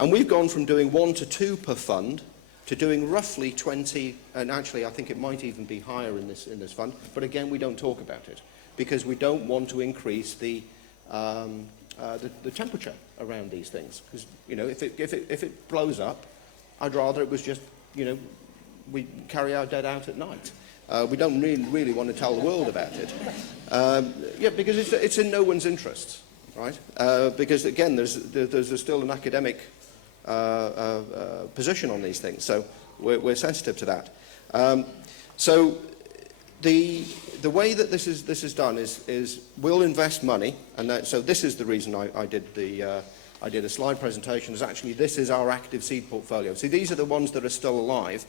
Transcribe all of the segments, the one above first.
And we've gone from doing 1 to 2 per fund to doing roughly 20, and actually I think it might even be higher in this fund, but again we don't talk about it because we don't want to increase the temperature around these things. Because if it blows up, I'd rather it was just we carry our dead out at night. We don't really want to tell the world about it. Yeah, because it's in no one's interests, right? Because again, there's still an academic position on these things, so we're sensitive to that. So the way that this is done is we'll invest money, and so this is the reason I did a slide presentation. Is actually this is our active seed portfolio. See, these are the ones that are still alive.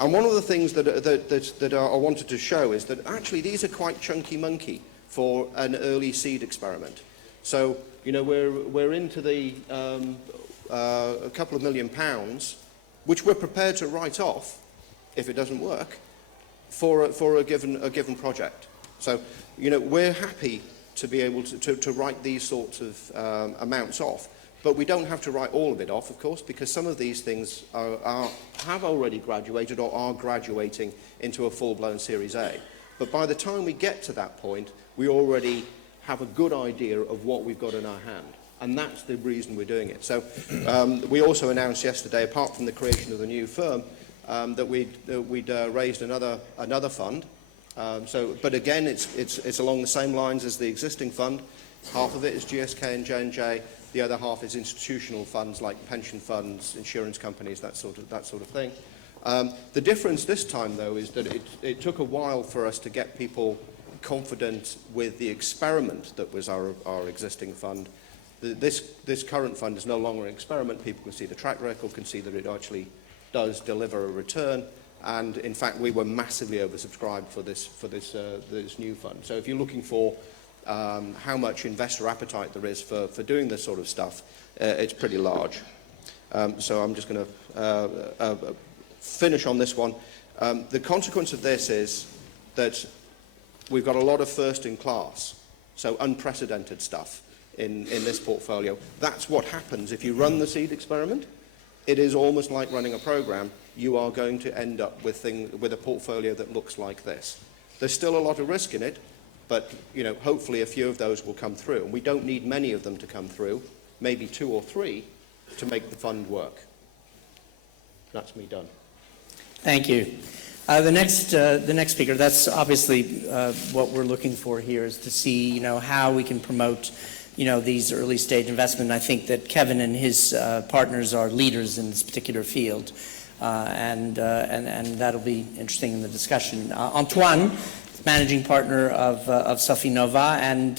And one of the things that I wanted to show is that actually these are quite chunky monkey for an early seed experiment. So we're into the a couple of £1 million, which we're prepared to write off if it doesn't work for a given project. So we're happy to be able to write these sorts of amounts off. But we don't have to write all of it off, of course, because some of these things have already graduated or are graduating into a full-blown Series A. But by the time we get to that point, we already have a good idea of what we've got in our hand. And that's the reason we're doing it. So we also announced yesterday, apart from the creation of the new firm, that we'd raised another fund. But again, it's along the same lines as the existing fund. Half of it is GSK and J&J. The other half is institutional funds like pension funds, insurance companies, that sort of thing. The difference this time, though, is that it took a while for us to get people confident with the experiment that was our existing fund. This current fund is no longer an experiment. People can see the track record, can see that it actually does deliver a return. And in fact, we were massively oversubscribed for this new fund. So if you're looking for how much investor appetite there is for doing this sort of stuff, it's pretty large. So I'm just going to finish on this one. The consequence of this is that we've got a lot of first-in-class, so unprecedented stuff in this portfolio. That's what happens if you run the seed experiment. It is almost like running a program. You are going to end up with a portfolio that looks like this. There's still a lot of risk in it, but hopefully a few of those will come through. And we don't need many of them to come through, maybe 2 or 3, to make the fund work. That's me done. Thank you. The next speaker, that's obviously what we're looking for here, is to see how we can promote these early stage investment. I think that Kevin and his partners are leaders in this particular field, and that'll be interesting in the discussion. Antoine, managing partner of Sofinnova, and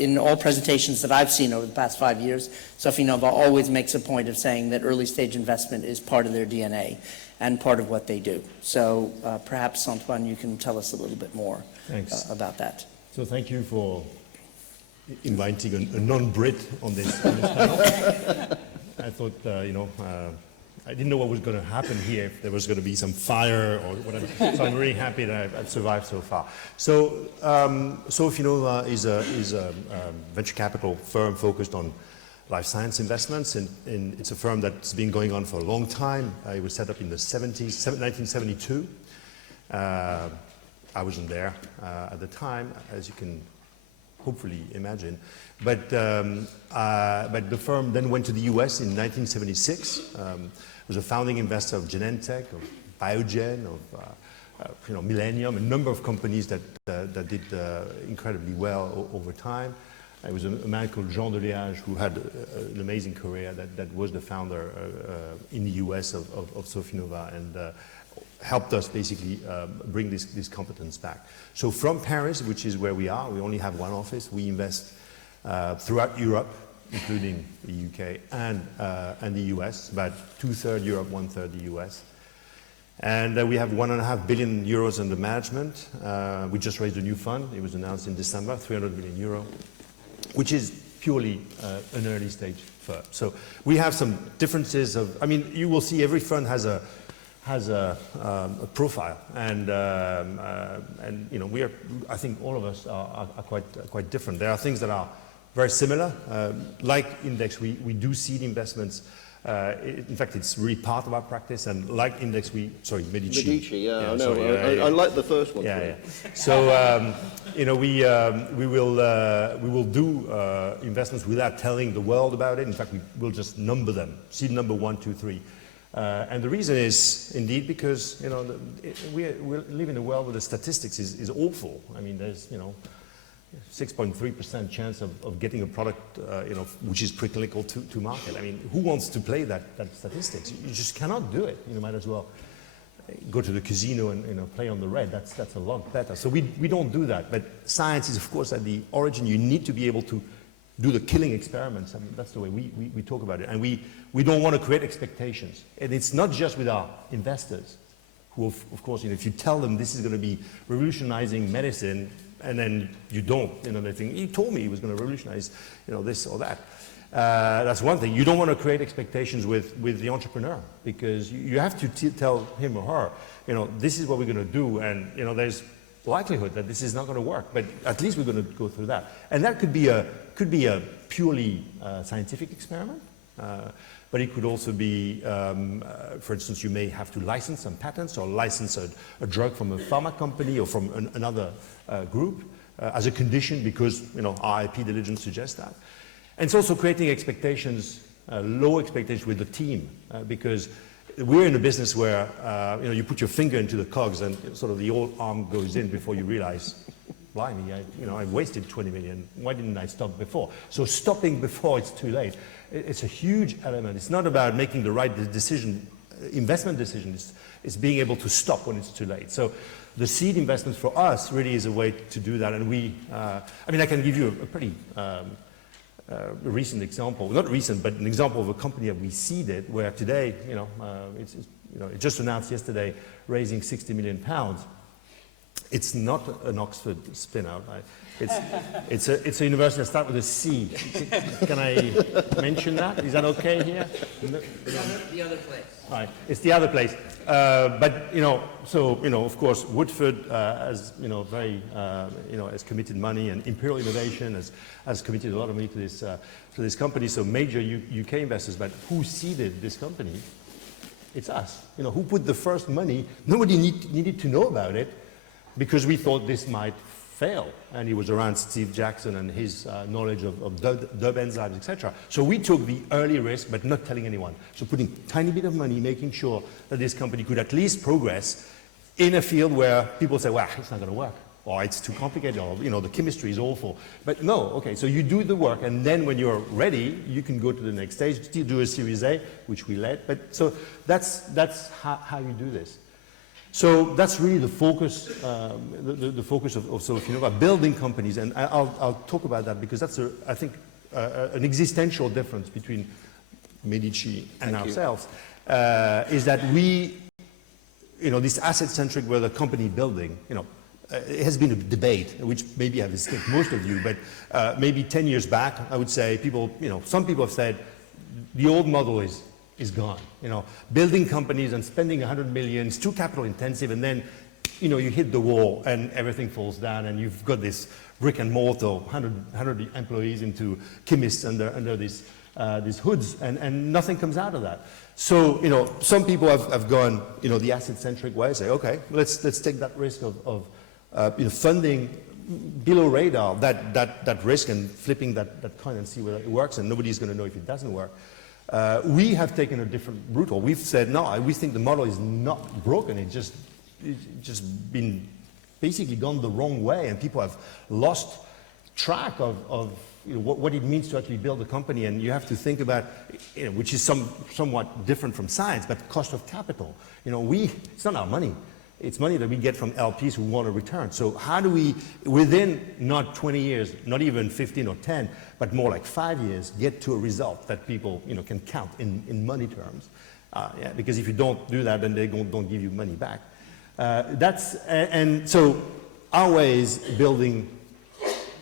in all presentations that I've seen over the past 5 years, Sofinnova always makes a point of saying that early stage investment is part of their DNA and part of what they do. So perhaps, Antoine, you can tell us a little bit more about that. So thank you for inviting a non-Brit on this panel. I thought, I didn't know what was going to happen here, if there was going to be some fire or whatever. So I'm really happy that I've survived so far. So Sofinnova is a venture capital firm focused on life science investments, and it's a firm that's been going on for a long time. It was set up in the 1972. I wasn't there at the time, as you can hopefully imagine. But the firm then went to the US in 1976. Was a founding investor of Genentech, of Biogen, of Millennium, a number of companies that did incredibly well over time. It was a man called Jean Deléage who had an amazing career that was the founder in the US of Sofinnova, and helped us basically bring this competence back. So from Paris, which is where we are, we only have one office. We invest throughout Europe, including the UK and the US, about 2/3 Europe, 1/3 the US. And we have €1.5 billion under management. We just raised a new fund. It was announced in December, €300 million, which is purely an early stage firm. So we have some differences you will see every fund has a profile, and we are. I think all of us are quite different. There are things that are very similar, like Index. We do seed investments In fact, it's really part of our practice, and like Index, Medici. Medici, yeah, I know. Sorry, I like the first one. Yeah. So, you know, we will do investments without telling the world about it. In fact, we will just number them, seed number 1, 2, 3. And the reason is, indeed, because, you know, we live in a world where the statistics is awful. I mean, there's, you know, 6.3% chance of getting a product, you know, which is preclinical to market. I mean, who wants to play that statistics? You just cannot do it. You might as well go to the casino and, you know, play on the red. That's a lot better. So we don't do that. But science is, of course, at the origin. You need to be able to do the killing experiments. I mean, that's the way we talk about it. And we don't want to create expectations. And it's not just with our investors, who, of course, you know, if you tell them this is going to be revolutionizing medicine, and then you don't, you know, they think, he told me he was going to revolutionize, you know, this or that. That's one thing. You don't want to create expectations with the entrepreneur, because you have to tell him or her, you know, this is what we're going to do, and, you know, there's likelihood that this is not going to work, but at least we're going to go through that. And that could be a purely scientific experiment, but it could also be, for instance, you may have to license some patents or license a drug from a pharma company or from another group as a condition, because, you know, our IP diligence suggests that. And it's also creating expectations, low expectations with the team, because we're in a business where, you know, you put your finger into the cogs and sort of the old arm goes in before you realize, blimey, I wasted 20 million. Why didn't I stop before? So stopping before it's too late, it's a huge element. It's not about making the right decision, investment decision. It's being able to stop when it's too late. So the seed investments for us really is a way to do that. And I mean, I can give you a pretty recent example, not recent, but an example of a company that we seeded, where today, you know, it just announced yesterday raising 60 million pounds. It's not an Oxford spin-out. It's a university that starts with a C. Can I mention that? Is that okay here? The other place. Right. It's the other place. But, you know, so, you know, of course, Woodford has, you know, very, you know, has committed money, and Imperial Innovation has committed a lot of money to this company. So major UK investors. But who seeded this company? It's us. You know, who put the first money? Nobody needed to know about it, because we thought this might fail. And it was around Steve Jackson and his knowledge of Dub enzymes, etc. So we took the early risk, but not telling anyone. So putting a tiny bit of money, making sure that this company could at least progress in a field where people say, well, it's not going to work, or it's too complicated, or, you know, the chemistry is awful. But no, okay, so you do the work, and then when you're ready, you can go to the next stage, still do a Series A, which we led. But so that's how you do this. So that's really the focus, the focus of Sofinnova, building companies, and I'll talk about that, because that's, I think, an existential difference between Medici and ourselves, is that we, you know, this asset-centric, where the company building, you know, it has been a debate, which maybe have escaped most of you, but maybe 10 years back, I would say people, you know, some people have said the old model is gone. You know, building companies and spending 100 million is too capital intensive, and then, you know, you hit the wall and everything falls down, and you've got this brick and mortar, 100 employees into chemists under these hoods, and nothing comes out of that. So, you know, some people have gone, you know, the asset-centric way, say, okay, let's take that risk of you know, funding below radar, that risk, and flipping that coin and see whether it works, and nobody's going to know if it doesn't work. We have taken a different route. We've said, no, we think the model is not broken. It's just been basically gone the wrong way, and people have lost track of you know, what it means to actually build a company. And you have to think about, you know, which is somewhat different from science, but cost of capital. You know, it's not our money. It's money that we get from LPs who want a return. So how do we, within not 20 years, not even 15 or 10, but more like 5 years, get to a result that people, you know, can count in money terms? Yeah, because if you don't do that, then they don't give you money back. And so our way is building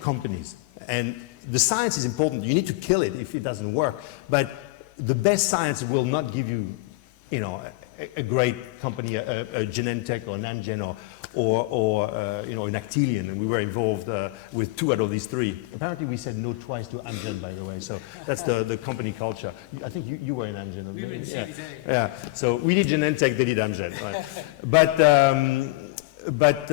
companies. And the science is important. You need to kill it if it doesn't work. But the best science will not give you, you know, a great company, a Genentech or an Amgen or an Actelion, and we were involved with 2 out of these 3. Apparently we said no twice to Amgen, by the way, so that's the company culture. I think you were in Amgen. We were in Series A. Yeah, so we did Genentech, they did Amgen, right? But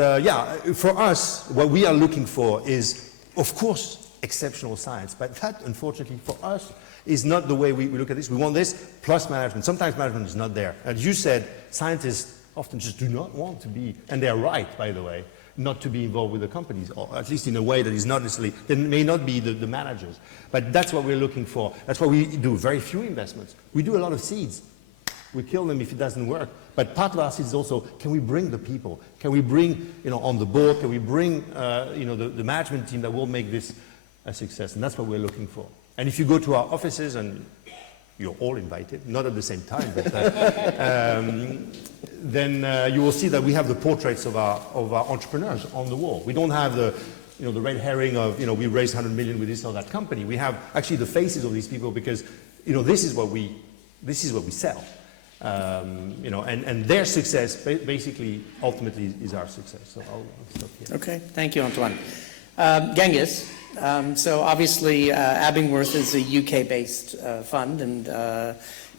for us, what we are looking for is, of course, exceptional science, but that, unfortunately, for us, is not the way we look at this. We want this plus management. Sometimes management is not there. As you said, scientists often just do not want to be, and they're right, by the way, not to be involved with the companies, or at least in a way that is not necessarily, they may not be the managers. But that's what we're looking for. That's why we do very few investments. We do a lot of seeds. We kill them if it doesn't work. But part of our seeds is also, can we bring the people? Can we bring, on the board, can we bring, the management team that will make this a success? And that's what we're looking for. And if you go to our offices, and you're all invited, not at the same time, but then you will see that we have the portraits of our entrepreneurs on the wall. We don't have the red herring of, we raised 100 million with this or that company. We have actually the faces of these people because, this is what we sell. And their success basically ultimately is our success. So I'll stop here. Okay, thank you, Antoine. Genghis, so obviously Abingworth is a UK-based fund and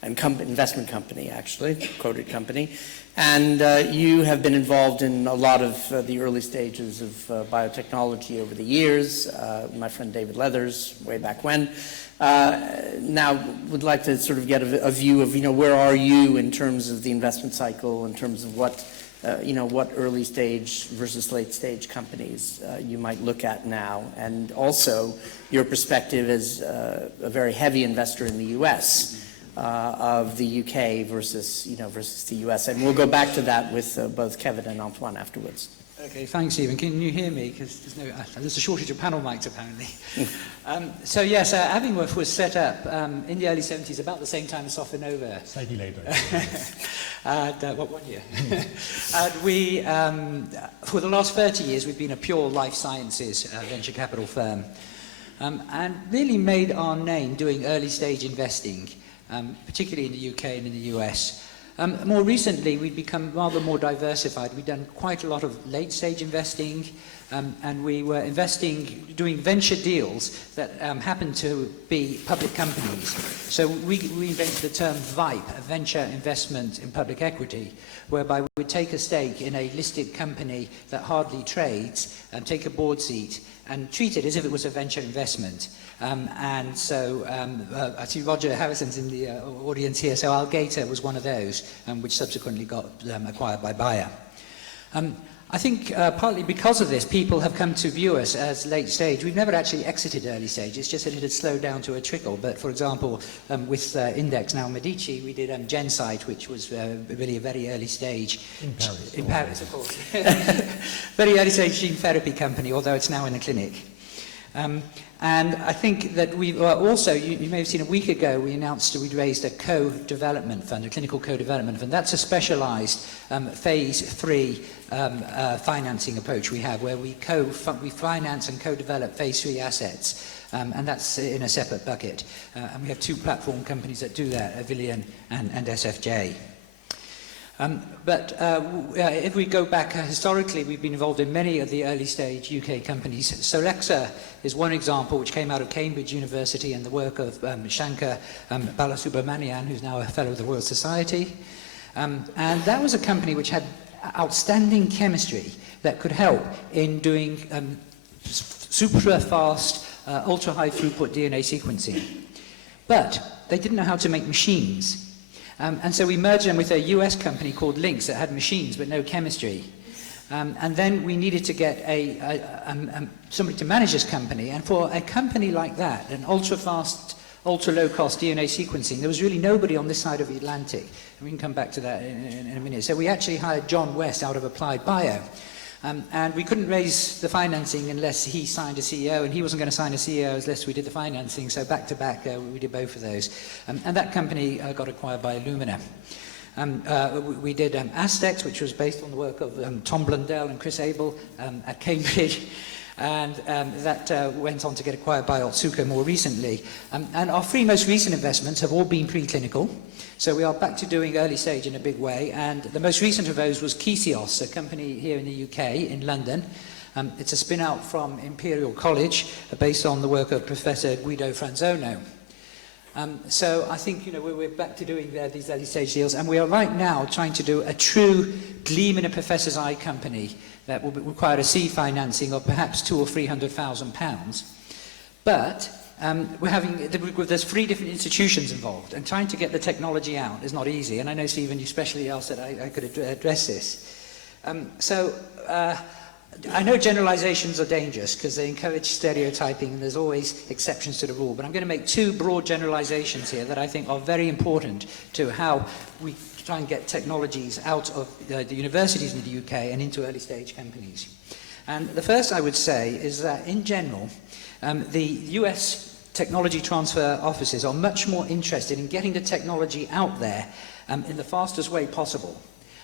investment company, actually, quoted company. And you have been involved in a lot of the early stages of biotechnology over the years. My friend David Leathers, way back when. Now, would like to sort of get a view of, where are you in terms of the investment cycle, in terms of what early stage versus late stage companies you might look at now, and also your perspective as a very heavy investor in the U.S. Of the UK versus the US. And we'll go back to that with both Kevin and Antoine afterwards. Okay, thanks, Stephen. Can you hear me? Because there's a shortage of panel mics, apparently. So yes, Abingworth was set up in the early 70s, about the same time as Sofinova. Slightly later. What 1 year? And we, for the last 30 years, we've been a pure life sciences venture capital firm, and really made our name doing early stage investing. Particularly in the UK and in the US. More recently, we've become rather more diversified. We've done quite a lot of late-stage investing, and we were doing venture deals that happened to be public companies. So we invented the term VIPE, a venture investment in public equity, whereby we would take a stake in a listed company that hardly trades, and take a board seat, and treat it as if it was a venture investment. And so I see Roger Harrison's in the audience here, so Algeta was one of those, which subsequently got acquired by Bayer. I think partly because of this, people have come to view us as late stage. We've never actually exited early stage, it's just that it had slowed down to a trickle. But for example, with Index, now Medici, we did Gencyte, which was really a very early stage. In Paris. In Paris, of course. Very early stage gene therapy company, although it's now in the clinic. And I think that we also, you may have seen a week ago, we announced we'd raised a co-development fund, a clinical co-development fund. That's a specialized phase 3 financing approach we have, where we finance and co-develop phase 3 assets. And that's in a separate bucket. And we have 2 platform companies that do that, Avilion and SFJ. But if we go back historically, we've been involved in many of the early stage UK companies. Solexa is one example which came out of Cambridge University and the work of Shankar Balasubramanian, who's now a fellow of the Royal Society. And that was a company which had outstanding chemistry that could help in doing super fast, ultra high throughput DNA sequencing. But they didn't know how to make machines. And so we merged them with a US company called Lynx that had machines but no chemistry. And then we needed to get somebody to manage this company. And for a company like that, an ultra-fast, ultra-low-cost DNA sequencing, there was really nobody on this side of the Atlantic. And we can come back to that in a minute. So we actually hired John West out of Applied Bio. And we couldn't raise the financing unless he signed a CEO, and he wasn't going to sign a CEO unless we did the financing. So back to back, we did both of those. And that company got acquired by Illumina. We did Astex, which was based on the work of Tom Blundell and Chris Abel at Cambridge. And that went on to get acquired by Otsuka more recently. And our three most recent investments have all been preclinical. So we are back to doing early stage in a big way. And the most recent of those was Kisios, a company here in the UK, in London. It's a spin-out from Imperial College, based on the work of Professor Guido Franzono. So I think, you know, we're back to doing these early stage deals, and we are right now trying to do a true gleam in a professor's eye company that will require a seed financing of perhaps £200,000 or £300,000. But there's 3 different institutions involved, and trying to get the technology out is not easy. And I know, Stephen, you especially asked that I could address this. I know generalizations are dangerous because they encourage stereotyping, and there's always exceptions to the rule. But I'm going to make 2 broad generalizations here that I think are very important to how we try and get technologies out of the universities in the UK and into early stage companies. And the first I would say is that in general, the US technology transfer offices are much more interested in getting the technology out there in the fastest way possible.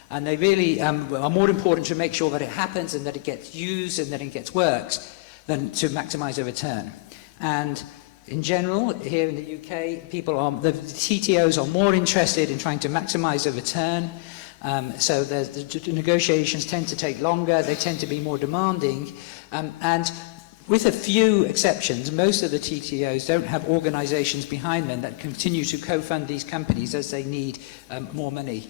And they really are more important to make sure that it happens and that it gets used and that it gets worked than to maximize a return. And in general, here in the UK, the TTOs are more interested in trying to maximize a return. So the negotiations tend to take longer, they tend to be more demanding. And with a few exceptions, most of the TTOs don't have organizations behind them that continue to co-fund these companies as they need more money.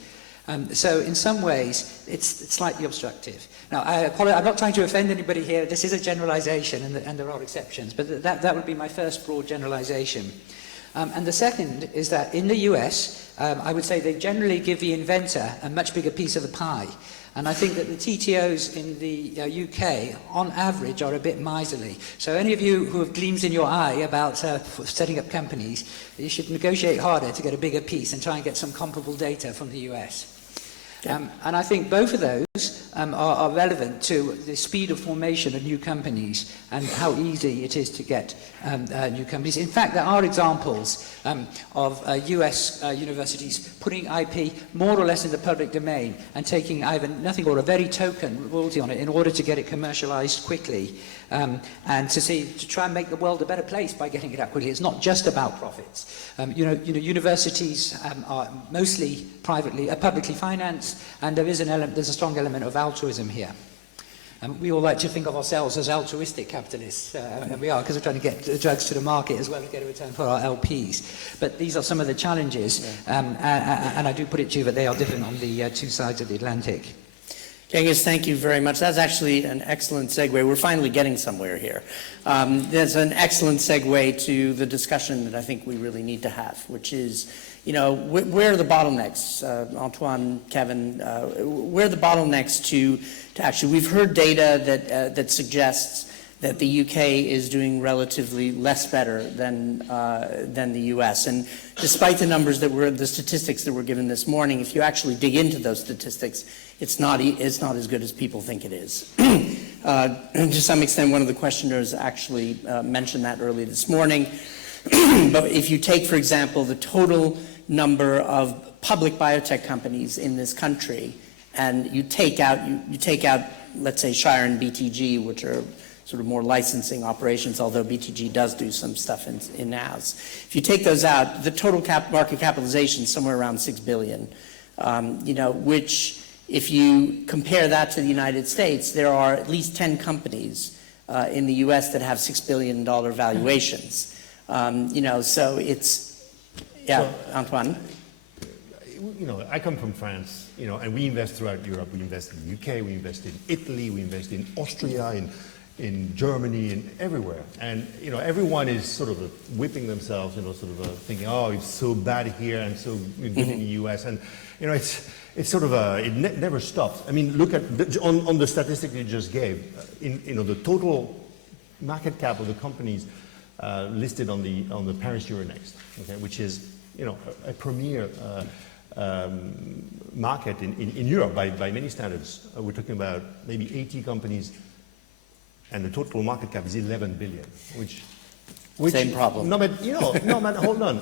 So in some ways, it's slightly obstructive. Now, I apologize, I'm not trying to offend anybody here. This is a generalization, and there are exceptions. But that would be my first broad generalization. And the second is that in the US, I would say they generally give the inventor a much bigger piece of the pie. And I think that the TTOs in the UK, on average, are a bit miserly. So any of you who have gleams in your eye about setting up companies, you should negotiate harder to get a bigger piece and try and get some comparable data from the US. And I think both of those are relevant to the speed of formation of new companies and how easy it is to get new companies. In fact, there are examples of US universities putting IP more or less in the public domain and taking either nothing or a very token royalty on it in order to get it commercialized quickly and to try and make the world a better place by getting it out quickly. It's not just about profits. Universities are mostly publicly financed, and there's a strong element of altruism here. We all like to think of ourselves as altruistic capitalists, and we are, because we're trying to get drugs to the market as well as get a return for our LPs. But these are some of the challenges, and I do put it to you that they are different on the 2 sides of the Atlantic. Cengiz, thank you very much. That's actually an excellent segue. We're finally getting somewhere here. There's an excellent segue to the discussion that I think we really need to have, which is, where are the bottlenecks? Antoine, Kevin, where are the bottlenecks to actually, we've heard data that suggests that the UK is doing relatively less better than the US. And despite the statistics that were given this morning, if you actually dig into those statistics, it's not as good as people think it is. And to some extent, one of the questioners actually mentioned that early this morning. But if you take, for example, the total number of public biotech companies in this country, and you take out, let's say, Shire and BTG, which are sort of more licensing operations, although BTG does do some stuff in-house. If you take those out, the total market capitalization is somewhere around $6 billion, which, if you compare that to the United States, there are at least 10 companies in the US that have $6 billion valuations. So it's, Well, Antoine? I come from France, and we invest throughout Europe. We invest in the UK, we invest in Italy, we invest in Austria, in Germany, and everywhere. And, everyone is sort of whipping themselves, thinking, oh, it's so bad here and so good in the US. And, it's sort of it never stops. I mean, look at, on the statistic you just gave, the total market cap of the companies listed on the Paris Euronext, okay, which is, a premier market in Europe by many standards. We're talking about maybe 80 companies, and the total market cap is 11 billion, which Same problem. No, but hold on.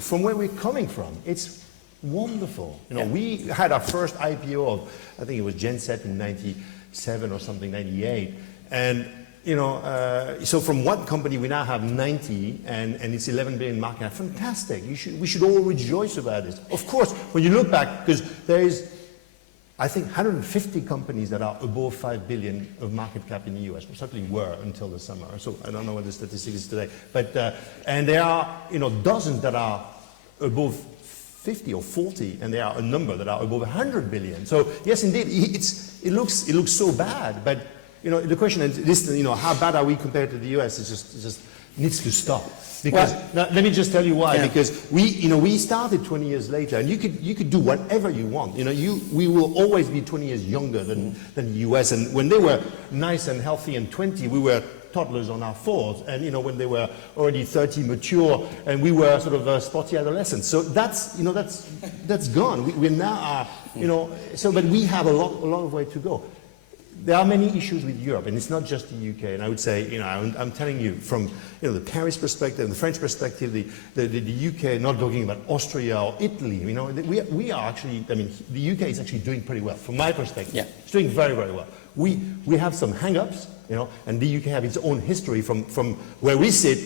From where we're coming from, it's wonderful. We had our first IPO of, I think it was Genset in '97 or something, '98, and so from one company we now have 90 and it's 11 billion market cap. Fantastic. We should all rejoice about this. Of course, when you look back, because there is, I think, 150 companies that are above 5 billion of market cap in the US, or certainly were until the summer. So I don't know what the statistic is today. But, and there are, dozens that are above 50 or 40, and there are a number that are above 100 billion. So yes, indeed, it looks so bad, but the question is, how bad are we compared to the US? It just needs to stop. Because now, let me just tell you why. Yeah. Because we started 20 years later, and you could do whatever you want. We will always be 20 years younger than the US. And when they were nice and healthy and 20, we were toddlers on our fours. And when they were already 30, mature, and we were sort of sporty adolescents. So that's gone. We now are but we have a lot of way to go. There are many issues with Europe, and it's not just the UK. And I would say, I'm telling you from the Paris perspective, the French perspective, the UK, not talking about Austria or Italy. We are actually, the UK is actually doing pretty well from my perspective. Yeah. It's doing very, very well. We have some hang-ups, and the UK have its own history from where we sit.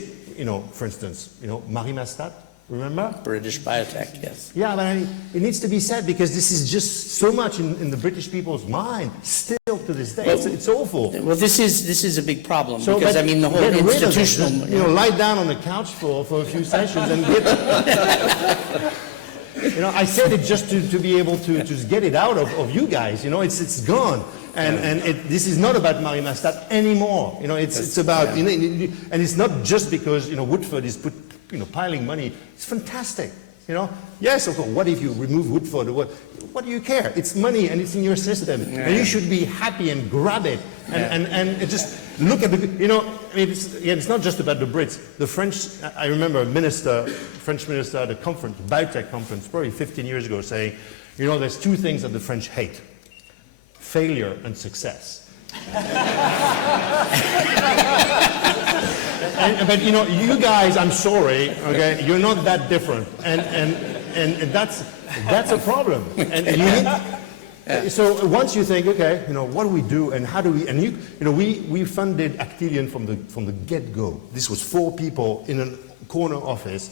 For instance, Marimastat. Remember? British biotech, yes. Yeah, but it needs to be said because this is just so much in the British people's mind still to this day. It's awful. Well, this is a big problem because the whole institutional. Just, lie down on the couch for a few sessions and get. I said it just to be able to just get it out of you guys. It's gone. And this is not about Marimastat anymore. It's about and it's not just because Woodford is piling money. It's fantastic. Yes, of course. What if you remove Woodford? What do you care? It's money and it's in your system, and you should be happy and grab it and just look at the. It's not just about the Brits. The French. I remember a French minister at a conference, biotech conference, probably 15 years ago, saying, there's two things that the French hate: failure and success. But you guys, I'm sorry, okay, you're not that different, and that's a problem. And you need, so once you think, okay, what do we do, and how do we? And we funded Actelion from the get-go. This was 4 people in a corner office,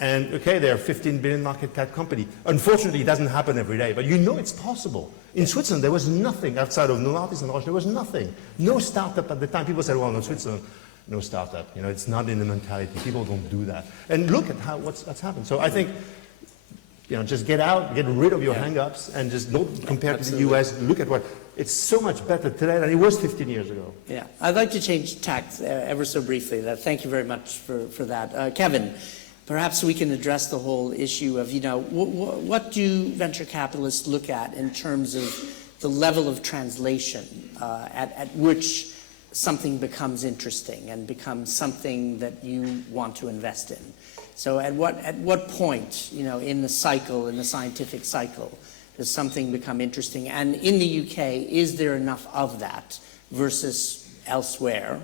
and okay, they're a 15 billion market cap company. Unfortunately, it doesn't happen every day, but it's possible. In Switzerland, there was nothing outside of Novartis and Roche. There was nothing, no startup at the time. People said, well, in Switzerland. No startup. It's not in the mentality. People don't do that. And look at what's happened. So I think, just get out, get rid of your hang-ups, and just don't compare to the US. Look at it's so much better today than it was 15 years ago. Yeah, I'd like to change tack ever so briefly. Thank you very much for that. Kevin, perhaps we can address the whole issue of, what do venture capitalists look at in terms of the level of translation at which something becomes interesting and becomes something that you want to invest in. So at what point, in the cycle, in the scientific cycle, does something become interesting? And in the UK, is there enough of that versus elsewhere?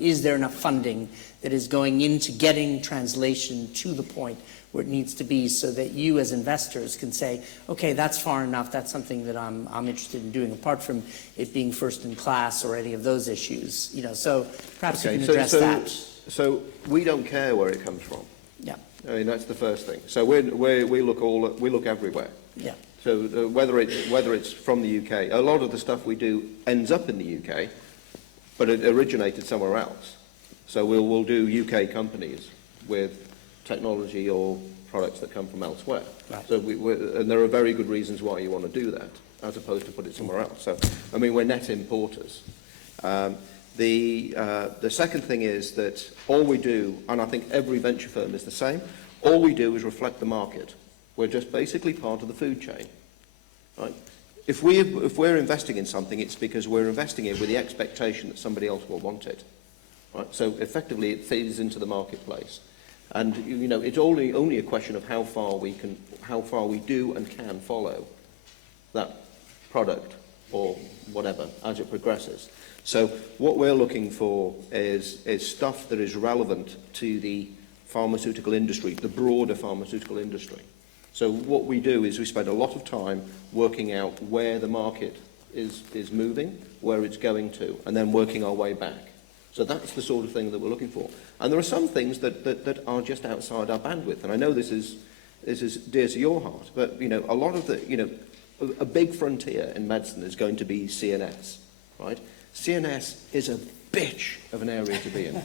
Is there enough funding that is going into getting translation to the point where it needs to be so that you as investors can say, okay, that's far enough, that's something that I'm interested in doing, apart from it being first in class or any of those issues. So perhaps you can address that. So we don't care where it comes from. Yeah. That's the first thing. So we look everywhere. Yeah. So whether it's from the UK, a lot of the stuff we do ends up in the UK, but it originated somewhere else. So we'll do UK companies with technology or products that come from elsewhere. Right. So and there are very good reasons why you want to do that, as opposed to put it somewhere else. So, we're net importers. The second thing is that all we do, and I think every venture firm is the same, all we do is reflect the market. We're just basically part of the food chain. Right? If we're investing in something, it's because we're investing in it with the expectation that somebody else will want it. Right? So effectively, it feeds into the marketplace. And it's only a question of how far we do and can follow that product or whatever as it progresses. So what we're looking for is stuff that is relevant to the pharmaceutical industry, the broader pharmaceutical industry. So what we do is we spend a lot of time working out where the market is moving, where it's going to, and then working our way back. So that's the sort of thing that we're looking for. And there are some things that are just outside our bandwidth. And I know this is dear to your heart, but a lot of the, a big frontier in medicine is going to be CNS, right? CNS is a bitch of an area to be in,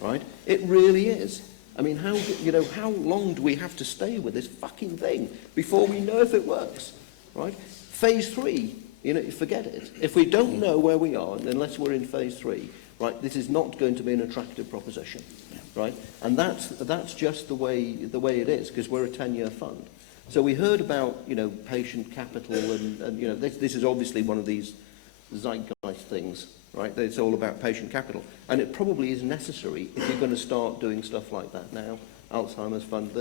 right? It really is. I mean, how long do we have to stay with this fucking thing before we know if it works, right? Phase 3, forget it. If we don't know where we are, unless we're in phase 3, right, this is not going to be an attractive proposition, right? And that's just the way it is, because we're a 10-year fund. So we heard about, patient capital, and this is obviously one of these zeitgeist things, right? It's all about patient capital. And it probably is necessary if you're going to start doing stuff like that now, Alzheimer's Fund,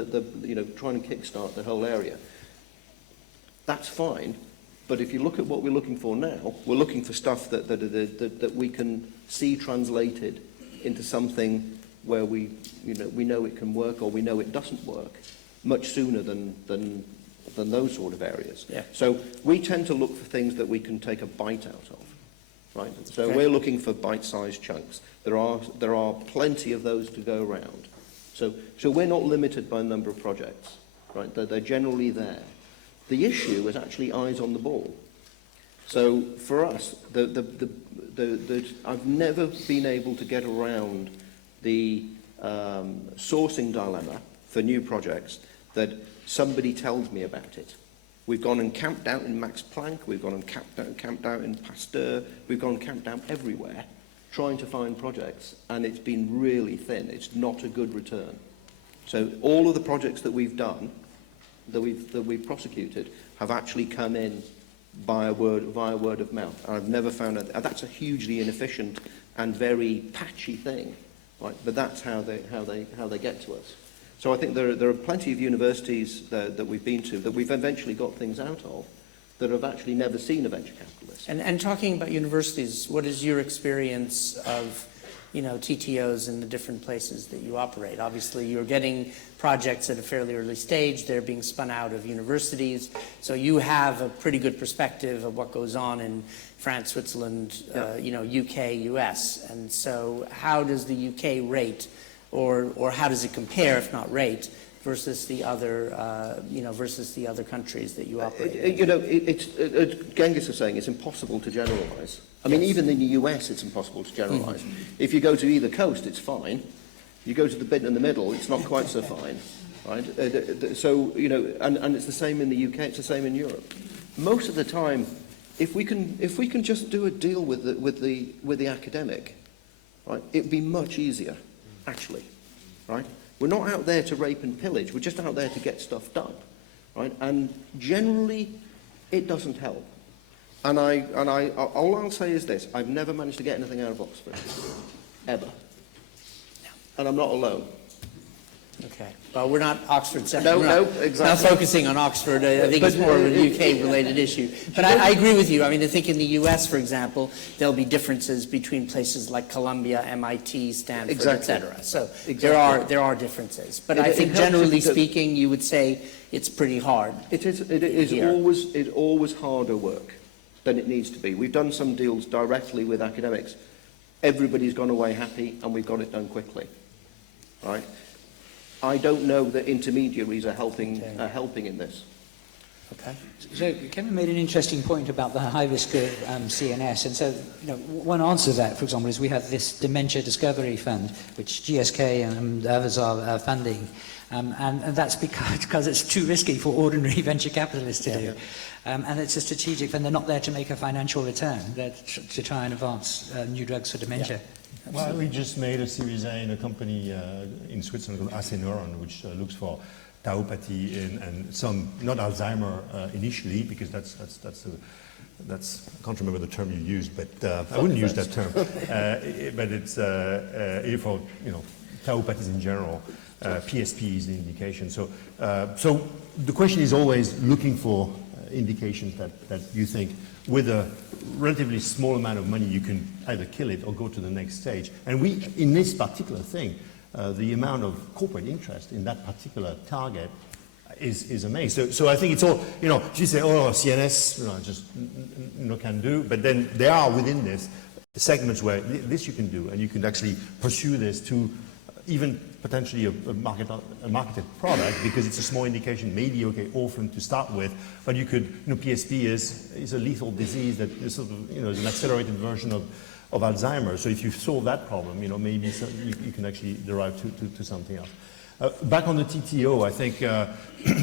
trying to kickstart the whole area. That's fine, but if you look at what we're looking for now, we're looking for stuff that we can see translated into something where we know it can work or we know it doesn't work much sooner than those sort of areas. Yeah. So we tend to look for things that we can take a bite out of. Right? So Okay. we're looking for bite-sized chunks. There are plenty of those to go around. So we're not limited by the number of projects. Right? They're generally there. The issue is actually eyes on the ball. So for us, I've never been able to get around the sourcing dilemma for new projects that somebody tells me about it. We've gone and camped out in Max Planck, we've gone and camped out in Pasteur, we've gone and camped out everywhere trying to find projects, and it's been really thin. It's not a good return. So all of the projects that we've done, that we've prosecuted, have actually come in via word of mouth. And I've never found that's a hugely inefficient and very patchy thing, right? But that's how they get to us. So I think there are plenty of universities that we've been to that we've eventually got things out of that have actually never seen a venture capitalist. And talking about universities, what is your experience of, TTOs in the different places that you operate? Obviously, you're getting projects at a fairly early stage. They're being spun out of universities. So you have a pretty good perspective of what goes on in France, Switzerland, UK, US. And so how does the UK rate, or how does it compare, if not rate, versus the other, versus the other countries that you operate in? Genghis was saying it's impossible to generalize. I mean, even in the US, it's impossible to generalize. If you go to either coast, it's fine. You go to the bit in the middle, it's not quite so fine, right? So, and it's the same in the UK, it's the same in Europe. Most of the time, if we can just do a deal with the academic, right, it'd be much easier, actually, right? We're not out there to rape and pillage. We're just out there to get stuff done, right? And generally, it doesn't help. And all I'll say is this: I've never managed to get anything out of Oxford, ever. And I'm not alone. Okay. Well, we're not Oxford No, exactly. Not focusing on Oxford. I think it's more of a UK-related issue. But I agree with you. I mean, I think in the US, for example, there'll be differences between places like Columbia, MIT, Stanford, Exactly. et cetera. So Exactly. there are differences. But It I think helps generally because speaking, you would say it's pretty hard. It is Here. always harder work than it needs to be. We've done some deals directly with academics. Everybody's gone away happy, and we've got it done quickly, right? I don't know that intermediaries are helping in this. Okay. So Kevin made an interesting point about the high risk of CNS, and so one answer to that, for example, is we have this Dementia Discovery Fund, which GSK and others are funding, and that's because it's too risky for ordinary venture capitalists to do. And it's a strategic fund. They're not there to make a financial return. They're to try and advance new drugs for dementia. Yeah. Well, we just made a Series A in a company in Switzerland called Aceneuron, which looks for tauopathy and some, not Alzheimer initially, because that's I can't remember the term you used, but I wouldn't use that term. But it's for tauopathies in general. PSP is the indication. So the question is always looking for indications that you think with a relatively small amount of money you can either kill it or go to the next stage. And we, in this particular thing, the amount of corporate interest in that particular target is amazing. So I think it's all, you say, oh, CNS, just can do, but then there are within this segments where this you can do, and you can actually pursue this to even potentially a marketed product, because it's a small indication, maybe okay, orphan to start with, but you could, PSP is a lethal disease that is sort of, is an accelerated version of Alzheimer's. So if you solve that problem, maybe you can actually derive to something else. Back on the TTO, I think,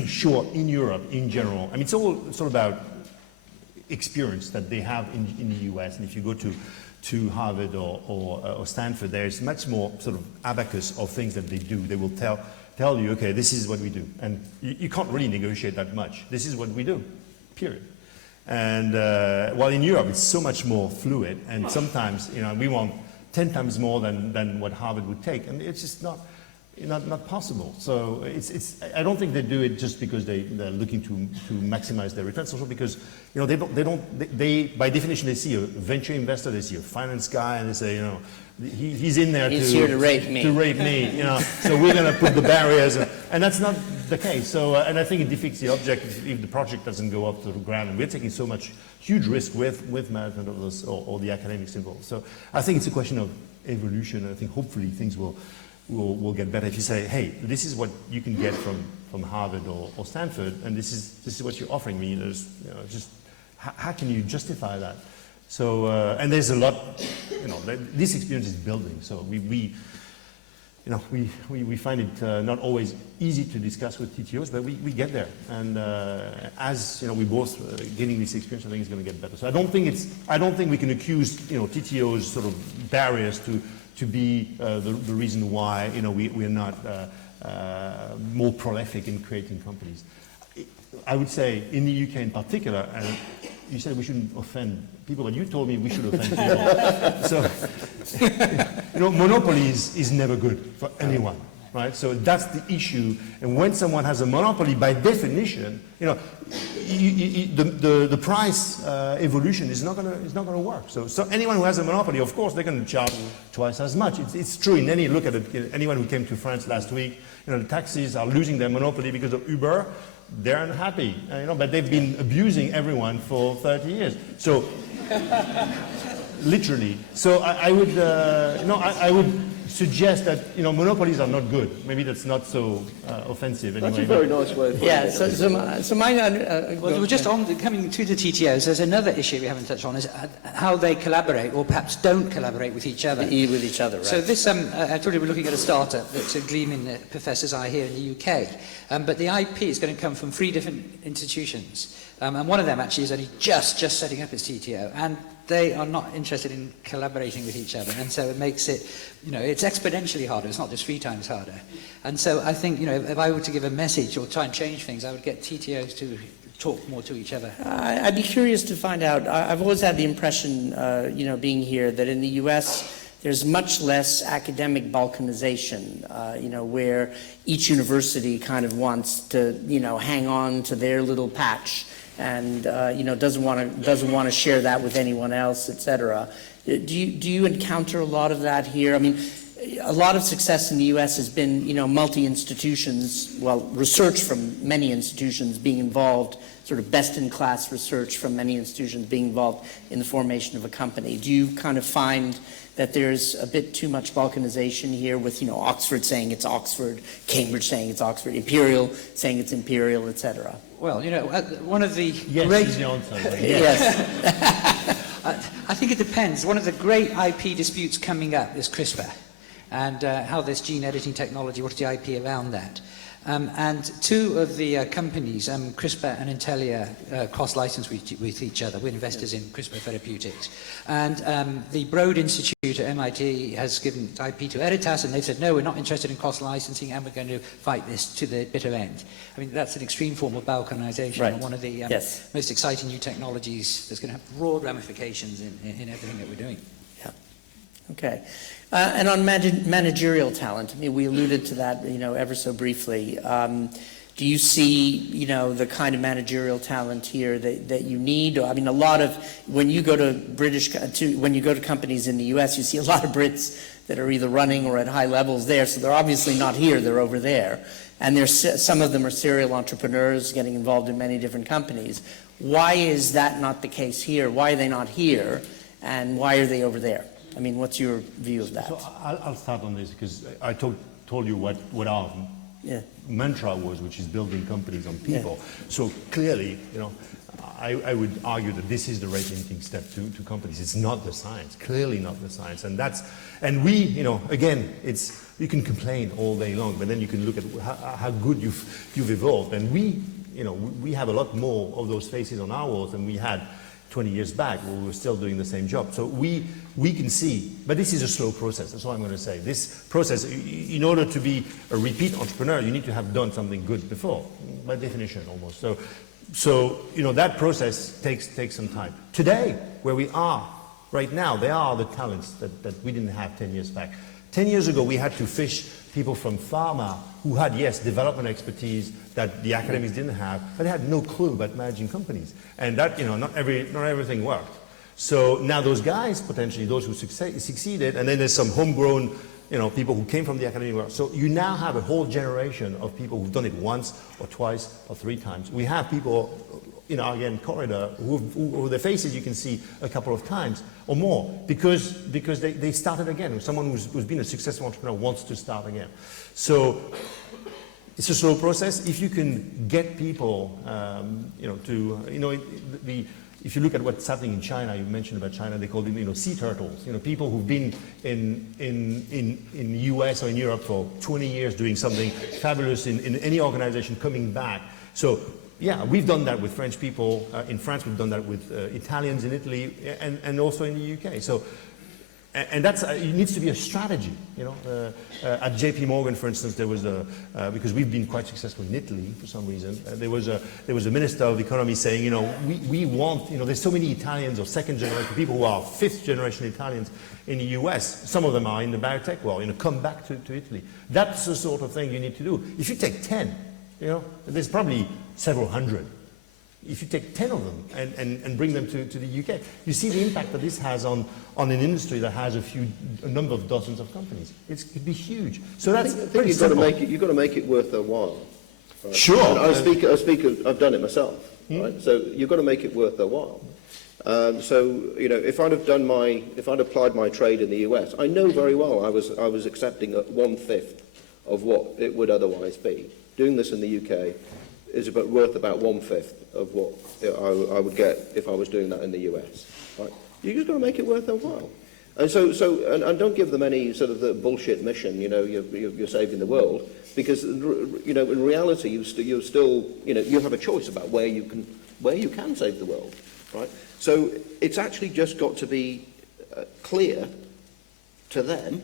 sure, in Europe, in general, it's all about experience that they have in the US, and if you go to Harvard or Stanford, there's much more sort of abacus of things that they do. They will tell you, okay, this is what we do. And you can't really negotiate that much. This is what we do, period. And while in Europe, it's so much more fluid, and sometimes, we want 10 times more than what Harvard would take, and it's just not possible. So I don't think they do it just because they're looking to maximize their returns, also because they by definition they see a venture investor, they see a finance guy, and they say, he's in there he's here to rape me. So we're going to put the barriers, and that's not the case. So and I think it defeats the object if the project doesn't go up to the ground, and we're taking so much huge risk with management of this or the academics involved. So I think it's a question of evolution, and I think hopefully things will get better. If you say, hey, this is what you can get from Harvard or Stanford, and this is what you're offering me, there's just how can you justify that? So and there's a lot, this experience is building. So we find it not always easy to discuss with TTOs, but we get there. And as we both gaining this experience, I think it's going to get better. So I don't think we can accuse TTOs sort of barriers to be the reason why we're not more prolific in creating companies. I would say in the UK in particular, and you said we shouldn't offend people, but you told me we should offend people. So, monopoly is never good for anyone, right? So that's the issue. And when someone has a monopoly, by definition, the price evolution is not going to work. So anyone who has a monopoly, of course, they're going to charge twice as much. It's true in any look at it. Anyone who came to France last week, the taxis are losing their monopoly because of Uber. They're unhappy, but they've been abusing everyone for 30 years. So, literally. So I would suggest that monopolies are not good. Maybe that's not so offensive anyway. That's a very nice way of putting it. So my Well, we're just coming to the TTOs. There's another issue we haven't touched on, is how they collaborate or perhaps don't collaborate with each other. with each other, right? So this, I told you we're looking at a startup that's a gleam in the professor's eye here in the UK. But the IP is going to come from 3 different institutions. And one of them actually is only just setting up its TTO. And they are not interested in collaborating with each other. And so it makes it, it's exponentially harder. It's not just 3 times harder. And so I think, if I were to give a message or try and change things, I would get TTOs to talk more to each other. I'd be curious to find out. I've always had the impression, being here, that in the U.S., there's much less academic balkanization, where each university kind of wants to, hang on to their little patch and, doesn't want to share that with anyone else, et cetera. Do you encounter a lot of that here? I mean, a lot of success in the U.S. has been, multi-institutions, research from many institutions being involved, sort of best-in-class research from many institutions being involved in the formation of a company. Do you kind of find that there's a bit too much balkanization here with, Oxford saying it's Oxford, Cambridge saying it's Oxford, Imperial saying it's Imperial, et cetera? Well, one of the yes great... is the answer. Yes. I think it depends. One of the great IP disputes coming up is CRISPR and how this gene editing technology, what's the IP around that? And 2 of the companies, CRISPR and Intellia, cross-license with each other. We're investors in CRISPR Therapeutics. And the Broad Institute at MIT has given IP to Editas, and they've said, no, we're not interested in cross-licensing, and we're going to fight this to the bitter end. I mean, that's an extreme form of balkanization, right. and one of the most exciting new technologies that's going to have broad ramifications in everything that we're doing. Yeah. Okay. And on managerial talent, I mean, we alluded to that, ever so briefly. Do you see, the kind of managerial talent here that you need? I mean, a lot of when you go to companies in the U.S., you see a lot of Brits that are either running or at high levels there. So they're obviously not here; they're over there. And some of them are serial entrepreneurs getting involved in many different companies. Why is that not the case here? Why are they not here? and why are they over there? I mean, what's your view of that? So I'll start on this because I told you what our Yeah. mantra was, which is building companies on people. So clearly, I would argue that this is the rate-limiting step to companies. It's not the science, clearly not the science. And we, again, you can complain all day long, but then you can look at how good you've evolved. And we have a lot more of those faces on our walls than we had 20 years back, where we were still doing the same job. So we can see, but this is a slow process, that's all I'm going to say. This process, in order to be a repeat entrepreneur, you need to have done something good before, by definition almost. So that process takes some time. Today, where we are right now, there are the talents that we didn't have 10 years back. 10 years ago, we had to fish people from pharma who had, yes, development expertise that the academics didn't have, but they had no clue about managing companies. And that, not everything worked. So now those guys, potentially, those who succeeded, and then there's some homegrown, people who came from the academic world. So you now have a whole generation of people who've done it once or twice or 3 times. We have people in our, again, corridor who their faces you can see a couple of times or more because they started again. Someone who's been a successful entrepreneur wants to start again. So it's a slow process. If you can get people, if you look at what's happening in China, you mentioned about China, they call them, sea turtles. People who've been in the US or in Europe for 20 years doing something fabulous in any organization coming back. So yeah, we've done that with French people in France. We've done that with Italians in Italy, and also in the UK. So, and that's it needs to be a strategy. At JP Morgan, for instance, there was because we've been quite successful in Italy for some reason. There was a minister of economy saying, we want, there's so many Italians or second generation people who are 5th generation Italians in the US. Some of them are in the biotech world. Come back to Italy. That's the sort of thing you need to do. If you take 10. There's probably several hundred. If you take 10 of them and bring them to the UK, you see the impact that this has on an industry that has a number of dozens of companies. It could be huge. So that's I think pretty you've got simple. You've got to make it worth their while. Right? Sure. And I've done it myself. Right? So you've got to make it worth their while. If I'd applied my trade in the US, I know very well I was accepting 1/5 of what it would otherwise be. Doing this in the UK is worth about 1/5 of what I would get if I was doing that in the US. Right? You just got to make it worth their while. And and don't give them any sort of the bullshit mission. You're saving the world, because in reality you still you have a choice about where you can save the world. Right? So it's actually just got to be clear to them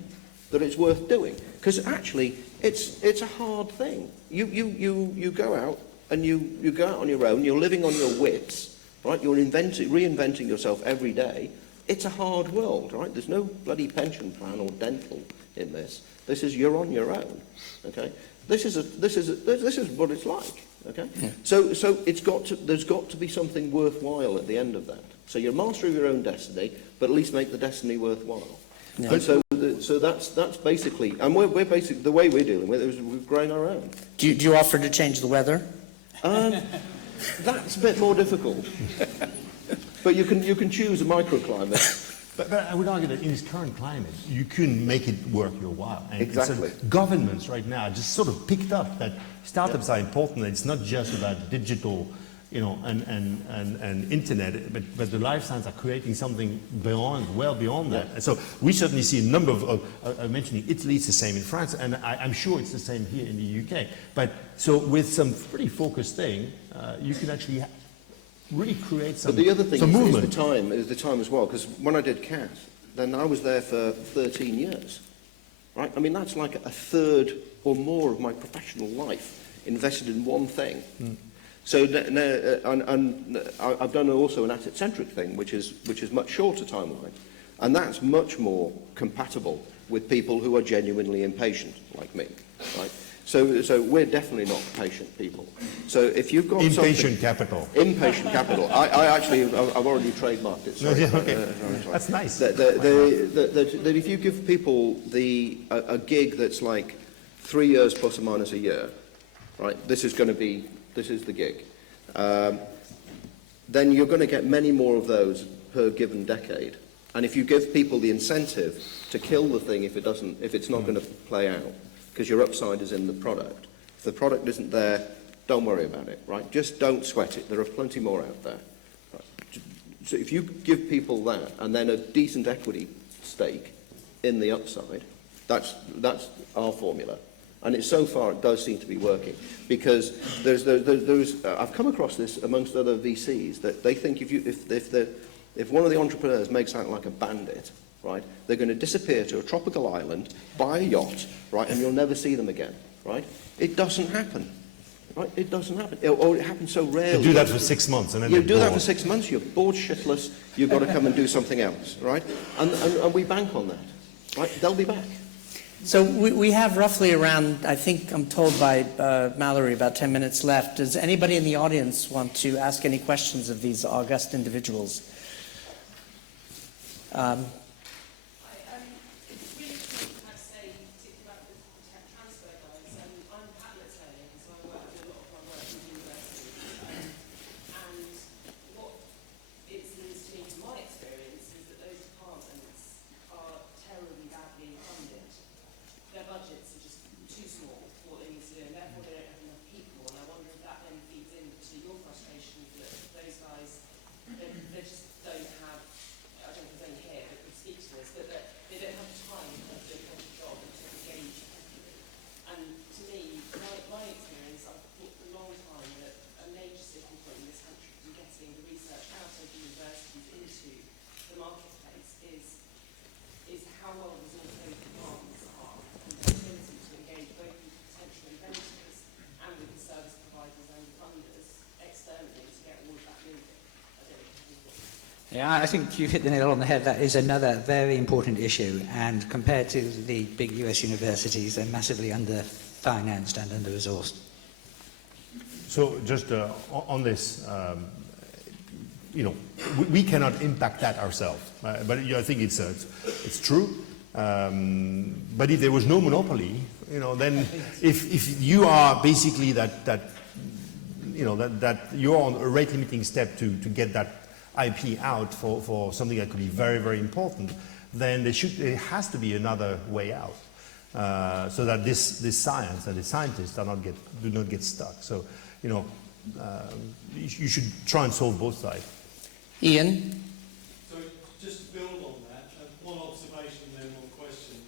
that it's worth doing, because actually it's a hard thing. You go out and you go out on your own. You're living on your wits, right? You're reinventing yourself every day. It's a hard world, right? There's no bloody pension plan or dental in this. This is you're on your own, okay? This is what it's like, okay? Yeah. So there's got to be something worthwhile at the end of that. So you're master of your own destiny, but at least make the destiny worthwhile. Yeah. And so that's basically, and we're basically the way we're dealing with it is we're growing our own. Do you offer to change the weather? That's a bit more difficult. But you can choose a microclimate. But I would argue that in this current climate, you can make it worth your while. And exactly. So governments right now just sort of picked up that startups are important. It's not just about digital, and internet, but the life science are creating something well beyond that. And so we certainly see a number of mentioning Italy, it's the same in France, and I'm sure it's the same here in the UK. But so with some pretty focused thing, you can actually really create some movement. But the other thing is the time as well, because when I did CAT, then I was there for 13 years, right? I mean, that's like a third or more of my professional life invested in one thing. Mm. So I've done also an asset-centric thing, which is much shorter timeline, and that's much more compatible with people who are genuinely impatient, like me, right? So we're definitely not patient people. So if you've got impatient capital, I've already trademarked it. Sorry. Okay. That's nice. That if you give people a gig that's like 3 years plus or minus a year, right? This is the gig. Then you're going to get many more of those per given decade And if you give people the incentive to kill the thing if it's not going to play out, because your upside is in the product. If the product isn't there, don't worry about it, right? Just don't sweat it. There are plenty more out there. Right? So if you give people that and then a decent equity stake in the upside, that's our formula. And so far it does seem to be working, because I've come across this amongst other VCs, that they think if one of the entrepreneurs makes out like a bandit, right, they're going to disappear to a tropical island, buy a yacht, right, and you'll never see them again, right? It doesn't happen, right? It doesn't happen. Or it happens so rarely. You do that for 6 months, and then you do that for 6 months. You're bored shitless. You've got to come and do something else, right? And we bank on that, right? They'll be back. So we have roughly around, I think I'm told by Mallory, about 10 minutes left. Does anybody in the audience want to ask any questions of these august individuals? Yeah, I think you've hit the nail on the head. That is another very important issue, and compared to the big US universities, they're massively under-financed and under-resourced. So just on this, we cannot impact that ourselves. But I think it's true. But if there was no monopoly, then if you are basically that you're on a rate limiting step to get that IP out for something that could be very, very important, then there has to be another way out, so that this science and the scientists do not get stuck. So, you should try and solve both sides. Ian? So just to build on that, one observation and then one question.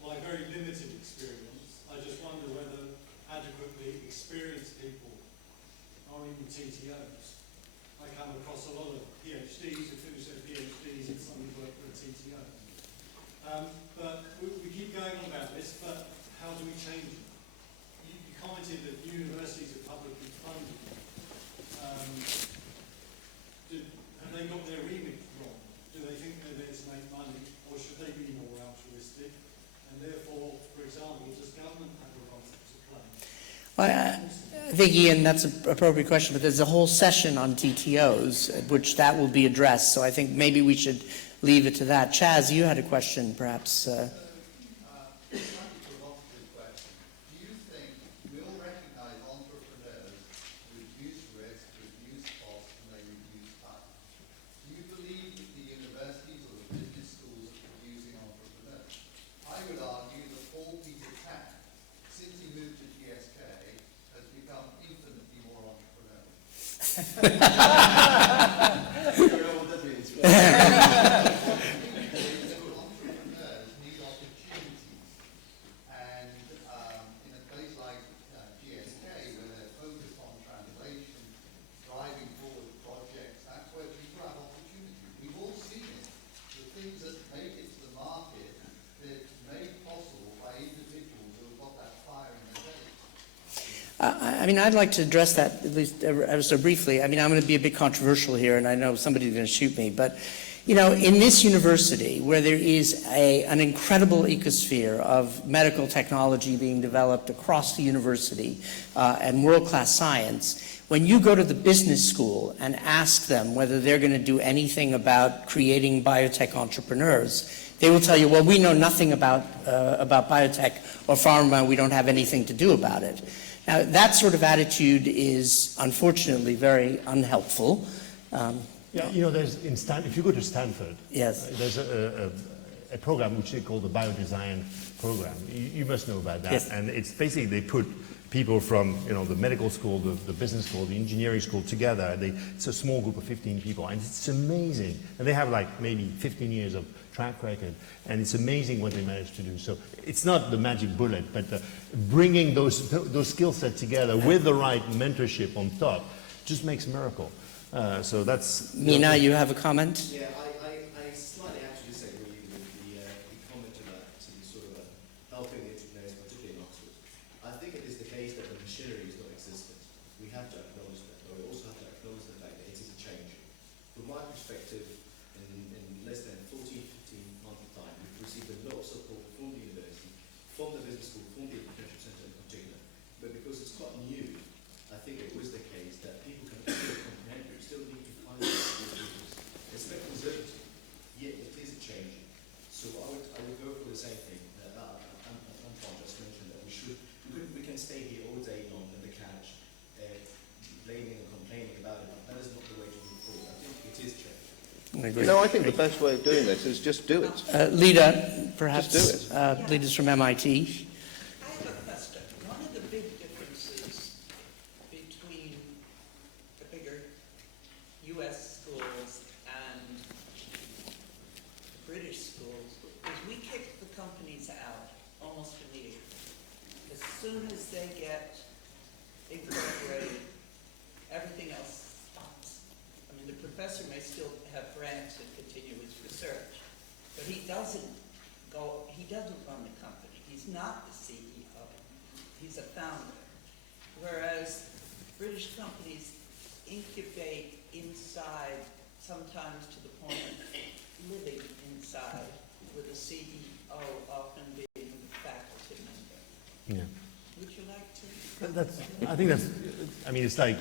My very limited experience, I just wonder whether adequately experienced people are even TTOs. I come across a lot of PhDs, who said PhDs and some who work for a TTO. But we keep going on about this, but how do we change it? You commented that universities are publicly funded. Have they got their remit wrong? Do they think they're there to make money, or should they be more altruistic? And therefore, for example, does government have a role to play? I think, Ian, that's an appropriate question, but there's a whole session on TTOs, at which that will be addressed, so I think maybe we should leave it to that. Chaz, you had a question, perhaps. I mean, I'd like to address that at least ever so briefly. I mean, I'm going to be a bit controversial here, and I know somebody's going to shoot me, but, in this university where there is an incredible ecosphere of medical technology being developed across the university and world-class science, when you go to the business school and ask them whether they're going to do anything about creating biotech entrepreneurs, they will tell you, well, we know nothing about biotech or pharma, we don't have anything to do about it. Now, that sort of attitude is unfortunately very unhelpful. Yeah, you know, if you go to Stanford, Yes. there's a program which they call the biodesign program. You must know about that. Yes. And it's basically they put people from, you know, the medical school, the business school, the engineering school together. It's a small group of 15 people, and it's amazing. And they have like maybe 15 years of track record, and it's amazing what they managed to do. So it's not the magic bullet, but bringing those skill sets together with the right mentorship on top just makes a miracle. So that's... Mina, you have a comment? Yeah, I slightly actually disagree with the comment about the sort of helping the entrepreneurs, particularly in Oxford. I think it is the case that the machinery is not existent. We have to acknowledge that, but we also have to acknowledge the fact that it is a change. From my perspective, in less than 14, 15 months' time, we've received a lot of support from the university, from the business school, from the Entrepreneurship Centre in particular. But because it's quite new, I think it was the case that people can still comprehend, but still need to find these it's a bit conservative, yet it is changing. So I would go for the same thing. Antoine just mentioned that we can stay here all day long in the couch, blaming and complaining about it. That is not the way to move forward. I think it is changing. I agree. No, I think the best way of doing this is just do it. Lida, perhaps. Just do it. Lida's from MIT. I have a question. One of the big differences between the bigger US schools and British schools is we kick the companies out almost immediately. As soon as they get incorporated, everything else stops. I mean, the professor may still have grants and continue his research, but he doesn't run the company. He's not the CEO. He's a founder. Whereas British companies incubate inside, sometimes to the point of living inside, with the CEO often being the faculty member. Yeah. Would you like to? I think I mean, it's like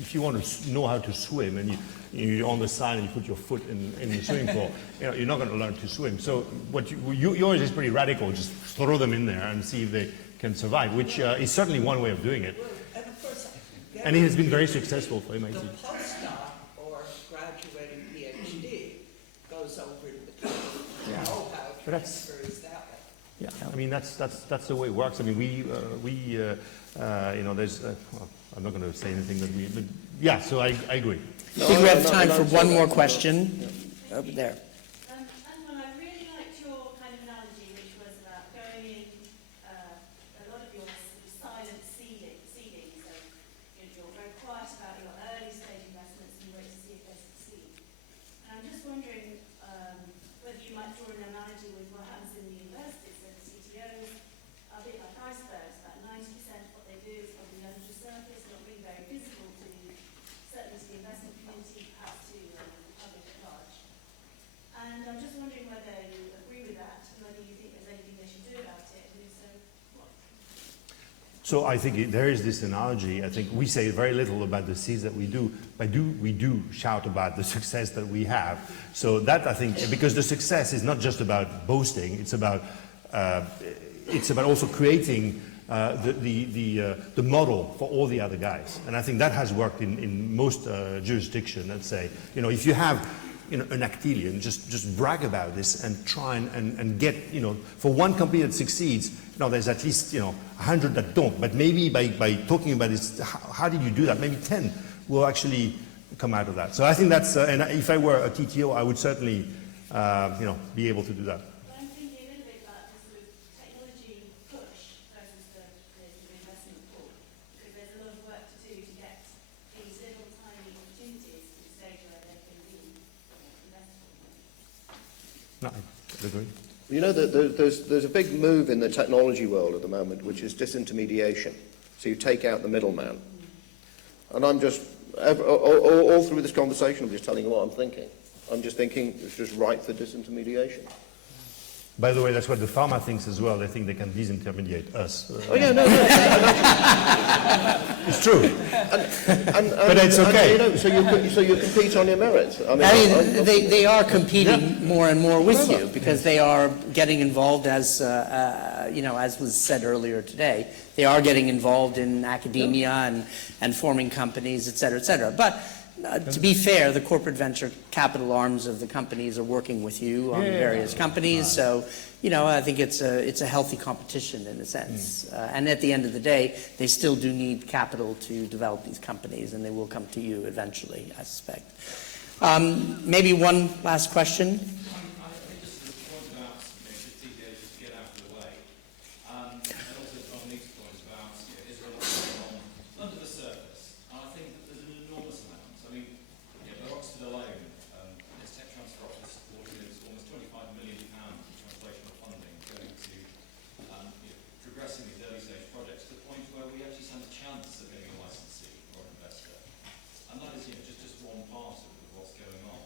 if you want to know how to swim and you're on the side and you put your foot in the swimming pool, you know, you're not going to learn to swim. So what yours is pretty radical. Just throw them in there and see if they can survive, which is certainly one way of doing it. And of course, And it has been very successful for MIT. the postdoc or graduating PhD goes over to the company. Yeah. Know how But that's- transfer is that way. Yeah, I mean that's the way it works. I mean you know, there's well, I'm not going to say anything that but yeah. So I agree. I think we have time for one more question. Over there. Antoine, I really liked your kind of analogy, which was about going in a lot of your sort of silent seeding. So you're very quiet about your early stage investments and you wait to see if they succeed. And I'm just wondering whether you might draw an analogy with what happens in the universities. So the CTOs are a bit like icebergs. About 90% of what they do is probably under the surface, not being very visible to certainly to the investment community, perhaps to the public at large. And I'm just wondering whether you agree with that, and whether you think there's anything they should do about it, and if so, what? So I think there is this analogy. I think we say very little about the seeds that we do, but we do shout about the success that we have. So that I think, because the success is not just about boasting, it's about also creating the model for all the other guys. And I think that has worked in most jurisdictions. Let's say, you know, if you have an Actelion, just brag about this and try and get, you know, for one company that succeeds, you know, there's at least, you know, 100 that don't. But maybe by talking about this, how did you do that? Maybe 10 will actually come out of that. So I think that's, and if I were a TTO, I would certainly, you know, be able to do that. But I'm thinking a little bit about the sort of technology push versus the investment pull, because there's a lot of work to do to get these little tiny opportunities to the stage where they can be investable. No, I agree. You know, there's a big move in the technology world at the moment, which is disintermediation. So you take out the middleman. And I'm just, all through this conversation, I'm just telling you what I'm thinking. I'm just thinking it's just ripe for disintermediation. By the way, that's what the pharma thinks as well. They think they can disintermediate us. Oh yeah, no. It's true. But it's okay. You know, so you compete on your merits. I mean, They are competing more and more with you because they are getting involved, as you know, as was said earlier today. They are getting involved in academia and forming companies, et cetera, et cetera. But To be fair, the corporate venture capital arms of the companies are working with you on various companies, so I think it's a healthy competition in a sense. And at the end of the day, they still do need capital to develop these companies, and they will come to you eventually, I suspect. Maybe one last question. I think just the point about the TDA, just to get out of the way, and also Dominique's point about Israel under the surface. And I think that there's an enormous amount. I mean, at Oxford alone, there's tech transfer office supporting almost £25 million in translational funding going to progressing these early stage projects to the point where we actually stand a chance of getting a licensee or an investor. And that is just one part of what's going on.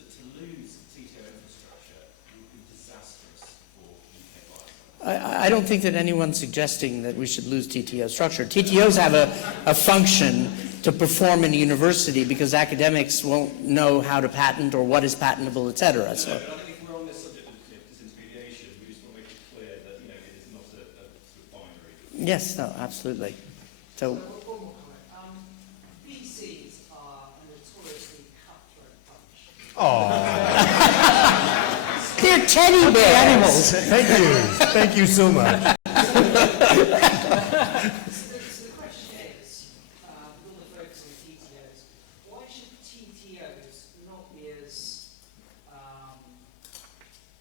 To lose TTO infrastructure would be disastrous for UK license. I don't think that anyone's suggesting that we should lose TTO structure. TTOs have a function to perform in a university because academics won't know how to patent or what is patentable, et cetera. So. But I think if we're on this subject of disintermediation, we just want to make it clear that it is not a sort of binary. Yes, no, absolutely. So. One more comment. VCs are a notoriously cutthroat bunch. Oh, They're teddy bear animals. thank you so much. So the question is, with all the focus on TTOs, why should TTOs not be as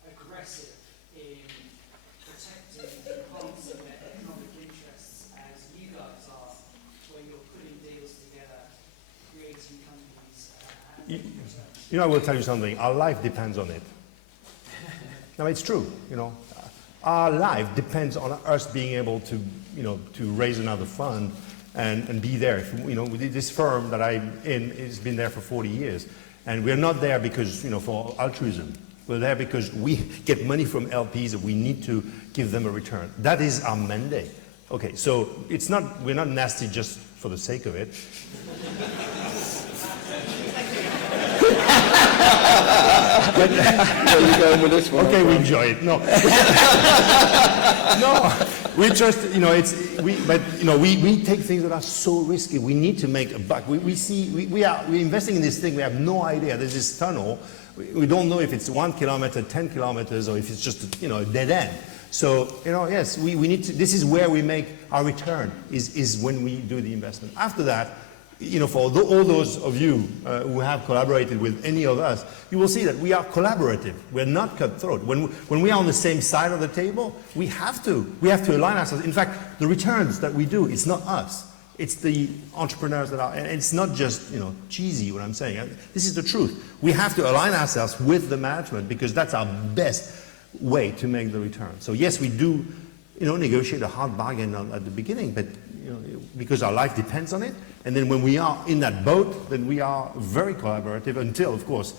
aggressive in protecting and enhancing their economic interests as you guys are when you're putting deals together, creating companies? I will tell you something. Our life depends on it. No, it's true. Our life depends on us being able to, to raise another fund and be there. This firm that I'm in has been there for 40 years, and we're not there because, for altruism. We're there because we get money from LPs and we need to give them a return. That is our mandate. Okay, so we're not nasty just for the sake of it. Where are you going with this one? Okay, we enjoy it. No, no, we just, we take things that are so risky. We need to make a buck. We're investing in this thing. We have no idea. There's this tunnel. We don't know if it's 1 kilometer, 10 kilometers, or if it's just, a dead end. So, yes, we need to. This is where we make our return. Is when we do the investment. After that, for all those of you who have collaborated with any of us, you will see that we are collaborative. We're not cutthroat. When we are on the same side of the table, we have to align ourselves. In fact, the returns that we do, it's not us. It's the entrepreneurs that are, and it's not just, cheesy what I'm saying. This is the truth. We have to align ourselves with the management because that's our best way to make the return. So yes, we do, negotiate a hard bargain at the beginning, but because our life depends on it. And then when we are in that boat, then we are very collaborative until, of course,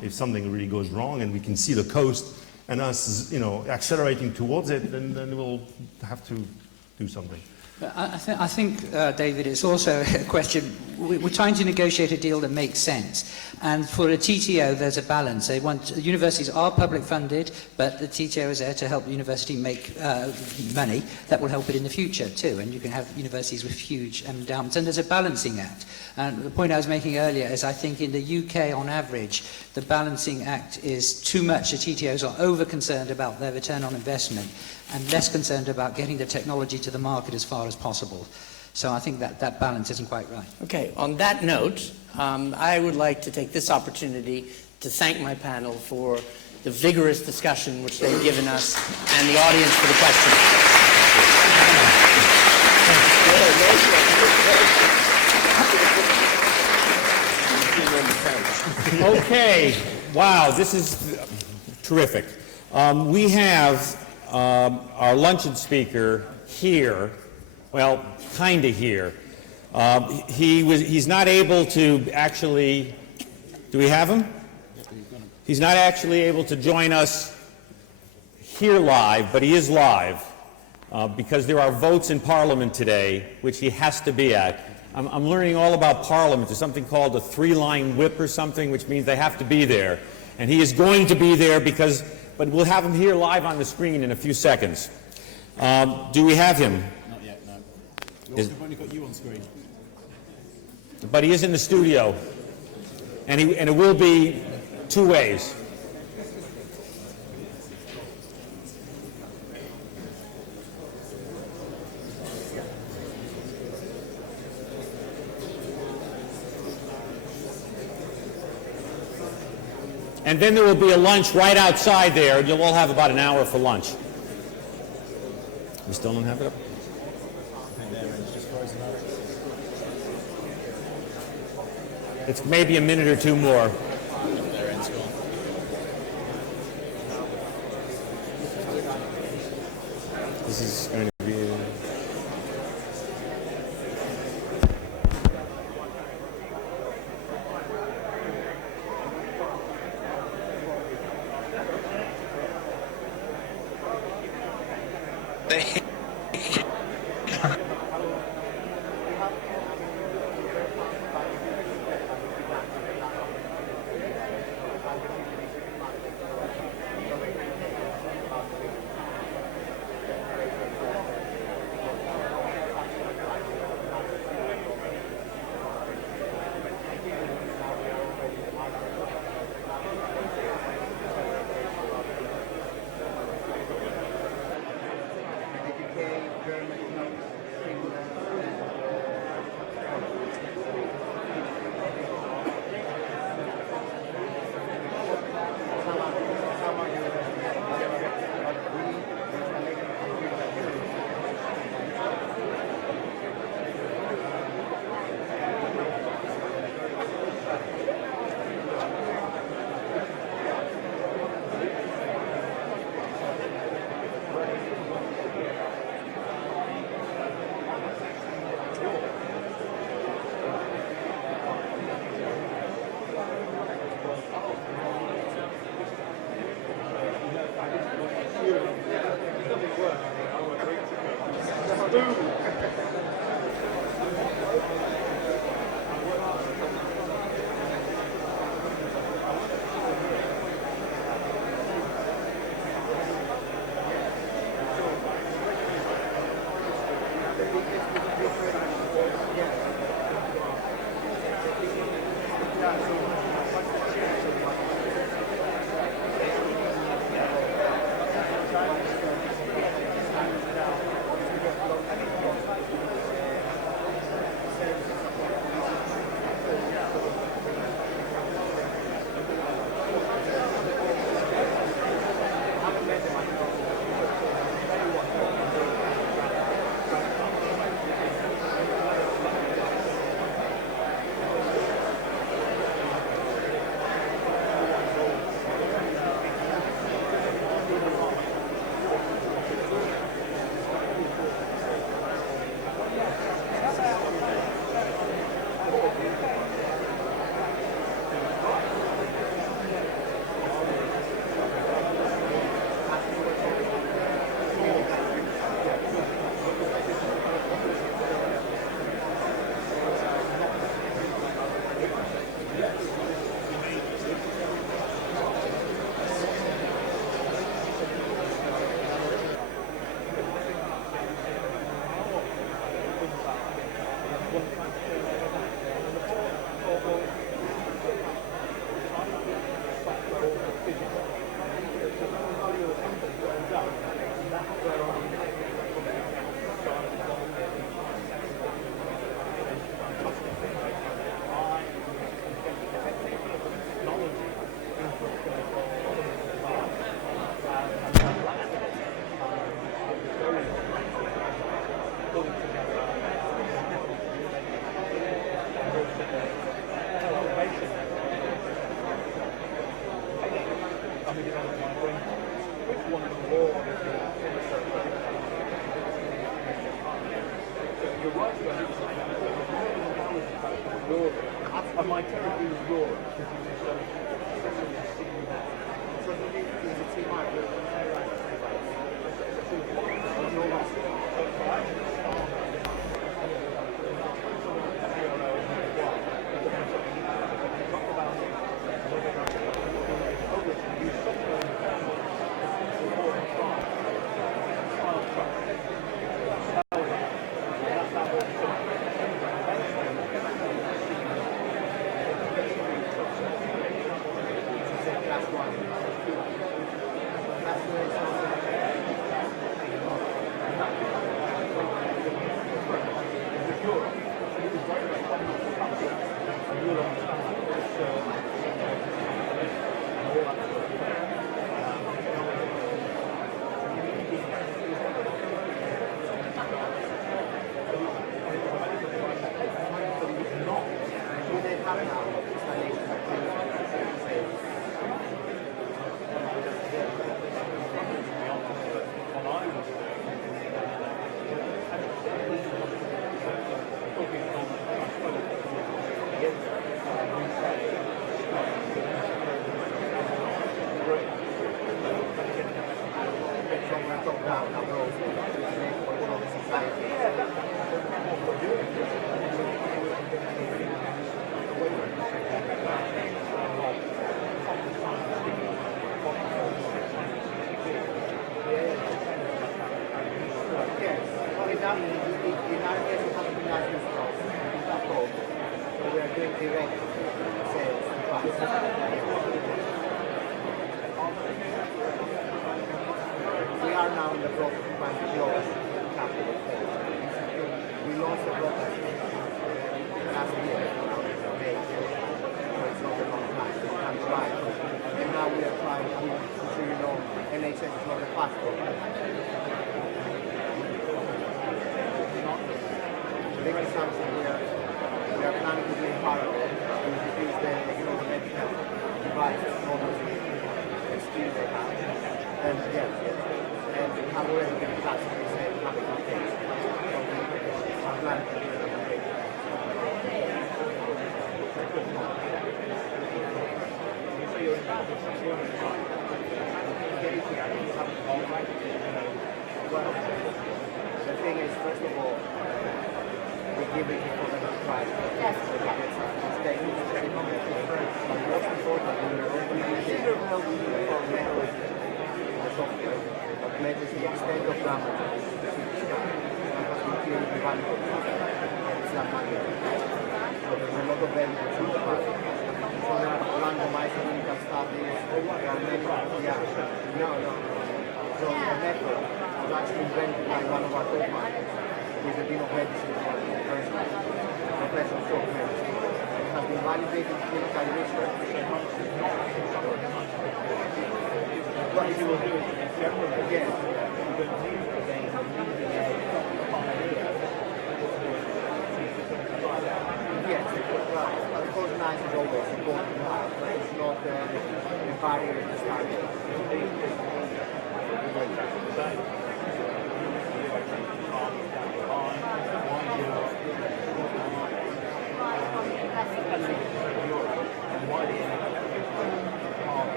if something really goes wrong and we can see the coast and us, accelerating towards it, then we'll have to do something. I think, David, it's also a question. We're trying to negotiate a deal that makes sense. And for a TTO, there's a balance. Universities are public funded, but the TTO is there to help the university make money. That will help it in the future, too. And you can have universities with huge endowments. And there's a balancing act. And the point I was making earlier is I think in the UK, on average, the balancing act is too much. The TTOs are over-concerned about their return on investment and less concerned about getting the technology to the market as far as possible. So I think that balance isn't quite right. Okay, on that note, I would like to take this opportunity to thank my panel for the vigorous discussion which they've given us and the audience for the questions. Okay, wow, this is terrific. We have our luncheon speaker here, well, kind of here. He's not able to actually, do we have him? He's not actually able to join us here live, but he is live because there are votes in Parliament today, which he has to be at. I'm learning all about Parliament. There's something called a three-line whip or something, which means they have to be there. And he is going to be there but we'll have him here live on the screen in a few seconds. Do we have him? Not yet, no. We've only got you on screen. But he is in the studio. And it will be two ways. And then there will be a lunch right outside there, and you'll all have about an hour for lunch. We still don't have it up? It's maybe a minute or two more. This is going to be...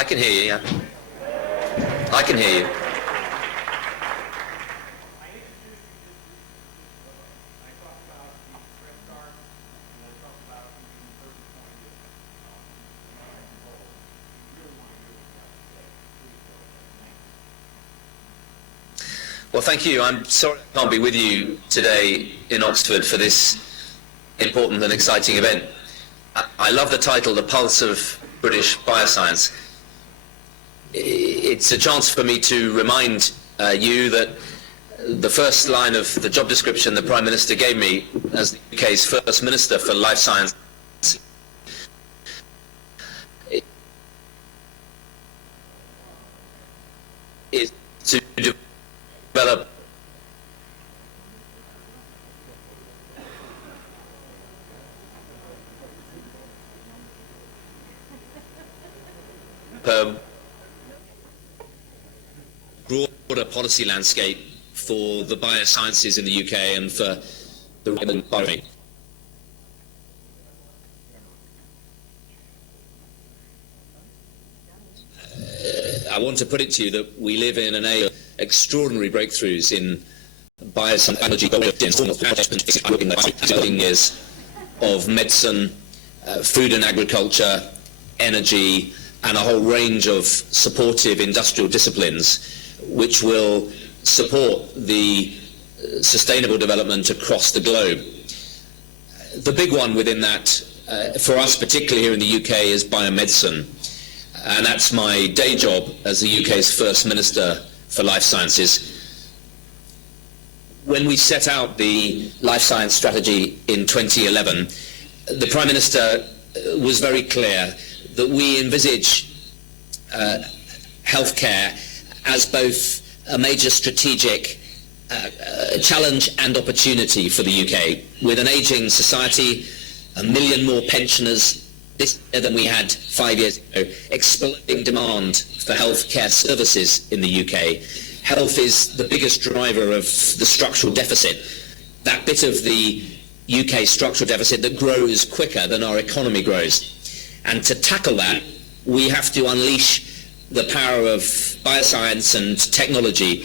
I can hear you, yeah. I can hear you. Well, thank you. I'm sorry I can't be with you today in Oxford for this important and exciting event. I love the title, The Pulse of British Bioscience. It's a chance for me to remind you that the first line of the job description the Prime Minister gave me as the UK's First Minister for Life Science is to develop a broader policy landscape for the biosciences in the UK and for the environment. I want to put it to you that we live in an age of extraordinary breakthroughs in biotechnology, years of medicine, food and agriculture, energy, and a whole range of supportive industrial disciplines which will support the sustainable development across the globe. The big one within that, for us particularly here in the UK, is biomedicine. And that's my day job as the UK's First Minister for Life Sciences. When we set out the life science strategy in 2011, the Prime Minister was very clear that we envisage healthcare as both a major strategic challenge and opportunity for the UK. With an ageing society, 1 million more pensioners this year than we had 5 years ago, exploding demand for healthcare services in the UK. Health is the biggest driver of the structural deficit, that bit of the UK structural deficit that grows quicker than our economy grows. And to tackle that, we have to unleash the power of bioscience and technology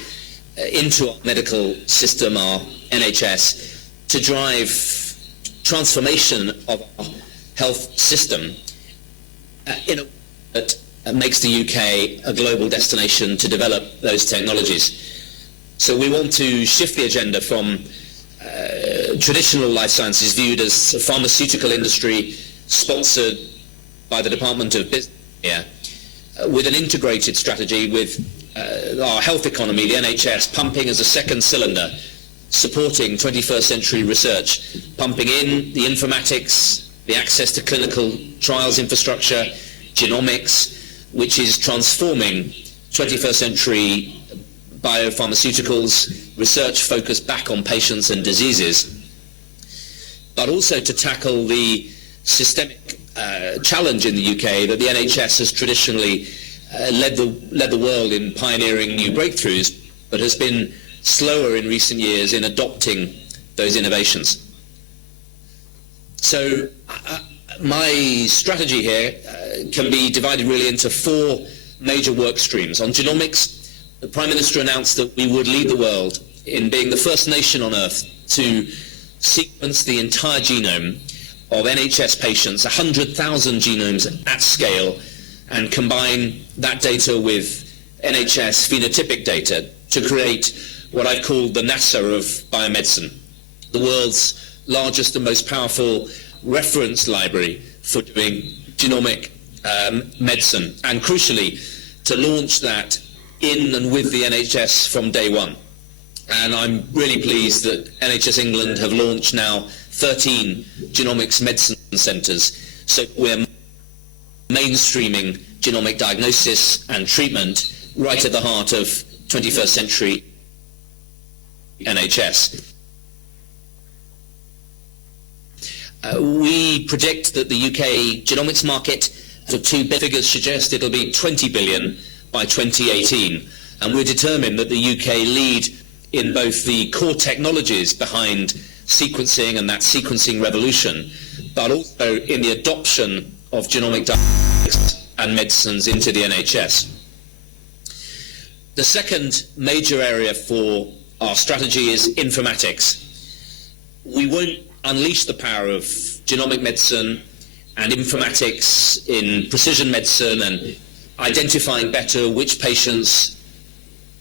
into our medical system, our NHS, to drive transformation of our health system in a way that makes the UK a global destination to develop those technologies. So we want to shift the agenda from traditional life sciences viewed as a pharmaceutical industry sponsored by the Department of Business here, with an integrated strategy with our health economy, the NHS, pumping as a second cylinder, supporting 21st century research, pumping in the informatics, the access to clinical trials infrastructure, genomics, which is transforming 21st century biopharmaceuticals, research focused back on patients and diseases, but also to tackle the systemic challenge in the UK that the NHS has traditionally led the world in pioneering new breakthroughs, but has been slower in recent years in adopting those innovations. So my strategy here can be divided really into 4 major work streams. On genomics, the Prime Minister announced that we would lead the world in being the first nation on earth to sequence the entire genome of NHS patients, 100,000 genomes at scale, and combine that data with NHS phenotypic data to create what I've called the NASA of biomedicine, the world's largest and most powerful reference library for doing genomic medicine, and crucially to launch that in and with the NHS from day one. And I'm really pleased that NHS England have launched now 13 genomics medicine centres, so we're mainstreaming genomic diagnosis and treatment right at the heart of 21st century NHS. We predict that the UK genomics market, the 2 figures suggest it'll be 20 billion by 2018, and we're determined that the UK lead in both the core technologies behind sequencing and that sequencing revolution, but also in the adoption of genomic diagnostics and medicines into the NHS. The second major area for our strategy is informatics. We won't unleash the power of genomic medicine and informatics in precision medicine and identifying better which patients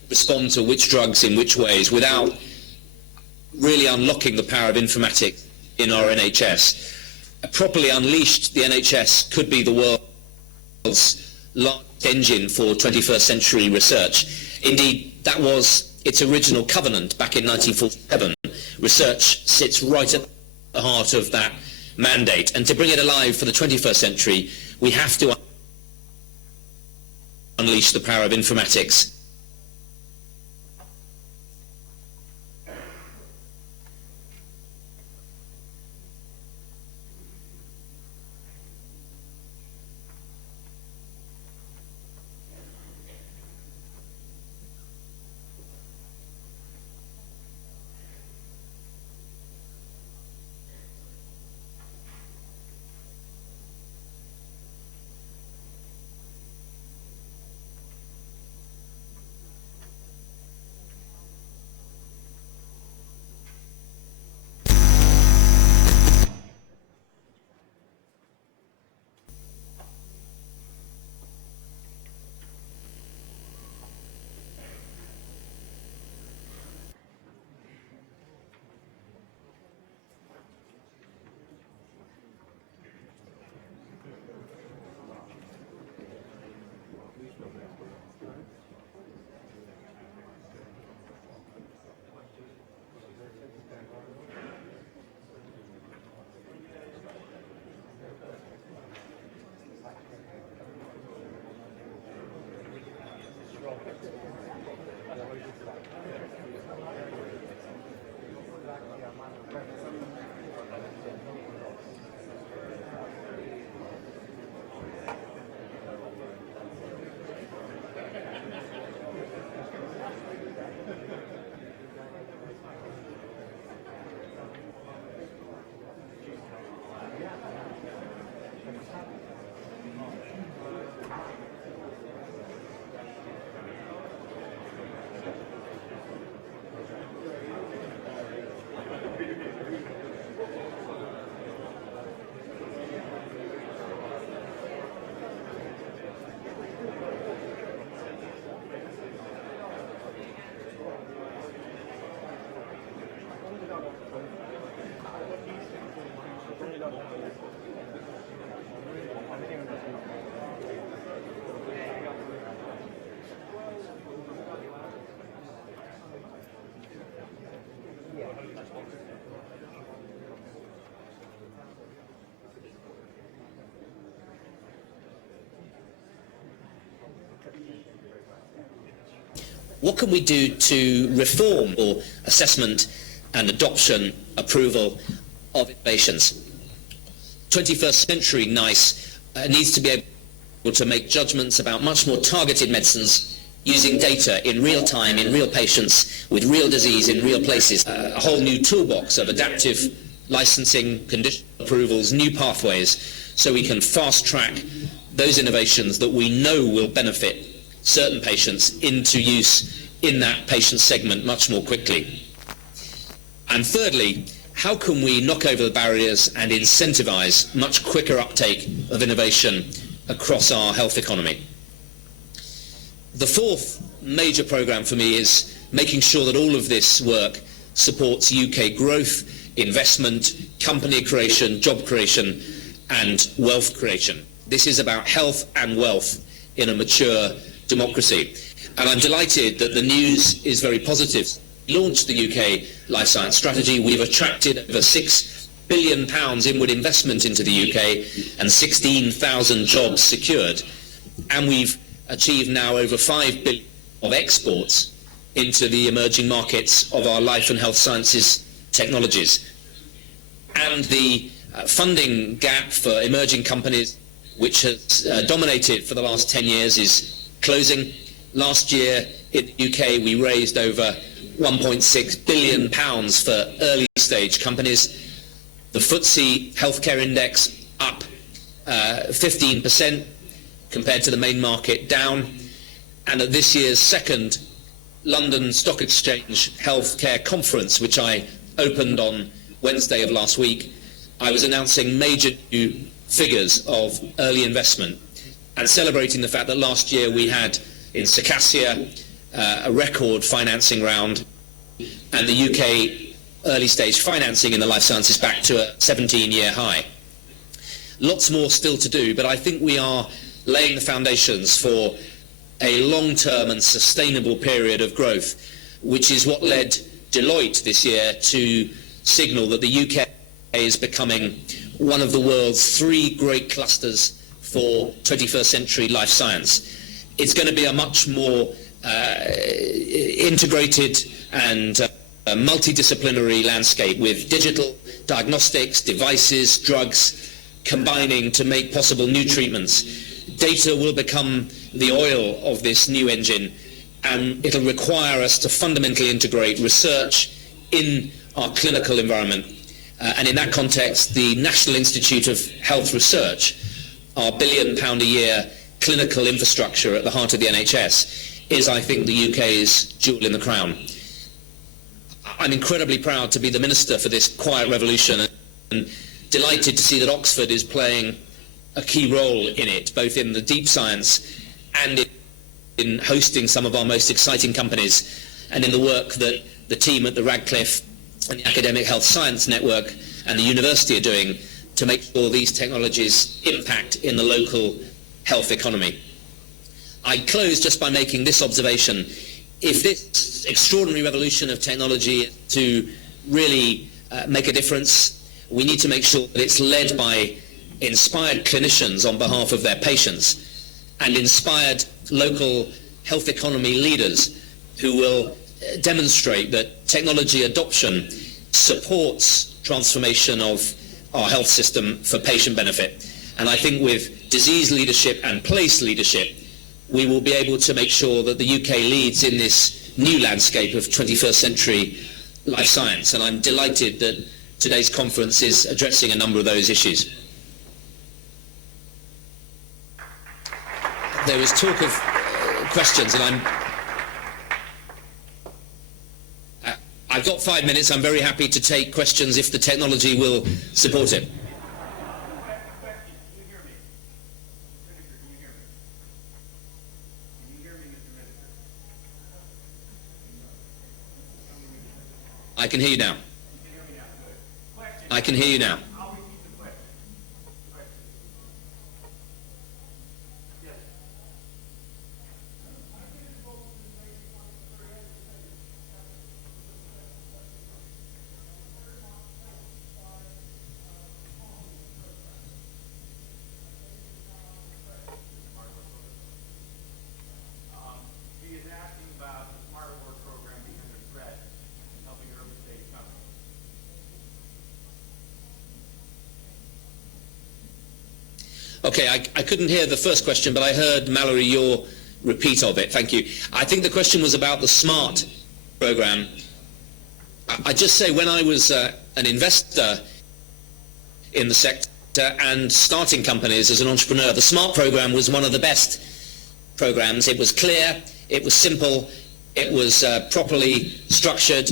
respond to which drugs in which ways without really unlocking the power of informatics in our NHS. Properly unleashed, the NHS could be the world's largest engine for 21st century research. Indeed, that was its original covenant back in 1947. Research sits right at the heart of that mandate, and to bring it alive for the 21st century, we have to unleash the power of informatics. What can we do to reform or assessment and adoption, approval of innovations? 21st century NICE needs to be able to make judgments about much more targeted medicines using data in real time, in real patients, with real disease in real places. A whole new toolbox of adaptive licensing, condition approvals, new pathways, so we can fast track those innovations that we know will benefit certain patients into use in that patient segment much more quickly. And thirdly, how can we knock over the barriers and incentivize much quicker uptake of innovation across our health economy? The fourth major program for me is making sure that all of this work supports UK growth, investment, company creation, job creation, and wealth creation. This is about health and wealth in a mature democracy. And I'm delighted that the news is very positive. We launched the UK Life Science Strategy. We've attracted over £6 billion inward investment into the UK and 16,000 jobs secured. And we've achieved now over £5 billion of exports into the emerging markets of our life and health sciences technologies. And the funding gap for emerging companies, which has dominated for the last 10 years, is closing. Last year in the UK we raised over £1.6 billion for early stage companies. The FTSE Healthcare Index up 15% compared to the main market down. And at this year's second London Stock Exchange Healthcare Conference, which I opened on Wednesday of last week, I was announcing major new figures of early investment and celebrating the fact that last year we had in Circassia a record financing round, and the UK early stage financing in the life sciences back to a 17-year high. Lots more still to do, but I think we are laying the foundations for a long-term and sustainable period of growth, which is what led Deloitte this year to signal that the UK is becoming one of the world's 3 great clusters for 21st century life science. It's going to be a much more integrated and multidisciplinary landscape with digital diagnostics, devices, drugs combining to make possible new treatments. Data will become the oil of this new engine, and it'll require us to fundamentally integrate research in our clinical environment. And in that context, the National Institute of Health Research, our £1 billion a year clinical infrastructure at the heart of the NHS, is, I think, the UK's jewel in the crown. I'm incredibly proud to be the minister for this quiet revolution, and delighted to see that Oxford is playing a key role in it, both in the deep science and in hosting some of our most exciting companies, and in the work that the team at the Radcliffe and the Academic Health Science Network and the university are doing to make sure these technologies impact in the local health economy. I close just by making this observation. If this extraordinary revolution of technology is to really make a difference, we need to make sure that it's led by inspired clinicians on behalf of their patients and inspired local health economy leaders who will demonstrate that technology adoption supports transformation of our health system for patient benefit. And I think with disease leadership and place leadership, we will be able to make sure that the UK leads in this new landscape of 21st century life science. And I'm delighted that today's conference is addressing a number of those issues. There was talk of questions, and I've got 5 minutes. I'm very happy to take questions if the technology will support it. I can hear you now. I can hear you now. Okay, I couldn't hear the first question, but I heard, Mallory, your repeat of it. Thank you. I think the question was about the SMART program. I just say, when I was an investor in the sector and starting companies as an entrepreneur, the SMART program was one of the best programs. It was clear, it was simple, it was properly structured,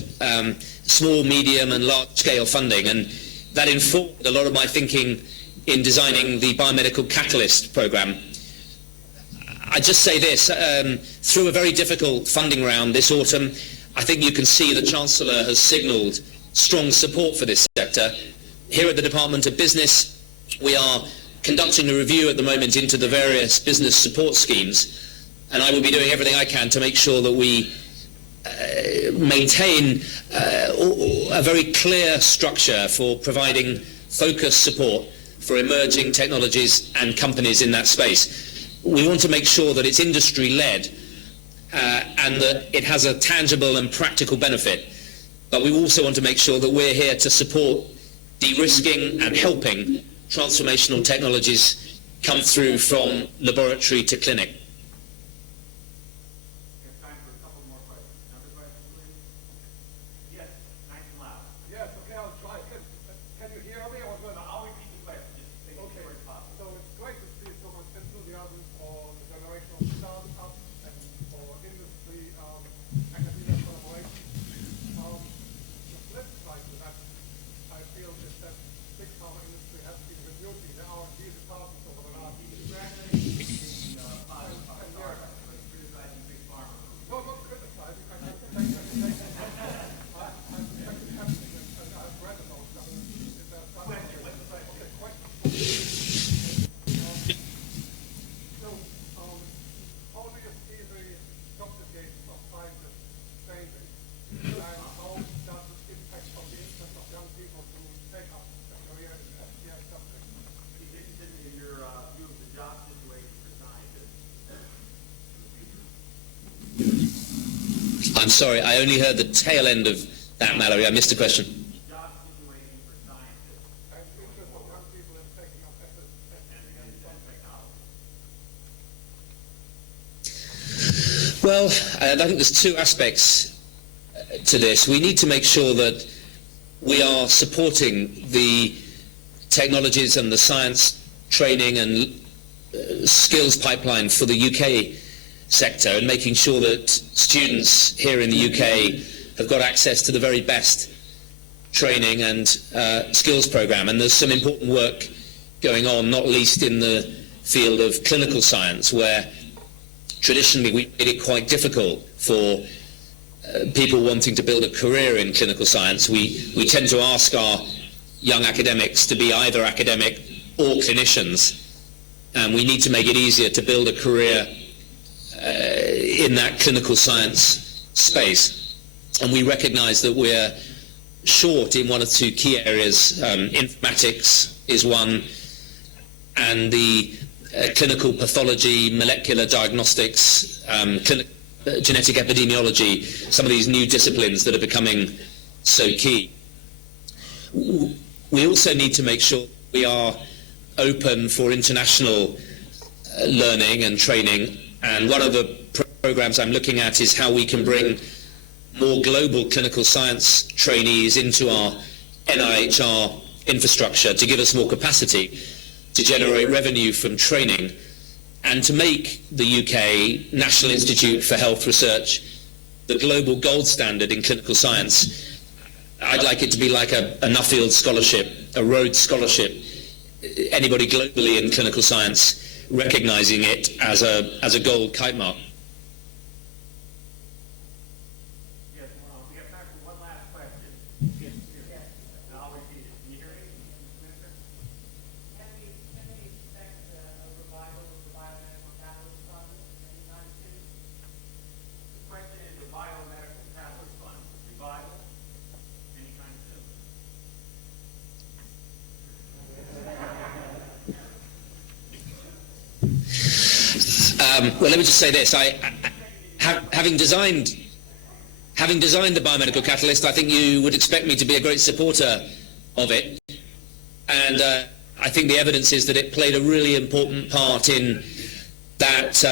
small, medium and large scale funding, and that informed a lot of my thinking in designing the Biomedical Catalyst program. I just say this, through a very difficult funding round this autumn, I think you can see the Chancellor has signalled strong support for this sector. Here at the Department of Business, we are conducting a review at the moment into the various business support schemes, and I will be doing everything I can to make sure that we maintain a very clear structure for providing focused support for emerging technologies and companies in that space. We want to make sure that it's industry-led and that it has a tangible and practical benefit. But we also want to make sure that we're here to support de-risking and helping transformational technologies come through from laboratory to clinic. I'm sorry, I only heard the tail end of that, Mallory. I missed the question. Well, I think there's two aspects to this. We need to make sure that we are supporting the technologies and the science training and skills pipeline for the UK sector, and making sure that students here in the UK have got access to the very best training and skills program. And there's some important work going on, not least in the field of clinical science, where traditionally we made it quite difficult for people wanting to build a career in clinical science. We tend to ask our young academics to be either academic or clinicians, and we need to make it easier to build a career in that clinical science space. And we recognise that we're short in one or two key areas. Informatics is one, and the clinical pathology, molecular diagnostics, genetic epidemiology, some of these new disciplines that are becoming so key. We also need to make sure we are open for international learning and training, and one of the programs I'm looking at is how we can bring more global clinical science trainees into our NIHR infrastructure to give us more capacity to generate revenue from training, and to make the UK National Institute for Health Research the global gold standard in clinical science. I'd like it to be like a Nuffield Scholarship, a Rhodes Scholarship, anybody globally in clinical science recognising it as a gold kite mark. Yes, we have time for one last question. Yes. And I'll repeat it. Can you hear me, Minister? Can we expect a revival of the biomedical catalyst fund anytime soon? The question is the biomedical catalyst fund revival anytime soon. Well, let me just say this. Having designed the biomedical catalyst, I think you would expect me to be a great supporter of it. And I think the evidence is that it played a really important part in that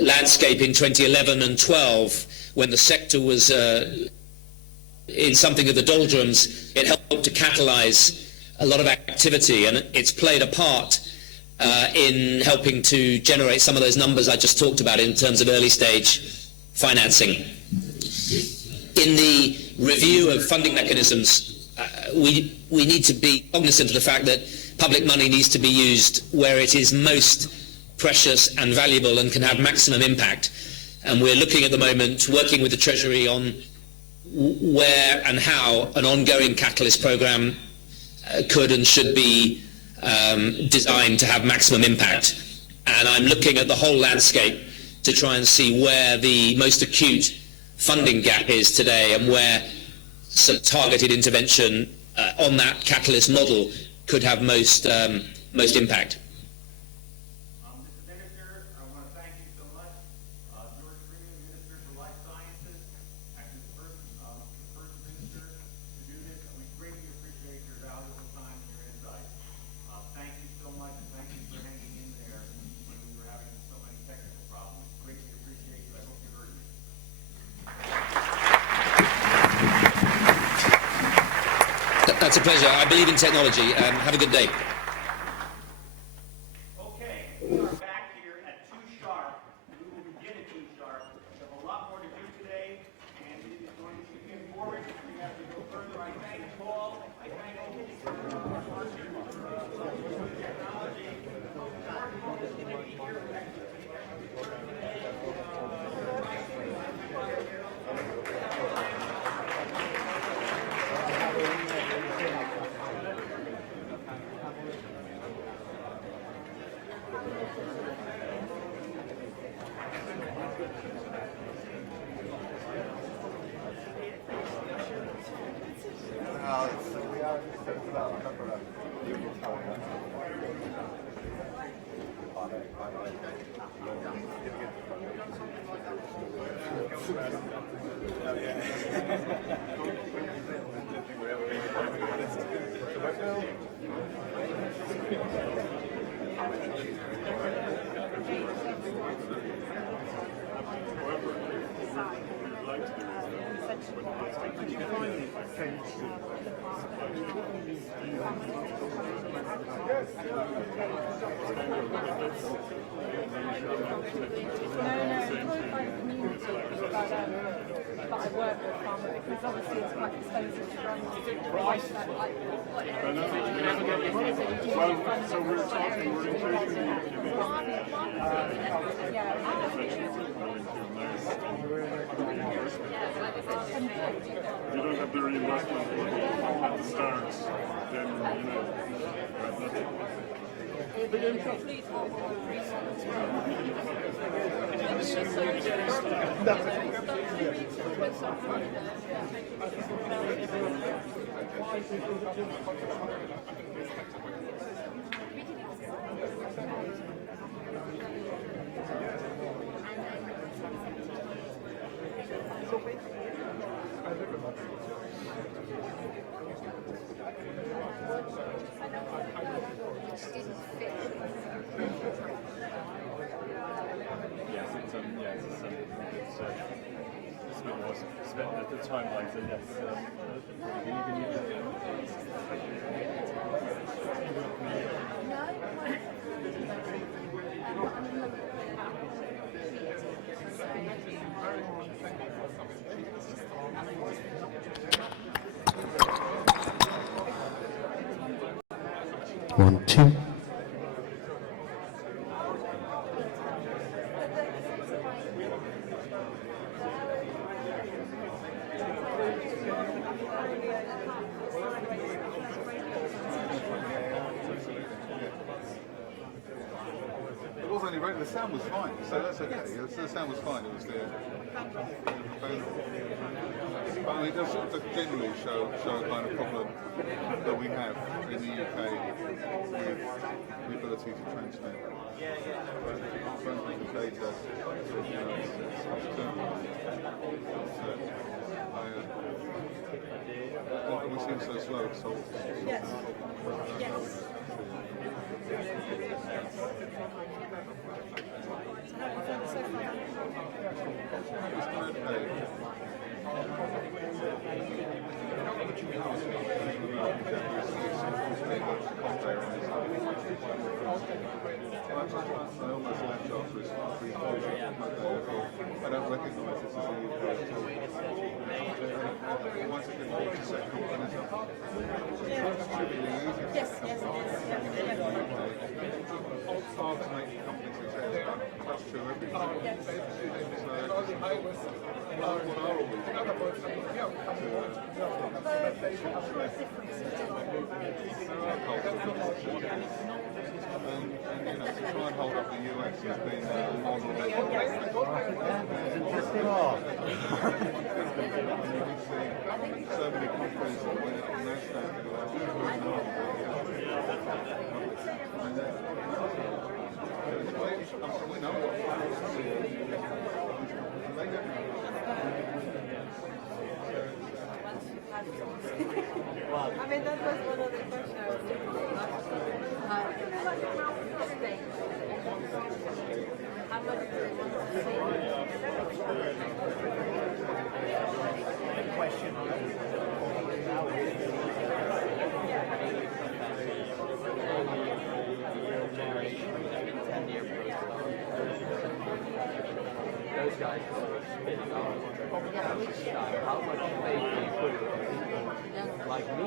landscape in 2011 and 12, when the sector was in something of the doldrums. It helped to catalyse a lot of activity, and it's played a part in helping to generate some of those numbers I just talked about in terms of early stage financing. In the review of funding mechanisms, we need to be cognizant of the fact that public money needs to be used where it is most precious and valuable and can have maximum impact. And we're looking at the moment, working with the Treasury, on where and how an ongoing catalyst programme could and should be designed to have maximum impact. And I'm looking at the whole landscape to try and see where the most acute funding gap is today, and where some targeted intervention on that catalyst model could have most impact. Mr. Minister, I want to thank you so much. George Freeman, Minister for Life Sciences, actually the first minister to do this, and we greatly appreciate your valuable time and your insight. Thank you so much, and thank you for hanging in there when we were having so many technical problems. Greatly appreciate you. I hope you heard me. That's a pleasure. I believe in technology. Have a good day. Okay, we are back here at 2 sharp. We will begin at 2 sharp. We have a lot more to do today, and it is going to begin forward. We have to go further. I thank Paul. I thank all of you for your partnership with technology. employed by the community, but I work with farmers because obviously it's quite expensive to run waste that like So we're talking, we're increasing you don't have the reimbursement at the start, then you know, the timelines are One, two. the sound was fine, so that's okay. The sound was fine. It was the but I mean, it does generally show a kind of problem that we have in the UK with the ability to transmit transmitted data. You know, it's terminal. We seem so slow to solve this. Yes. Yes. I don't recognise this as a UK at all. Once it gets to second mechanism, it should be really easy. Yes, yes, Old farms make companies whose hair's done. That's true everywhere. yes. So what are all these? And you know, to try and hold up the US has been a model. So many countries that went on their stand in the last year. We know what I mean, that was one of the questions I was thinking. How much do they want to see? Those guys are spinning off. How much faith do you put in people like me? I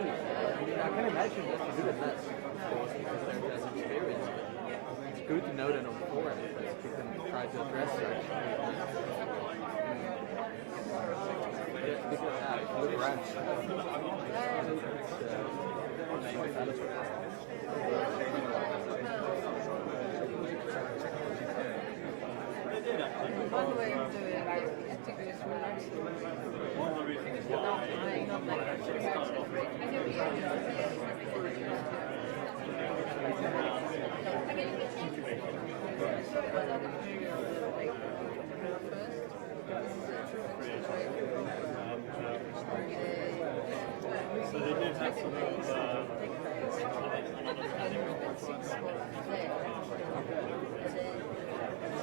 mean, I can imagine what to do with this, of course, because of their experience. It's good to know that on forum, because we can try to address such. Because if you look around, One way of doing it is to go relaxing. Not like So they did have some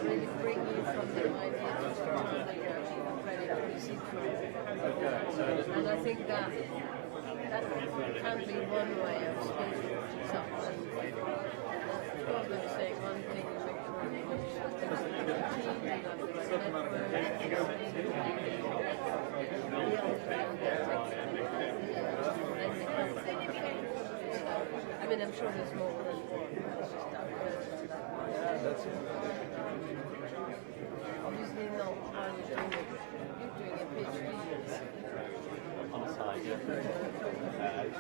really bring you from the idea to very easy and I think that can be one way of speaking to someone. That's probably saying one thing and make sure you I mean, I'm sure there's more than one. It's just that obviously not while you're doing a PhD. On the side, yeah.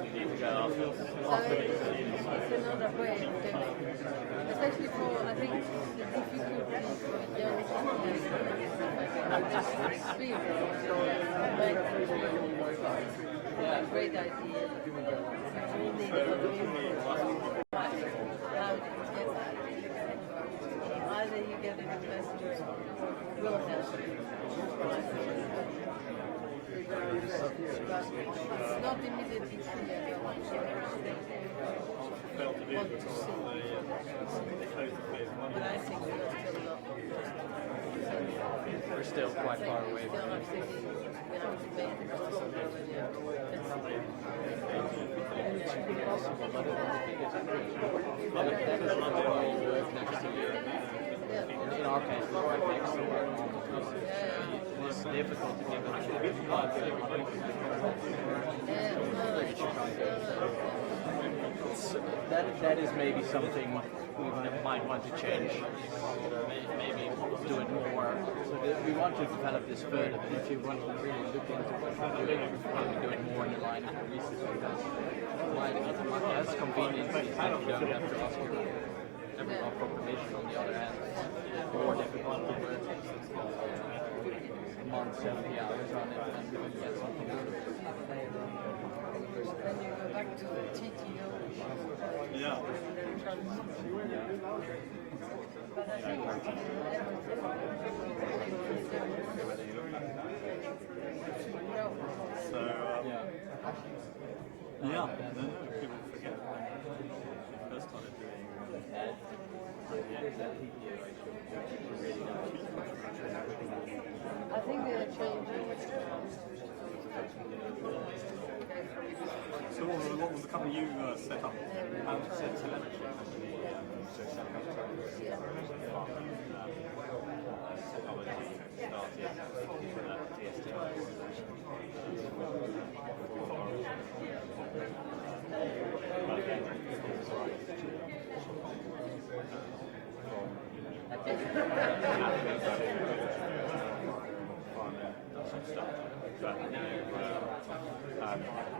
You need to go after It's another way of doing it. Especially for, I think, the difficulty for young people this experience. A great idea. You need a lot of input. How do you get that? Either you get an investor who will help you. It's not immediately clear what you want to see. But I think we're still not. We're still quite far away from it. It should be possible, but I think it's that is not all work next to you. In our case, we work next to our it's difficult to give that is maybe something we might want to change. Maybe do it more. So we want to develop this further, but if you want to really look into what we're doing, maybe do it more in line with the research because as convenient as you don't have to ask everyone for permission. On the other hand, it's more difficult to work a month, 70 hours on it and really get something out of it. Then you go back to the TTO. Yeah. But I think So, yeah, people forget when we first started doing I think they're changing. So what was the company you set up? Telemetry.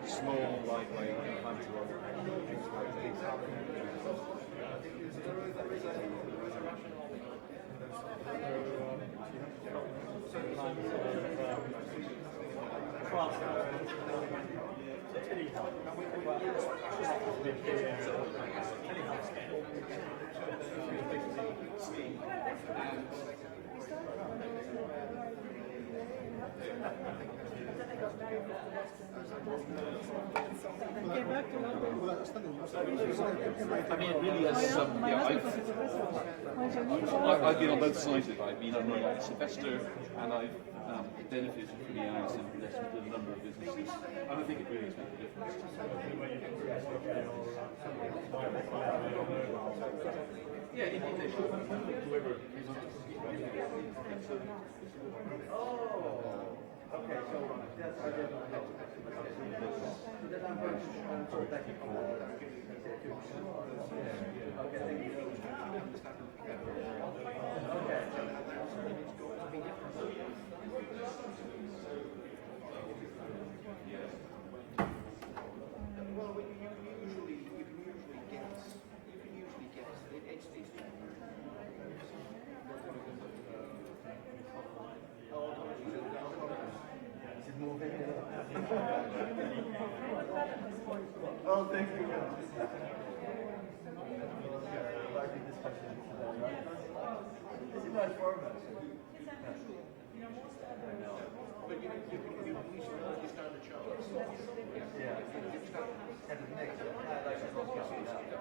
Small, lightweight, implantable. I mean, it really is some, I've been on both sides of it. I've been a investor and I've benefited from the IS investment in a number of businesses. And I think it really has made a difference. Yeah, indeed they should. Whoever is on Okay, so that's our deadline. Then I'm going to back and forth. Okay, thank you. Well, you can usually guess. It's these. Is it more Oh, thank you. This is nice format. But you start the charts. Yeah. And the next, I like to start the charts.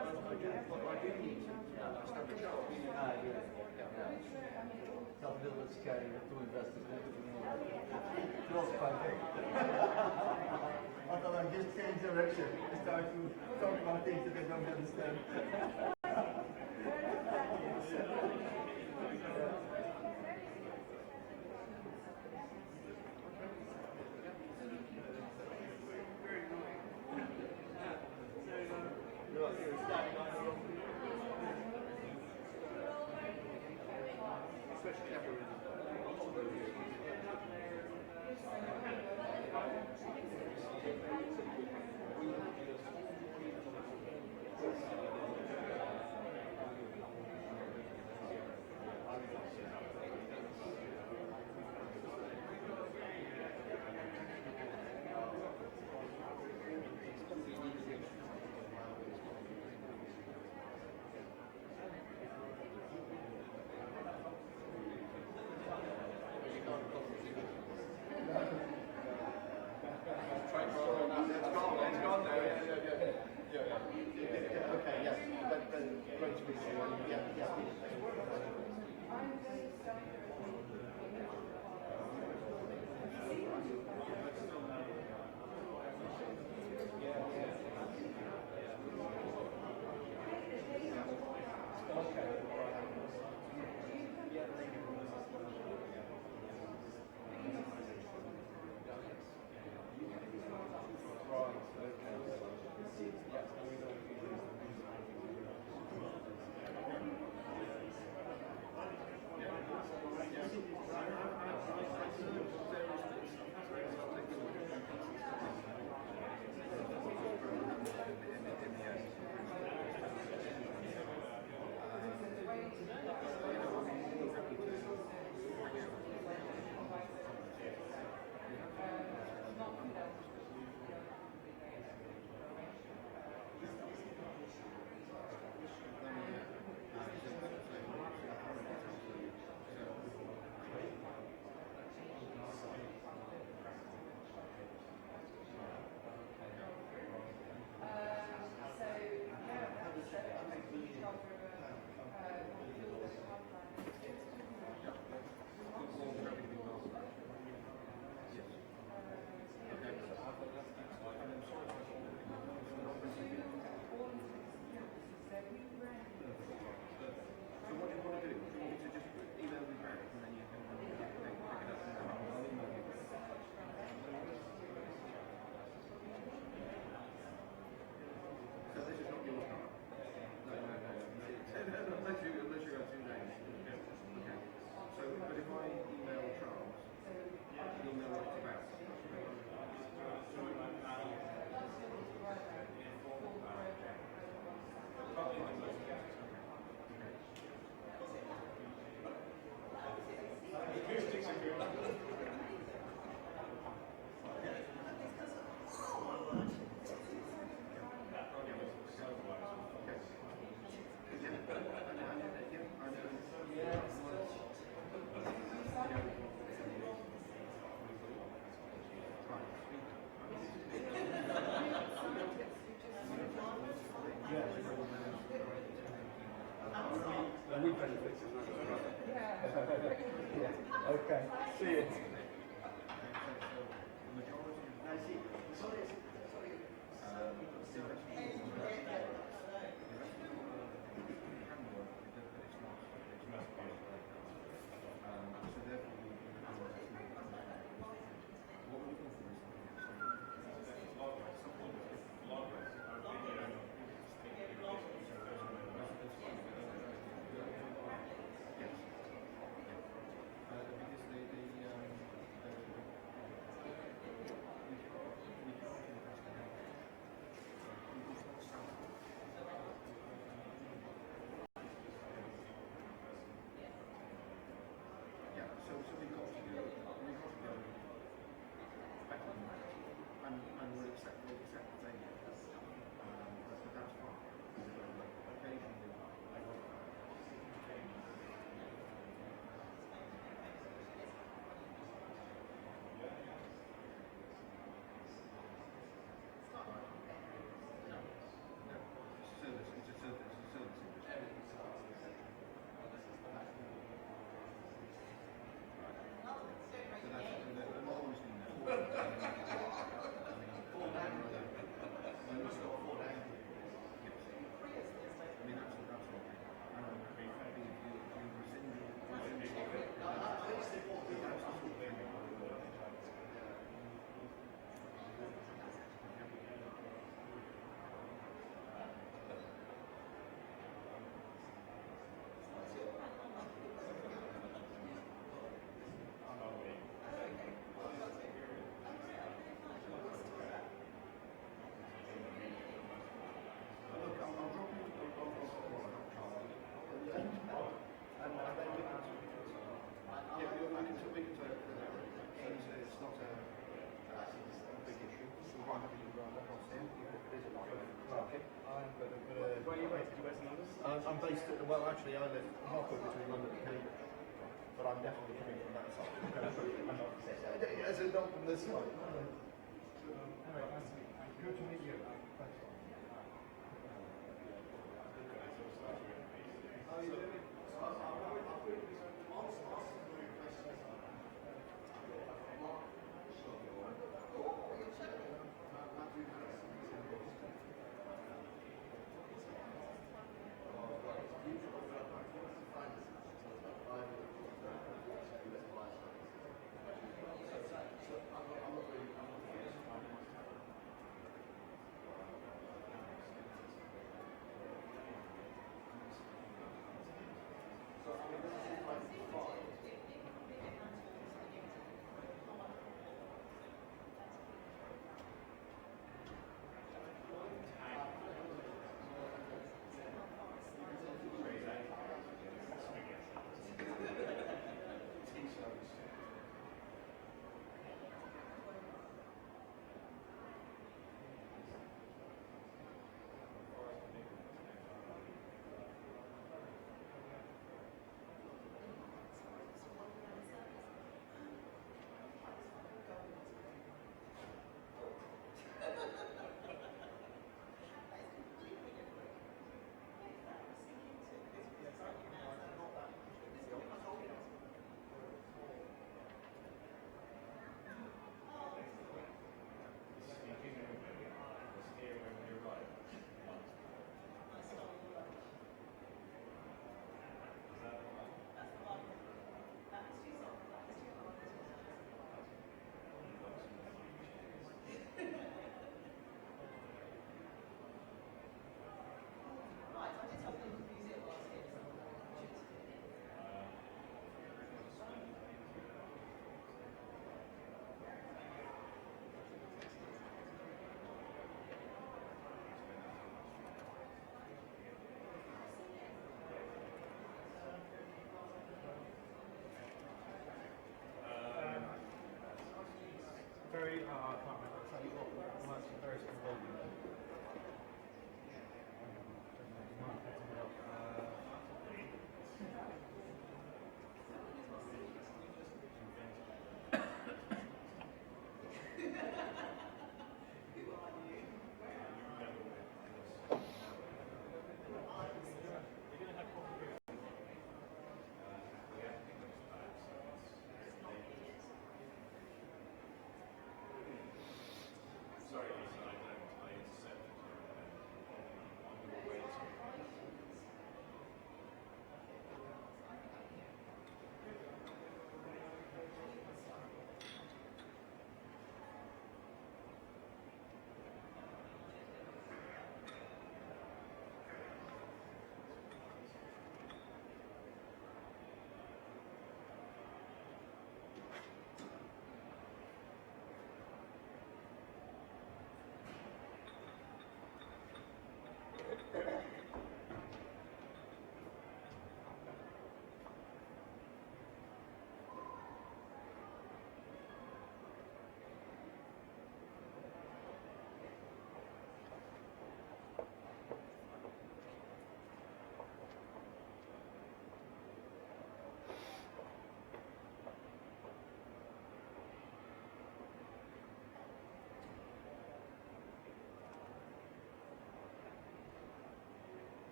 Tell Bill what's scary to investors. It was quite big. I thought I'd just change direction and start to talk about things that they don't understand. Okay. See you. I'm based at, well, actually, I live halfway between London and Cambridge, but I'm definitely coming from that side. As a not from this side. Good to meet you. Thanks. How are you doing?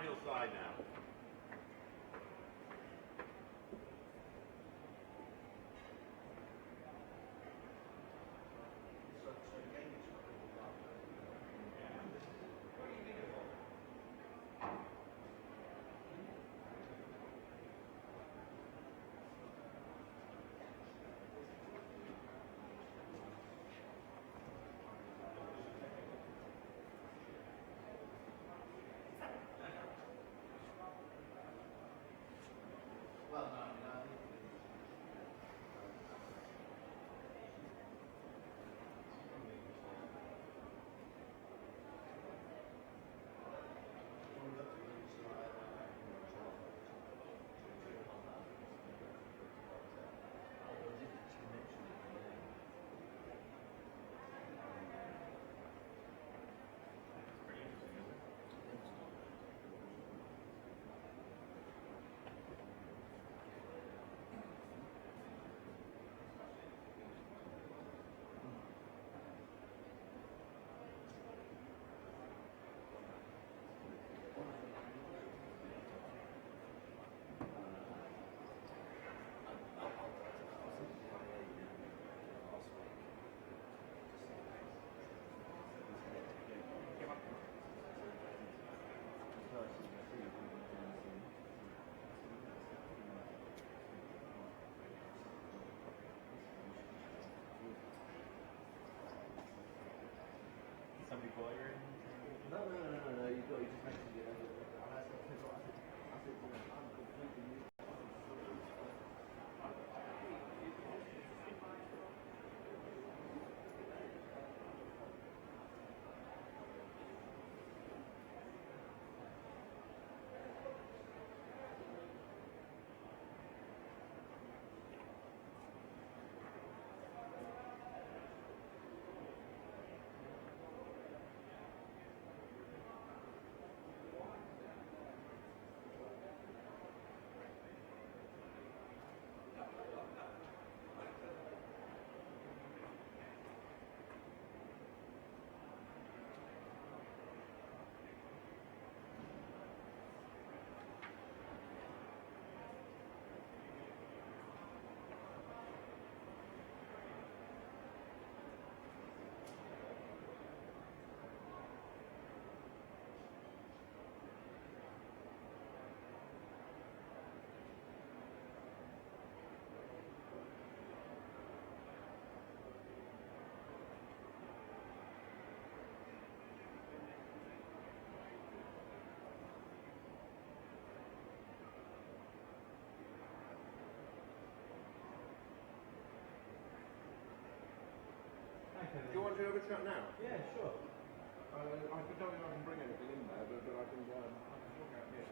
downhill side now. Well, no, I mean, I think Somebody call you? no, you just mentioned it. I said, I'm completely new. Do you want to have a chat now? Yeah, sure. I don't think I can bring anything in there, but I can look at it.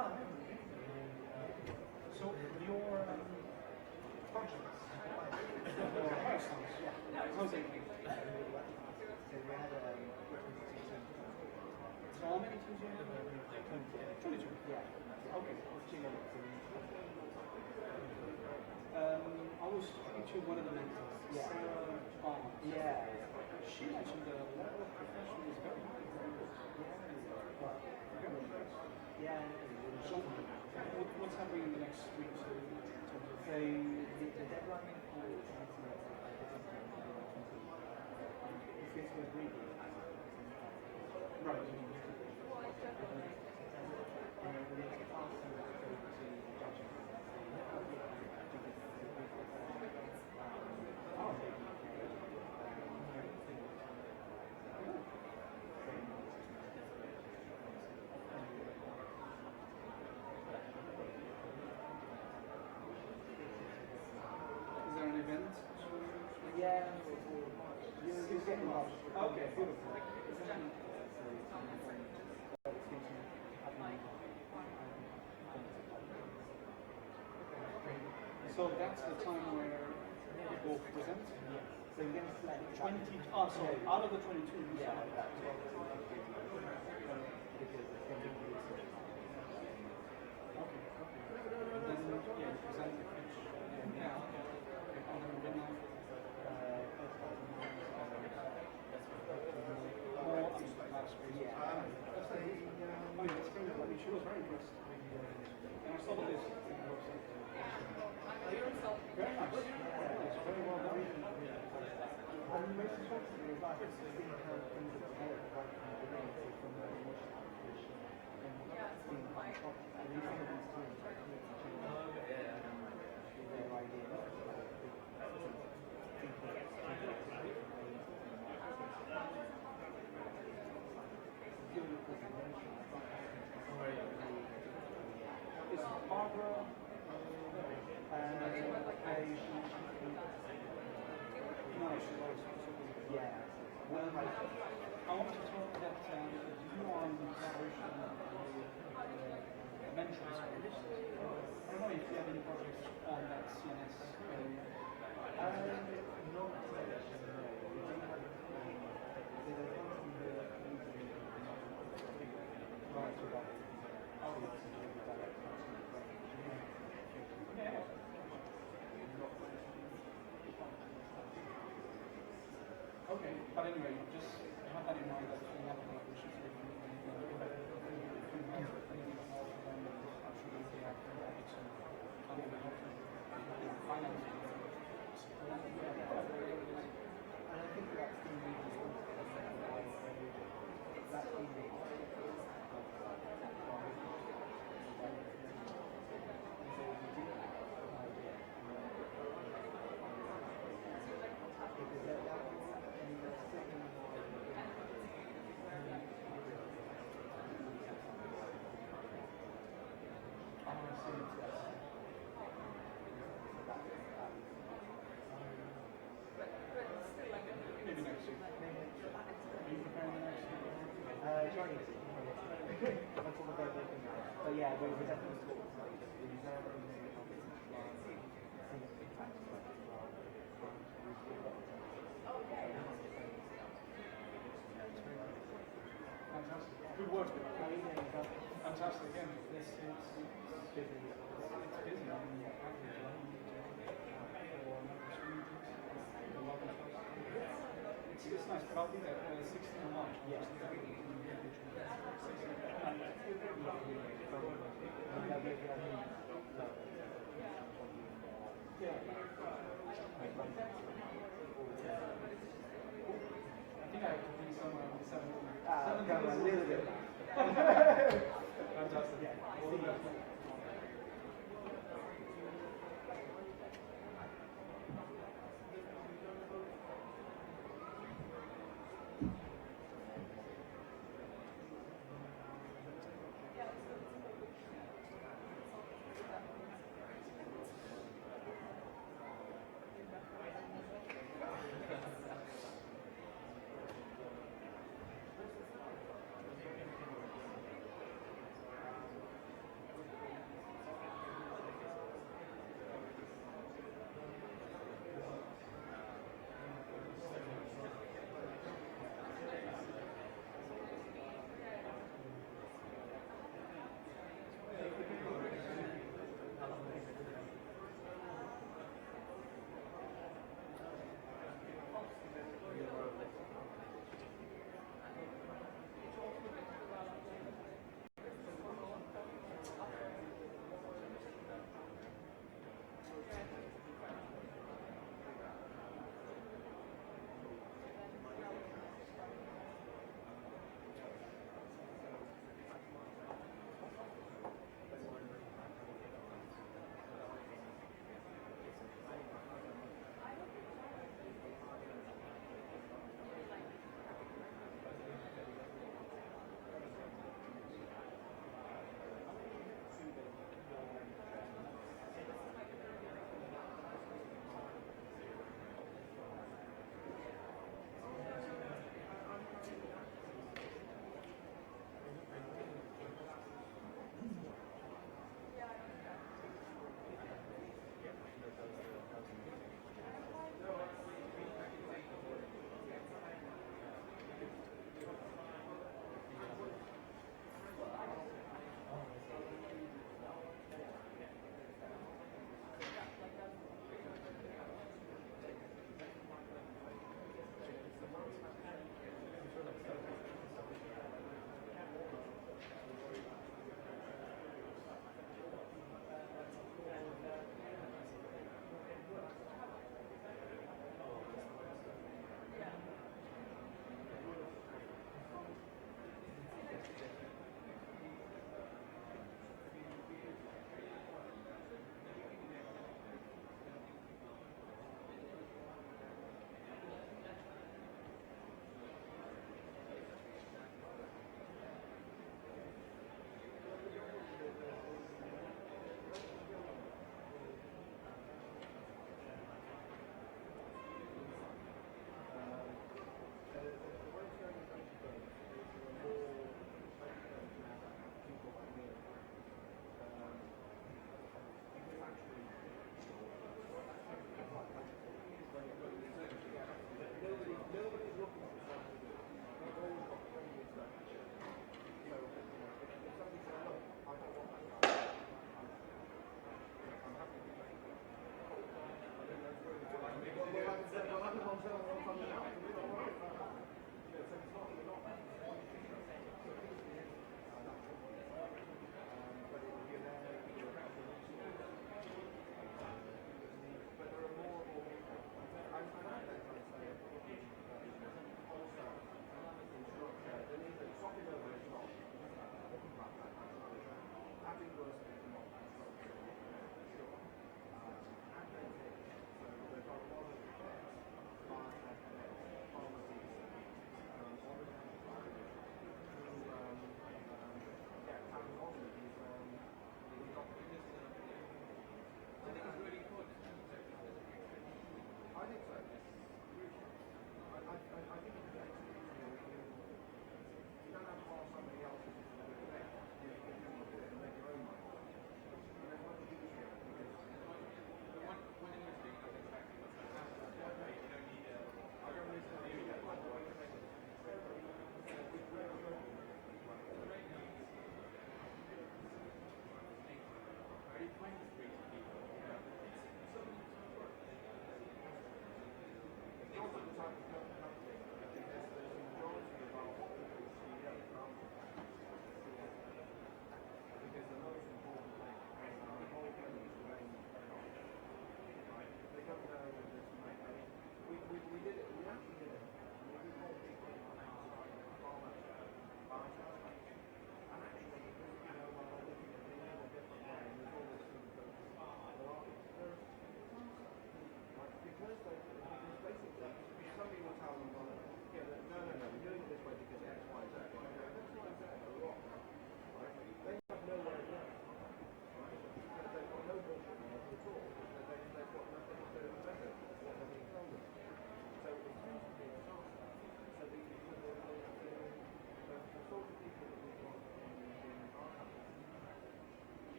So your projects, your milestones, how's it? So how many teams do you have? 22. Yeah. Okay. I was talking to one of the mentors, Sarah Barnes. Yeah. She mentioned the level of professionalism is very high. Yeah. So what's happening in the next week? So the deadline for right. Is there an event? Yeah. You're getting lost. Okay, beautiful. So that's the time where people present? So you get to select 20, so out of the 22 you select that. She was very impressed. And I saw the list. Very nice. It's very well done. And most importantly, is like seeing how things are prepared from the beginning, from the initial application, and seeing how the top, at least some of these teams, their ideas. Is Barbara no, she's always yeah. Well, I want to talk that you are in collaboration with mentoring schools. I don't know if you have any projects on that CNS area. Not okay, but anyway, just have that in mind that we have a collaboration with you. And I think that's going to be maybe next year. Are you preparing the next year? Trying to. That's all the very working on. But yeah, we're definitely talking about it. Fantastic. Good work. Fantastic. Again, it's busy. It's busy. It's nice, but I'll be there 16th of March. Yeah. I think I have to be somewhere on the 17th. Come a little bit. Fantastic. Yeah.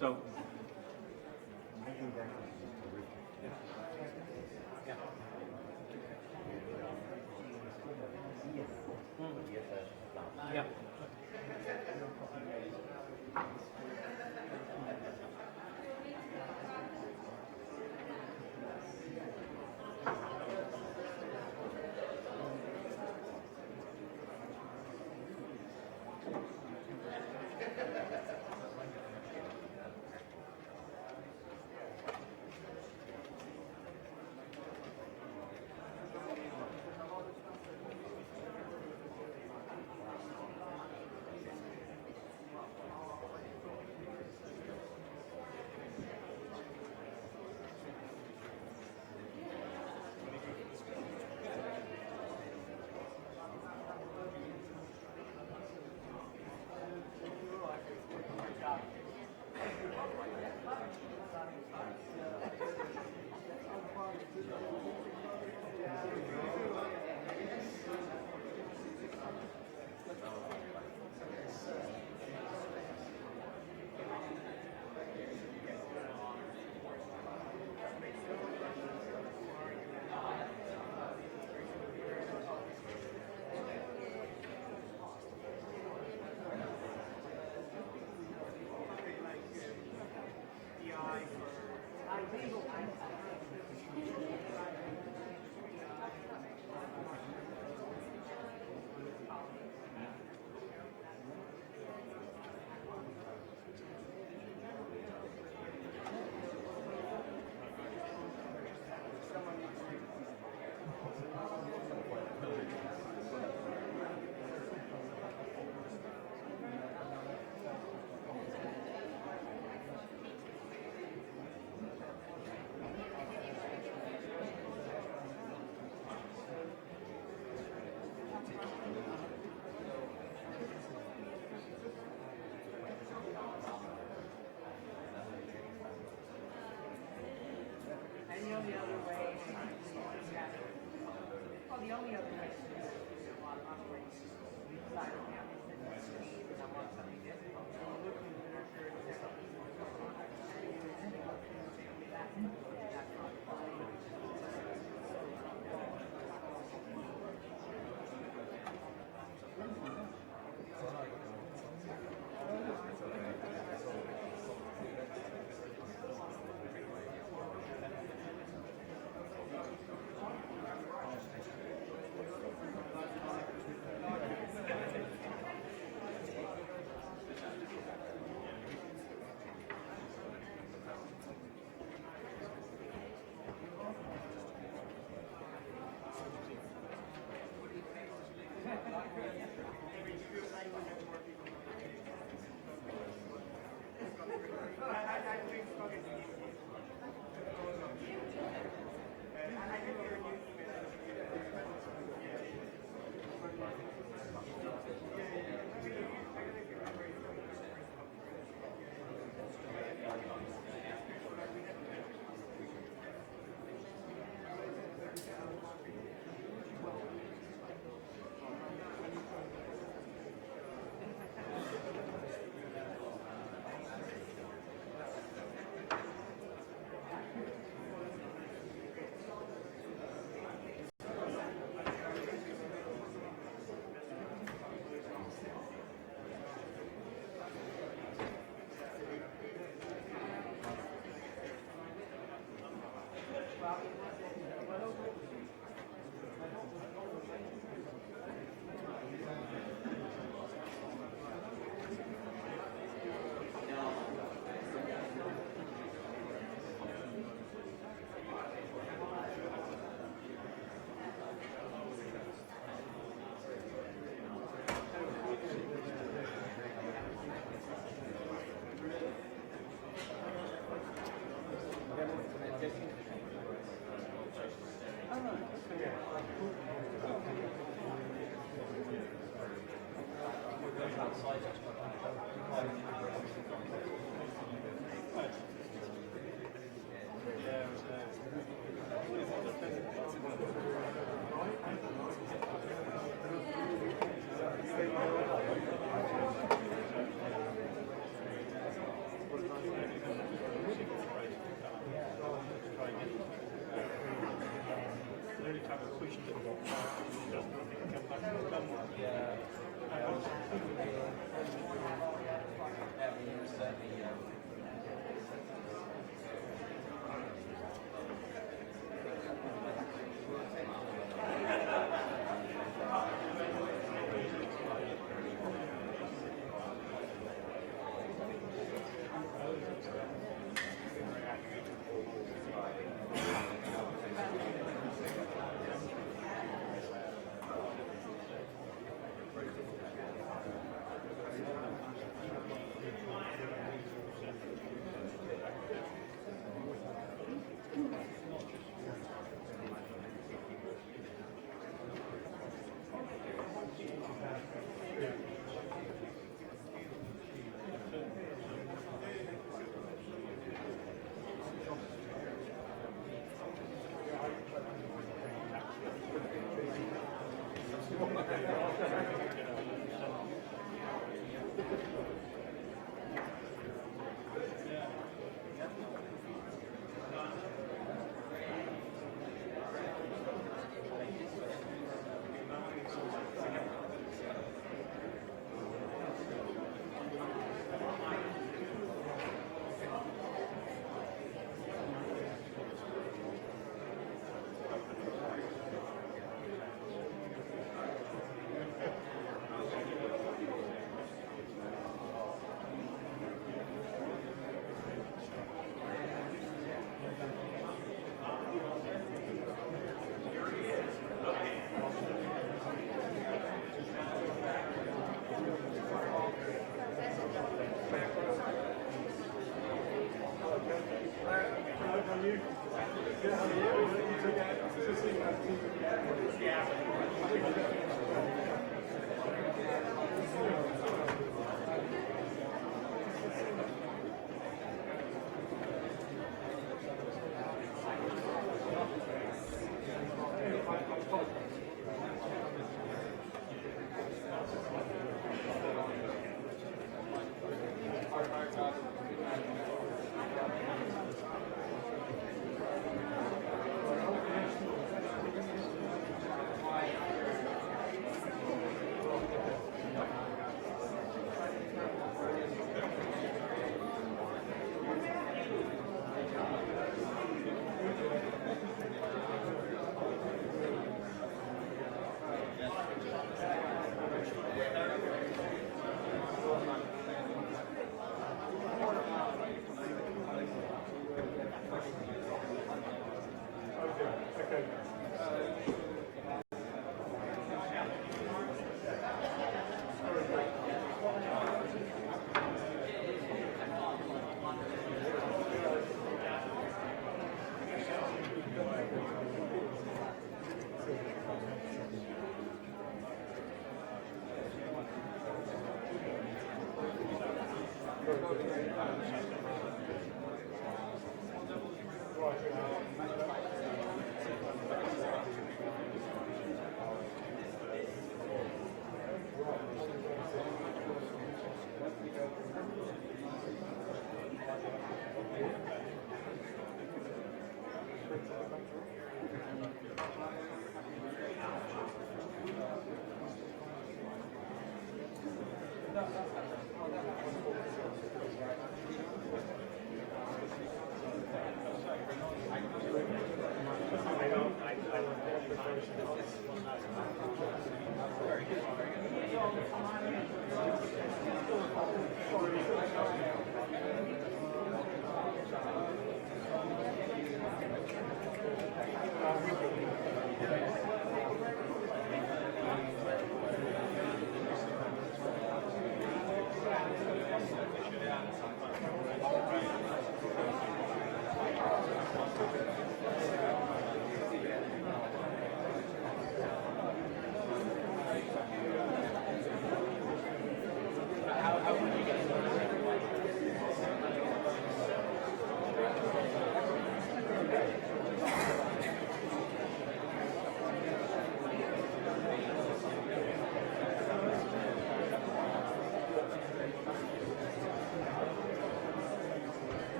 So, yeah. other way to gather. Well, the only other question is there's a lot of operating side of campus that I want something different. So we're looking to nurture exactly what's going on. That's not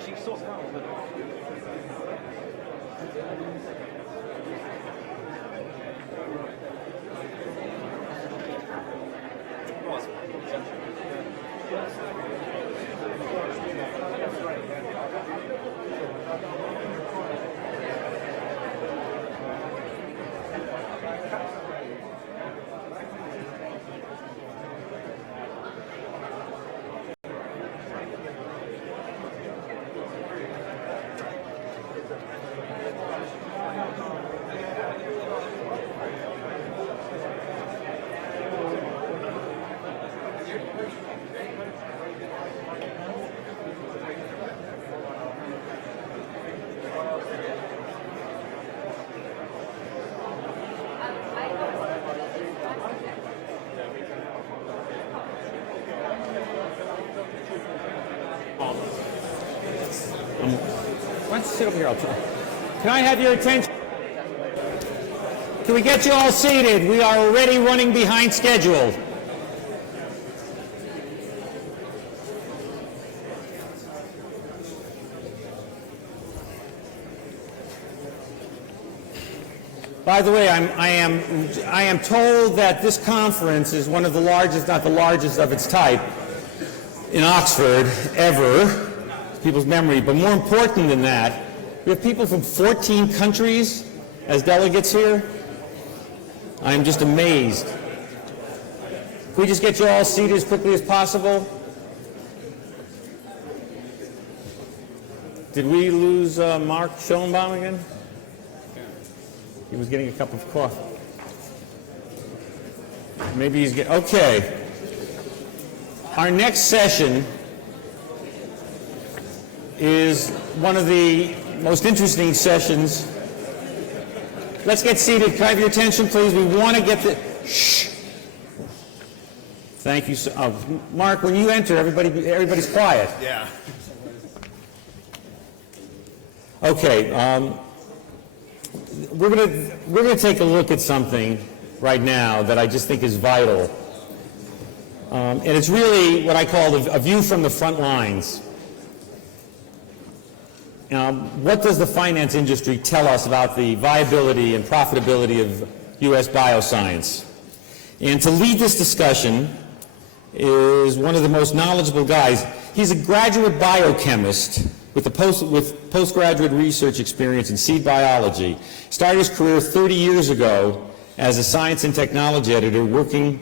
actually sorted out a bit. Why don't you sit over here? Can I have your attention? Can we get you all seated? We are already running behind schedule. By the way, I am told that this conference is one of the largest, not the largest of its type, in Oxford ever. People's memory, but more important than that, We have people from 14 countries as delegates here. I am just amazed. Can we just get you all seated as quickly as possible? Did we lose Mark Schoenbaum again? He was getting a cup of coffee. Maybe he's getting... Okay. Our next session is one of the most interesting sessions. Let's get seated. Can I have your attention, please? We want to get the... Shh. Thank you. Mark, when you enter, everybody's quiet. Yeah. Okay. We're going to take a look at something right now that I just think is vital. And it's really what I call a view from the front lines. What does the finance industry tell us about the viability and profitability of U.S. bioscience? And to lead this discussion is one of the most knowledgeable guys. He's a graduate biochemist with postgraduate research experience in seed biology. Started his career 30 years ago as a science and technology editor working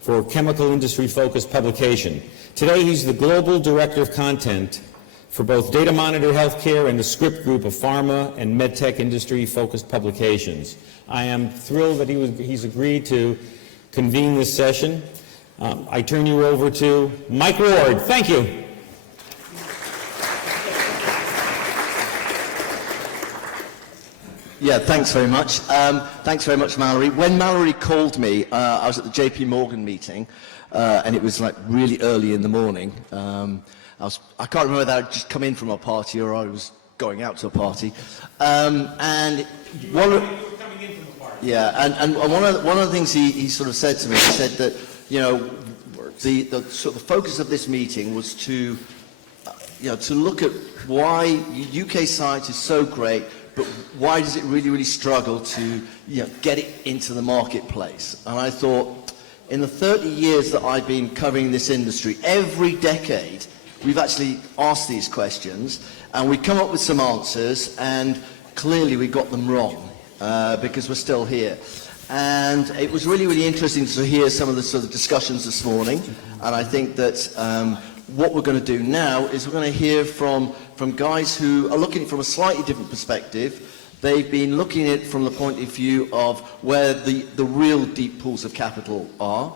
for a chemical industry-focused publication. Today, he's the global director of content for both Data Monitor Healthcare and the Script Group of pharma and medtech industry-focused publications. I am thrilled that he's agreed to convene this session. I turn you over to Mike Ward. Thank you. Yeah, thanks very much. Thanks very much, Mallory. When Mallory called me, I was at the JP Morgan meeting, and it was like really early in the morning. I can't remember whether I'd just come in from a party or I was going out to a party. And one of, yeah, and one of the things he sort of said to me, he said that, you know, the sort of focus of this meeting was to, to look at why UK science is so great, but why does it really struggle to get it into the marketplace? And I thought, in the 30 years that I've been covering this industry, every decade we've actually asked these questions, and we come up with some answers, and clearly we got them wrong, because we're still here. And it was really interesting to hear some of the sort of discussions this morning, and I think that what we're going to do now is we're going to hear from guys who are looking from a slightly different perspective. They've been looking at it from the point of view of where the real deep pools of capital are.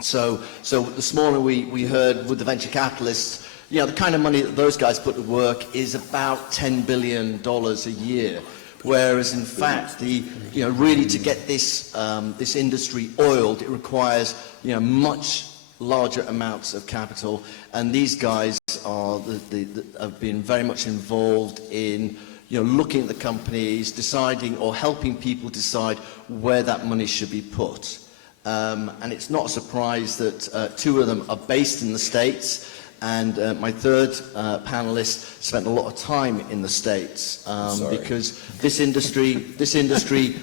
So this morning we heard with the venture capitalists, the kind of money that those guys put to work is about $10 billion a year. Whereas in fact, really to get this industry oiled, it requires much larger amounts of capital, and these guys are have been very much involved in looking at the companies, deciding or helping people decide where that money should be put. And it's not a surprise that two of them are based in the States. And my third panelist spent a lot of time in the States because this industry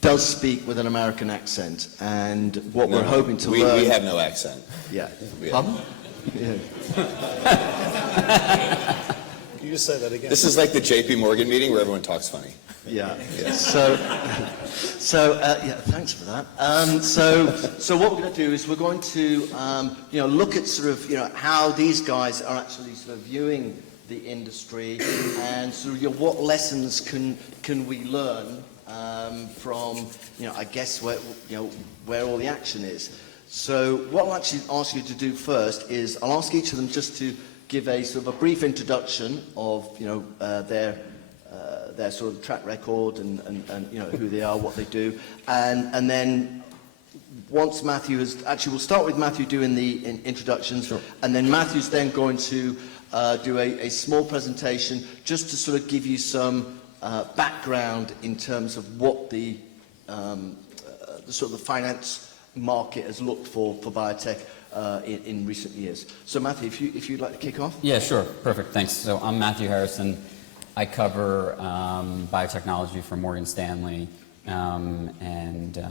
does speak with an American accent, and what we're hoping to learn... We have no accent. Yeah. Pardon? Yeah. Can you just say that again? This is like the JP Morgan meeting where everyone talks funny. Yeah. So thanks for that. So what we're going to do is we're going to look at sort of how these guys are actually sort of viewing the industry, and sort of what lessons can we learn from I guess where all the action is. So what I'll actually ask you to do first is I'll ask each of them just to give a sort of a brief introduction of their sort of track record and who they are, what they do, and then once Matthew has we'll start with Matthew doing the introductions, sure. And then Matthew's then going to do a small presentation just to sort of give you some background in terms of what the sort of the finance market has looked for biotech in recent years. So Matthew, if you'd like to kick off. Yeah, sure. Perfect. Thanks. So I'm Matthew Harrison. I cover biotechnology for Morgan Stanley, and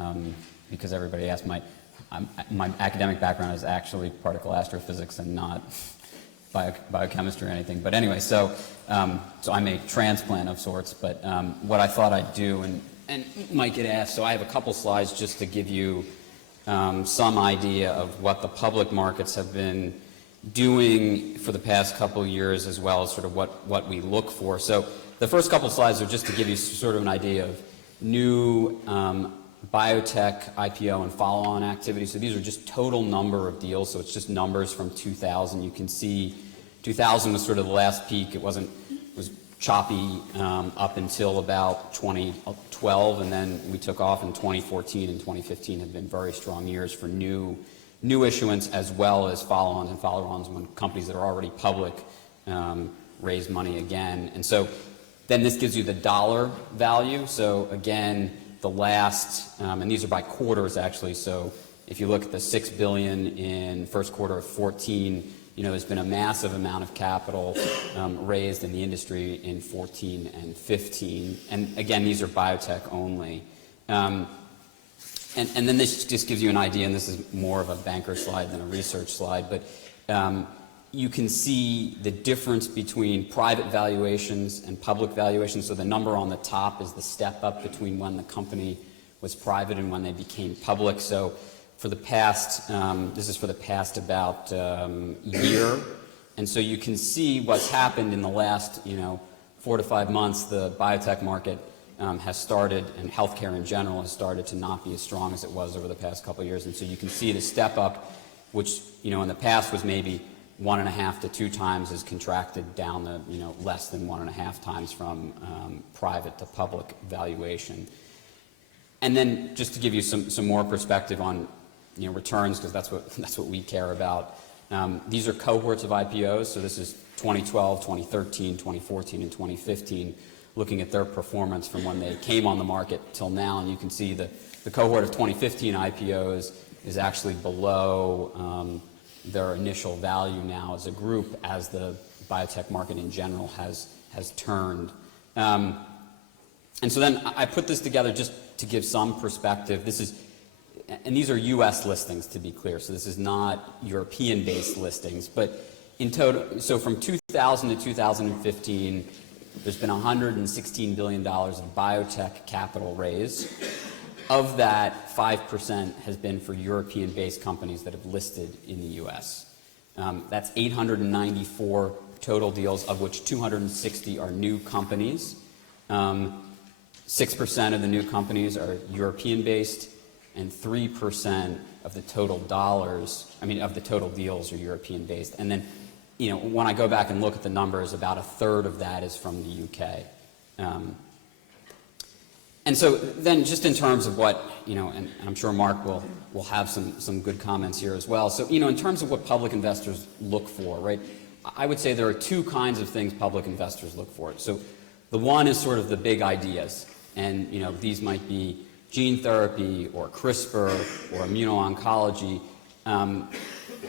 because everybody asked, my academic background is actually particle astrophysics and not biochemistry or anything. But anyway, so I'm a transplant of sorts. But what I thought I'd do, and might get asked, so I have a couple slides just to give you some idea of what the public markets have been doing for the past couple of years, as well as sort of what we look for. So the first couple slides are just to give you sort of an idea of new biotech IPO and follow-on activity. So these are just total number of deals. So it's just numbers from 2000. You can see 2000 was sort of the last peak. It was choppy up until about 2012, and then we took off in 2014 and 2015 have been very strong years for new issuance, as well as follow-ons and follow-ons when companies that are already public raise money again. And so then this gives you the dollar value. So again, the last, and these are by quarters actually, so if you look at the $6 billion in first quarter of 14, there's been a massive amount of capital raised in the industry in 14 and 15. And again, these are biotech only. And then this just gives you an idea, and this is more of a banker slide than a research slide, but you can see the difference between private valuations and public valuations. So the number on the top is the step up between when the company was private and when they became public. So for the past, this is for the past about year. And so you can see what's happened in the last, 4 to 5 months. The biotech market has started, and healthcare in general has started to not be as strong as it was over the past couple of years. And so you can see the step up, which, in the past was maybe 1.5 to 2 times, has contracted down to, less than 1.5 times from private to public valuation. And then just to give you some more perspective on, returns, because that's what we care about. These are cohorts of IPOs. So this is 2012, 2013, 2014, and 2015, looking at their performance from when they came on the market till now. And you can see the cohort of 2015 IPOs is actually below their initial value now as a group, as the biotech market in general has turned. And so then I put this together just to give some perspective. And these are U.S. listings, to be clear, so this is not European-based listings. But in total, so from 2000 to 2015, there's been $116 billion of biotech capital raised. Of that, 5% has been for European-based companies that have listed in the U.S. That's 894 total deals, of which 260 are new companies. 6% of the new companies are European-based, and 3% of the total of the total deals are European-based. And then, when I go back and look at the numbers, about 1/3 of that is from the UK. And so then just in terms of what, and I'm sure Mark will have some good comments here as well. So, in terms of what public investors look for, right, I would say there are 2 kinds of things public investors look for. So the one is sort of the big ideas. And, these might be gene therapy or CRISPR or immuno-oncology.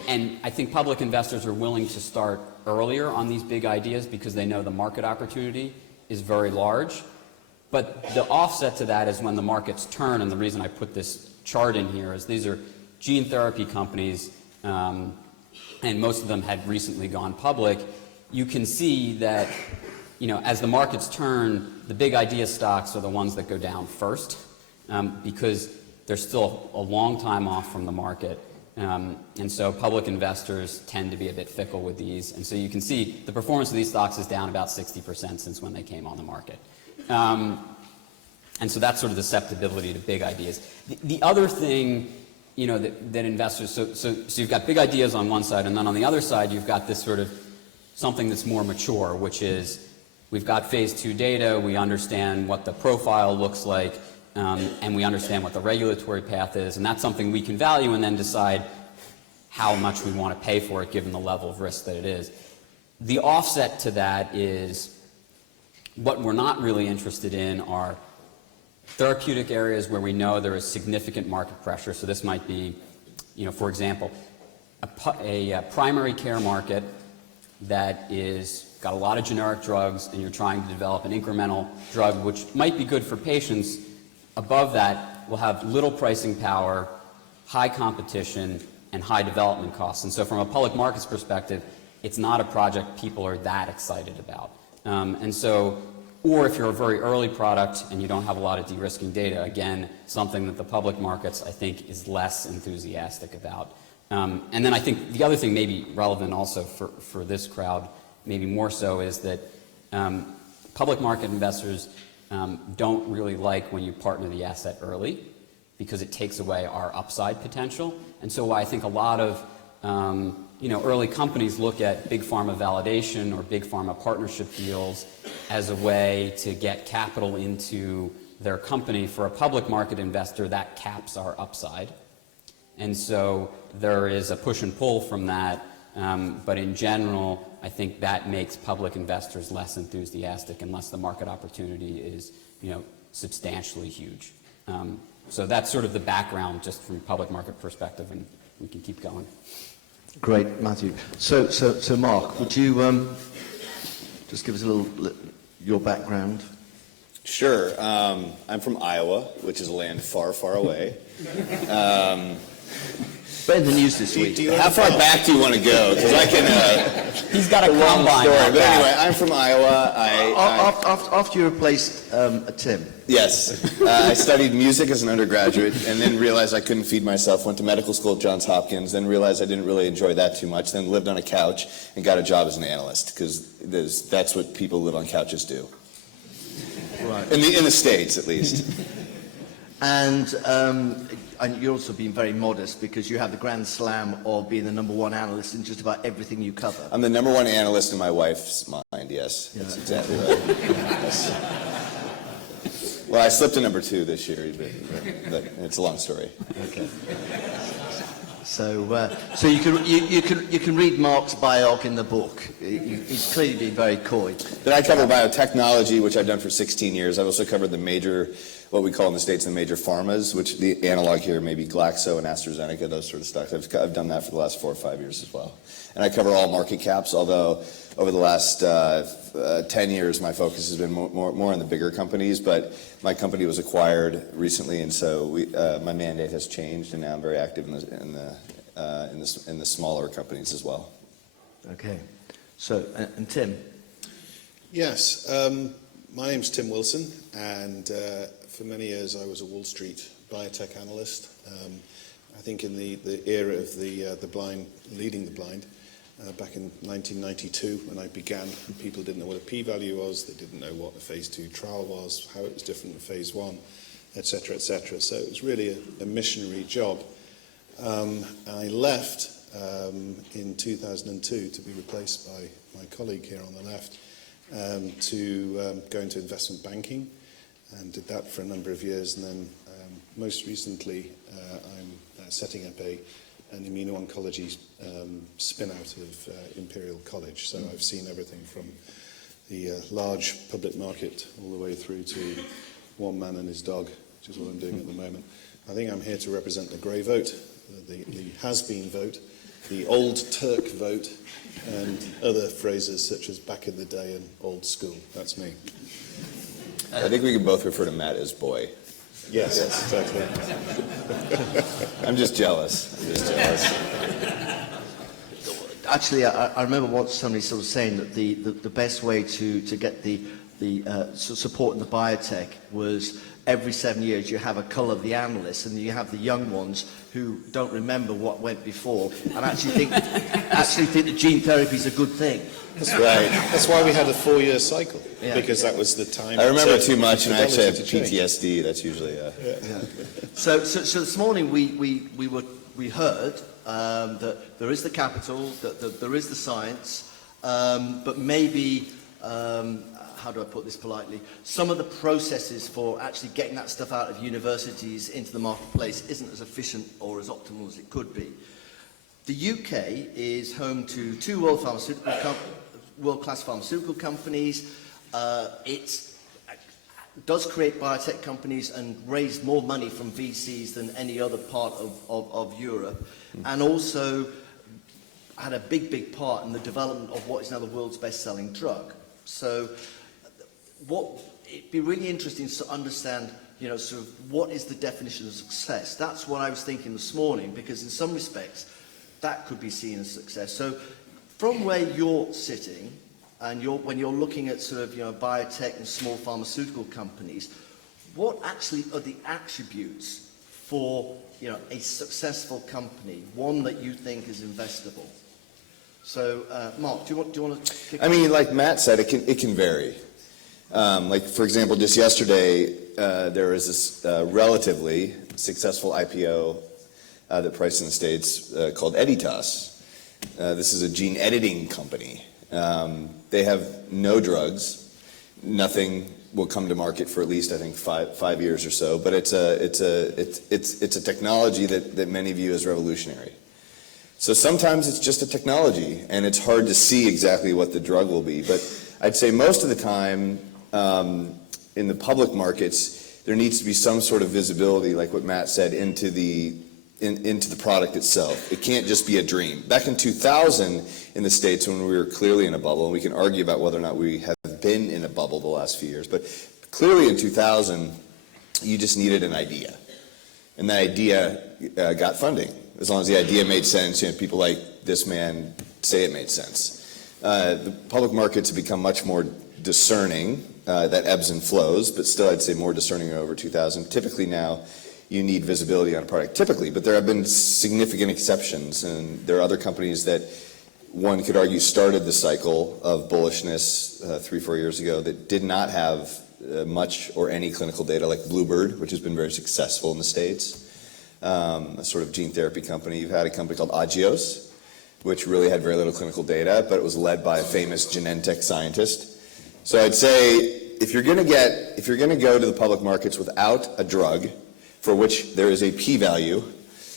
And I think public investors are willing to start earlier on these big ideas because they know the market opportunity is very large. But the offset to that is when the markets turn, and the reason I put this chart in here is these are gene therapy companies, and most of them had recently gone public. You can see that, as the markets turn, the big idea stocks are the ones that go down first, because they're still a long time off from the market. And so public investors tend to be a bit fickle with these. And so you can see the performance of these stocks is down about 60% since when they came on the market. And so that's sort of the susceptibility to big ideas. The other thing, that investors, so you've got big ideas on one side, and then on the other side, you've got this sort of something that's more mature, which is we've got phase 2 data, we understand what the profile looks like, and we understand what the regulatory path is, and that's something we can value and then decide how much we want to pay for it given the level of risk that it is. The offset to that is what we're not really interested in are therapeutic areas where we know there is significant market pressure. So this might be, for example, a primary care market that is got a lot of generic drugs, and you're trying to develop an incremental drug which might be good for patients. Above that will have little pricing power, high competition, and high development costs. And so from a public markets perspective, it's not a project people are that excited about. And so, or if you're a very early product and you don't have a lot of de-risking data, again, something that the public markets, I think, is less enthusiastic about. And then I think the other thing maybe relevant also for this crowd, maybe more so, is that public market investors don't really like when you partner the asset early, because it takes away our upside potential. And so I think a lot of early companies look at big pharma validation or big pharma partnership deals as a way to get capital into their company. For a public market investor, that caps our upside. And so there is a push and pull from that, but in general, I think that makes public investors less enthusiastic unless the market opportunity is, substantially huge. So that's sort of the background just from a public market perspective, and we can keep going. Great, Matthew. So Mark, would you just give us a little your background? Sure. I'm from Iowa, which is a land far, far away. Better than news this week. How far back do you want to go? Because I can. He's got a combine. But anyway, I'm from Iowa. After you replaced Tim. Yes. I studied music as an undergraduate and then realized I couldn't feed myself. Went to medical school at Johns Hopkins, then realized I didn't really enjoy that too much. Then lived on a couch and got a job as an analyst, because that's what people who live on couches do. Right. In the States, at least. And you're also being very modest, because you have the grand slam of being the #1 analyst in just about everything you cover. I'm the #1 analyst in my wife's mind, yes. Yeah. That's exactly right. Yes. Well, I slipped to #2 this year, but it's a long story. Okay. So you can read Mark's biog in the book. He's clearly been very coy. Then I cover biotechnology, which I've done for 16 years. I've also covered the major, what we call in the States, the major pharmas, which the analog here may be Glaxo and AstraZeneca, those sort of stuff. I've done that for the last 4 or 5 years as well. And I cover all market caps, although over the last 10 years my focus has been more on the bigger companies, but my company was acquired recently, and so my mandate has changed, and now I'm very active in the smaller companies as well. Okay. So, and Tim? Yes. My name's Tim Wilson, and for many years I was a Wall Street biotech analyst. I think in the era of the blind, leading the blind, back in 1992 when I began, people didn't know what a p-value was, they didn't know what a phase 2 trial was, how it was different from phase 1, etc., etc. So it was really a missionary job. I left in 2002 to be replaced by my colleague here on the left, to go into investment banking, and did that for a number of years, and then most recently I'm setting up an immuno-oncology spin-out of Imperial College. So I've seen everything from the large public market all the way through to one man and his dog, which is what I'm doing at the moment. I think I'm here to represent the grey vote, the has-been vote, the old Turk vote, and other phrases such as back in the day and old school. That's me. I think we can both refer to Matt as boy. Yes, exactly. I'm just jealous. Actually, I remember once somebody sort of saying that the best way to get the support in the biotech was every 7 years you have a cull of the analysts, and you have the young ones who don't remember what went before and actually think that gene therapy is a good thing. That's right. That's why we had a 4-year cycle, because that was the time. I remember too much, and I actually have PTSD. That's usually. So this morning we heard that there is the capital, that there is the science, but maybe. How do I put this politely? Some of the processes for actually getting that stuff out of universities into the marketplace isn't as efficient or as optimal as it could be. The UK is home to 2 world-class pharmaceutical companies. It does create biotech companies and raise more money from VCs than any other part of Europe, and also had a big part in the development of what is now the world's best-selling drug. So it'd be really interesting to understand, sort of what is the definition of success. That's what I was thinking this morning, because in some respects, that could be seen as success. So from where you're sitting, and when you're looking at sort of, biotech and small pharmaceutical companies, what actually are the attributes for, a successful company, one that you think is investable? So, Mark, do you want to kick I mean, like Matt said, it can vary. Like, for example, just yesterday, there was this relatively successful IPO that priced in the States called Editas. This is a gene editing company. They have no drugs. Nothing will come to market for at least, I think, five years or so. But it's a technology that many view as revolutionary. So sometimes it's just a technology, and it's hard to see exactly what the drug will be. But I'd say most of the time, in the public markets, there needs to be some sort of visibility, like what Matt said, into the product itself. It can't just be a dream. Back in 2000 in the States, when we were clearly in a bubble, and we can argue about whether or not we have been in a bubble the last few years, but clearly in 2000, you just needed an idea. And that idea got funding. As long as the idea made sense, people like this man say it made sense. The public markets have become much more discerning. That ebbs and flows, but still I'd say more discerning over 2000. Typically now, you need visibility on a product, typically, but there have been significant exceptions, and there are other companies that one could argue started the cycle of bullishness 3-4 years ago that did not have much or any clinical data, like Bluebird, which has been very successful in the States, a sort of gene therapy company. You've had a company called Agios, which really had very little clinical data, but it was led by a famous Genentech scientist. So I'd say if you're going to go to the public markets without a drug for which there is a p-value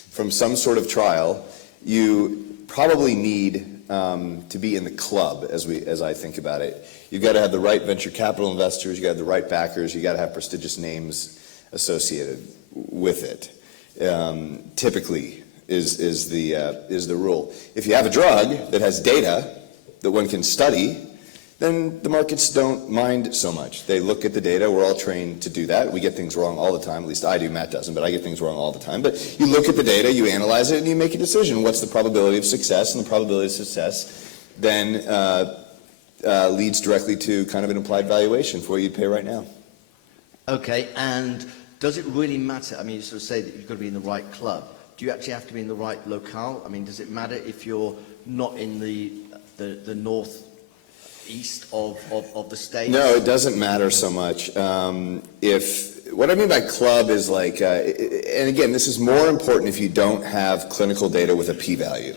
from some sort of trial, you probably need to be in the club, as I think about it. You've got to have the right venture capital investors, you've got to have the right backers, you've got to have prestigious names associated with it. Typically is the rule. If you have a drug that has data that one can study, then the markets don't mind so much. They look at the data. We're all trained to do that. We get things wrong all the time. At least I do. Matt doesn't, but I get things wrong all the time. But you look at the data, you analyze it, and you make a decision. What's the probability of success? And the probability of success then leads directly to kind of an implied valuation for what you'd pay right now. Okay, and does it really matter? I mean, you sort of say that you've got to be in the right club. Do you actually have to be in the right locale? I mean, does it matter if you're not in the northeast of the States? No, it doesn't matter so much. What I mean by club is like, and again, this is more important if you don't have clinical data with a p-value,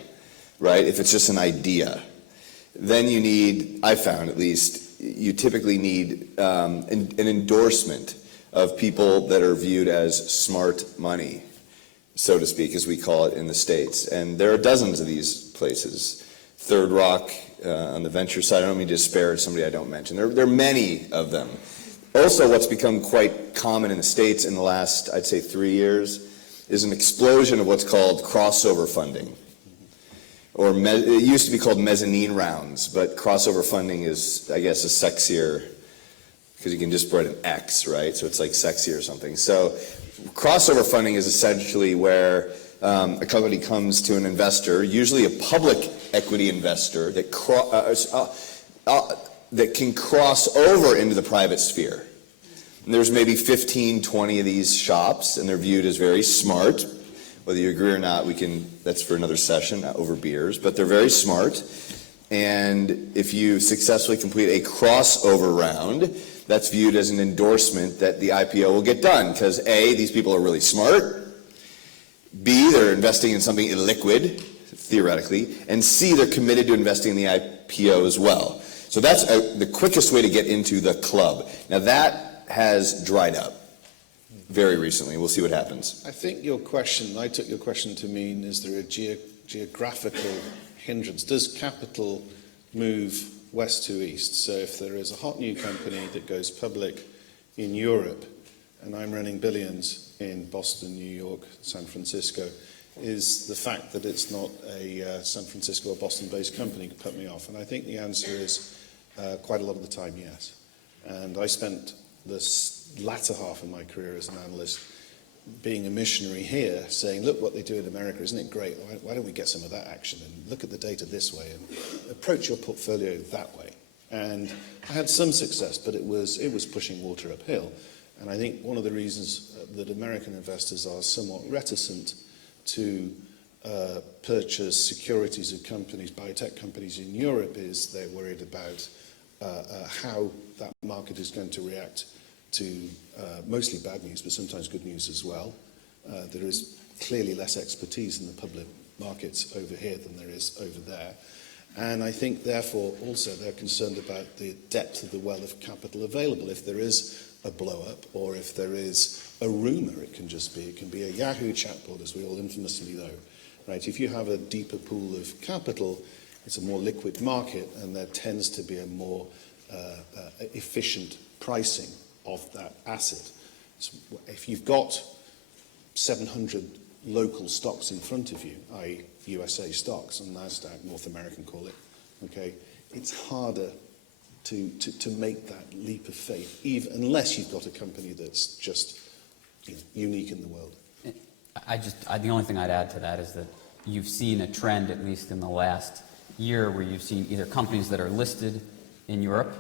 right? If it's just an idea, then you need, I found at least, you typically need an endorsement of people that are viewed as smart money, so to speak, as we call it in the States. And there are dozens of these places. Third Rock, on the venture side, I don't mean to disparage somebody I don't mention. There are many of them. Also, what's become quite common in the States in the last, I'd say, 3 years, is an explosion of what's called crossover funding. Or it used to be called mezzanine rounds, but crossover funding is, I guess, a sexier, because you can just put an X, right? So it's like sexy or something. So crossover funding is essentially where a company comes to an investor, usually a public equity investor, that can cross over into the private sphere. And there's maybe 15, 20 of these shops, and they're viewed as very smart. Whether you agree or not, that's for another session over beers, but they're very smart. And if you successfully complete a crossover round, that's viewed as an endorsement that the IPO will get done, because A, these people are really smart, B, they're investing in something illiquid, theoretically, and C, they're committed to investing in the IPO as well. So that's the quickest way to get into the club. Now that has dried up very recently. We'll see what happens. I think I took your question to mean, is there a geographical hindrance? Does capital move west to east? So if there is a hot new company that goes public in Europe, and I'm running billions in Boston, New York, San Francisco, is the fact that it's not a San Francisco or Boston-based company put me off? And I think the answer is quite a lot of the time, yes. And I spent this latter half of my career as an analyst being a missionary here, saying, look what they do in America, isn't it great? Why don't we get some of that action and look at the data this way and approach your portfolio that way? And I had some success, but it was pushing water uphill. And I think one of the reasons that American investors are somewhat reticent to purchase securities of companies, biotech companies in Europe, is they're worried about how that market is going to react to mostly bad news, but sometimes good news as well. There is clearly less expertise in the public markets over here than there is over there. And I think, therefore, also they're concerned about the depth of the well of capital available. If there is a blow-up, or if there is a rumour, it can be a Yahoo chatbot, as we all infamously know. Right? If you have a deeper pool of capital, it's a more liquid market, and there tends to be a more efficient pricing of that asset. So if you've got 700 local stocks in front of you, i.e. USA stocks, and NASDAQ, North American call it, okay, it's harder to make that leap of faith, even unless you've got a company that's just unique in the world. The only thing I'd add to that is that you've seen a trend, at least in the last year, where you've seen either companies that are listed in Europe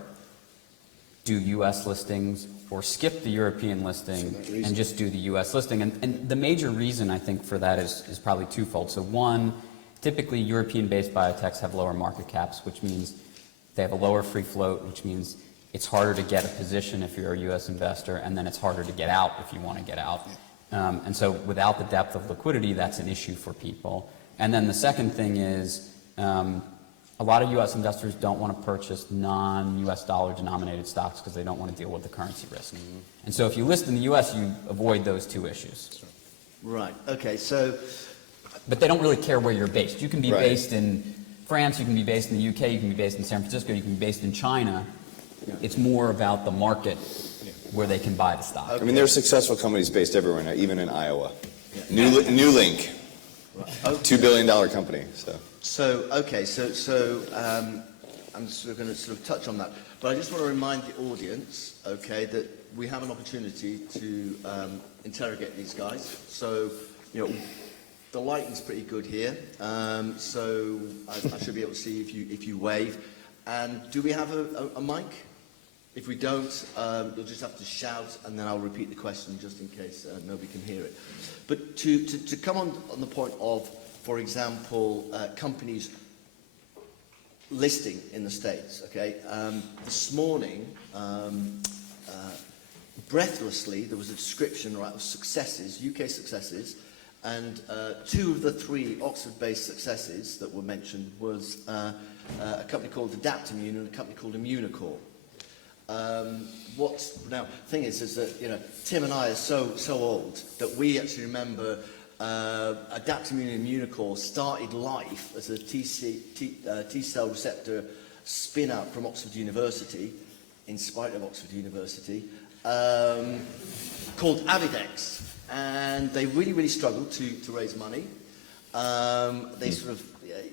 do U.S. listings, or skip the European listing and just do the U.S. listing. And the major reason, I think, for that is probably twofold. So one, typically European-based biotechs have lower market caps, which means they have a lower free float, which means it's harder to get a position if you're a U.S. investor, and then it's harder to get out if you want to get out. And so without the depth of liquidity, that's an issue for people. And then the second thing is a lot of U.S. investors don't want to purchase non-U.S. dollar denominated stocks because they don't want to deal with the currency risk. And so if you list in the U.S., you avoid those two issues. Right. Okay. So, but they don't really care where you're based. You can be based in France, you can be based in the UK, you can be based in San Francisco, you can be based in China. It's more about the market where they can buy the stock. I mean, there are successful companies based everywhere now, even in Iowa. Newlink, $2 billion company. I'm sort of going to touch on that, but I just want to remind the audience, okay, that we have an opportunity to interrogate these guys. So, the lighting's pretty good here, so I should be able to see if you wave. And do we have a mic? If we don't, you'll just have to shout, and then I'll repeat the question just in case nobody can hear it. But to come on the point of, for example, companies listing in the States, okay? This morning, breathlessly, there was a description of successes, UK successes, and two of the three Oxford-based successes that were mentioned was a company called Adaptimmune and a company called Immunocore. Now, the thing is that, Tim and I are so old that we actually remember Adaptimmune and Immunocore started life as a T-cell receptor spin-out from Oxford University, in spite of Oxford University, called Avidex. And they really struggled to raise money. They sort of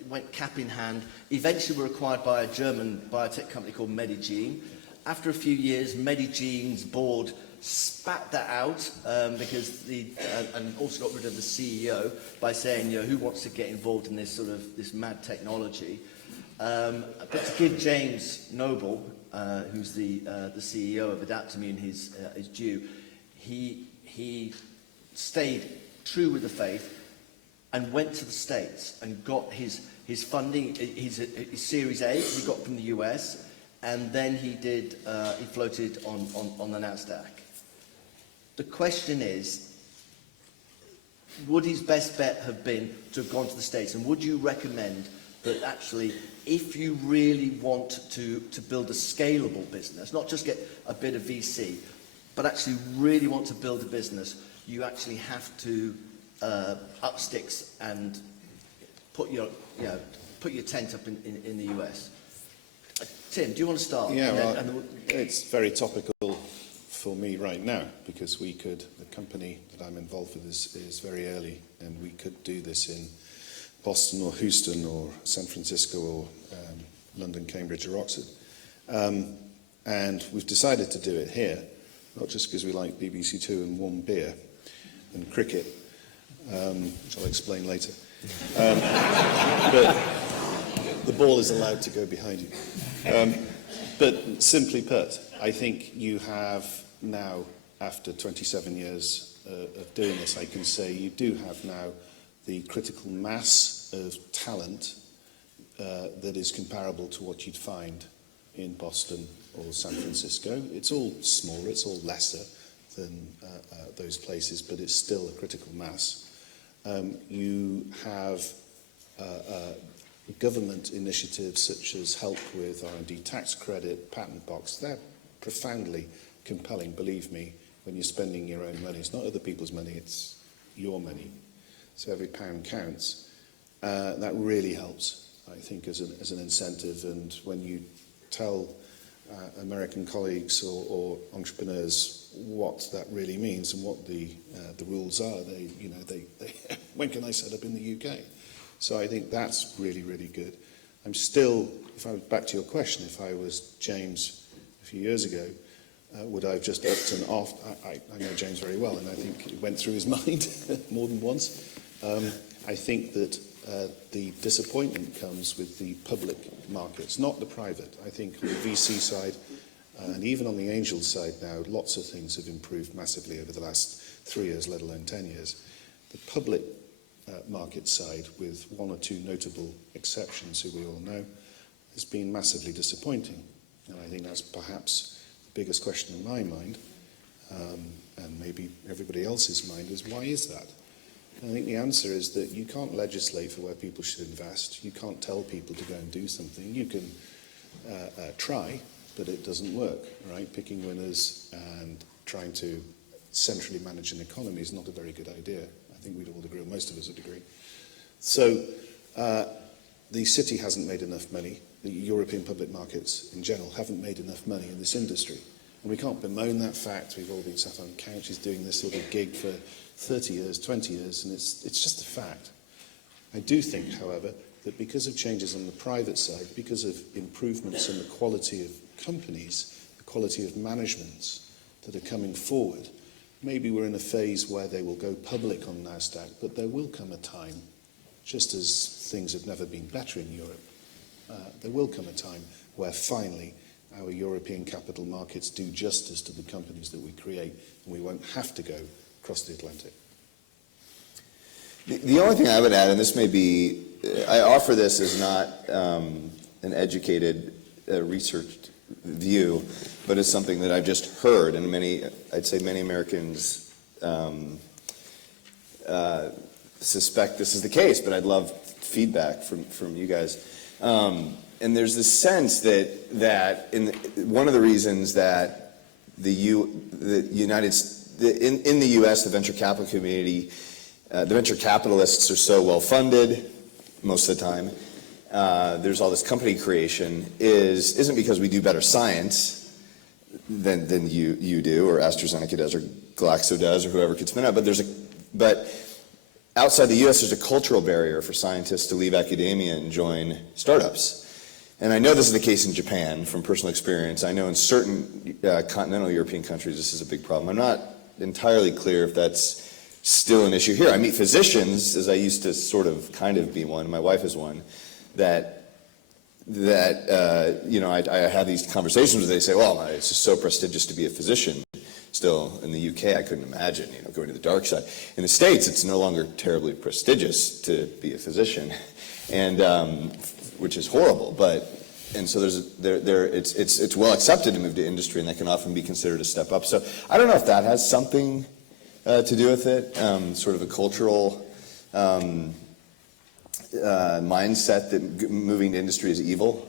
went cap in hand. Eventually were acquired by a German biotech company called Medigene. After a few years, Medigene's board spat that out because and also got rid of the CEO by saying, who wants to get involved in this this mad technology? But to give James Noble, who's the CEO of Adaptimmune, his due, he stayed true with the faith and went to the States and got his funding, his Series A he got from the US, and then he floated on the NASDAQ. The question is, would his best bet have been to have gone to the States, and would you recommend that actually, if you really want to build a scalable business, not just get a bit of VC, but actually really want to build a business, you actually have to up sticks and put your tent up in the US. Tim, do you want to start? Yeah, it's very topical for me right now, because the company that I'm involved with is very early, and we could do this in Boston or Houston or San Francisco or London, Cambridge or Oxford. And we've decided to do it here, not just because we like BBC Two and warm beer, and cricket, which I'll explain later. But the ball is allowed to go behind you. But simply put, I think you have now, after 27 years of doing this, I can say you do have now the critical mass of talent that is comparable to what you'd find in Boston or San Francisco. It's all smaller, it's all lesser than those places, but it's still a critical mass. You have government initiatives such as help with R&D tax credit, patent box. They're profoundly compelling, believe me, when you're spending your own money. It's not other people's money, it's your money. So every pound counts. That really helps, I think, as an incentive. And when you tell American colleagues or entrepreneurs what that really means and what the rules are, they when can I set up in the UK? So I think that's really, really good. I'm still, if I was back to your question, if I was James a few years ago, would I have just upped and off? I know James very well, and I think it went through his mind more than once. I think that the disappointment comes with the public markets, not the private. I think on the VC side, and even on the angel side now, lots of things have improved massively over the last 3 years, let alone 10 years. The public market side, with one or two notable exceptions who we all know, has been massively disappointing. And I think that's perhaps the biggest question in my mind, and maybe everybody else's mind, is why is that? And I think the answer is that you can't legislate for where people should invest. You can't tell people to go and do something. You can try, but it doesn't work, right? Picking winners and trying to centrally manage an economy is not a very good idea. I think we'd all agree, or most of us would agree. So the city hasn't made enough money. The European public markets in general haven't made enough money in this industry. And we can't bemoan that fact. We've all been sat on couches doing this sort of gig for 30 years, 20 years, and it's just a fact. I do think, however, that because of changes on the private side, because of improvements in the quality of companies, the quality of managements that are coming forward, maybe we're in a phase where they will go public on NASDAQ, but there will come a time, just as things have never been better in Europe, there will come a time where finally our European capital markets do justice to the companies that we create, and we won't have to go across the Atlantic. The only thing I would add, and this may be, I offer this as not an educated, researched view, but it's something that I've just heard, and I'd say many Americans suspect this is the case, but I'd love feedback from you guys. And there's this sense that one of the reasons that in the U.S. the venture capital community, the venture capitalists are so well funded most of the time. There's all this company creation isn't because we do better science than you do, or AstraZeneca does, or Glaxo does, or whoever could spin up. But outside the U.S., there's a cultural barrier for scientists to leave academia and join startups. And I know this is the case in Japan from personal experience. I know in certain continental European countries this is a big problem. I'm not entirely clear if that's still an issue here. I meet physicians, as I used to sort of kind of be one, my wife is one, that I have these conversations where they say, well, it's just so prestigious to be a physician. Still, in the UK, I couldn't imagine, going to the dark side. In the States, it's no longer terribly prestigious to be a physician, and which is horrible. And so it's well accepted to move to industry, and that can often be considered a step up. So I don't know if that has something to do with it, sort of a cultural mindset that moving to industry is evil.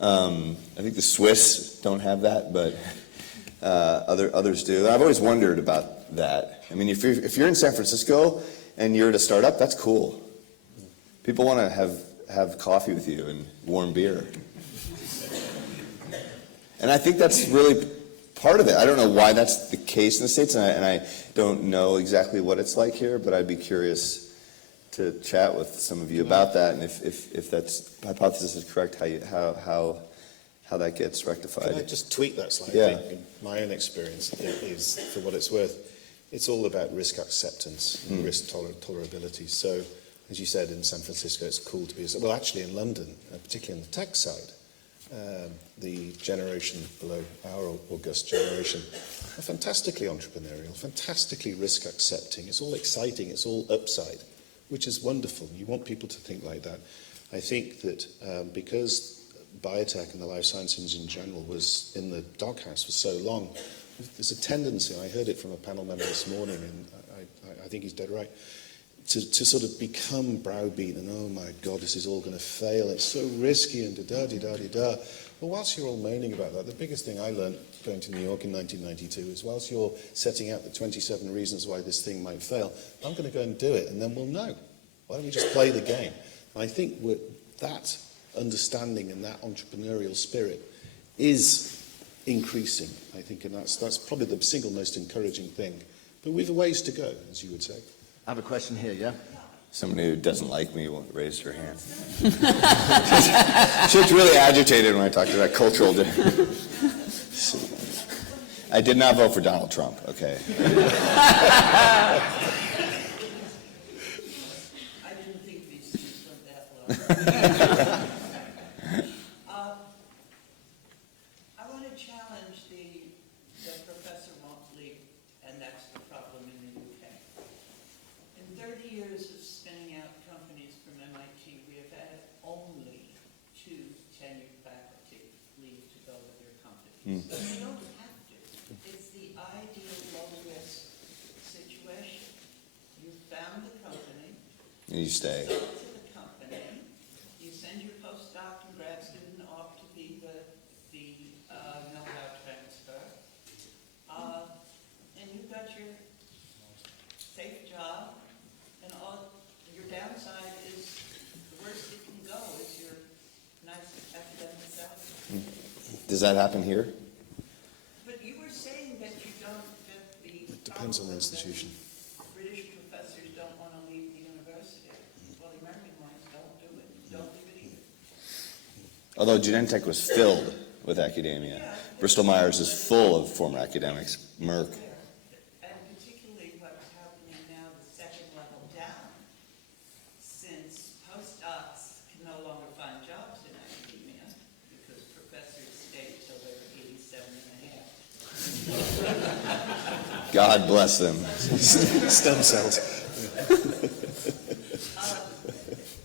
I think the Swiss don't have that, but others do. I've always wondered about that. I mean, if you're in San Francisco and you're at a startup, that's cool. People want to have coffee with you and warm beer. And I think that's really part of it. I don't know why that's the case in the States, and I don't know exactly what it's like here, but I'd be curious to chat with some of you about that, and if that hypothesis is correct, how that gets rectified. Can I just tweak that slightly? Yeah. In my own experience, it is, for what it's worth, it's all about risk acceptance and risk tolerability. So, as you said, in San Francisco, it's cool to be, well, actually in London, particularly on the tech side, the generation below our august generation are fantastically entrepreneurial, fantastically risk accepting. It's all exciting, it's all upside, which is wonderful. You want people to think like that. I think that because biotech and the life sciences in general was in the doghouse for so long, there's a tendency, I heard it from a panel member this morning, and I think he's dead right, to sort of become browbeaten, and oh my God, this is all going to fail, it's so risky, and da-da-da-da-da. Well, whilst you're all moaning about that, the biggest thing I learned going to New York in 1992 is whilst you're setting out the 27 reasons why this thing might fail, I'm going to go and do it, and then we'll know. Why don't we just play the game? I think that understanding and that entrepreneurial spirit is increasing, I think, and that's probably the single most encouraging thing. But we've a ways to go, as you would say. I have a question here, yeah? Somebody who doesn't like me won't raise her hand. She looked really agitated when I talked about cultural difference. I did not vote for Donald Trump, okay? I didn't think these things went that long. I want to challenge the Professor Motley, and that's the problem in the UK. In 30 years of spinning out companies from MIT, we have had only 2 tenured faculty leave to go to their companies. But you don't have to. It's the ideal low-risk situation. You found the company. And you stay. You sell it to the company. You send your postdoc and grad student off to be the know-how transfer. And you've got your safe job, and all your downside is the worst it can go is your nice academic salary. Does that happen here? But you were saying that you don't, that the It depends on the institution. British professors don't want to leave the university. Well, the American ones don't do it. Don't leave it either. Although Genentech was filled with academia. Bristol Myers is full of former academics. Merck. And particularly what's happening now, the second level down, since postdocs can no longer find jobs in academia because professors stay till they're 87 and a half. God bless them. Stem cells.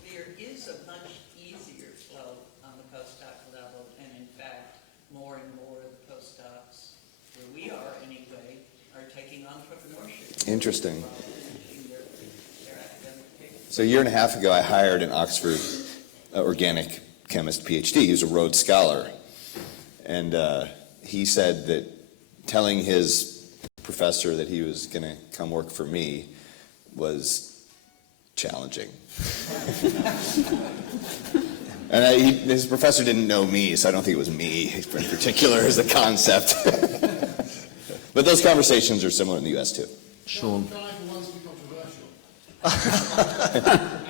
There is a much easier flow on the postdoc level, and in fact, more and more of the postdocs, where we are anyway, are taking entrepreneurship. Interesting. Their academic papers. So a year and a half ago, I hired an Oxford organic chemist PhD. He was a Rhodes Scholar. And he said that telling his professor that he was going to come work for me was challenging. And his professor didn't know me, so I don't think it was me in particular as a concept. But those conversations are similar in the US too. Sean. Can I for once be controversial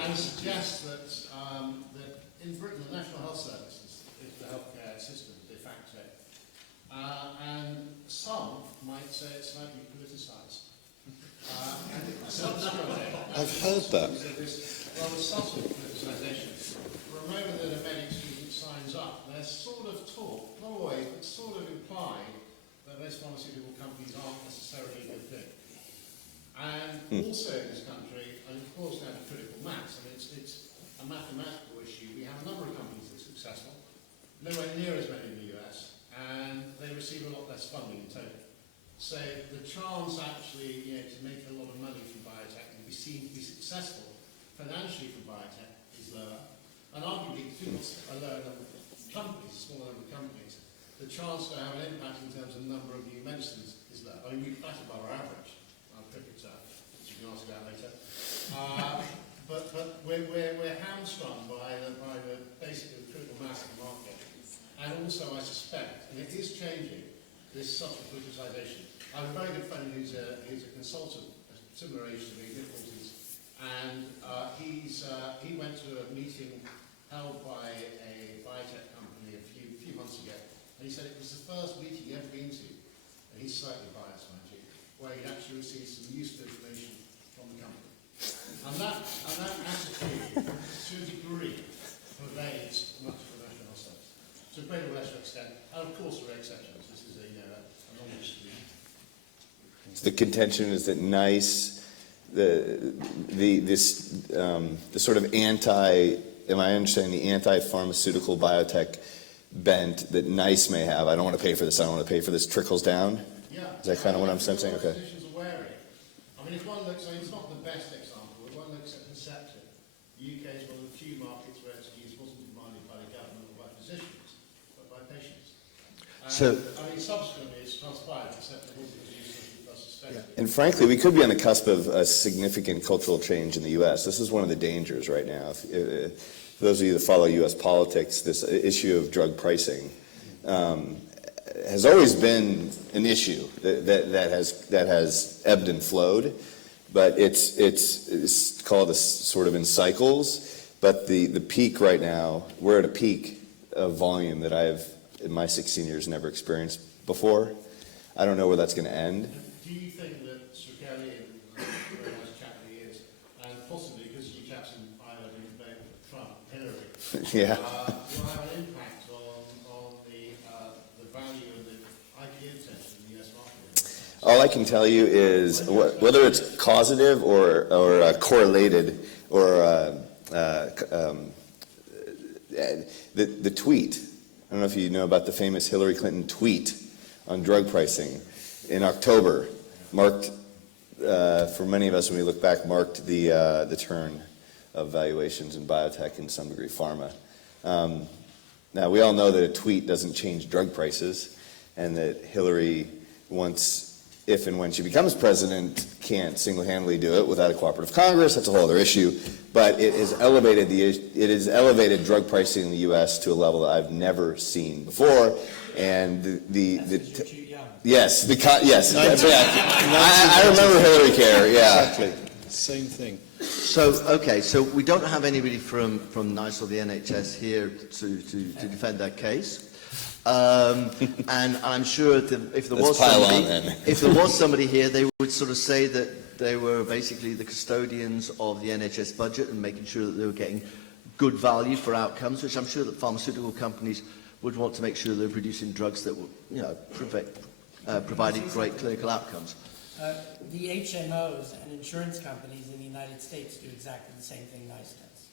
and suggest that in Britain the National Health Service is the healthcare system de facto, and some might say it's slightly politicised. I've heard that. This rather subtle politicisation. For a moment that a medic student signs up, there's sort of talk, not always, but sort of implied that those pharmaceutical companies aren't necessarily a good thing. And also in this country, and of course down to critical mass, I mean, it's a mathematical issue. We have a number of companies that are successful, nowhere near as many in the US, and they receive a lot less funding in total. So the chance actually to make a lot of money from biotech and be seen to be successful financially from biotech is lower. And arguably, because a lower number of companies, a smaller number of companies, the chance to have an impact in terms of the number of new medicines is low. I mean, we're flat above our average. Cricket, which you can ask about later. But we're hamstrung by the basically the critical mass of the market. And also, I suspect, and it is changing, this subtle politicization. I have a very good friend who's a consultant, a similar age to me, difficulties, and he went to a meeting held by a biotech company a few months ago, and he said it was the first meeting he'd ever been to, and he's slightly biased, mind you, where you'd actually receive some useful information from the company. And that attitude, to a degree, pervades much of the national service. To a greater or lesser extent, and of course there are exceptions. This is a non-distribution. The contention is that NICE, the sort of am I understanding the anti-pharmaceutical biotech bent that NICE may have? I don't want to pay for this, I don't want to pay for this, trickles down? Yeah. Is that kind of what I'm sensing? Okay. Organisations are wary. I mean, if one looks, it's not the best example, but one looks at Concepta. The UK is one of the few markets where its use wasn't demanded by the government or by physicians, but by patients. I mean, subsequently it's transpired Concepta wasn't as useful as we first suspected. And frankly, we could be on the cusp of a significant cultural change in the U.S. This is one of the dangers right now. For those of you that follow U.S. politics, this issue of drug pricing has always been an issue that has ebbed and flowed, but it's called sort of in cycles. But the peak right now, we're at a peak of volume that I've in my 16 years never experienced before. I don't know where that's going to end. Do you think that Srikeli, a very nice chap he is, and possibly because you chaps in Ireland in debate with Trump, Hillary, Yeah. will have an impact on the value of the IP attention in the US market? All I can tell you is whether it's causative or correlated or the tweet. I don't know if you know about the famous Hillary Clinton tweet on drug pricing in October, marked, for many of us when we look back, marked the turn of valuations in biotech and to some degree pharma. Now, we all know that a tweet doesn't change drug prices and that Hillary, if and when she becomes president, can't single-handedly do it without a cooperative Congress. That's a whole other issue. But it has elevated drug pricing in the U.S. to a level that I've never seen before. And yes, I remember Hillary Care. Yeah, Exactly, same thing. So we don't have anybody from NICE or the NHS here to defend their case. And I'm sure that if there was somebody here, they would sort of say that they were basically the custodians of the NHS budget and making sure that they were getting good value for outcomes, which I'm sure that pharmaceutical companies would want to make sure they're producing drugs that will, providing great clinical outcomes. The HMOs and insurance companies in the United States do exactly the same thing NICE does.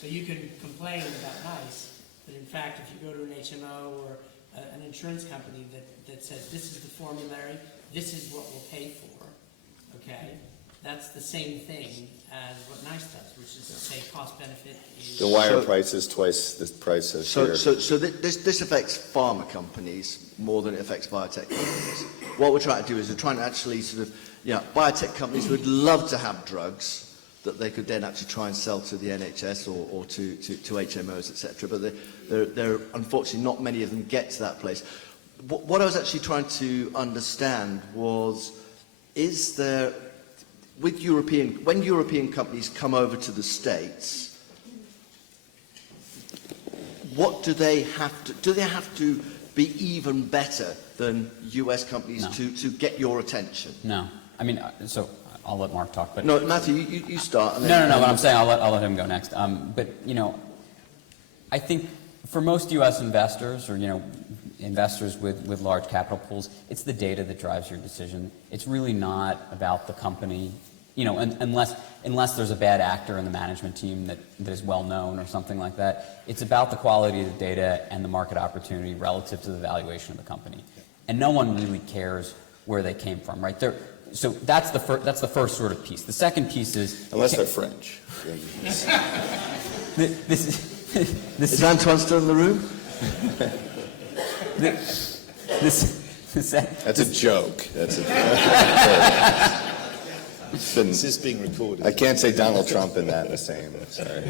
So you can complain about NICE, but in fact, if you go to an HMO or an insurance company that says this is the formulary, this is what we'll pay for, okay, that's the same thing as what NICE does, which is to say cost benefit is... The wire price is twice the price of here. So this affects pharma companies more than it affects biotech companies. What we're trying to do is we're trying to actually biotech companies would love to have drugs that they could then actually try and sell to the NHS or to HMOs, etc. But there unfortunately not many of them get to that place. What I was actually trying to understand was, is there, when European companies come over to the States, what do they have to be even better than US companies to get your attention? No. I mean, so I'll let Mark talk. But no, Matthew, you start. And then, no. But I'm saying I'll let him go next. But I think for most U.S. investors, or investors with large capital pools, it's the data that drives your decision. It's really not about the company, unless there's a bad actor in the management team that is well known or something like that. It's about the quality of the data and the market opportunity relative to the valuation of the company. And no one really cares where they came from, right? So that's the first sort of piece. The second piece is... Unless they're French. Is Antoine still in the room? That's a joke. This is being recorded. I can't say Donald Trump in that the same. Sorry.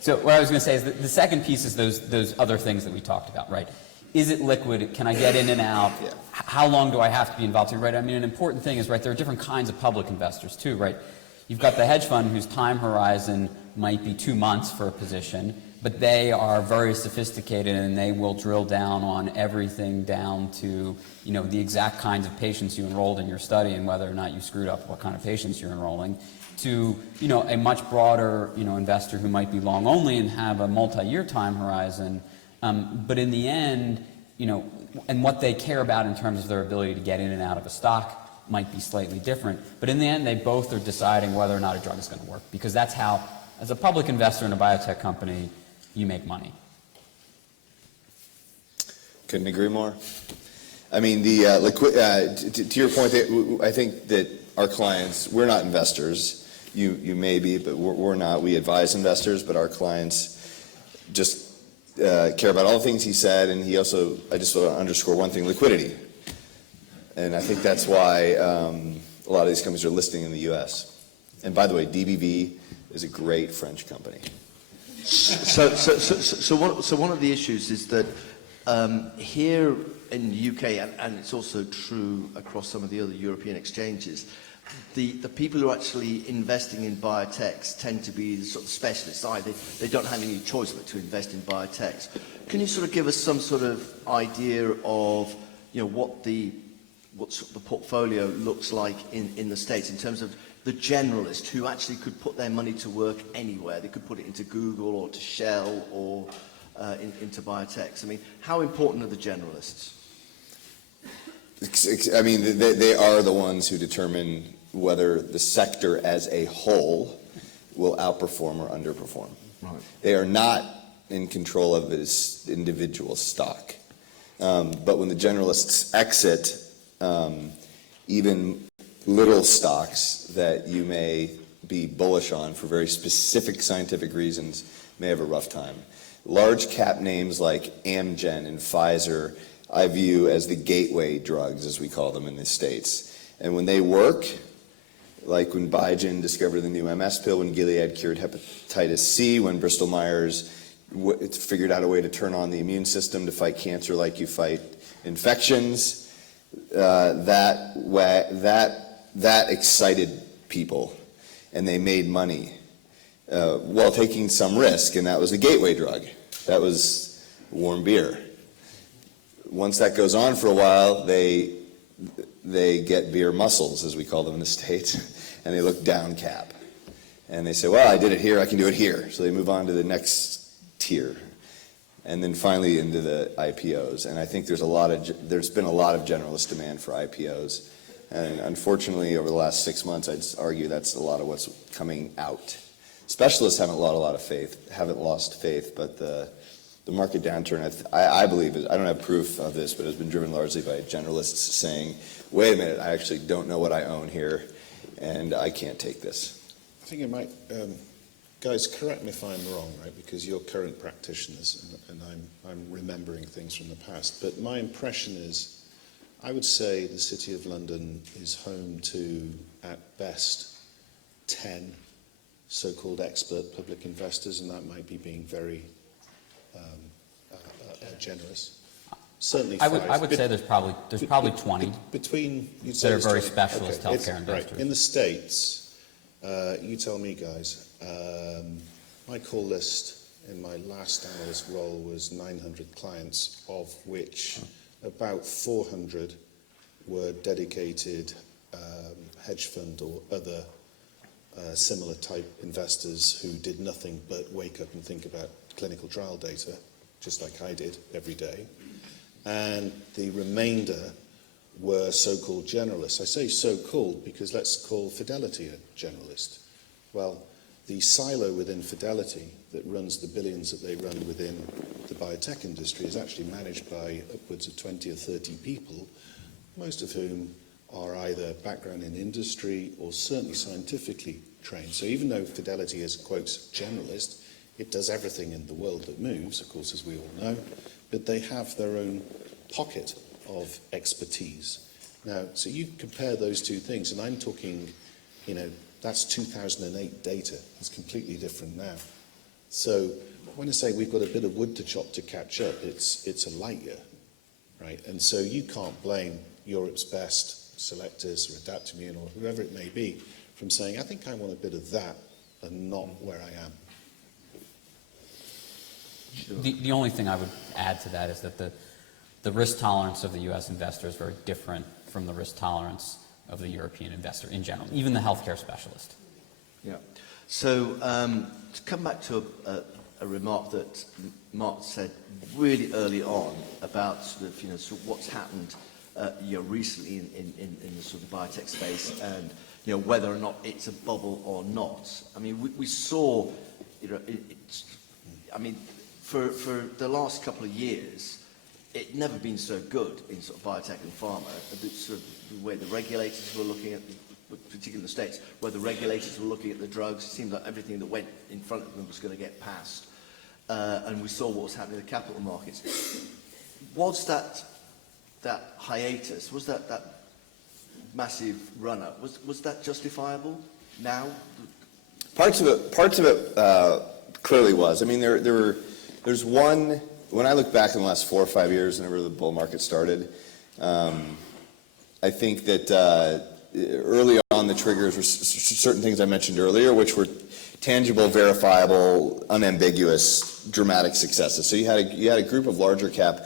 So what I was going to say is that the second piece is those other things that we talked about, right? Is it liquid? Can I get in and out? Yeah. How long do I have to be involved in, right? I mean, an important thing is, right, there are different kinds of public investors too, right? You've got the hedge fund whose time horizon might be 2 months for a position, but they are very sophisticated and they will drill down on everything down to, you know, the exact kinds of patients you enrolled in your study and whether or not you screwed up what kind of patients you're enrolling, to, you know, a much broader, you know, investor who might be long only and have a multi-year time horizon. But in the end, you know, and what they care about in terms of their ability to get in and out of a stock might be slightly different. But in the end, they both are deciding whether or not a drug is going to work, because that's how, as a public investor in a biotech company, you make money. Couldn't agree more. I mean, the to your point, I think that our clients, we're not investors. You may be, but we're not. We advise investors, but our clients just care about all the things he said, and he also, I just want to underscore one thing, liquidity. And I think that's why a lot of these companies are listing in the U.S. And by the way, DBV is a great French company. So one of the issues is that here in the UK, and it's also true across some of the other European exchanges, the people who are actually investing in biotechs tend to be the sort of specialists. They don't have any choice but to invest in biotechs. Can you sort of give us some sort of idea of, you know, what the portfolio looks like in the States in terms of the generalist who actually could put their money to work anywhere? They could put it into Google or to Shell or into biotechs. I mean, how important are the generalists? I mean, they are the ones who determine whether the sector as a whole will outperform or underperform. Right. They are not in control of this individual stock. But when the generalists exit, even little stocks that you may be bullish on for very specific scientific reasons may have a rough time. Large cap names like Amgen and Pfizer I view as the gateway drugs, as we call them in the States. And when they work, like when Biogen discovered the new MS pill, when Gilead cured hepatitis C, when Bristol Myers figured out a way to turn on the immune system to fight cancer like you fight infections, that excited people, and they made money while taking some risk, and that was the gateway drug. That was warm beer. Once that goes on for a while, they get beer muscles, as we call them in the States, and they look down cap. And they say, well, I did it here, I can do it here. So they move on to the next tier. And then finally into the IPOs. And I think there's been a lot of generalist demand for IPOs. And unfortunately, over the last 6 months, I'd argue that's a lot of what's coming out. Specialists haven't lost faith, but the market downturn, I believe, I don't have proof of this, but has been driven largely by generalists saying, wait a minute, I actually don't know what I own here, and I can't take this. I think it might, guys, correct me if I'm wrong, right, because you're current practitioners, and I'm remembering things from the past, but my impression is, I would say the City of London is home to, at best, 10 so-called expert public investors, and that might be being very generous. Certainly, I would say there's probably 20 between that are very specialist healthcare investors. Right. In the States, you tell me, guys. My call list in my last analyst role was 900 clients, of which about 400 were dedicated hedge fund or other similar type investors who did nothing but wake up and think about clinical trial data, just like I did every day. And the remainder were so-called generalists. I say so-called because let's call Fidelity a generalist. Well, the silo within Fidelity that runs the billions that they run within the biotech industry is actually managed by upwards of 20 or 30 people, most of whom are either background in industry or certainly scientifically trained. So even though Fidelity is, quotes, generalist, it does everything in the world that moves, of course, as we all know, but they have their own pocket of expertise. Now, so you compare those two things, and I'm talking, that's 2008 data. It's completely different now. So when I say we've got a bit of wood to chop to catch up, it's a light year, right? And so you can't blame Europe's best, Selectus or Adaptimmune or whoever it may be, from saying, I think I want a bit of that and not where I am. The only thing I would add to that is that the risk tolerance of the U.S. investor is very different from the risk tolerance of the European investor in general, even the healthcare specialist. Yeah. So to come back to a remark that Mark said really early on about sort of what's happened recently in the sort of biotech space, and whether or not it's a bubble or not. I mean, we saw, for the last couple of years, it's never been so good in sort of biotech and pharma. The way the regulators were looking at, particularly in the States, where the regulators were looking at the drugs, it seemed like everything that went in front of them was going to get passed. And we saw what was happening in the capital markets. Was that hiatus, was that massive run-up, was that justifiable now? Parts of it clearly was. I mean, there's one. When I look back in the last 4 or 5 years, whenever the bull market started, I think that early on the triggers were certain things I mentioned earlier, which were tangible, verifiable, unambiguous, dramatic successes. So you had a group of larger cap,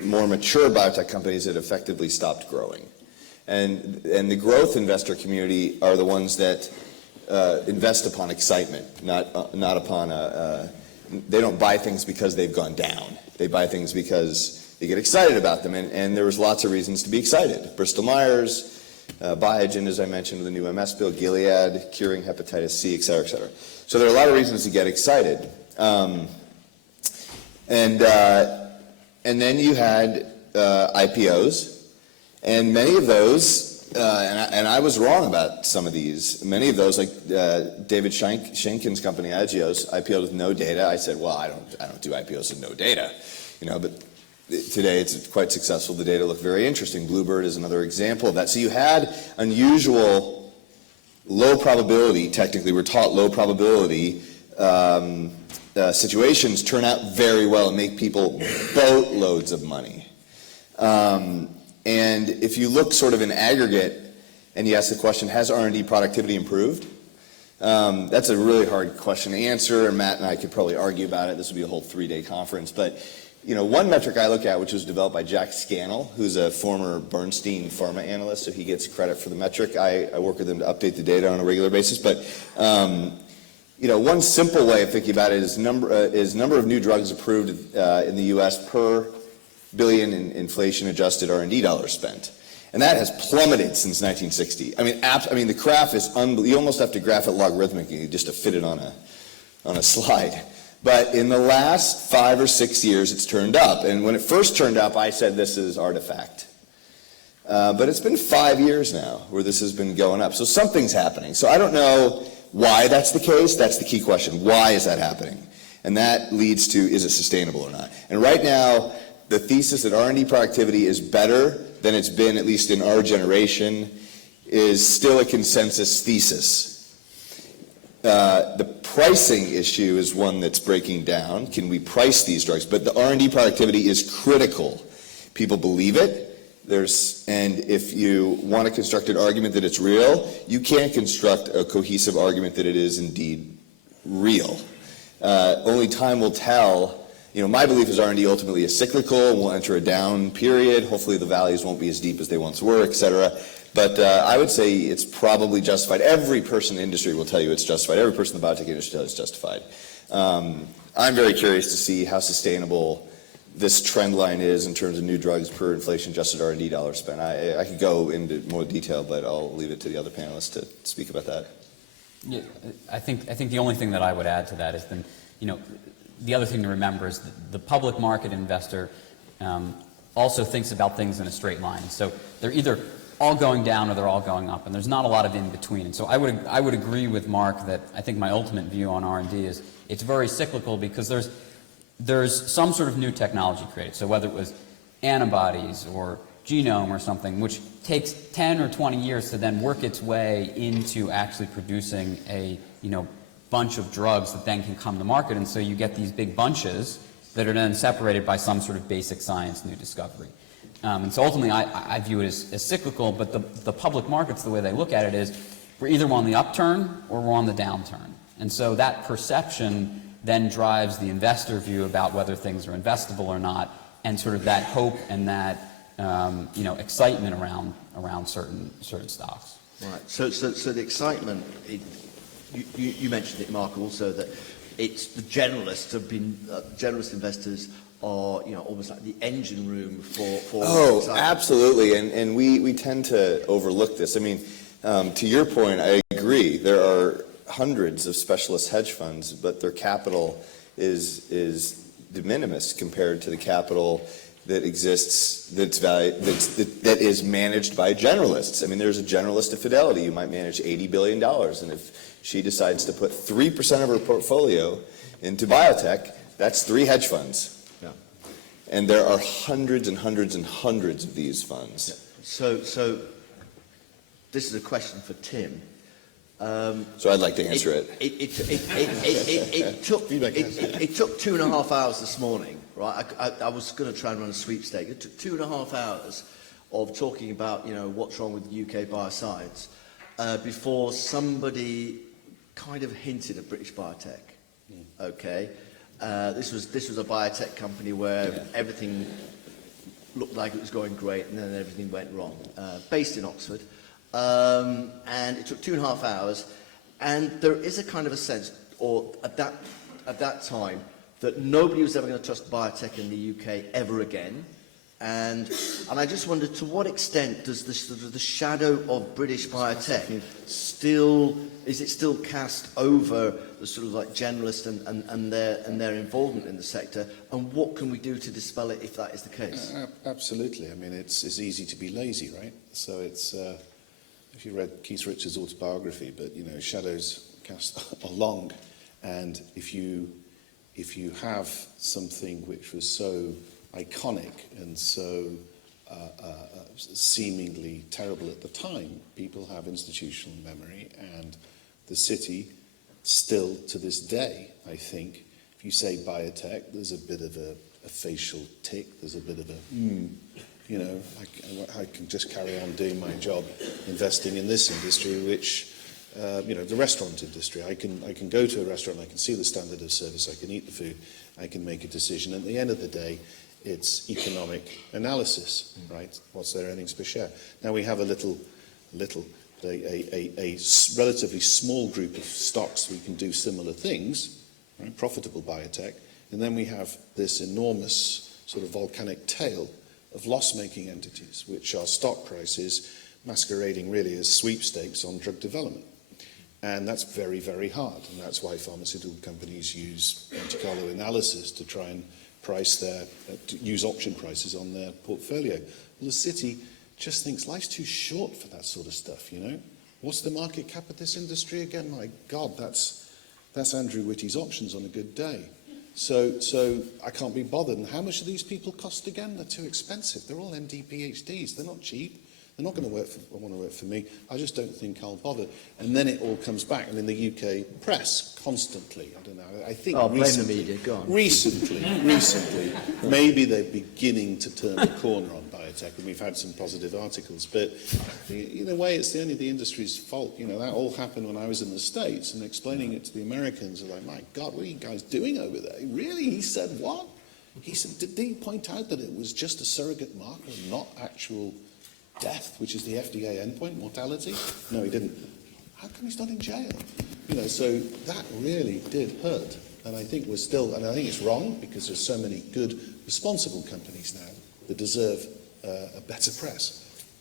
more mature biotech companies that effectively stopped growing, and the growth investor community are the ones that invest upon excitement, not upon they don't buy things because they've gone down. They buy things because they get excited about them, and there was lots of reasons to be excited. Bristol Myers, Biogen, as I mentioned, with the new MS bill, Gilead, curing hepatitis C, et cetera, et cetera. So there are a lot of reasons to get excited. And then you had IPOs, and many of those, and I was wrong about some of these. Many of those, like David Schenken's company, Agios, IPO'd with no data. I said, well, I don't do IPOs with no data, but today it's quite successful. The data look very interesting. Bluebird is another example of that. So you had unusual, low probability, technically we're taught low probability situations turn out very well and make people boatloads of money. And if you look sort of in aggregate and you ask the question, has R&D productivity improved? That's a really hard question to answer, and Matt and I could probably argue about it. This would be a whole 3-day conference. But one metric I look at, which was developed by Jack Scannell, who's a former Bernstein pharma analyst, so he gets credit for the metric. I work with him to update the data on a regular basis. But one simple way of thinking about it is number of new drugs approved in the U.S. per billion in inflation-adjusted R&D dollars spent, and that has plummeted since 1960. I mean, the graph is unbelievable. You almost have to graph it logarithmically just to fit it on a slide. But in the last 5 or 6 years, it's turned up. And when it first turned up, I said this is artifact. But it's been 5 years now where this has been going up. So something's happening. So I don't know why that's the case. That's the key question. Why is that happening? And that leads to, is it sustainable or not? And right now, the thesis that R&D productivity is better than it's been, at least in our generation, is still a consensus thesis. The pricing issue is one that's breaking down. Can we price these drugs? But the R&D productivity is critical. People believe it. And if you want to construct an argument that it's real, you can't construct a cohesive argument that it is indeed real. Only time will tell. My belief is R&D ultimately is cyclical, and we'll enter a down period. Hopefully the valleys won't be as deep as they once were, et cetera. But I would say it's probably justified. Every person in the industry will tell you it's justified. Every person in the biotech industry tells you it's justified. I'm very curious to see how sustainable this trend line is in terms of new drugs per inflation-adjusted R&D dollars spent. I could go into more detail, but I'll leave it to the other panelists to speak about that. Yeah, I think the only thing that I would add to that is then, the other thing to remember is that the public market investor also thinks about things in a straight line. So they're either all going down or they're all going up, and there's not a lot of in between. And so I would agree with Mark that I think my ultimate view on R&D is it's very cyclical because there's some sort of new technology created. So whether it was antibodies or genome or something, which takes 10 or 20 years to then work its way into actually producing a bunch of drugs that then can come to market, and so you get these big bunches that are then separated by some sort of basic science new discovery. And so ultimately I view it as cyclical, but the public markets, the way they look at it is we're either on the upturn or we're on the downturn. And so that perception then drives the investor view about whether things are investable or not, and sort of that hope and that excitement around certain stocks. Right. So the excitement, you mentioned it, Mark, also that it's the generalists have been generalist investors are almost like the engine room for excitement. Absolutely, and we tend to overlook this. I mean, to your point, I agree. There are hundreds of specialist hedge funds, but their capital is de minimis compared to the capital that exists that is managed by generalists. I mean, there's a generalist at Fidelity who might manage $80 billion, and if she decides to put 3% of her portfolio into biotech, that's 3 hedge funds. Yeah. And there are hundreds and hundreds and hundreds of these funds. Yeah. So this is a question for Tim. So I'd like to answer it. It took 2.5 hours this morning, right? I was going to try and run a sweepstake. It took 2.5 hours of talking about what's wrong with UK bioscience before somebody kind of hinted at British biotech. Okay, this was a biotech company where everything looked like it was going great, and then everything went wrong. Based in Oxford. And it took 2.5 hours, and there is a kind of a sense, or at that time, that nobody was ever going to trust biotech in the UK ever again, and I just wondered, to what extent does the shadow of British biotech still cast over the sort of like generalist and their involvement in the sector, and what can we do to dispel it if that is the case? Absolutely. I mean, it's easy to be lazy, right? So it's. If you read Keith Richards' autobiography, but shadows cast along, and if you have something which was so iconic and so seemingly terrible at the time, people have institutional memory, and the city still to this day, I think, if you say biotech, there's a bit of a facial tick, there's a bit of a I can just carry on doing my job, investing in this industry, which, the restaurant industry. I can go to a restaurant, I can see the standard of service, I can eat the food, I can make a decision. At the end of the day, it's economic analysis, right? What's their earnings per share? Now we have a relatively small group of stocks we can do similar things, right? Profitable biotech, and then we have this enormous sort of volcanic tail of loss-making entities, which are stock prices masquerading really as sweepstakes on drug development. And that's very, very hard. And that's why pharmaceutical companies use Monte Carlo analysis to try and use option prices on their portfolio. Well, the city just thinks life's too short for that sort of stuff, What's the market cap of this industry again? My God, that's Andrew Whitty's options on a good day. So I can't be bothered. And how much do these people cost again? They're too expensive. They're all MD PhDs. They're not cheap. They're not going to want to work for me. I just don't think I'll bother. And then it all comes back. And in the UK press, constantly, I don't know. I think blame the media. Go on. Recently, maybe they're beginning to turn the corner on biotech, and we've had some positive articles. But in a way, it's only the industry's fault. That all happened when I was in the States, and explaining it to the Americans, they're like, "My God, what are you guys doing over there?" Really? He said what? He said, did he point out that it was just a surrogate marker, not actual death, which is the FDA endpoint, mortality? No, he didn't. How come he's not in jail? So that really did hurt. And I think I think it's wrong, because there's so many good, responsible companies now that deserve a better press.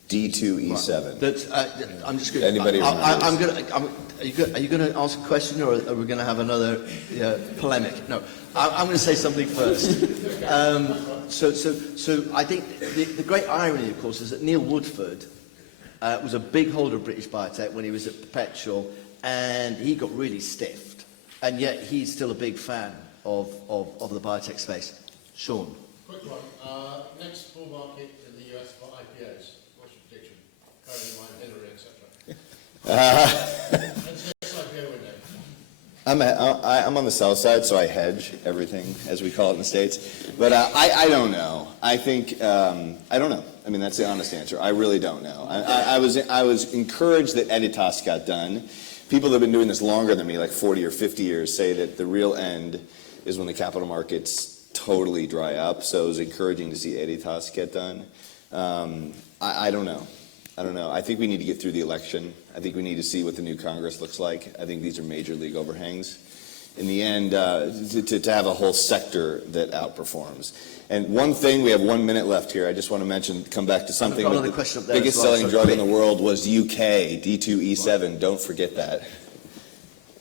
D2E7. Right. I'm just going. Anybody? Are you going to ask a question, or are we going to have another polemic? No, I'm going to say something first. So I think the great irony, of course, is that Neil Woodford was a big holder of British biotech when he was at Perpetual, and he got really stiffed, and yet he's still a big fan of the biotech space. Sean. Quick one. Next bull market in the US for IPOs. What's your prediction? Currently, Hillary, etc. Next IPO window. I'm on the south side, so I hedge everything, as we call it in the States. But I don't know. I think I don't know. I mean, that's the honest answer. I really don't know. I was encouraged that Editas got done, people that have been doing this longer than me, like 40 or 50 years, say that the real end is when the capital markets totally dry up. So it was encouraging to see Editas get done. I don't know. I think we need to get through the election. I think we need to see what the new Congress looks like. I think these are major league overhangs. In the end, to have a whole sector that outperforms. And one thing, we have 1 minute left here. I just want to mention, come back to something. The biggest selling drug in the world was UK, D2E7. Don't forget that.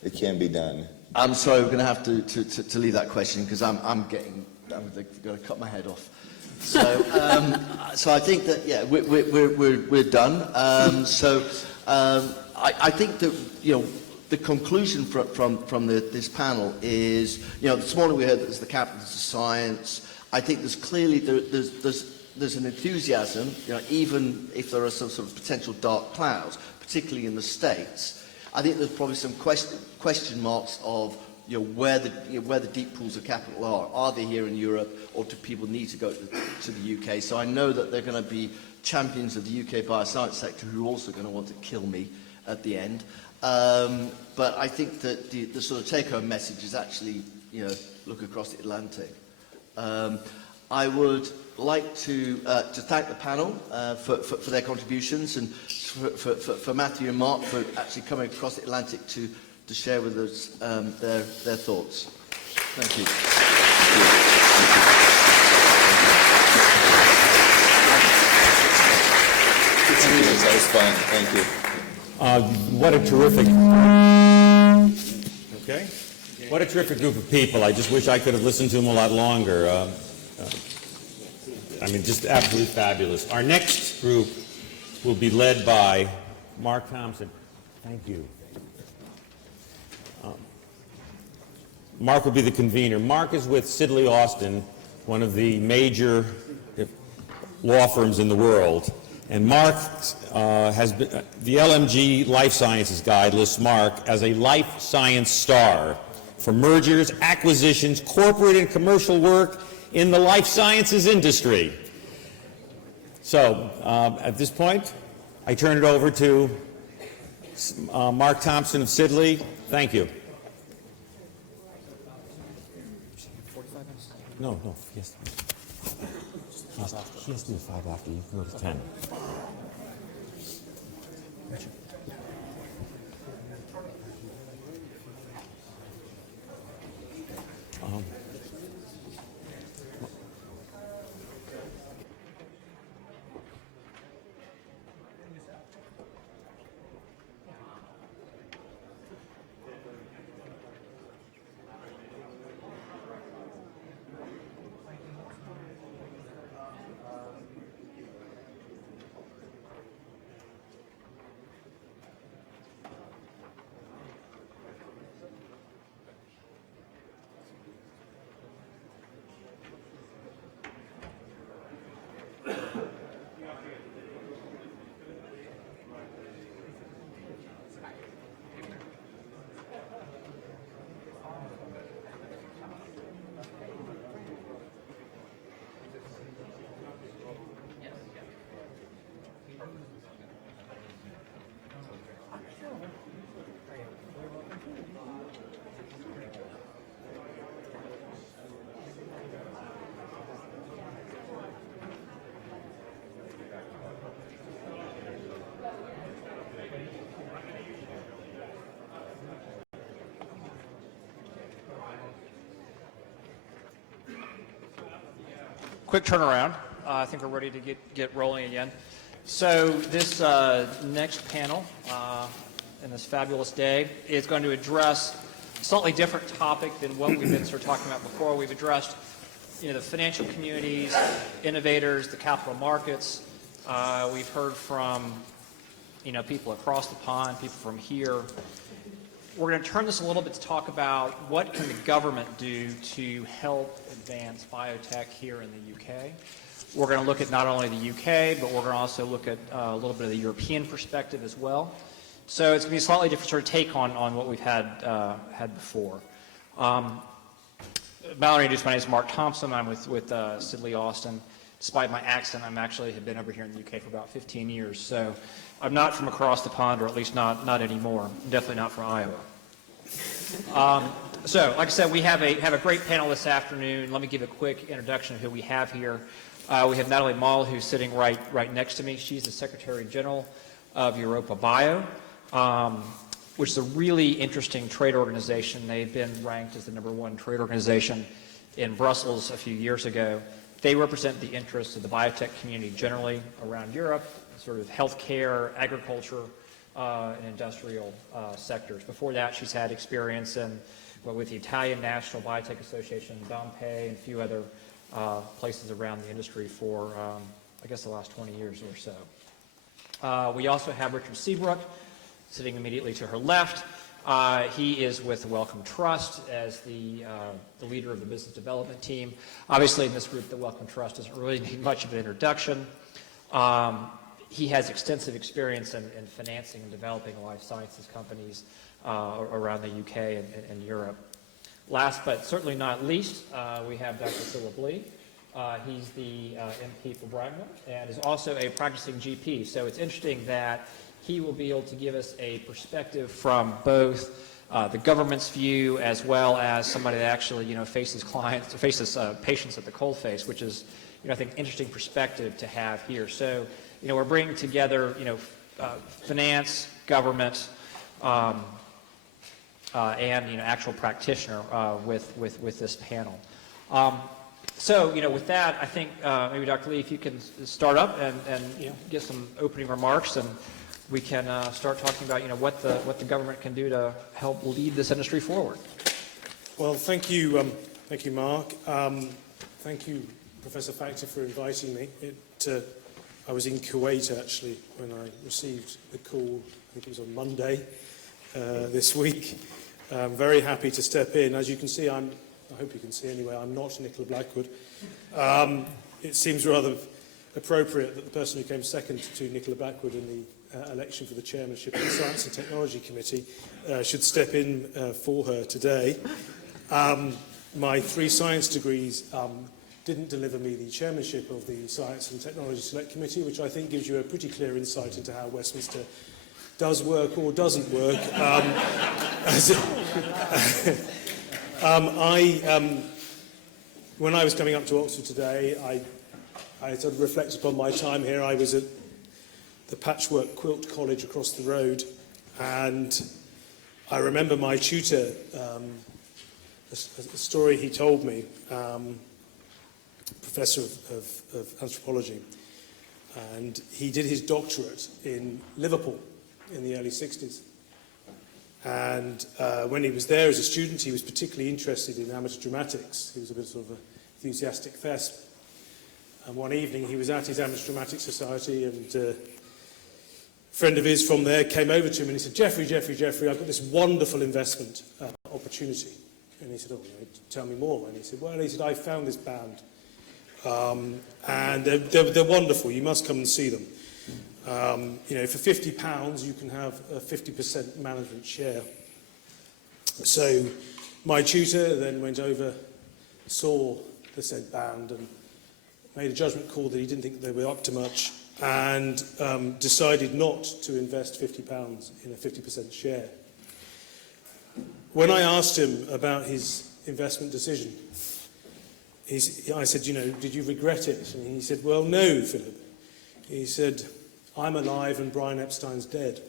It can be done. I'm sorry, we're going to have to leave that question because I'm going to cut my head off. So, so I think that we're done. I think that the conclusion from this panel is this morning we heard that there's the capitals of science. I think there's clearly there's an enthusiasm, even if there are some sort of potential dark clouds, particularly in the States. I think there's probably some question marks of where the deep pools of capital are. Are they here in Europe, or do people need to go to the UK? So I know that they're going to be champions of the UK bioscience sector who are also going to want to kill me at the end. But I think that the sort of take-home message is actually, look across the Atlantic. I would like to thank the panel for their contributions, and for Matthew and Mark for actually coming across the Atlantic to share with us their thoughts. Thank you. That was fun. Thank you. What a terrific... Okay. What a terrific group of people. I just wish I could have listened to them a lot longer. Just absolutely fabulous. Our next group will be led by Mark Thompson. Thank you. Mark will be the convener. Mark is with Sidley Austin, one of the major law firms in the world. And Mark has been, the LMG Life Sciences Guide lists Mark as a life science star for mergers, acquisitions, corporate and commercial work in the life sciences industry. So at this point, I turn it over to Mark Thompson of Sidley. Thank you. No, yes. He has to do 5 after. You can go to 10. Quick turnaround. I think we're ready to get rolling again. So this next panel in this fabulous day is going to address a slightly different topic than what we've been sort of talking about before. We've addressed the financial communities, innovators, the capital markets. We've heard from people across the pond, people from here. We're going to turn this a little bit to talk about what can the government do to help advance biotech here in the UK. We're going to look at not only the UK, but we're going to also look at a little bit of the European perspective as well. So it's going to be a slightly different sort of take on what we've had before. Mallory introduced, my name is Mark Thompson. I'm with Sidley Austin. Despite my accent, I'm actually have been over here in the UK for about 15 years, so I'm not from across the pond, or at least not anymore. Definitely not from Iowa. So, like I said, we have a great panel this afternoon. Let me give a quick introduction of who we have here. We have Natalie Mall, who's sitting right next to me. She's the Secretary General of Europa Bio, which is a really interesting trade organization. They've been ranked as the #1 trade organization in Brussels a few years ago. They represent the interests of the biotech community generally around Europe, sort of healthcare, agriculture, and industrial sectors. Before that, she's had experience with the Italian National Biotech Association, Dompé, and a few other places around the industry for, I guess, the last 20 years or so. We also have Richard Seabrook sitting immediately to her left. He is with the Wellcome Trust as the leader of the business development team. Obviously, in this group, the Wellcome Trust doesn't really need much of an introduction. He has extensive experience in financing and developing life sciences companies around the UK and Europe. Last but certainly not least, we have Dr. Philip Lee. He's the MP for Bragmore and is also a practicing GP. So it's interesting that he will be able to give us a perspective from both the government's view as well as somebody that actually, faces patients at the coalface, which is, I think, interesting perspective to have here. So, we're bringing together, finance, government, and actual practitioner with this panel. So, with that, I think maybe Dr. Lee, if you can start up and get some opening remarks, and we can start talking about what the government can do to help lead this industry forward. Well, thank you, Mark. Thank you, Professor Factor, for inviting me. I was in Kuwait actually when I received the call. I think it was on Monday this week. I'm very happy to step in. As you can see, I hope you can see anyway, I'm not Nicola Blackwood. It seems rather appropriate that the person who came second to Nicola Blackwood in the election for the chairmanship of the Science and Technology Committee should step in for her today. My 3 science degrees didn't deliver me the chairmanship of the Science and Technology Select Committee, which I think gives you a pretty clear insight into how Westminster does work or doesn't work. When I was coming up to Oxford today, I sort of reflected upon my time here. I was at the Patchwork Quilt College across the road, and I remember my tutor, a story he told me, professor of anthropology, and he did his doctorate in Liverpool in the early 60s. And when he was there as a student, he was particularly interested in amateur dramatics. He was a bit sort of an enthusiastic thesp. And one evening he was at his Amateur Dramatic Society, and a friend of his from there came over to him and he said, Geoffrey, I've got this wonderful investment opportunity. And he said, tell me more. And he said, I found this band. And they're wonderful. You must come and see them. For £50 you can have a 50% management share. So my tutor then went over, saw the said band, and made a judgment call that he didn't think they were up to much, and decided not to invest £50 in a 50% share. When I asked him about his investment decision, I said, did you regret it? And he said, well, no, Philip. He said, I'm alive and Brian Epstein's dead.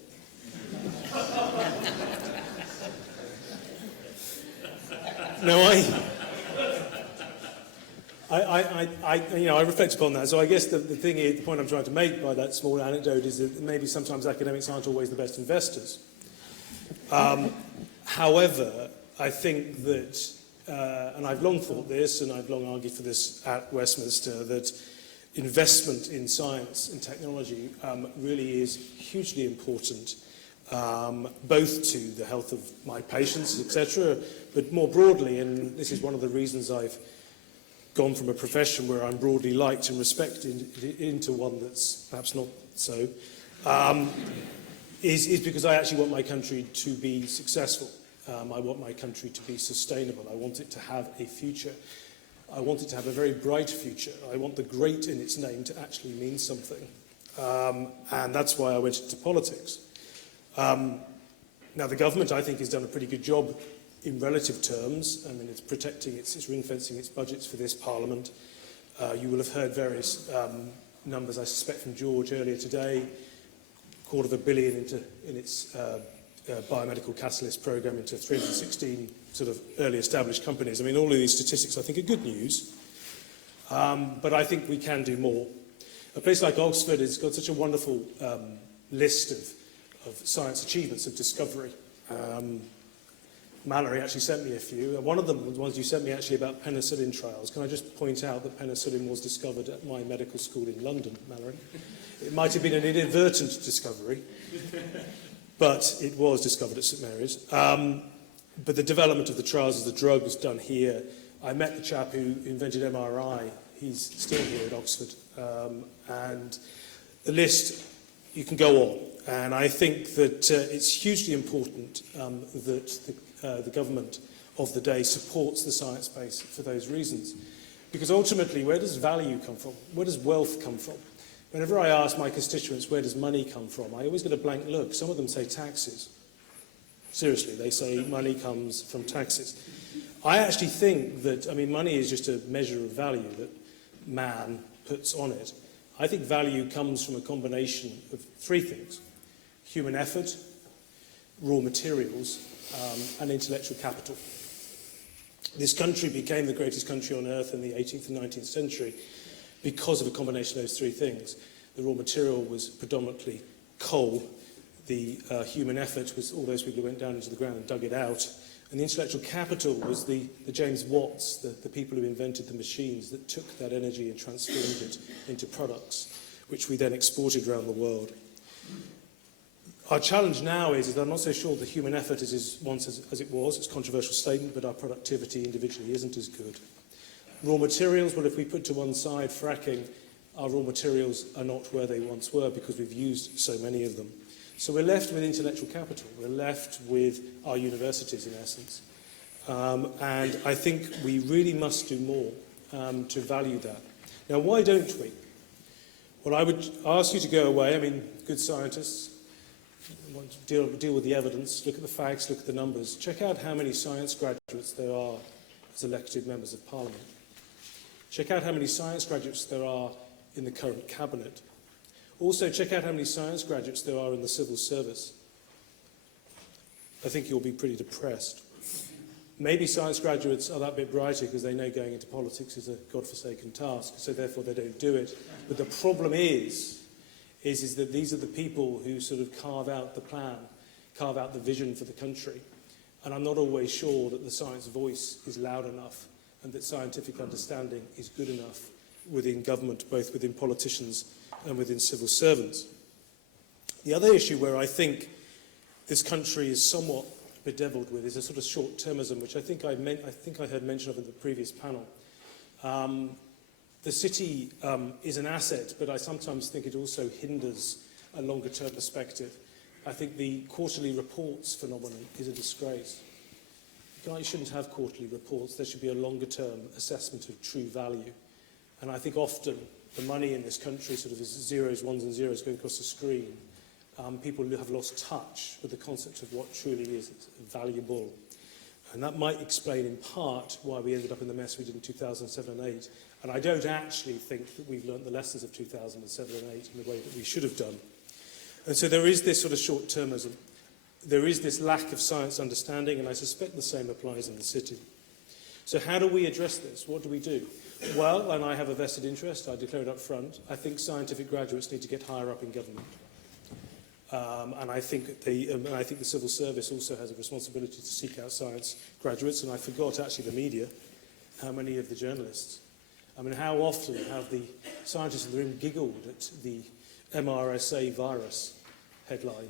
Now, I reflect upon that. So I guess the point I'm trying to make by that small anecdote is that maybe sometimes academics aren't always the best investors. However, I think that, and I've long thought this, and I've long argued for this at Westminster, that investment in science and technology really is hugely important, both to the health of my patients, etc., but more broadly, and this is one of the reasons I've gone from a profession where I'm broadly liked and respected into one that's perhaps not so, is because I actually want my country to be successful. I want my country to be sustainable. I want it to have a future. I want it to have a very bright future. I want the great in its name to actually mean something. And that's why I went into politics. Now, the government, I think, has done a pretty good job in relative terms. I mean, it's protecting, it's ring-fencing its budgets for this Parliament. You will have heard various numbers, I suspect, from George earlier today. $250 million in its biomedical catalyst program into 316 sort of early established companies. I mean, all of these statistics, I think, are good news. But I think we can do more. A place like Oxford has got such a wonderful list of science achievements, of discovery. Mallory actually sent me a few. One of them was the ones you sent me actually about penicillin trials. Can I just point out that penicillin was discovered at my medical school in London, Mallory? It might have been an inadvertent discovery, but it was discovered at St Mary's. But the development of the trials of the drug was done here. I met the chap who invented MRI. He's still here at Oxford. And the list, you can go on. And I think that it's hugely important that the government of the day supports the science base for those reasons. Because ultimately, where does value come from? Where does wealth come from? Whenever I ask my constituents, where does money come from, I always get a blank look. Some of them say taxes. Seriously, they say money comes from taxes. I actually think that, I mean, money is just a measure of value that man puts on it. I think value comes from a combination of three things: human effort, raw materials, and intellectual capital. This country became the greatest country on earth in the 18th and 19th century because of a combination of those three things. The raw material was predominantly coal. The human effort was all those people who went down into the ground and dug it out. And the intellectual capital was the James Watts, the people who invented the machines that took that energy and transformed it into products, which we then exported around the world. Our challenge now is that I'm not so sure the human effort is as once as it was. It's a controversial statement, but our productivity individually isn't as good. Raw materials, well, if we put to one side fracking, our raw materials are not where they once were because we've used so many of them. So we're left with intellectual capital. We're left with our universities, in essence. And I think we really must do more to value that. Now, why don't we? Well, I would ask you to go away. I mean, good scientists want to deal with the evidence, look at the facts, look at the numbers. Check out how many science graduates there are as elected members of Parliament. Check out how many science graduates there are in the current cabinet. Also, check out how many science graduates there are in the civil service. I think you'll be pretty depressed. Maybe science graduates are that bit brighter because they know going into politics is a godforsaken task, so therefore they don't do it. But the problem is that these are the people who sort of carve out the plan, carve out the vision for the country. And I'm not always sure that the science voice is loud enough and that scientific understanding is good enough within government, both within politicians and within civil servants. The other issue where I think this country is somewhat bedeviled with is a sort of short-termism, which I think I heard mention of in the previous panel. The city is an asset, but I sometimes think it also hinders a longer-term perspective. I think the quarterly reports phenomenon is a disgrace. You shouldn't have quarterly reports. There should be a longer-term assessment of true value. And I think often the money in this country sort of is zeros, ones and zeros going across the screen. People have lost touch with the concept of what truly is valuable. And that might explain in part why we ended up in the mess we did in 2007 and 8. And I don't actually think that we've learnt the lessons of 2007 and 8 in the way that we should have done. And so there is this sort of short-termism. There is this lack of science understanding, and I suspect the same applies in the city. So how do we address this? What do we do? Well, and I have a vested interest, I declare it up front, I think scientific graduates need to get higher up in government. And I think the civil service also has a responsibility to seek out science graduates, and I forgot actually the media, how many of the journalists. I mean, how often have the scientists in the room giggled at the MRSA virus headline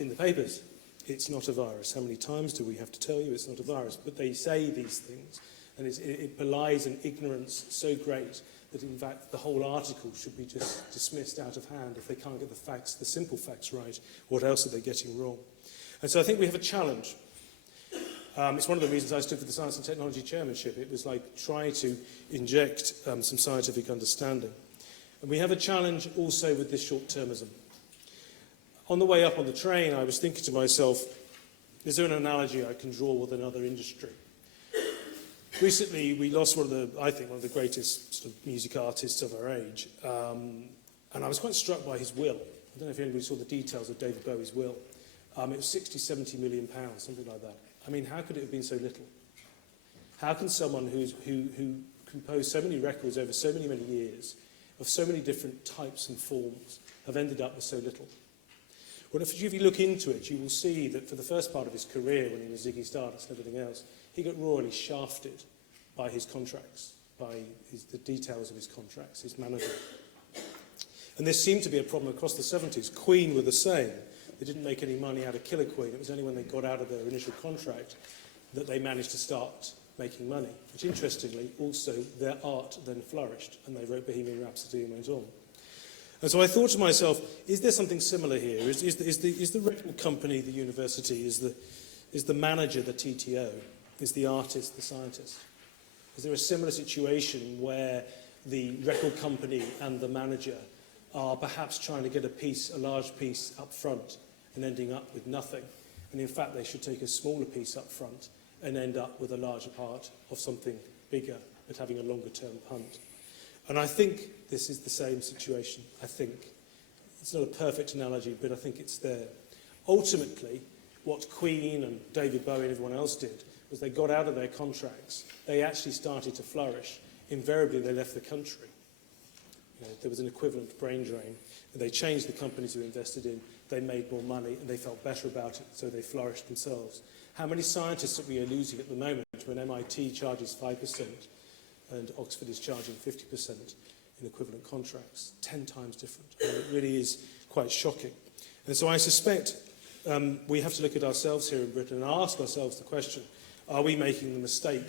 in the papers? It's not a virus. How many times do we have to tell you it's not a virus? But they say these things, and it belies an ignorance so great that in fact the whole article should be just dismissed out of hand if they can't get the facts, the simple facts right. What else are they getting wrong? And so I think we have a challenge. It's one of the reasons I stood for the Science and Technology Chairmanship. It was like trying to inject some scientific understanding. And we have a challenge also with this short-termism. On the way up on the train, I was thinking to myself, is there an analogy I can draw with another industry? Recently, we lost one of the greatest sort of music artists of our age. And I was quite struck by his will. I don't know if anybody saw the details of David Bowie's will. It was 60, 70 million pounds, something like that. I mean, how could it have been so little? How can someone who composed so many records over so many, many years, of so many different types and forms, have ended up with so little? Well, if you look into it, you will see that for the first part of his career, when he was Ziggy Stardust and everything else, he got royally shafted by his contracts, by the details of his contracts, his manager. And this seemed to be a problem across the 70s. Queen were the same. They didn't make any money out of Killer Queen. It was only when they got out of their initial contract that they managed to start making money, which interestingly, also their art then flourished, and they wrote Bohemian Rhapsody and went on. And so I thought to myself, is there something similar here? Is the record company the university? Is the manager the TTO? Is the artist the scientist? Is there a similar situation where the record company and the manager are perhaps trying to get a large piece up front and ending up with nothing? And in fact, they should take a smaller piece up front and end up with a larger part of something bigger, but having a longer term punt. And I think this is the same situation. I think it's not a perfect analogy, but I think it's there. Ultimately, what Queen and David Bowie and everyone else did was they got out of their contracts. They actually started to flourish. Invariably, they left the country. There was an equivalent brain drain. And they changed the companies who invested in. They made more money, and they felt better about it, so they flourished themselves. How many scientists that we are losing at the moment when MIT charges 5% and Oxford is charging 50% in equivalent contracts? 10 times different. I mean, it really is quite shocking. And so I suspect we have to look at ourselves here in Britain and ask ourselves the question, are we making the mistake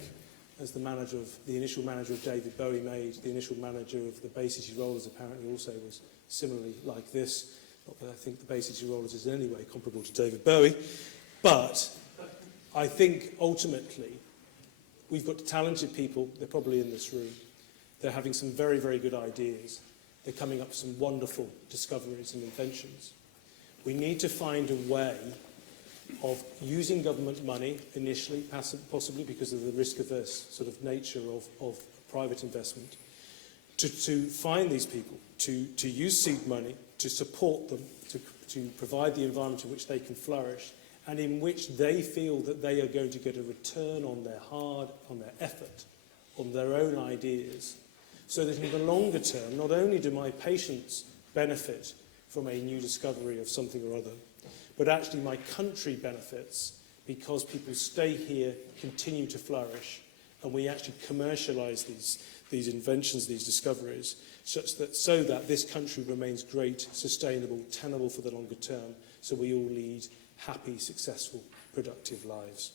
as the initial manager of David Bowie made, the initial manager of the Bay City Rollers apparently also was similarly like this. Not that I think the Bay City Rollers is in any way comparable to David Bowie, but I think ultimately we've got talented people, they're probably in this room, they're having some very, very good ideas, they're coming up with some wonderful discoveries and inventions. We need to find a way of using government money initially, possibly because of the risk-averse sort of nature of private investment, to find these people, to use seed money, to support them, to provide the environment in which they can flourish, and in which they feel that they are going to get a return on their effort, on their own ideas, so that in the longer term, not only do my patients benefit from a new discovery of something or other, but actually my country benefits because people stay here, continue to flourish, and we actually commercialise these inventions, these discoveries, so that this country remains great, sustainable, tenable for the longer term, so we all lead happy, successful, productive lives.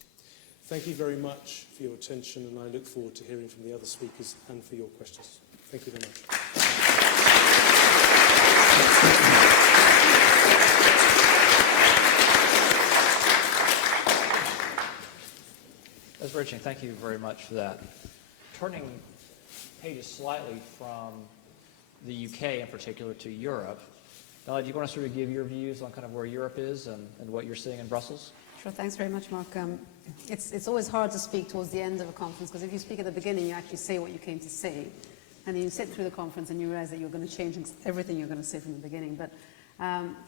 Thank you very much for your attention, and I look forward to hearing from the other speakers and for your questions. Thank you very much. That's very interesting. Thank you very much for that. Turning pages slightly from the UK in particular to Europe, Bella, do you want to sort of give your views on kind of where Europe is and what you're seeing in Brussels? Sure, thanks very much, Mark. It's always hard to speak towards the end of a conference because if you speak at the beginning, you actually say what you came to say. And then you sit through the conference and you realize that you're going to change everything you're going to say from the beginning. But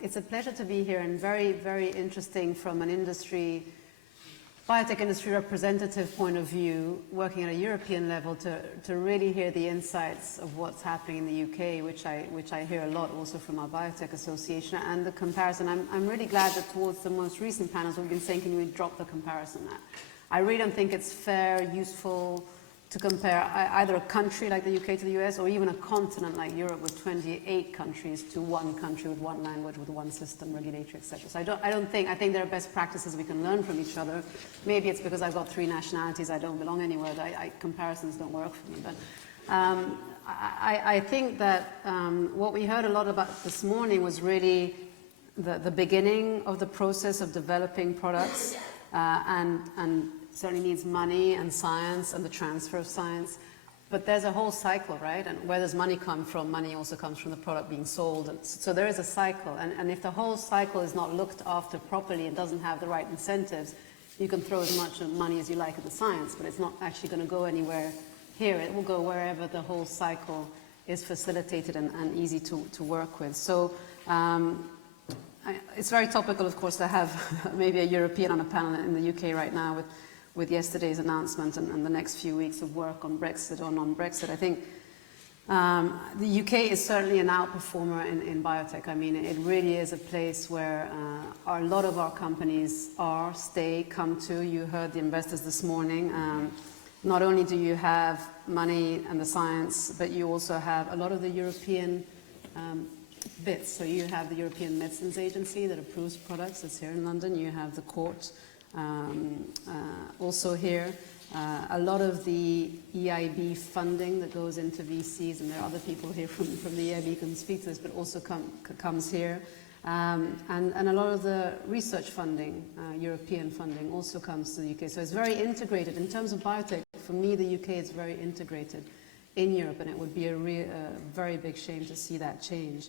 it's a pleasure to be here and very, very interesting from an biotech industry representative point of view, working at a European level to really hear the insights of what's happening in the UK, which I hear a lot also from our Biotech Association, and the comparison. I'm really glad that towards the most recent panels we've been saying, can we drop the comparison? I really don't think it's fair, useful to compare either a country like the UK to the US or even a continent like Europe with 28 countries to one country with one language, with one system, regulatory, etc. So I think there are best practices we can learn from each other. Maybe it's because I've got 3 nationalities, I don't belong anywhere, comparisons don't work for me. But I think that what we heard a lot about this morning was really the beginning of the process of developing products and certainly needs money and science and the transfer of science. But there's a whole cycle, right? And where does money come from? Money also comes from the product being sold. And so there is a cycle. And if the whole cycle is not looked after properly and doesn't have the right incentives, you can throw as much money as you like at the science, but it's not actually going to go anywhere here. It will go wherever the whole cycle is facilitated and easy to work with. So it's very topical, of course, to have maybe a European on a panel in the UK right now with yesterday's announcement and the next few weeks of work on Brexit or non-Brexit. I think the UK is certainly an outperformer in biotech. I mean, it really is a place where a lot of our companies come to. You heard the investors this morning. Not only do you have money and the science, but you also have a lot of the European bits. So you have the European Medicines Agency that approves products. It's here in London. You have the court also here. A lot of the EIB funding that goes into VCs, and there are other people here from the EIB who can speak to this, but also comes here. And a lot of the research funding, European funding, also comes to the UK. So it's very integrated. In terms of biotech, for me, the UK is very integrated in Europe, and it would be a very big shame to see that change.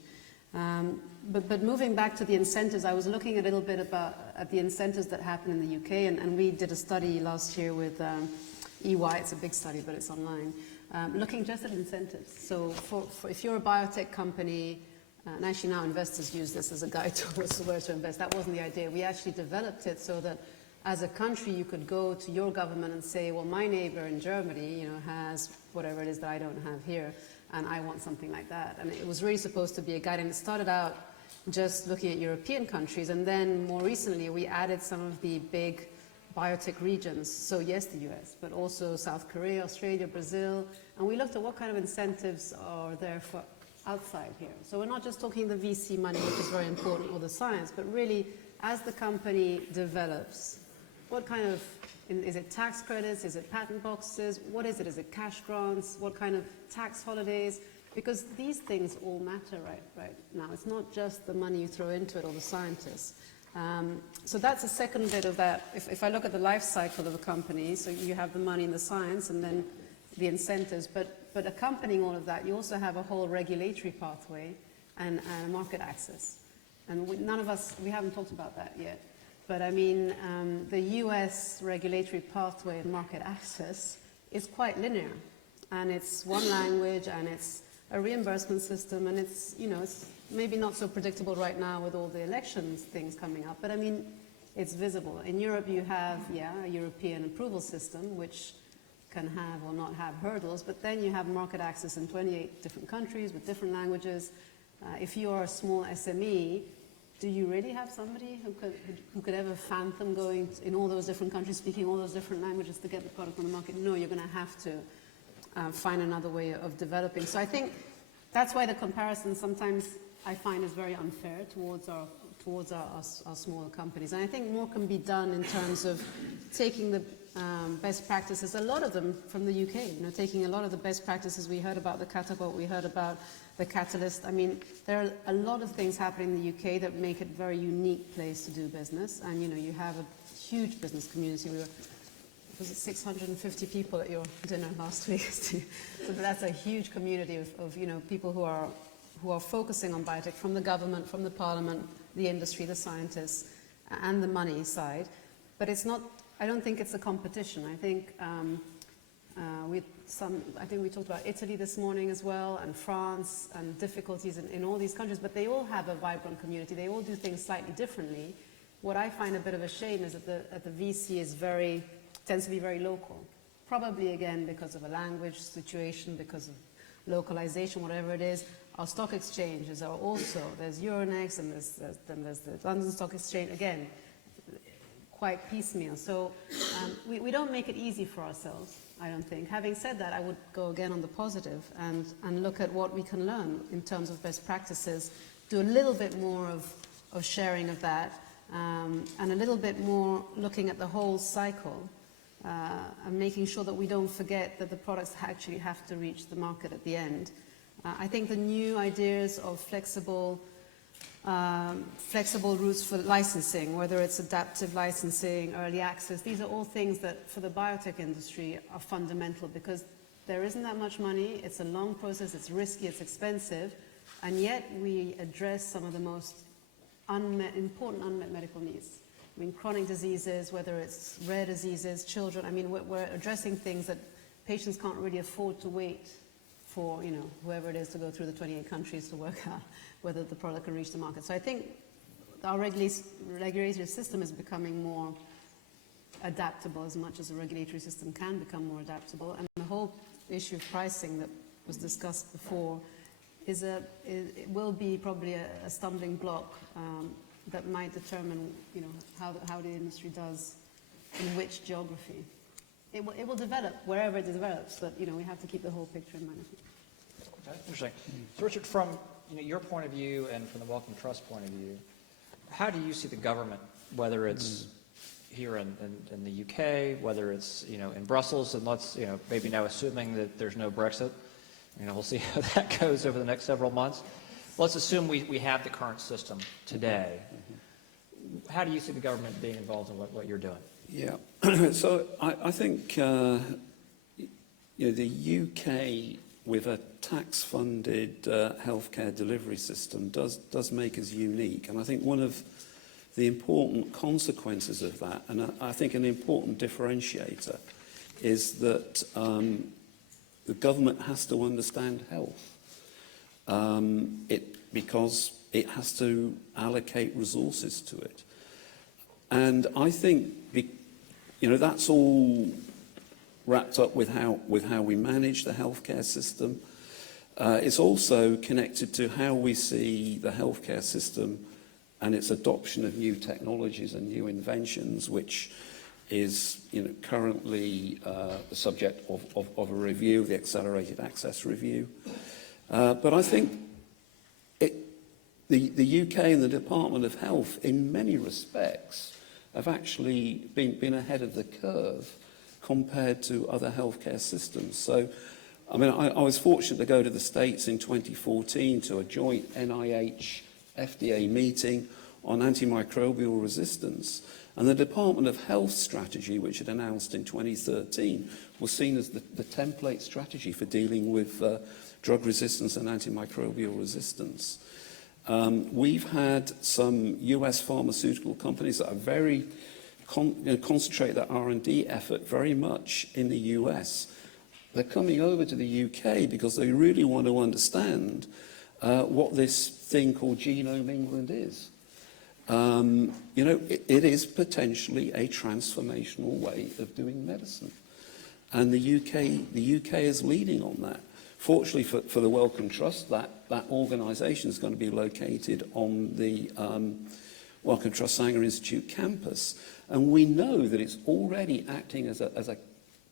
But moving back to the incentives, I was looking a little bit at the incentives that happen in the UK, and we did a study last year with EY. It's a big study, but it's online, looking just at incentives. So for if you're a biotech company, and actually now investors use this as a guide towards where to invest. That wasn't the idea. We actually developed it so that as a country you could go to your government and say, well, my neighbor in Germany, has whatever it is that I don't have here, and I want something like that. And it was really supposed to be a guide, and it started out just looking at European countries, and then more recently we added some of the big biotech regions. So yes, the US, but also South Korea, Australia, Brazil, and we looked at what kind of incentives are there for outside here. So we're not just talking the VC money, which is very important, or the science, but really as the company develops, what kind of, is it tax credits, is it patent boxes, what is it cash grants, what kind of tax holidays? Because these things all matter right now. It's not just the money you throw into it or the scientists. So that's the second bit of that. If I look at the life cycle of a company, so you have the money and the science and then the incentives, but accompanying all of that, you also have a whole regulatory pathway and market access. And we haven't talked about that yet. But I mean, the US regulatory pathway and market access is quite linear. And it's one language, and it's a reimbursement system, and it's maybe not so predictable right now with all the elections things coming up, but I mean, it's visible. In Europe, you have, a European approval system, which can have or not have hurdles, but then you have market access in 28 different countries with different languages. If you are a small SME, do you really have somebody who could ever fathom going in all those different countries, speaking all those different languages to get the product on the market? No, you're going to have to find another way of developing. So I think that's why the comparison sometimes I find is very unfair towards our smaller companies. And I think more can be done in terms of taking the best practices, a lot of them from the UK, taking a lot of the best practices. We heard about the catapult, we heard about the catalyst. I mean, there are a lot of things happening in the UK that make it a very unique place to do business. And, you have a huge business community. Was it 650 people at your dinner last week? So that's a huge community of people who are focusing on biotech, from the government, from the parliament, the industry, the scientists, and the money side. But it's not. I don't think it's a competition. I think we talked about Italy this morning as well, and France, and difficulties in all these countries. But they all have a vibrant community. They all do things slightly differently. What I find a bit of a shame is that the VC tends to be very local. Probably again because of a language situation, because of localization, whatever it is. Our stock exchanges are also, there's Euronext and there's the London Stock Exchange, again, quite piecemeal. So we don't make it easy for ourselves, I don't think. Having said that, I would go again on the positive and look at what we can learn in terms of best practices, do a little bit more of sharing of that, and a little bit more looking at the whole cycle. And making sure that we don't forget that the products actually have to reach the market at the end. I think the new ideas of flexible flexible routes for licensing, whether it's adaptive licensing, early access. These are all things that for the biotech industry are fundamental because there isn't that much money, it's a long process, it's risky, it's expensive, and yet we address some of the most important unmet medical needs. I mean, chronic diseases, whether it's rare diseases, children, I mean, we're addressing things that patients can't really afford to wait for, you know, whoever it is to go through the 28 countries to work out whether the product can reach the market. So I think our regulatory system is becoming more adaptable as much as a regulatory system can become more adaptable. And the whole issue of pricing that was discussed before it will be probably a stumbling block that might determine, you know, how the industry does in which geography. It will develop wherever it develops, but you know, we have to keep the whole picture in mind. Okay, interesting. So Richard, from your point of view and from the Wellcome Trust point of view, how do you see the government, whether it's here in the UK, whether it's in Brussels, and let's maybe now assuming that there's no Brexit, we'll see how that goes over the next several months. Let's assume we have the current system today. How do you see the government being involved in what you're doing? Yeah, so I think the UK with a tax-funded healthcare delivery system does make us unique, and I think one of the important consequences of that, and I think an important differentiator, is that the government has to understand health, because it has to allocate resources to it. And I think that's all wrapped up with how we manage the healthcare system. It's also connected to how we see the healthcare system and its adoption of new technologies and new inventions, which is currently the subject of a review, the Accelerated Access Review. But I think the UK and the Department of Health, in many respects, have actually been ahead of the curve compared to other healthcare systems. So, I mean, I was fortunate to go to the States in 2014 to a joint NIH-FDA meeting on antimicrobial resistance. And the Department of Health strategy, which it announced in 2013, was seen as the template strategy for dealing with drug resistance and antimicrobial resistance. We've had some US pharmaceutical companies that are very concentrate their R&D effort very much in the US. They're coming over to the UK because they really want to understand what this thing called Genome England is. It is potentially a transformational way of doing medicine. And the UK is leading on that. Fortunately for the Wellcome Trust, that organisation is going to be located on the Wellcome Trust Sanger Institute campus. And we know that it's already acting as a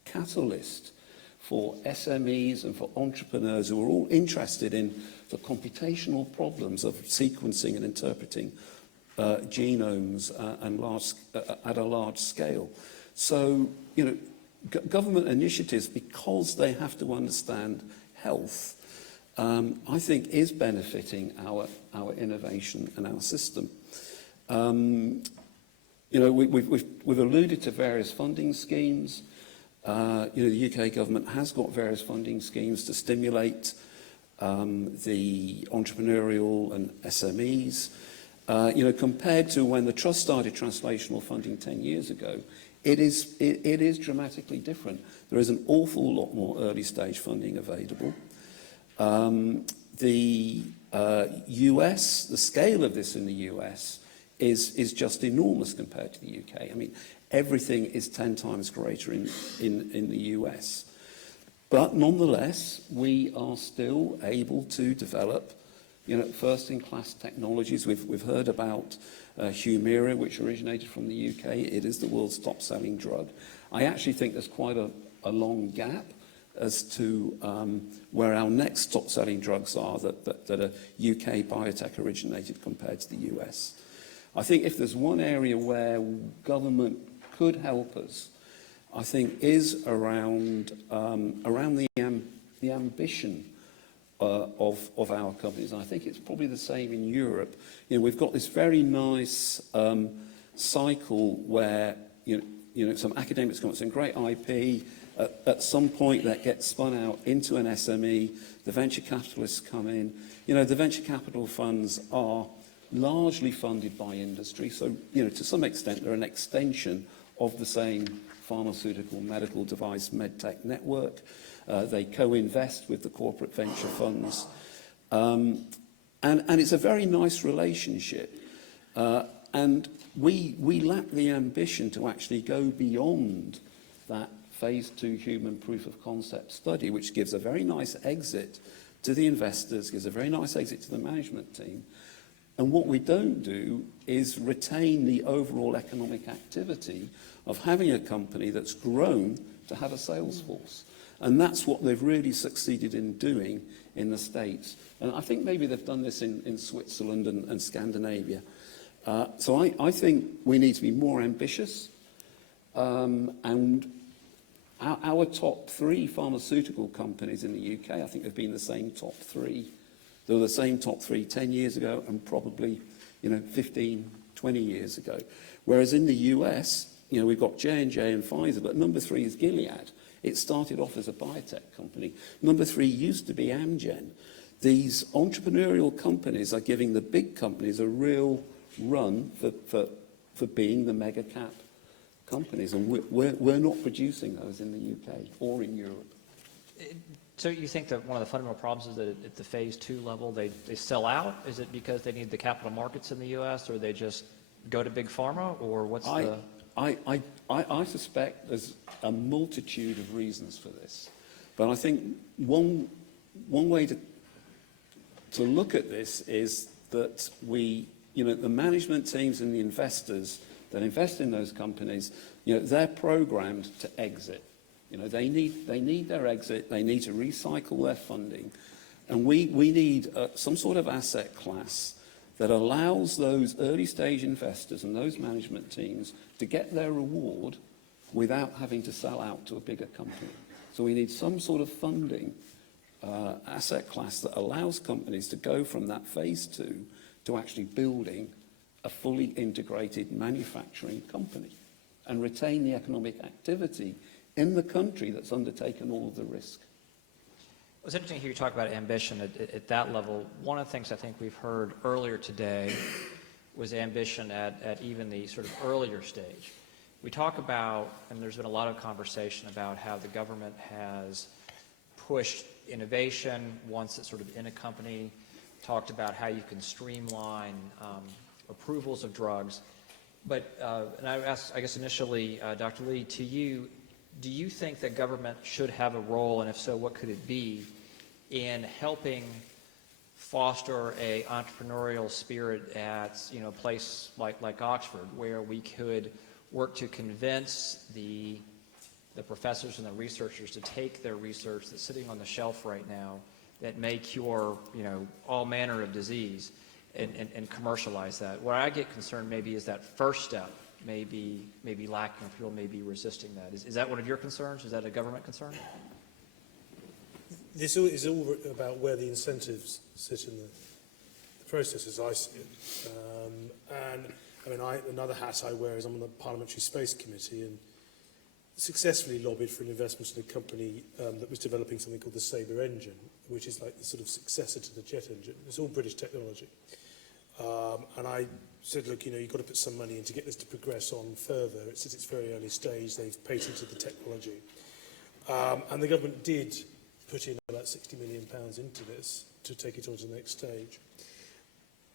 catalyst for SMEs and for entrepreneurs who are all interested in the computational problems of sequencing and interpreting genomes at a large scale. So, government initiatives, because they have to understand health, I think is benefiting our innovation and our system. We've alluded to various funding schemes. The UK government has got various funding schemes to stimulate the entrepreneurial and SMEs. Compared to when the Trust started translational funding 10 years ago, it is dramatically different. There is an awful lot more early stage funding available. The US, the scale of this in the US is just enormous compared to the UK. I mean, everything is 10 times greater in the US. But nonetheless, we are still able to develop first-in-class technologies. We've heard about Humira, which originated from the UK. It is the world's top-selling drug. I actually think there's quite a long gap as to where our next top-selling drugs are that are UK biotech originated compared to the US. I think if there's one area where government could help us, I think is around the ambition of our companies. And I think it's probably the same in Europe. You know, we've got this very nice cycle where some academics come up with some great IP. At some point, that gets spun out into an SME. The venture capitalists come in. You know, the venture capital funds are largely funded by industry. So, you know, to some extent, they're an extension of the same pharmaceutical, medical device, medtech network. They co-invest with the corporate venture funds. And it's a very nice relationship. And we lack the ambition to actually go beyond that phase 2 human proof of concept study, which gives a very nice exit to the investors, gives a very nice exit to the management team. And what we don't do is retain the overall economic activity of having a company that's grown to have a sales force. And that's what they've really succeeded in doing in the States. And I think maybe they've done this in Switzerland and Scandinavia. So I think we need to be more ambitious. And our top 3 pharmaceutical companies in the UK, I think they've been the same top 3. They were the same top 3 10 years ago and probably, 15, 20 years ago. Whereas in the US, we've got J&J and Pfizer, but number 3 is Gilead. It started off as a biotech company. Number 3 used to be Amgen. These entrepreneurial companies are giving the big companies a real run for being the mega cap companies, and we're not producing those in the UK or in Europe. So you think that one of the fundamental problems is that at the phase 2 level they sell out? Is it because they need the capital markets in the US, or they just go to big pharma, or what's the... I suspect there's a multitude of reasons for this. But I think one way to look at this is that the management teams and the investors that invest in those companies, they're programmed to exit. They need their exit. They need to recycle their funding. And we need some sort of asset class that allows those early stage investors and those management teams to get their reward without having to sell out to a bigger company. So we need some sort of funding asset class that allows companies to go from that phase 2 to actually building a fully integrated manufacturing company and retain the economic activity in the country that's undertaken all of the risk. It's interesting to hear you talk about ambition at that level. One of the things I think we've heard earlier today was ambition at even the sort of earlier stage. We talk about, and there's been a lot of conversation about how the government has pushed innovation once it's sort of in a company, talked about how you can streamline approvals of drugs. But, and I asked, I guess initially, Dr. Lee, to you, do you think that government should have a role, and if so, what could it be, in helping foster a entrepreneurial spirit at a place like Oxford, where we could work to convince the professors and the researchers to take their research that's sitting on the shelf right now that may cure all manner of disease and commercialize that? Where I get concerned maybe is that first step may be lacking, or people may be resisting that. Is that one of your concerns? Is that a government concern? This is all about where the incentives sit in the process, as I see it. Another hat I wear is I'm on the Parliamentary Space Committee, and successfully lobbied for an investment in a company that was developing something called the Sabre engine, which is like the sort of successor to the jet engine. It's all British technology. And I said, look, you've got to put some money in to get this to progress on further. It's at its very early stage. They've patented the technology. And the government did put in about £60 million into this to take it on to the next stage.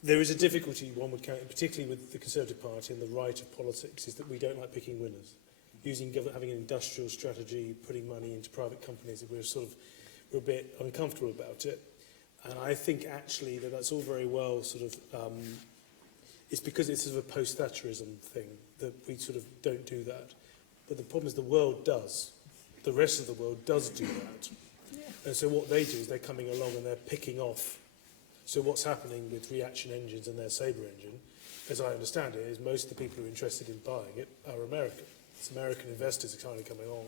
There is a difficulty, one would count, particularly with the Conservative Party and the right of politics, is that we don't like picking winners. Having an industrial strategy, putting money into private companies, we're a bit uncomfortable about it. And I think actually that's all very well it's because it's sort of a post-Thatcherism thing that we sort of don't do that. But the problem is the world does. The rest of the world does do that. Yeah. And so what they do is they're coming along and they're picking off. So what's happening with reaction engines and their Sabre engine, as I understand it, is most of the people who are interested in buying it are American. It's American investors are kind of coming on.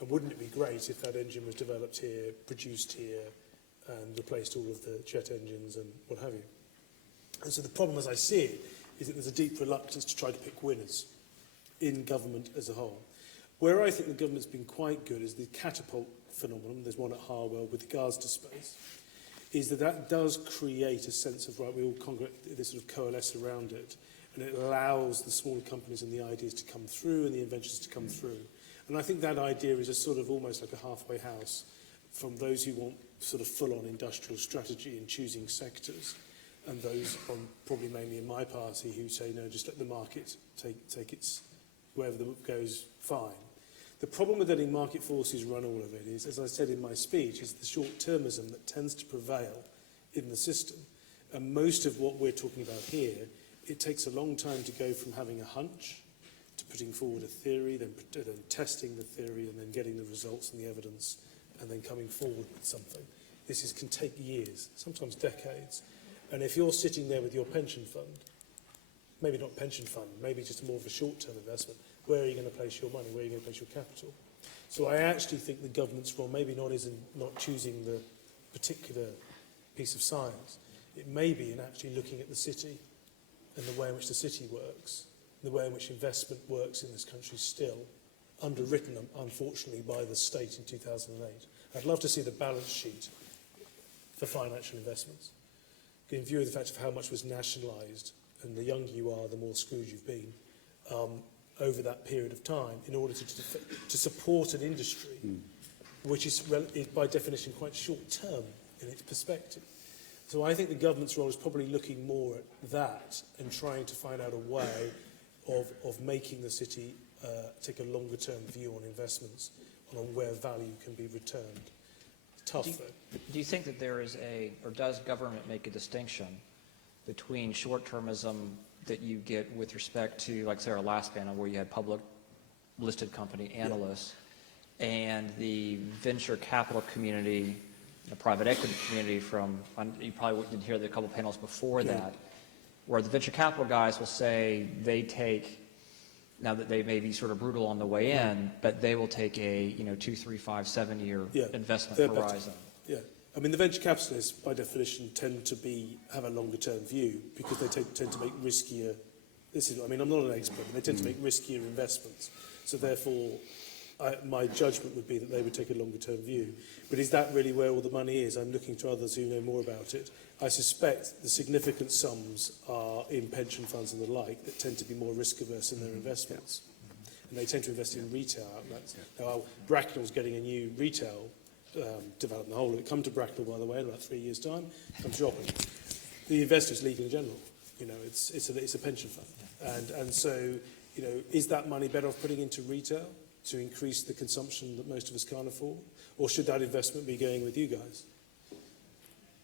And wouldn't it be great if that engine was developed here, produced here, and replaced all of the jet engines and what have you. And so the problem, as I see it, is that there's a deep reluctance to try to pick winners in government as a whole. Where I think the government's been quite good is the catapult phenomenon. There's one at Harwell with regards to space. Is that does create a sense of, right, we all this sort of coalesce around it, and it allows the smaller companies and the ideas to come through and the inventions to come through. And I think that idea is a sort of almost like a halfway house from those who want sort of full-on industrial strategy in choosing sectors, and those probably mainly in my party who say, no, just let the market take its, wherever it goes, fine. The problem with letting market forces run all of it is, as I said in my speech, is the short-termism that tends to prevail in the system. And most of what we're talking about here, it takes a long time to go from having a hunch to putting forward a theory, then testing the theory, and then getting the results and the evidence, and then coming forward with something. This can take years, sometimes decades. And if you're sitting there with your pension fund, maybe not pension fund, maybe just more of a short-term investment, where are you going to place your money? Where are you going to place your capital? So I actually think the government's role maybe not is in not choosing the particular piece of science. It may be in actually looking at the city and the way in which the city works, the way in which investment works in this country still, underwritten, unfortunately, by the state in 2008. I'd love to see the balance sheet for financial investments, in view of the fact of how much was nationalised, and the younger you are, the more screwed you've been, over that period of time, in order to support an industry which is by definition quite short-term in its perspective. So I think the government's role is probably looking more at that and trying to find out a way of making the city take a longer-term view on investments and on where value can be returned. Tough, though. Do you think that there is or does government make a distinction between short-termism that you get with respect to, like, say, our last panel where you had public listed company analysts, and the venture capital community, the private equity community you probably didn't hear the couple panels before that, where the venture capital guys will say they take, now that they may be sort of brutal on the way in, but they will take a 2, 3, 5, 7 year investment horizon. Yeah. I mean, the venture capitalists, by definition, tend to have a longer-term view because they tend to make riskier. I'm not an expert, but they tend to make riskier investments. So therefore, my judgment would be that they would take a longer-term view. But is that really where all the money is? I'm looking to others who know more about it. I suspect the significant sums are in pension funds and the like that tend to be more risk-averse in their investments. And they tend to invest in retail outlets. Now, Bracknell's getting a new retail development. The whole of it come to Bracknell, by the way, in about 3 years' time. Come shopping. The investor's Legal and General. It's a pension fund, and so is that money better off putting into retail to increase the consumption that most of us can't afford, or should that investment be going with you guys?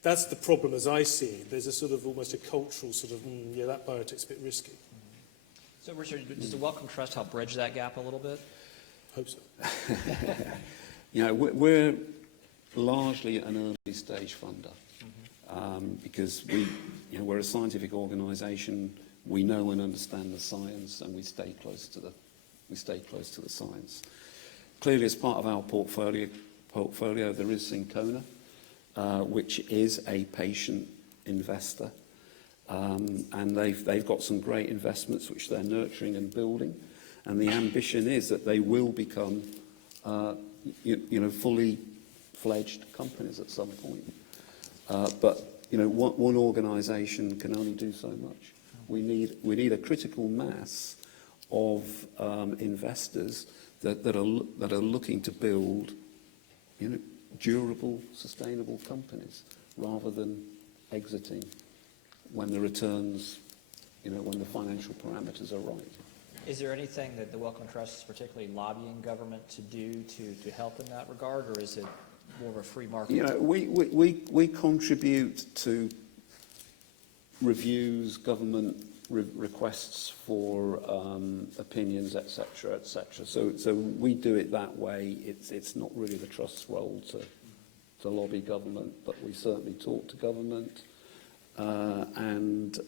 That's the problem as I see it. There's a sort of almost a cultural sort of that biotech's a bit risky. So Richard, does the Wellcome Trust help bridge that gap a little bit? Hope so. We're largely an early stage funder because we're a scientific organisation. We know and understand the science, and we stay close to the science. Clearly, as part of our portfolio, there is Syncona, which is a patient investor, and they've got some great investments which they're nurturing and building, and the ambition is that they will become fully fledged companies at some point. But one organisation can only do so much. We need a critical mass of investors that are looking to build durable, sustainable companies rather than exiting when the returns, when the financial parameters are right. Is there anything that the Wellcome Trust is particularly lobbying government to do to help in that regard, or is it more of a free market? We contribute to reviews, government requests for opinions, etc., etc. So we do it that way. It's not really the Trust's role to lobby government, but we certainly talk to government and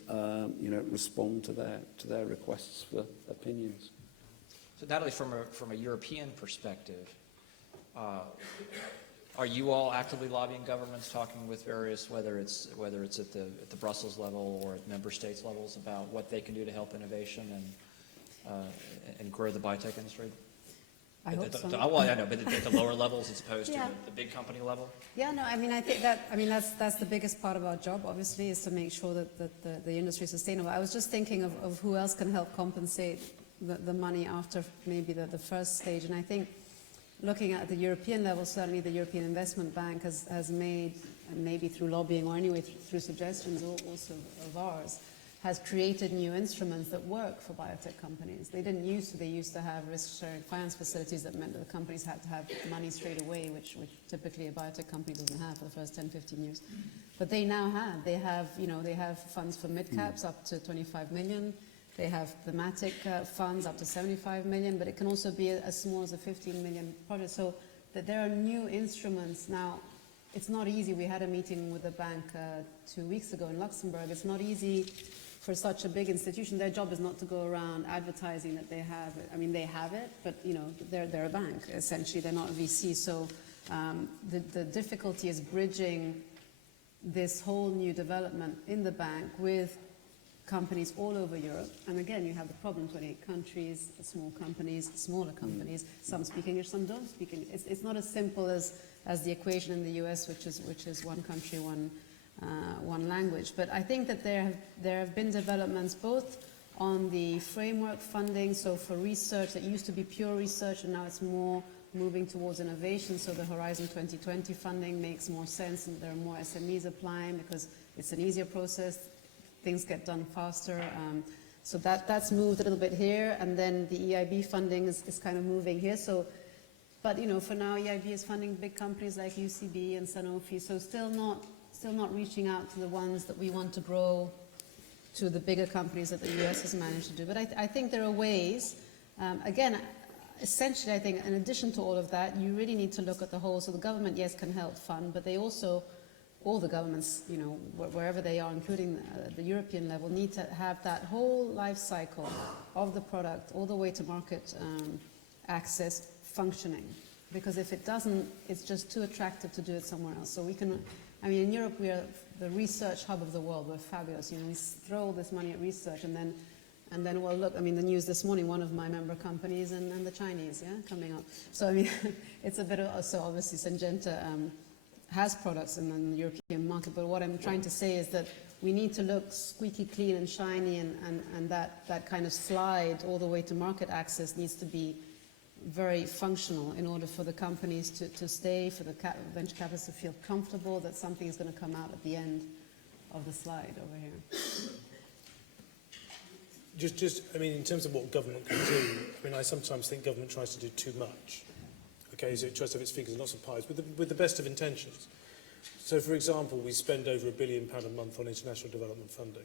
respond to their requests for opinions. So Natalie, from a European perspective, Are you all actively lobbying governments, talking with various, whether it's at the Brussels level or at member states levels, about what they can do to help innovation and grow the biotech industry? I hope so. Well, I know, but at the lower levels as opposed Yeah. to the big company level? Yeah, no, I mean, I think that's the biggest part of our job, obviously, is to make sure that the industry is sustainable. I was just thinking of who else can help compensate the money after maybe the first stage, and I think looking at the European level, certainly the European Investment Bank has made, and maybe through lobbying or anyway through suggestions also of ours, has created new instruments that work for biotech companies. They didn't used to. They used to have risk-sharing finance facilities that meant that the companies had to have money straight away, which typically a biotech company doesn't have for the first 10, 15 years. But they now have. They have funds for mid-caps up to 25 million. They have thematic funds up to 75 million, but it can also be as small as a 15 million project. So that there are new instruments. Now, it's not easy. We had a meeting with the bank 2 weeks ago in Luxembourg. It's not easy for such a big institution. Their job is not to go around advertising that they have it. I mean, they have it, but they're a bank, essentially. They're not a VC. So the difficulty is bridging this whole new development in the bank with companies all over Europe. And again, you have the problem, 28 countries, small companies, smaller companies, some speak English, some don't speak English. It's not as simple as the equation in the US, which is one country, one language. But I think that there have been developments both on the framework funding, so for research that used to be pure research and now it's more moving towards innovation, so the Horizon 2020 funding makes more sense and there are more SMEs applying because it's an easier process. Things get done faster. So that's moved a little bit here, and then the EIB funding is kind of moving here. So, but for now, EIB is funding big companies like UCB and Sanofi. So still not reaching out to the ones that we want to grow to the bigger companies that the US has managed to do. But I think there are ways. Again, essentially, I think in addition to all of that, you really need to look at the whole. So the government, yes, can help fund, but they also, all the governments, wherever they are, including the European level, need to have that whole life cycle of the product all the way to market access functioning. Because if it doesn't, it's just too attractive to do it somewhere else. So we can, in Europe, we are the research hub of the world. We're fabulous. We throw all this money at research and then well, look, the news this morning, one of my member companies and the Chinese, coming up. So, it's a bit of, so obviously Syngenta has products in the European market, but what I'm trying to say is that we need to look squeaky clean and shiny, and that kind of slide all the way to market access needs to be very functional in order for the companies to stay, for the venture capitalists to feel comfortable that something is going to come out at the end of the slide over here. In terms of what government can do, I sometimes think government tries to do too much. Okay, so it tries to have its fingers in lots of pies with the best of intentions. So, for example, we spend over £1 billion a month on international development funding.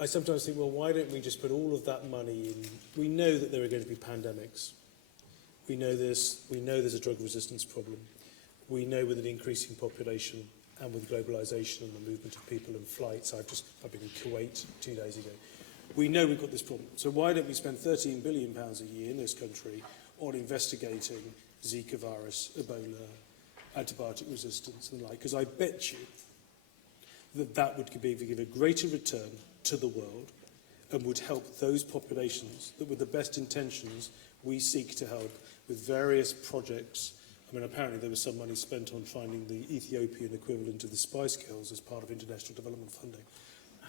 I sometimes think, well, why don't we just put all of that money in? We know that there are going to be pandemics. We know there's a drug resistance problem. We know with an increasing population and with globalization and the movement of people and flights. I've been in Kuwait 2 days ago. We know we've got this problem. So why don't we spend £13 billion a year in this country on investigating Zika virus, Ebola, antibiotic resistance and the like? Because I bet you that would give a greater return to the world and would help those populations that with the best intentions we seek to help with various projects. Apparently there was some money spent on finding the Ethiopian equivalent of the Spice Girls as part of international development funding.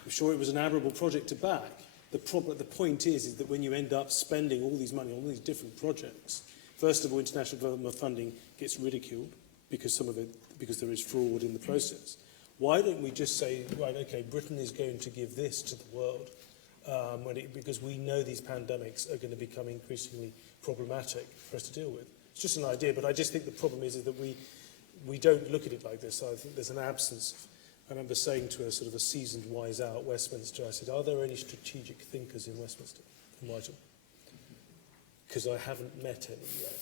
I'm sure it was an admirable project to back. The point is that when you end up spending all these money on all these different projects, first of all, international development funding gets ridiculed because there is fraud in the process. Why don't we just say, right, okay, Britain is going to give this to the world because we know these pandemics are going to become increasingly problematic for us to deal with. It's just an idea, but I just think the problem is that we don't look at it like this. I think there's an absence of, I remember saying to a sort of a seasoned wise out Westminster, I said, are there any strategic thinkers in Westminster, in Whitehall? Because I haven't met any yet.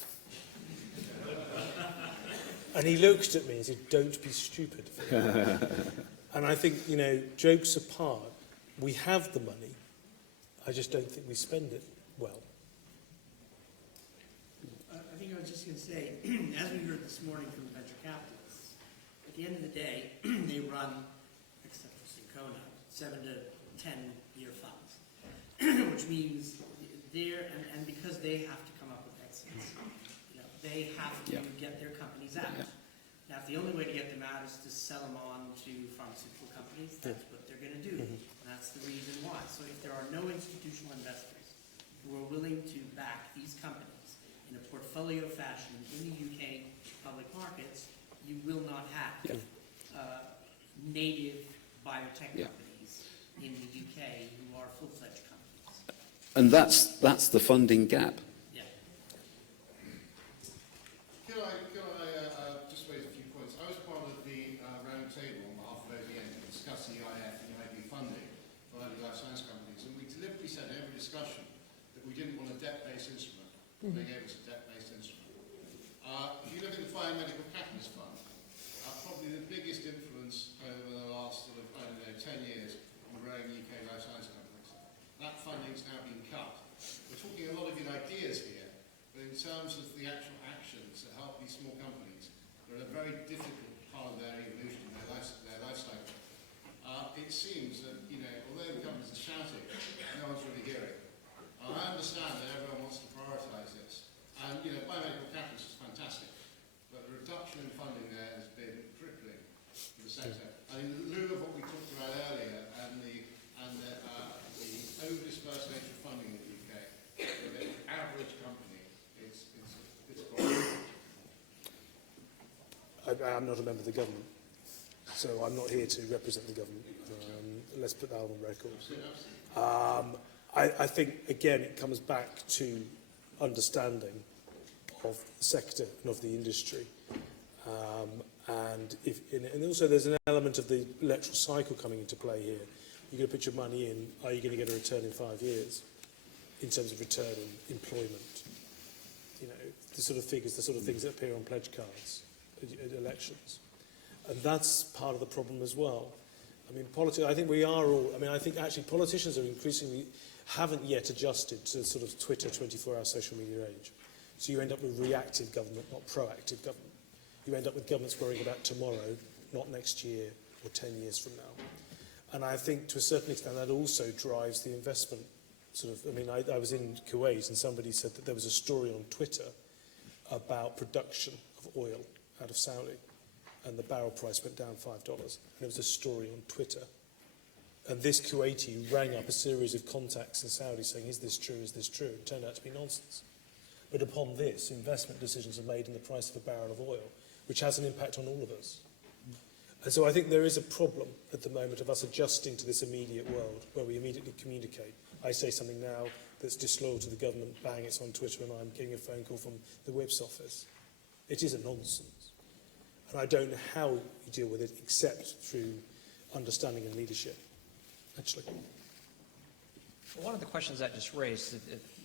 And he looked at me and said, don't be stupid. And I think, jokes apart, we have the money. I just don't think we spend it well. I think I was just going to say, as we heard this morning from the venture capitalists, at the end of the day, they run, except for Syncona, 7 to 10-year funds, which means and because they have to come up with exits, they have to get their companies out. Now, if the only way to get them out is to sell them on to pharmaceutical companies, that's what they're going to do. And that's the reason why. So if there are no institutional investors who are willing to back these companies in a portfolio fashion in the UK public markets, you will not have native biotech companies in the UK who are full-fledged companies. And that's the funding gap. Can I just raise a few points? I was part of the round table on behalf of OBN to discuss the EIF and EIB funding for early life science companies, and we deliberately said in every discussion that we didn't want a debt-based instrument. They gave us a debt-based instrument. If you look at the Biomedical Catalyst Fund, probably the biggest influence over the last 10 years on growing UK life science companies. That funding's now been cut. We're talking a lot of good ideas here, but in terms of the actual actions that help these small companies, they're at a very difficult part of their evolution, their life cycle. It seems that, although the companies are shouting, no one's really hearing. I understand that everyone wants to prioritise this. And, Biomedical Catalyst is fantastic, but the reduction in funding there has been crippling for the sector. And in lieu of what we talked about earlier, and the over-dispersed nature of funding in the UK, for the average company, it's growing. I'm not a member of the government, so I'm not here to represent the government. Let's put that on record. I think, again, it comes back to understanding of the sector and of the industry. And also there's an element of the electoral cycle coming into play here. You're going to put your money in, are you going to get a return in 5 years in terms of return in employment? The sort of figures, the sort of things that appear on pledge cards at elections. And that's part of the problem as well. I think we are all, I think actually politicians are increasingly, haven't yet adjusted to the sort of Twitter 24-hour social media age. So you end up with reactive government, not proactive government. You end up with governments worrying about tomorrow, not next year or 10 years from now. And I think to a certain extent that also drives the investment I was in Kuwait and somebody said that there was a story on Twitter about production of oil out of Saudi and the barrel price went down $5. And there was a story on Twitter. And this Kuwaiti rang up a series of contacts in Saudi saying, is this true, is this true? It turned out to be nonsense. But upon this, investment decisions are made in the price of a barrel of oil, which has an impact on all of us. And so I think there is a problem at the moment of us adjusting to this immediate world where we immediately communicate. I say something now that's disloyal to the government, bang, it's on Twitter and I'm getting a phone call from the Whip's office. It is a nonsense. And I don't know how you deal with it except through understanding and leadership, actually. Well, one of the questions that just raised,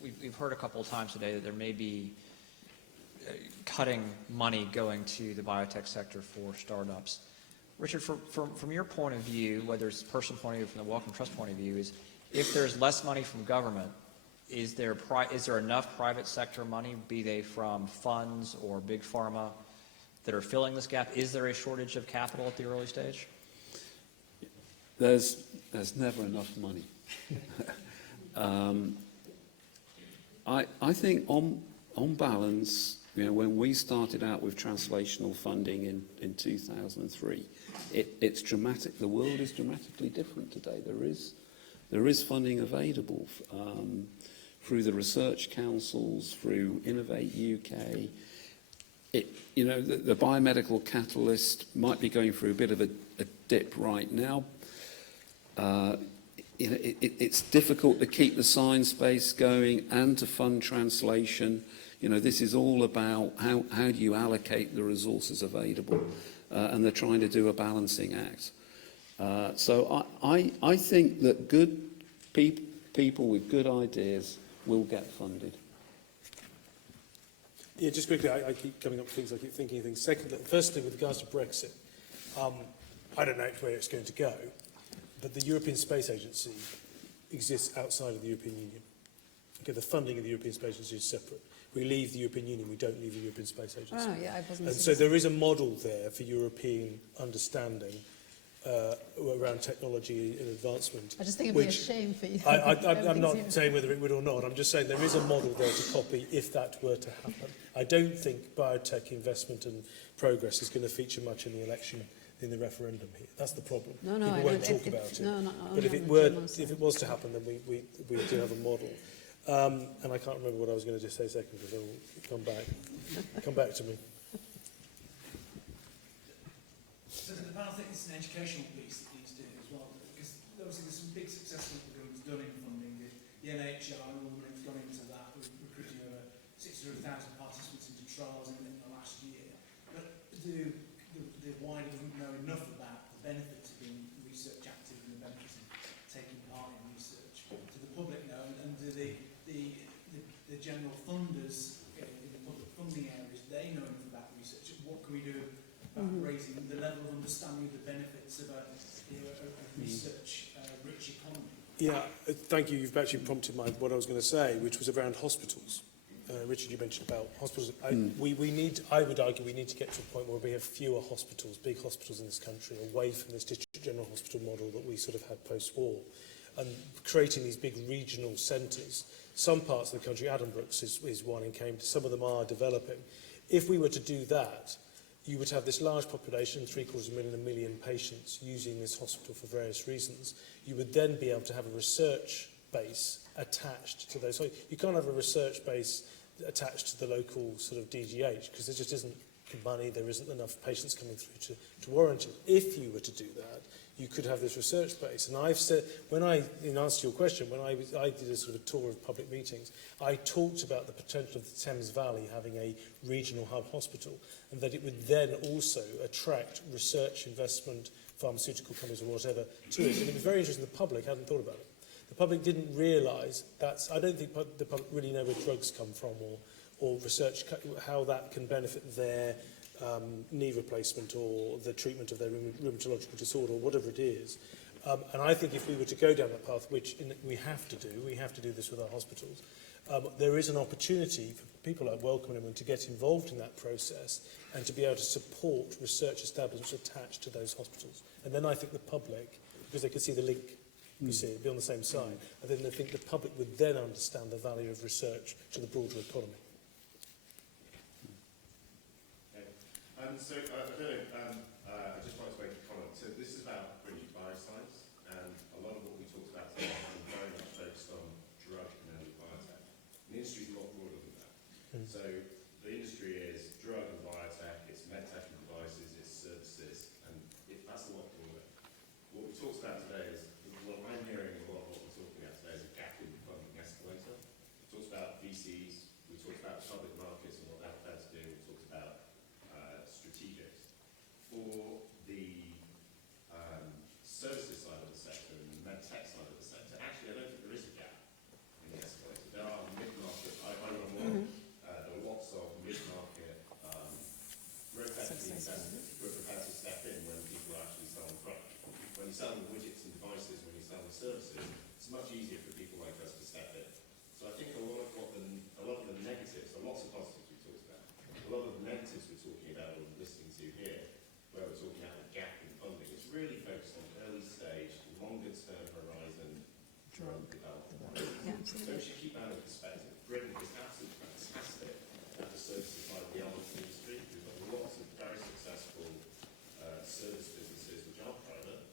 we've heard a couple of times today that there may be cutting money going to the biotech sector for startups. Richard, from your point of view, whether it's personal point of view or from the Wellcome Trust point of view, is if there's less money from government, is there enough private sector money, be they from funds or big pharma, that are filling this gap? Is there a shortage of capital at the early stage? There's never enough money. I think on balance, when we started out with translational funding in 2003, it's dramatic. The world is dramatically different today. There is funding available through the research councils, through Innovate UK. The biomedical catalyst might be going through a bit of a dip right now. It's difficult to keep the science base going and to fund translation. This is all about how do you allocate the resources available, and they're trying to do a balancing act. So I think that good people with good ideas will get funded. Yeah, just quickly, I keep coming up with things, I keep thinking of things. Firstly, with regards to Brexit, I don't know where it's going to go, but the European Space Agency exists outside of the European Union. Okay, the funding of the European Space Agency is separate. we leave the European Union, we don't leave the European Space Agency. Oh, yeah, I wasn't And so there is a model there for European understanding around technology and advancement. I just think it'd be a shame for you. I'm not saying whether it would or not. I'm just saying there is a model there to copy if that were to happen. I don't think biotech investment and progress is going to feature much in the election, in the referendum here. That's the problem. No, People won't talk about it. No, But if it was to happen, then we do have a model. And I can't remember what I was going to just say a second because I will come back to me. So I think it's an educational piece that needs doing as well, because obviously there's some big successful programs done in funding. The NHR has gone into that, with recruiting over 600,000 participants into trials in the last year. But do the wider group know enough about the benefits of being research active and the benefits of taking part in research? Do the public know, and do the general funders in the public funding areas, they know enough about research? What can we do about raising the level of understanding of the benefits of a research-rich economy? Yeah, thank you. You've actually prompted what I was going to say, which was around hospitals. Richard, you mentioned about hospitals. I would argue we need to get to a point where we have fewer hospitals, big hospitals in this country, away from this district general hospital model that we sort of had post-war, and creating these big regional centres. Some parts of the country, Addenbrooke's is one in Cambridge, some of them are developing. If we were to do that, you would have this large population, 750,000, 1 million patients using this hospital for various reasons. You would then be able to have a research base attached to those. So you can't have a research base attached to the local sort of DGH because there just isn't money, there isn't enough patients coming through to warrant it. If you were to do that, you could have this research base. And I've said, in answer to your question, when I did a sort of a tour of public meetings, I talked about the potential of the Thames Valley having a regional hub hospital, and that it would then also attract research investment, pharmaceutical companies or whatever to it. And it was very interesting, the public hadn't thought about it. The public didn't realise I don't think the public really know where drugs come from or research, how that can benefit their knee replacement or the treatment of their rheumatological disorder or whatever it is. And I think if we were to go down that path, which we have to do this with our hospitals, there is an opportunity for people like Wellcome and everyone to get involved in that process and to be able to support research establishments attached to those hospitals. And then I think the public, because they can see the link, you see, it'd be on the same side, and then I think the public would then understand the value of research to the broader economy. I just wanted to make a comment. So this is about British bioscience, and a lot of what we talked about today has been very much focused on drug and early biotech. And the industry is a lot broader than that. So the industry is drug and biotech, it's medtech and devices, it's services, and that's a lot broader. What we talked about today is, what I'm hearing a lot of what we're talking about today is a gap in the funding escalator. We talked about VCs, we talked about public markets and what they're prepared to do, we talked about strategics. For the services side of the sector and the medtech side of the sector, actually I don't think there is a gap in the escalator. There are mid-market, I run one, there are lots of mid-market growth entities that we're prepared to step in when people are actually selling product. When you're selling widgets and devices, when you're selling services, it's much easier for people like us to step in. So I think a lot of the negatives, there are lots of positives we talked about. A lot of the negatives we're talking about or listening to here, where we're talking about the gap in funding, it's really focused on early stage, longer term horizon drug development. So we should keep that in perspective. Britain is absolutely fantastic at the services side of the elements industry. We've got lots of very successful service businesses which are private,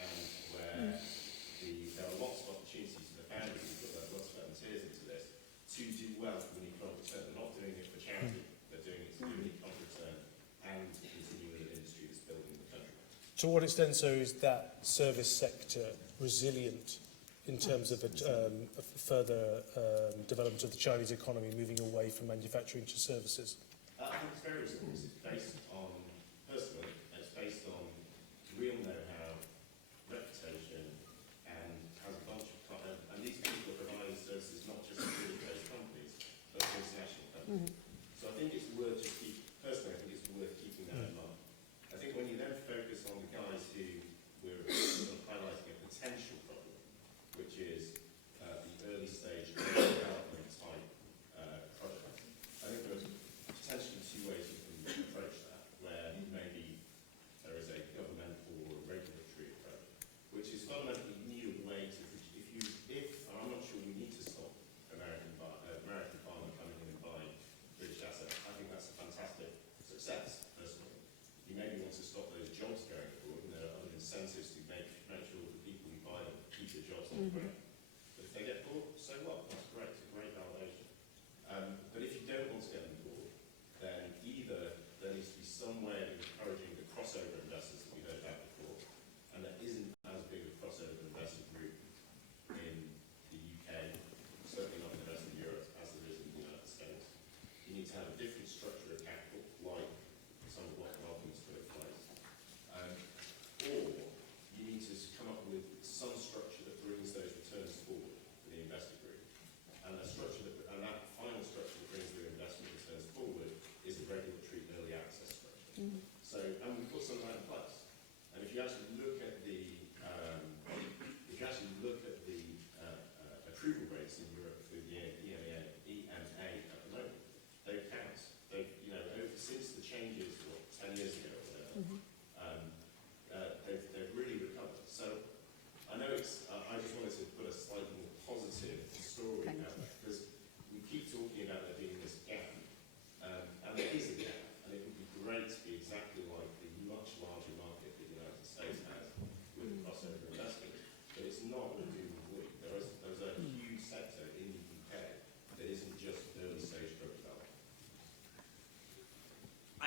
and where there are lots of opportunities for the founders who put lots of volunteers into this to do well from an economic return. They're not doing it for charity, they're doing it to do an economic return and continue with an industry that's building the country. To what extent, so, is that service sector resilient in terms of a further development of the Chinese economy moving away from manufacturing to services? I think it's very resilient. It's based on, personally, it's based on real know-how, reputation, and has a bunch of, and these people are providing services not just to those companies, but to international companies. So I think it's worth personally, I think it's worth keeping that in mind. I think when you then focus on the guys who we're sort of highlighting a potential problem, which is the early stage development type project,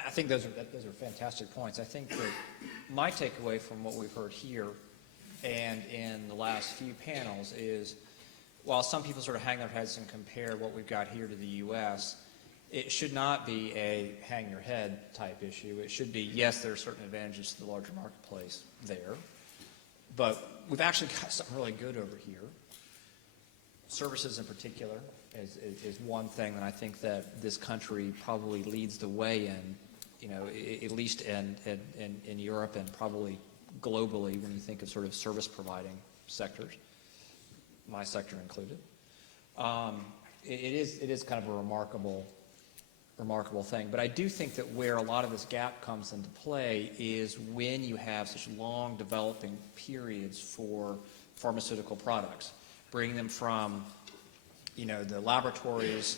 I think those are fantastic points. I think that my takeaway from what we've heard here and in the last few panels is, while some people sort of hang their heads and compare what we've got here to the U.S., it should not be a hang your head type issue. It should be, yes, there are certain advantages to the larger marketplace there, but we've actually got something really good over here. Services in particular is one thing that I think that this country probably leads the way in, at least in Europe and probably globally when you think of sort of service providing sectors, my sector included. It is kind of a remarkable thing. But I do think that where a lot of this gap comes into play is when you have such long developing periods for pharmaceutical products, bringing them from, the laboratories,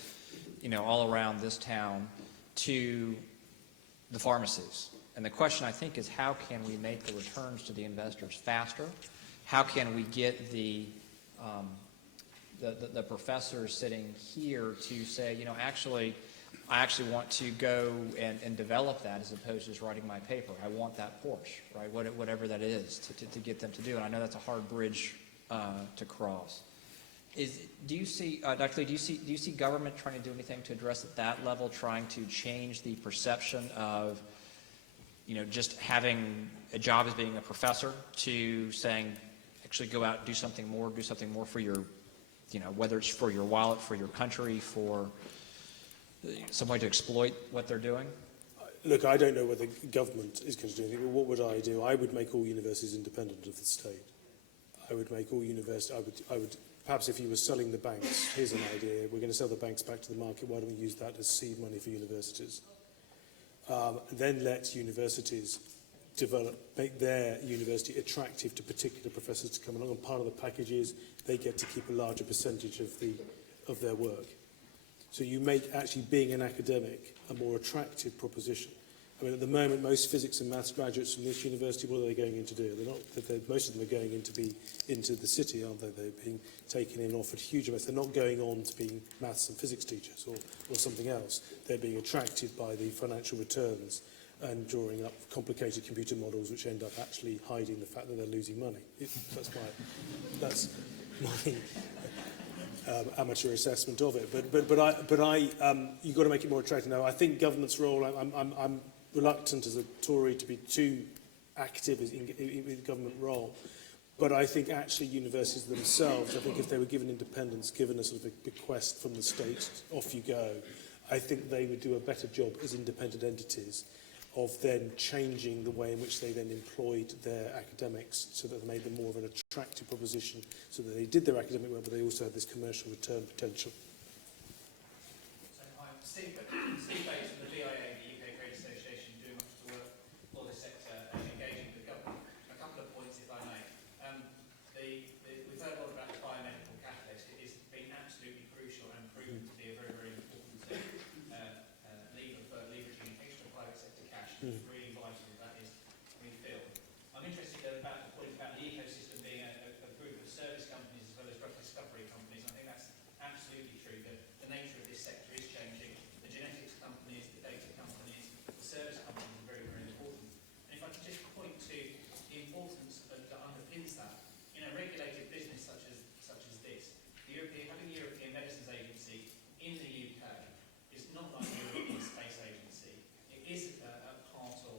all around this town to the pharmacies. And the question, I think, is how can we make the returns to the investors faster? How can we get the professors sitting here to say, I actually want to go and develop that as opposed to just writing my paper. I want that Porsche, right? Whatever that is to get them to do. And I know that's a hard bridge to cross. Do you see, Dr. Lee, do you see government trying to do anything to address at that level, trying to change the perception of, just having a job as being a professor to saying, actually go out and do something more for your, whether it's for your wallet, for your country, for some way to exploit what they're doing? Look, I don't know whether government is going to do anything, but what would I do? I would make all universities independent of the state. I would make all universities, I would perhaps if you were selling the banks, here's an idea, we're going to sell the banks back to the market, why don't we use that as seed money for universities? Then let universities make their university attractive to particular professors to come along, and part of the package is they get to keep a larger percentage of their work. So you make actually being an academic a more attractive proposition. I mean, at the moment, most physics and maths graduates from this university, what are they going in to do? Most of them are going into the city, aren't they? They're being taken in, offered huge amounts. They're not going on to being maths and physics teachers or something else. They're being attracted by the financial returns and drawing up complicated computer models which end up actually hiding the fact that they're losing money. That's my amateur assessment of it. But you've got to make it more attractive. Now, I think government's role, I'm reluctant as a Tory to be too active in the government role. But I think actually universities themselves, I think if they were given independence, given a sort of a bequest from the state, off you go, I think they would do a better job as independent entities of then changing the way in which they then employed their academics so that they made them more of an attractive proposition, so that they did their academic work, but they also had this commercial return potential. So I'm Steve Bates from the VIA, the UK Trade Association, doing much of the work for this sector and engaging with the government. A couple of points, if I may. We've heard a lot about the biomedical catalyst. It has been absolutely crucial and proven to be a very, very important lever for leveraging extra private sector cash. It's really vital that is, we feel. I'm interested about the point about the ecosystem being a group of service companies as well as drug discovery companies. I think that's absolutely true. The nature of this sector is changing. The genetics companies, the data companies, the service companies are very, very important. And if I could just point to the importance that underpins that, in a regulated business such as this, having the European Medicines Agency in the UK is not like the European Space Agency. It is a part of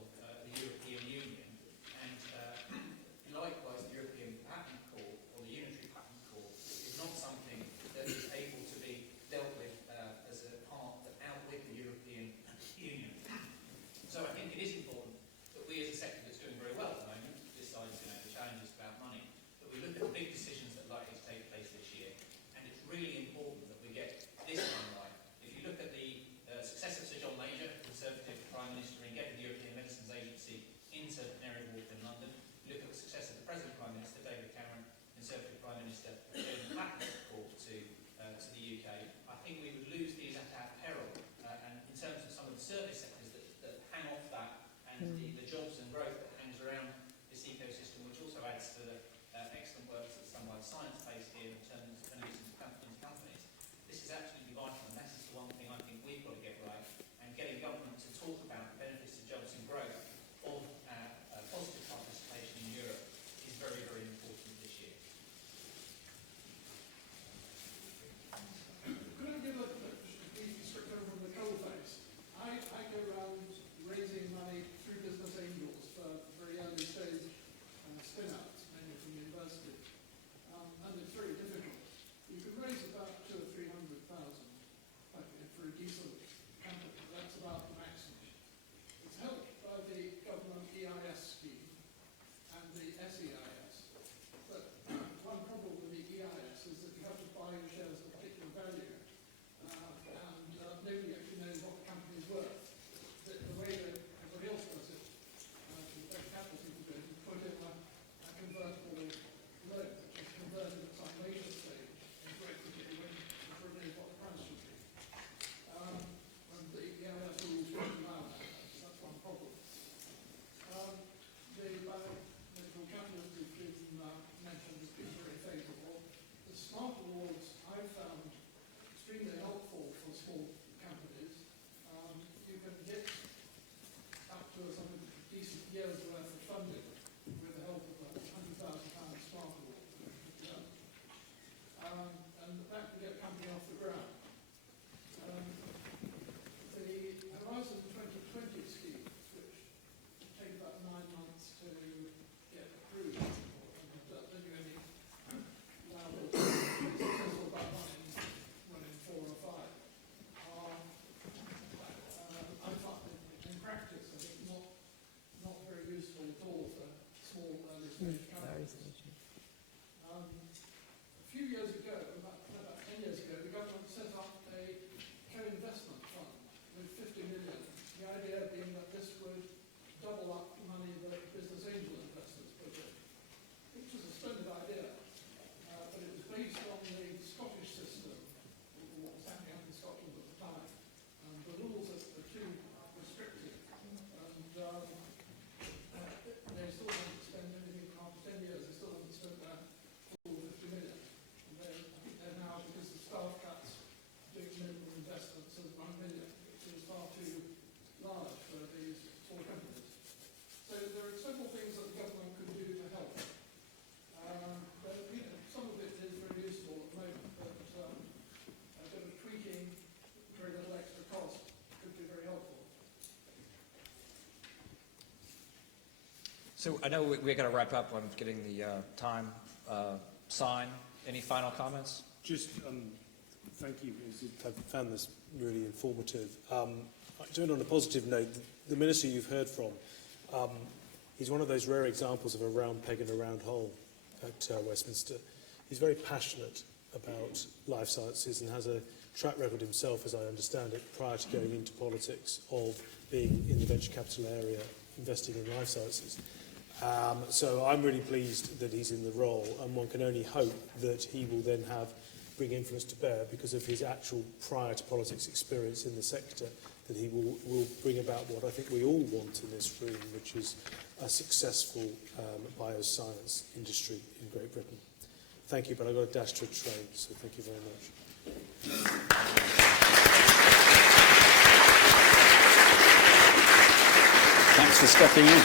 So I know we're going to wrap up. I'm getting the time sign. Any final comments? Just thank you. I've found this really informative. To end on a positive note, the minister you've heard from, he's one of those rare examples of a round peg in a round hole at Westminster. He's very passionate about life sciences and has a track record himself, as I understand it, prior to going into politics, of being in the venture capital area, investing in life sciences. So I'm really pleased that he's in the role, and one can only hope that he will then bring influence to bear because of his actual prior to politics experience in the sector, that he will bring about what I think we all want in this room, which is a successful bioscience industry in Great Britain. Thank you, but I've got to dash to a train, so thank you very much. Thanks for stepping in.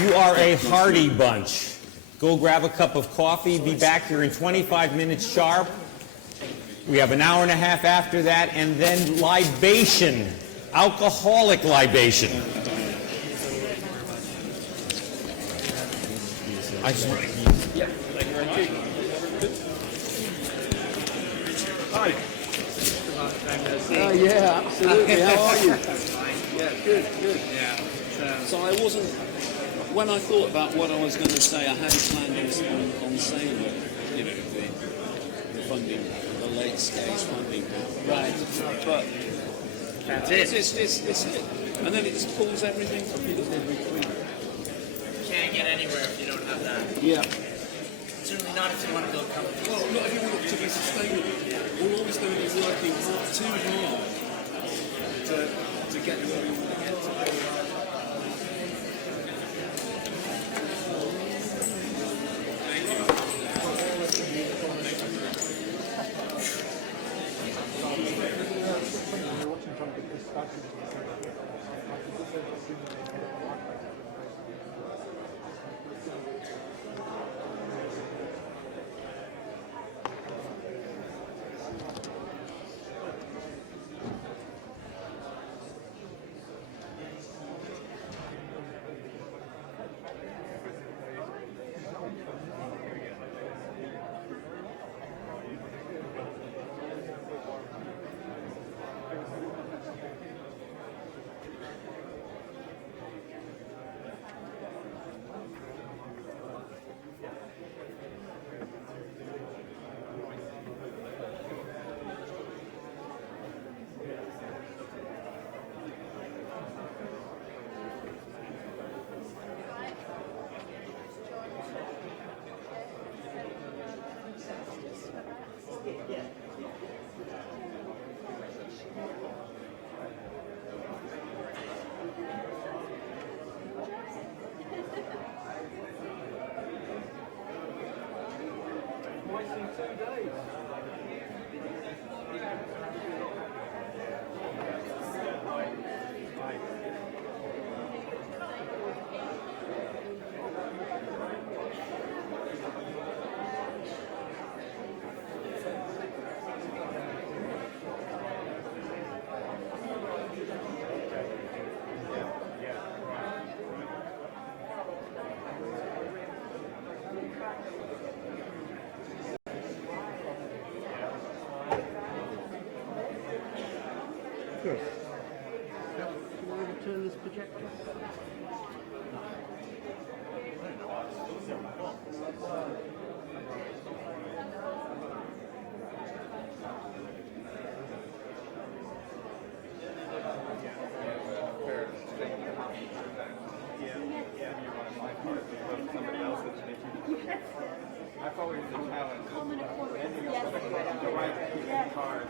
You are a hardy bunch. Go grab a cup of coffee. Be back here in 25 minutes sharp. We have an hour and a half after that, and then libation, alcoholic libation. I just want to... Yeah, thank you very much. Hi. Yeah, absolutely. How are you? Yeah, good, good. Yeah. So I wasn't, when I thought about what I was going to say, I hadn't planned on saying, you know, the funding, the late stage funding. Right. But That's it's it. And then it just pulls everything from you. You can't get anywhere if you don't have that. Yeah. Certainly not if you want to build companies. Well, not if you want it to be sustainable. We're always going to be working too hard to get where we want to get to. Yes. Can I turn this projector? That's always the challenge. Ending up with the right card.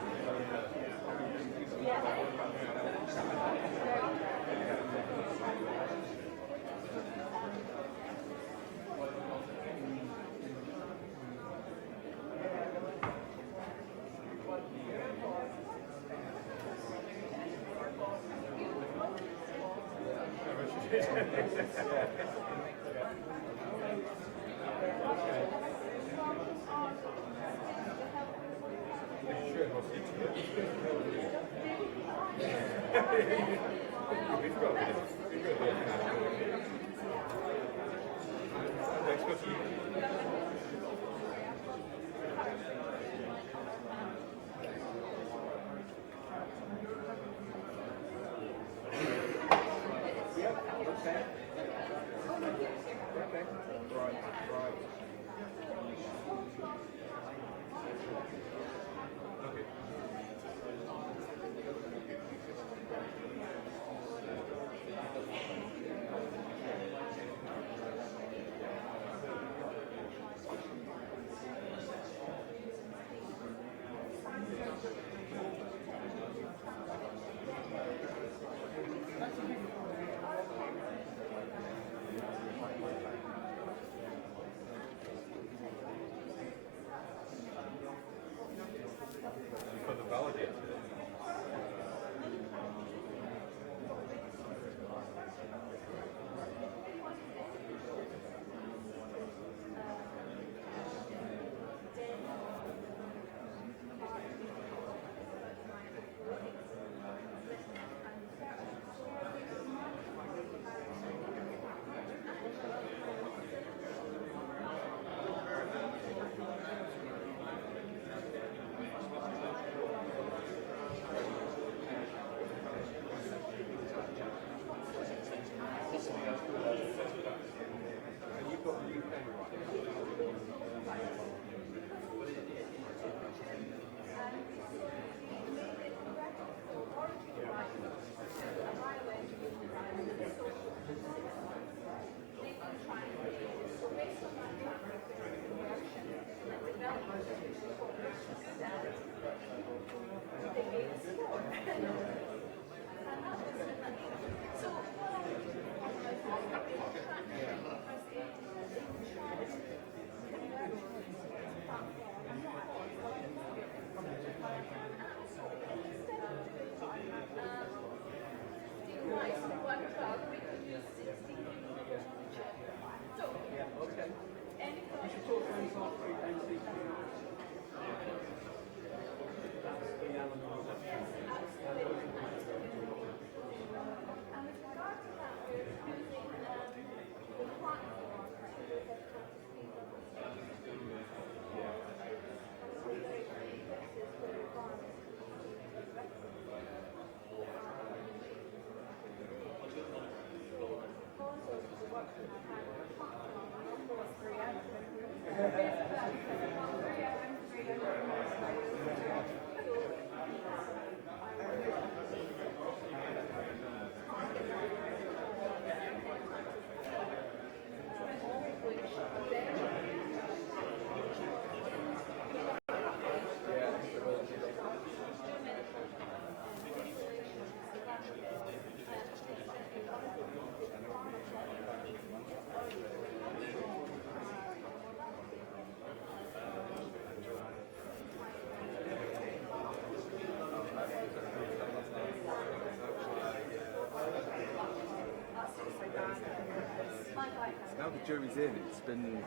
Now the jury's in, it's been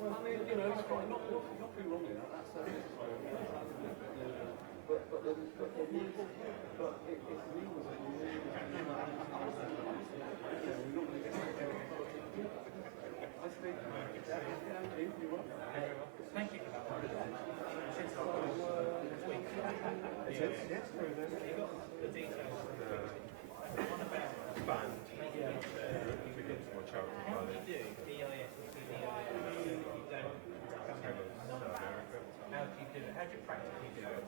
I mean, you know, it's fine. Not be wrong in that. That's but it's legal. Thank you for that. You got the details. One about fund. You do BIS and CDIS. You don't. How do you do it? How do you practically do it?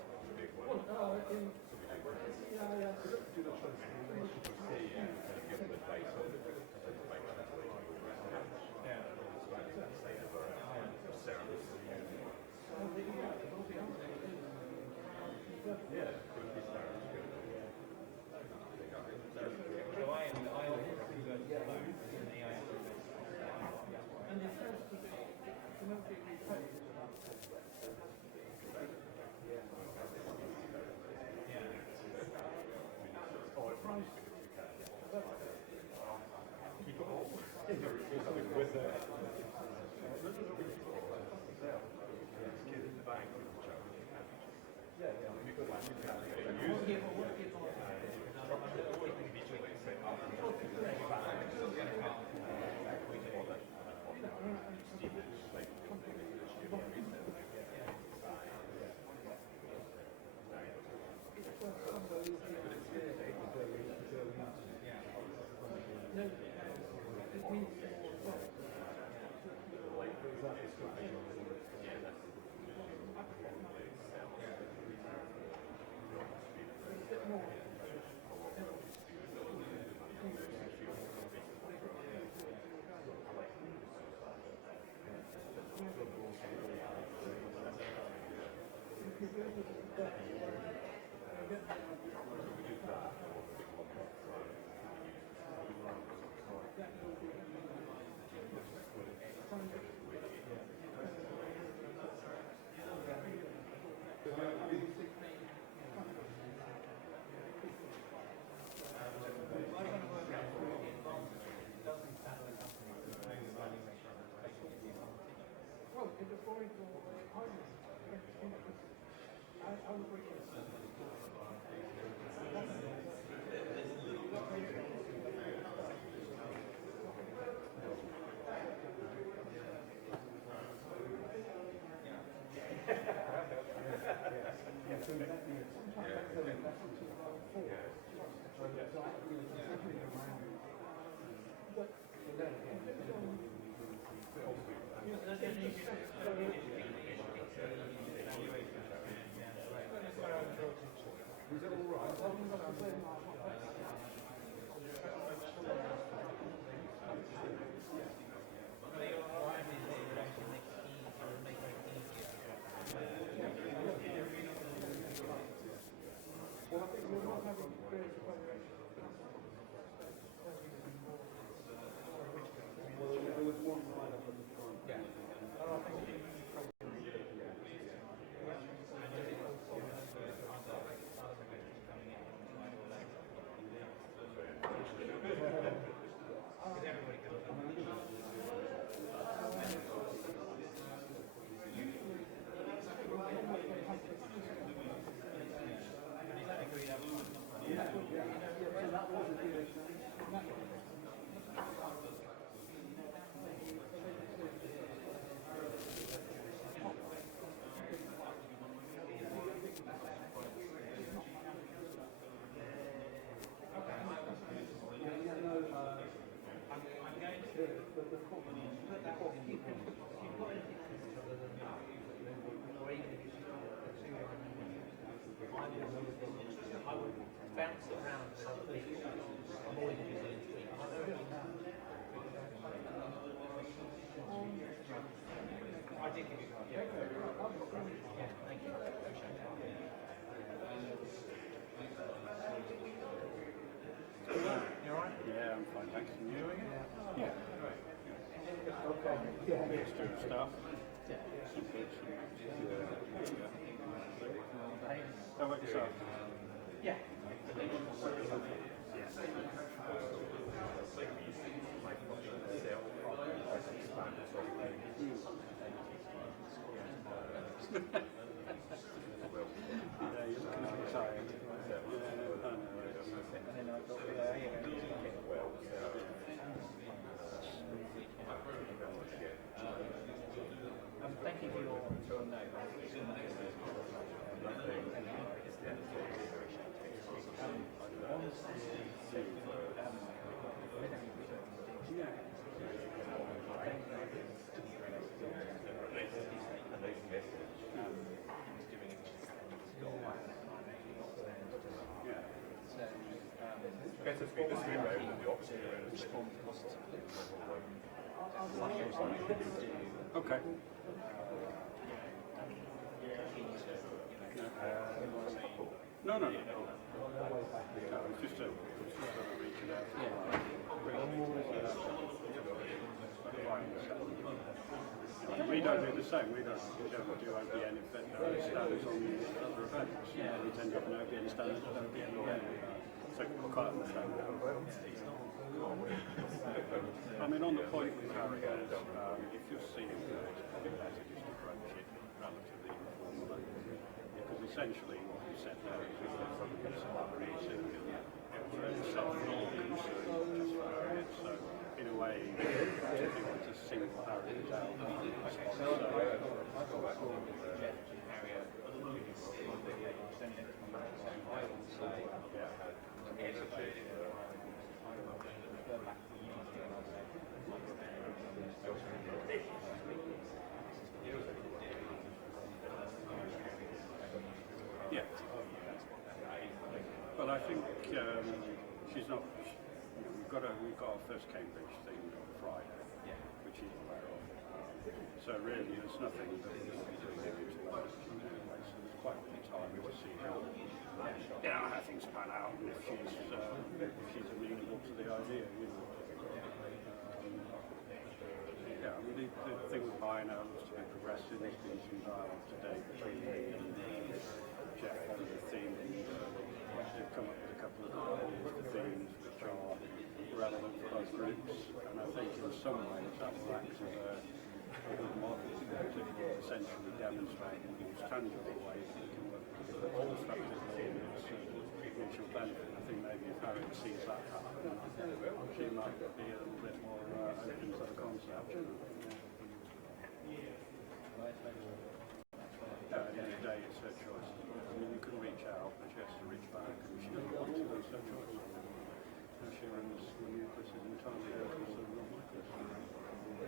Yeah, I'm fine, thanks. And you? Yeah. Okay. Yeah. Mixture of stuff. Yeah. Some good, some How about yourself? Yeah. Yeah, you're looking a bit tired. Thank you for your note. Better to be this way rather than the opposite way. Respond positively. Okay. No, no, no. No, it's just a reaching out. We don't do the same. We don't do OBN if there are standards on other events. We tend to have an OBN standard at OBN or so I quite understand that. I mean, on the point with carriers, if you're seeing it, it's probably better just to approach it relatively informally. Because essentially what you said there is that it's self-concern just for it. So in a way, if you want to single carriers out, yeah. Well, I think she's not. We've got our first Cambridge thing on Friday, which she's aware of. So really, there's nothing that we can do anyway. So there's quite a bit of time. to see how things pan out, and if she's amenable to the idea, you know. Yeah, I mean, the thing with buying now looks to be progressive. There's been some dialogue today between me and Jeff on the theme. They've come up with a couple of themes which are relevant for both groups, and I think in some ways that will act as a good model to essentially demonstrate in the most tangible way that we can work with all structures for mutual benefit. I think maybe if Harriet sees that happen, she might be a little bit more open to the concept. At the end of the day, it's her choice. I mean, you can reach out, but she has to reach back, and she doesn't want to, it's her choice. She runs the nucleus is entirely her concern, not my concern.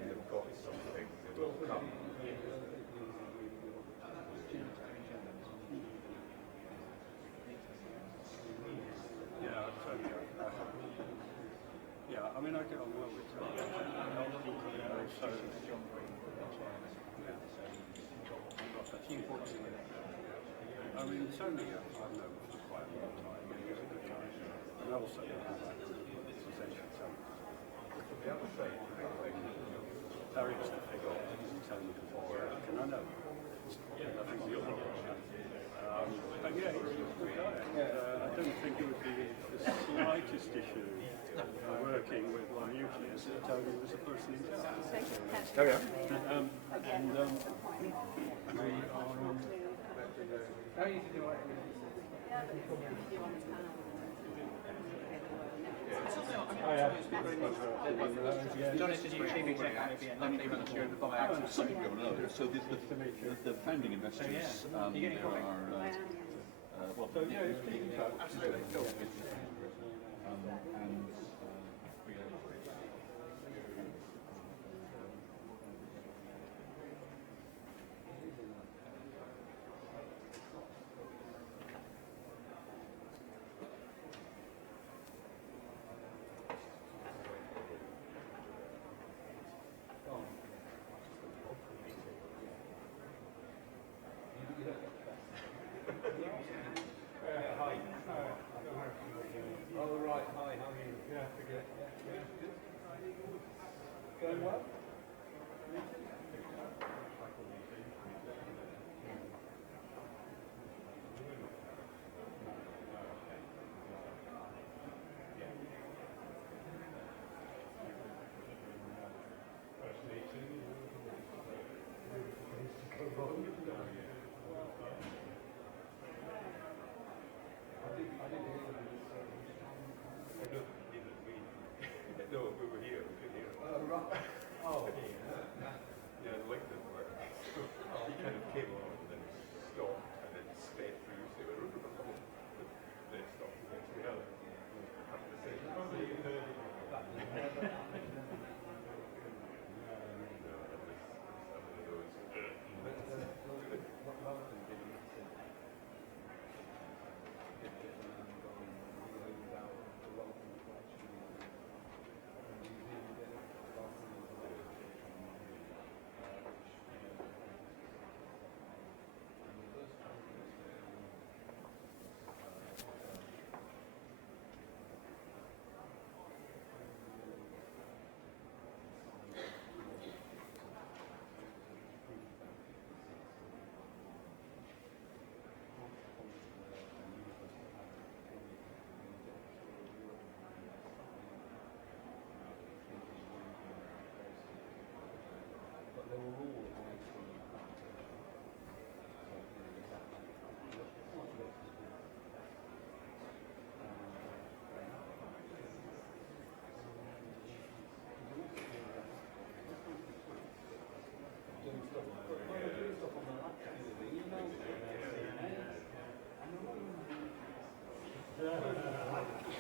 You've got something that will come. Yeah, I mean, I get on well with her. So, that's important. I mean, Tony, I've known for quite a long time. He's a good guy. And also, essentially Tony. The other thing, Harry was the figure he's Tony before, and I know. I think you're but yeah, he's a good guy. And I don't think it would be the slightest issue working with one nucleus if Tony was the person in charge. Oh, yeah. John is the new chief executive of IBM, they run the buyout. Something going on earlier. So the founding investors are well, absolutely. And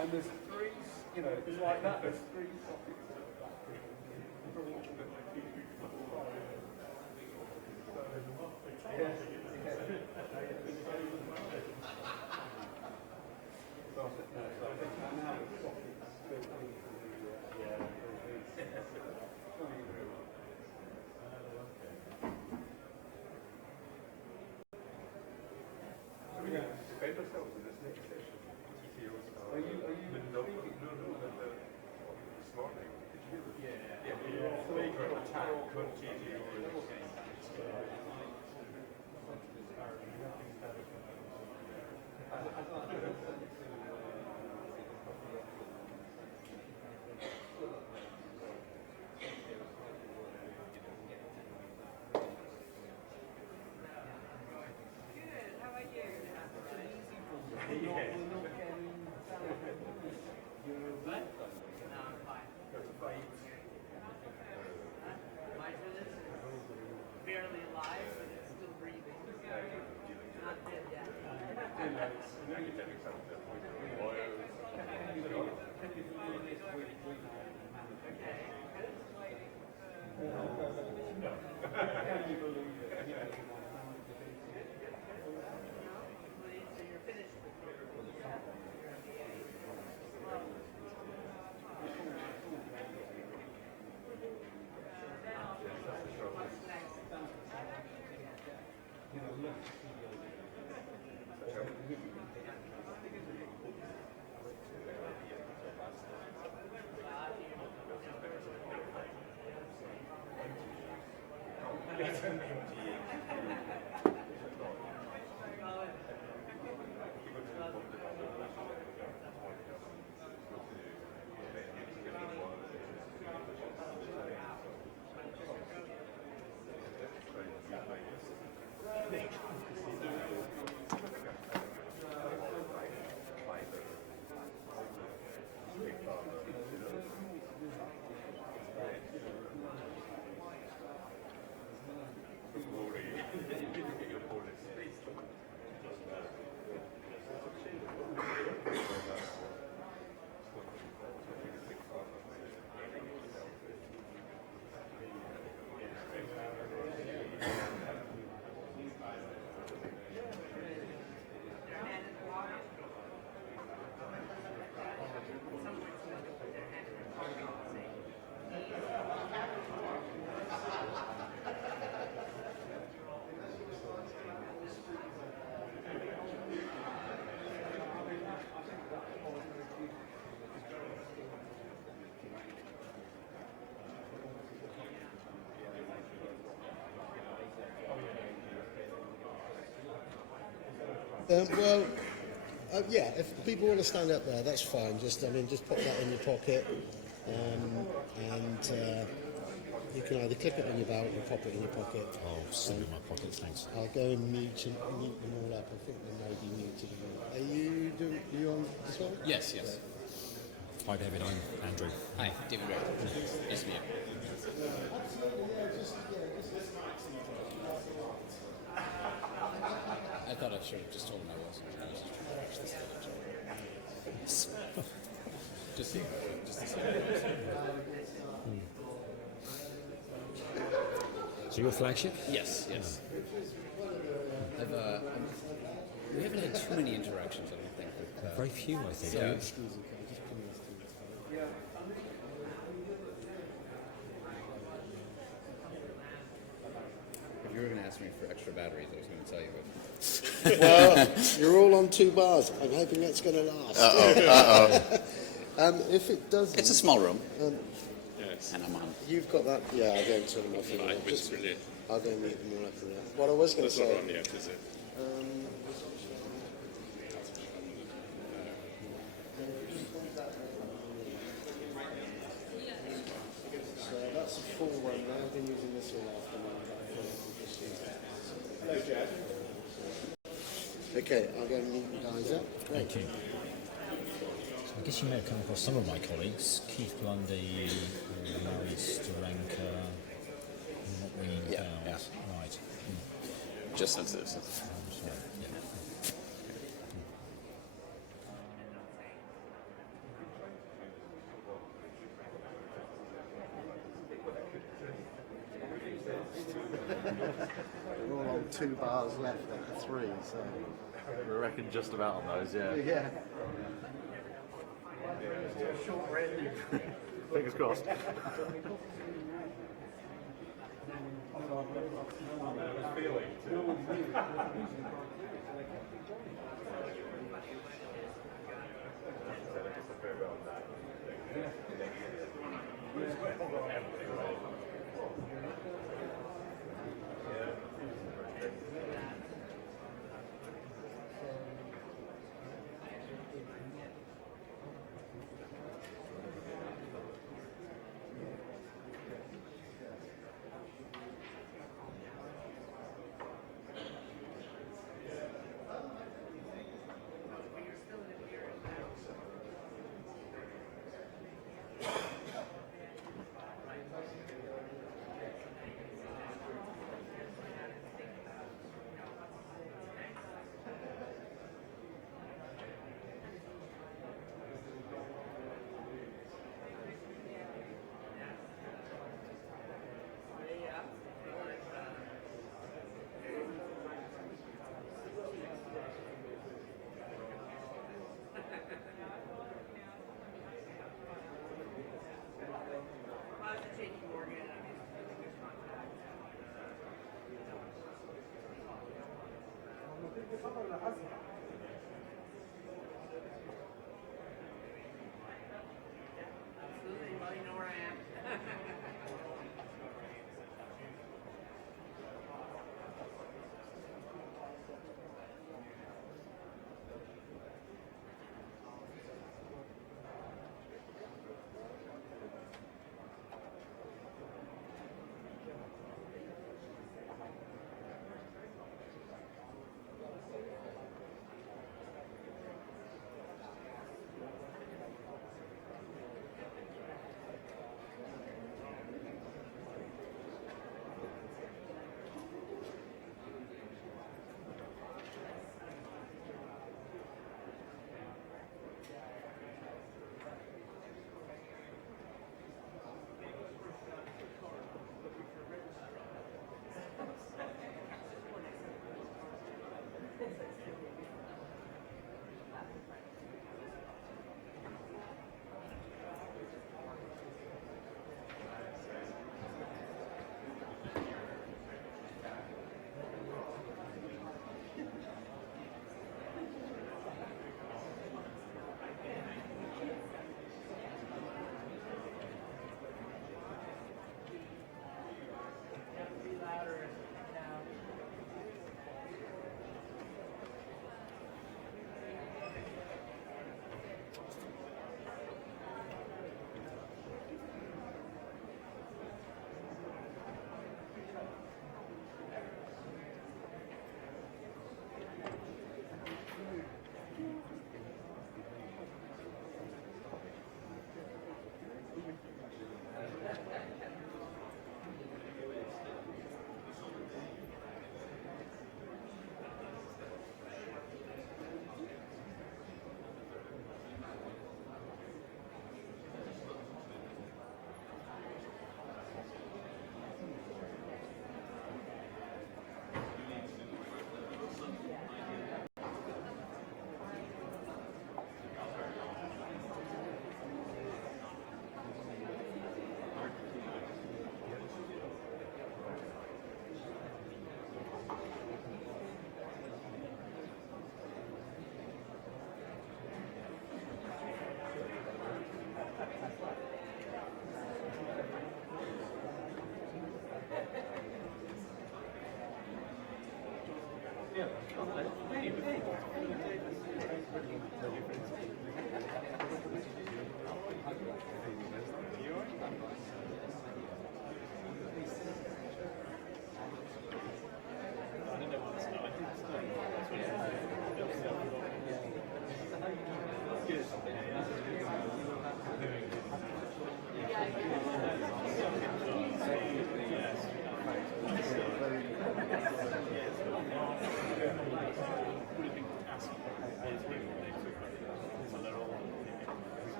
And there's three, you know, it's like that, there's three sockets. Yeah, if people want to stand up there, that's fine. Just pop that in your pocket, and you can either clip it on your belt or pop it in your pocket. Oh, stick it in my pocket, thanks. I'll go and mute them all up. I think they may be muted. Are you on as well? Yes, yes. Hi, David. I'm Andrew. Hi, David Ray. Nice to meet you. I thought I should have just told him I wasn't. Just to see. So your flagship? Yes, yes. We haven't had too many interactions, I don't think. With, Very few, I think. Yeah. If you were going to ask me for extra batteries, I was going to tell you, but... Well, you're all on 2 bars. I'm hoping that's going to last. If it does, It's a small room. Yes. And I'm on. You've got that. Yeah, I'll go and turn them off. I'll go and meet them all up there. What I was going to say. That's not on yet, is it? So that's a full one now. I've been using this all afternoon. Hello, Jed. Okay, I'll go and meet you guys up. Thank you. So I guess you may have come across some of my colleagues, Keith Blundy, Mary Starenka, Yeah. Right. Just since this. Sorry. Yeah. We're all on 2 bars left at 3, so. I reckon just about on those, yeah. Yeah. Fingers crossed.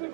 From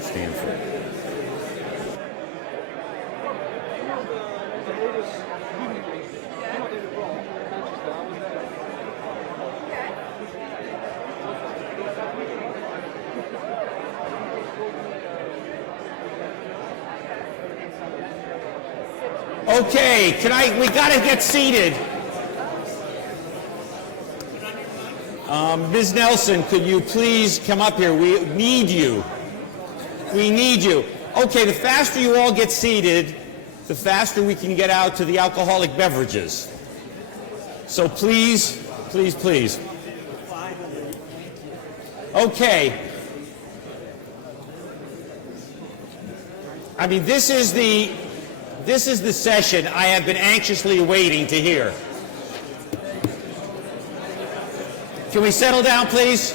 Stanford. Okay, we gotta get seated. Ms. Nelson, could you please come up here? We need you. We need you. Okay, the faster you all get seated, the faster we can get out to the alcoholic beverages. So please, please, please. Okay. I mean, this is the session I have been anxiously waiting to hear. Can we settle down, please?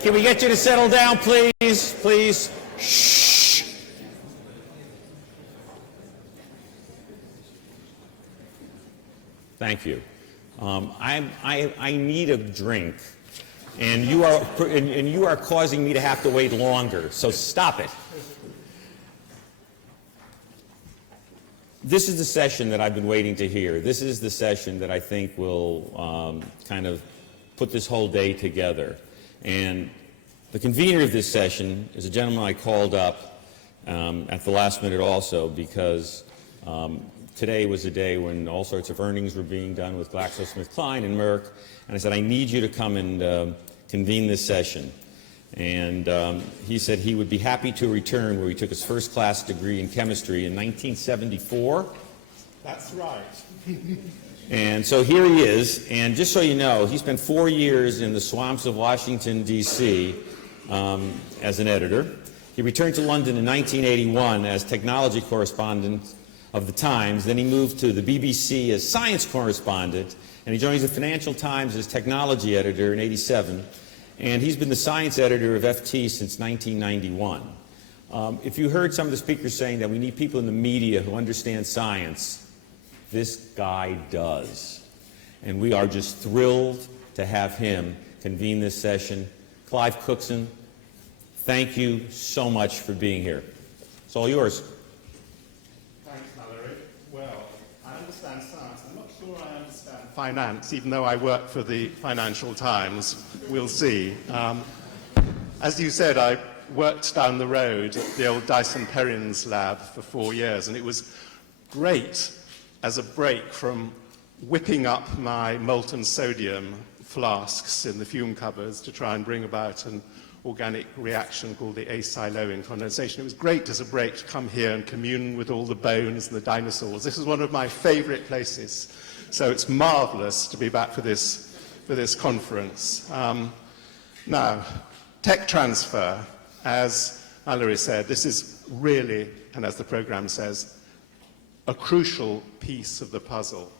Can we get you to settle down, please? Please. Shh. Thank you. I need a drink, and you are causing me to have to wait longer. So stop it. This is the session that I've been waiting to hear. This is the session that I think will kind of put this whole day together. And the convener of this session is a gentleman I called up at the last minute also because today was a day when all sorts of earnings were being done with GlaxoSmithKline and Merck. And I said, I need you to come and convene this session. And he said he would be happy to return where he took his first class degree in chemistry in 1974. That's right. And so here he is, and just so you know, he spent 4 years in the swamps of Washington, D.C. As an editor. He returned to London in 1981 as technology correspondent of the Times. Then he moved to the BBC as science correspondent, and he joins the Financial Times as technology editor in '87. And he's been the science editor of FT since 1991. If you heard some of the speakers saying that we need people in the media who understand science, this guy does. And we are just thrilled to have him convene this session. Clive Cookson, thank you so much for being here. It's all yours. Thanks, Mallory. Well, I understand science. I'm not sure I understand finance, even though I work for the Financial Times. We'll see. As you said, I worked down the road at the old Dyson Perrins lab for 4 years, and it was great as a break from whipping up my molten sodium flasks in the fume cupboards to try and bring about an organic reaction called the asiloin condensation. It was great as a break to come here and commune with all the bones and the dinosaurs. This is one of my favorite places, so it's marvelous to be back for this conference. Now, tech transfer, as Mallory said, this is really, and as the program says, a crucial piece of the puzzle.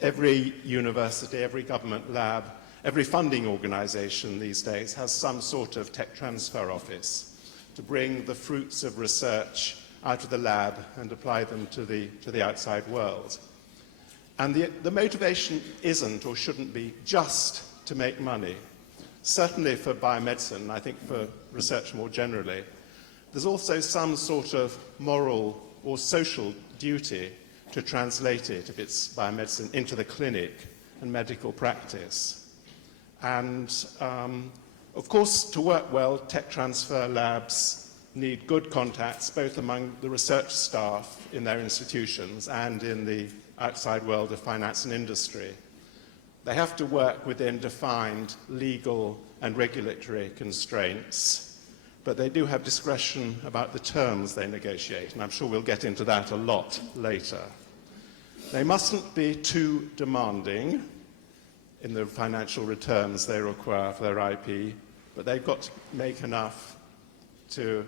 Every university, every government lab, every funding organization these days has some sort of tech transfer office to bring the fruits of research out of the lab and apply them to the outside world. And the motivation isn't or shouldn't be just to make money. Certainly for biomedicine, I think for research more generally, there's also some sort of moral or social duty to translate it, if it's biomedicine, into the clinic and medical practice. And of course, to work well, tech transfer labs need good contacts both among the research staff in their institutions and in the outside world of finance and industry. They have to work within defined legal and regulatory constraints, but they do have discretion about the terms they negotiate, and I'm sure we'll get into that a lot later. They mustn't be too demanding in the financial returns they require for their IP, but they've got to make enough to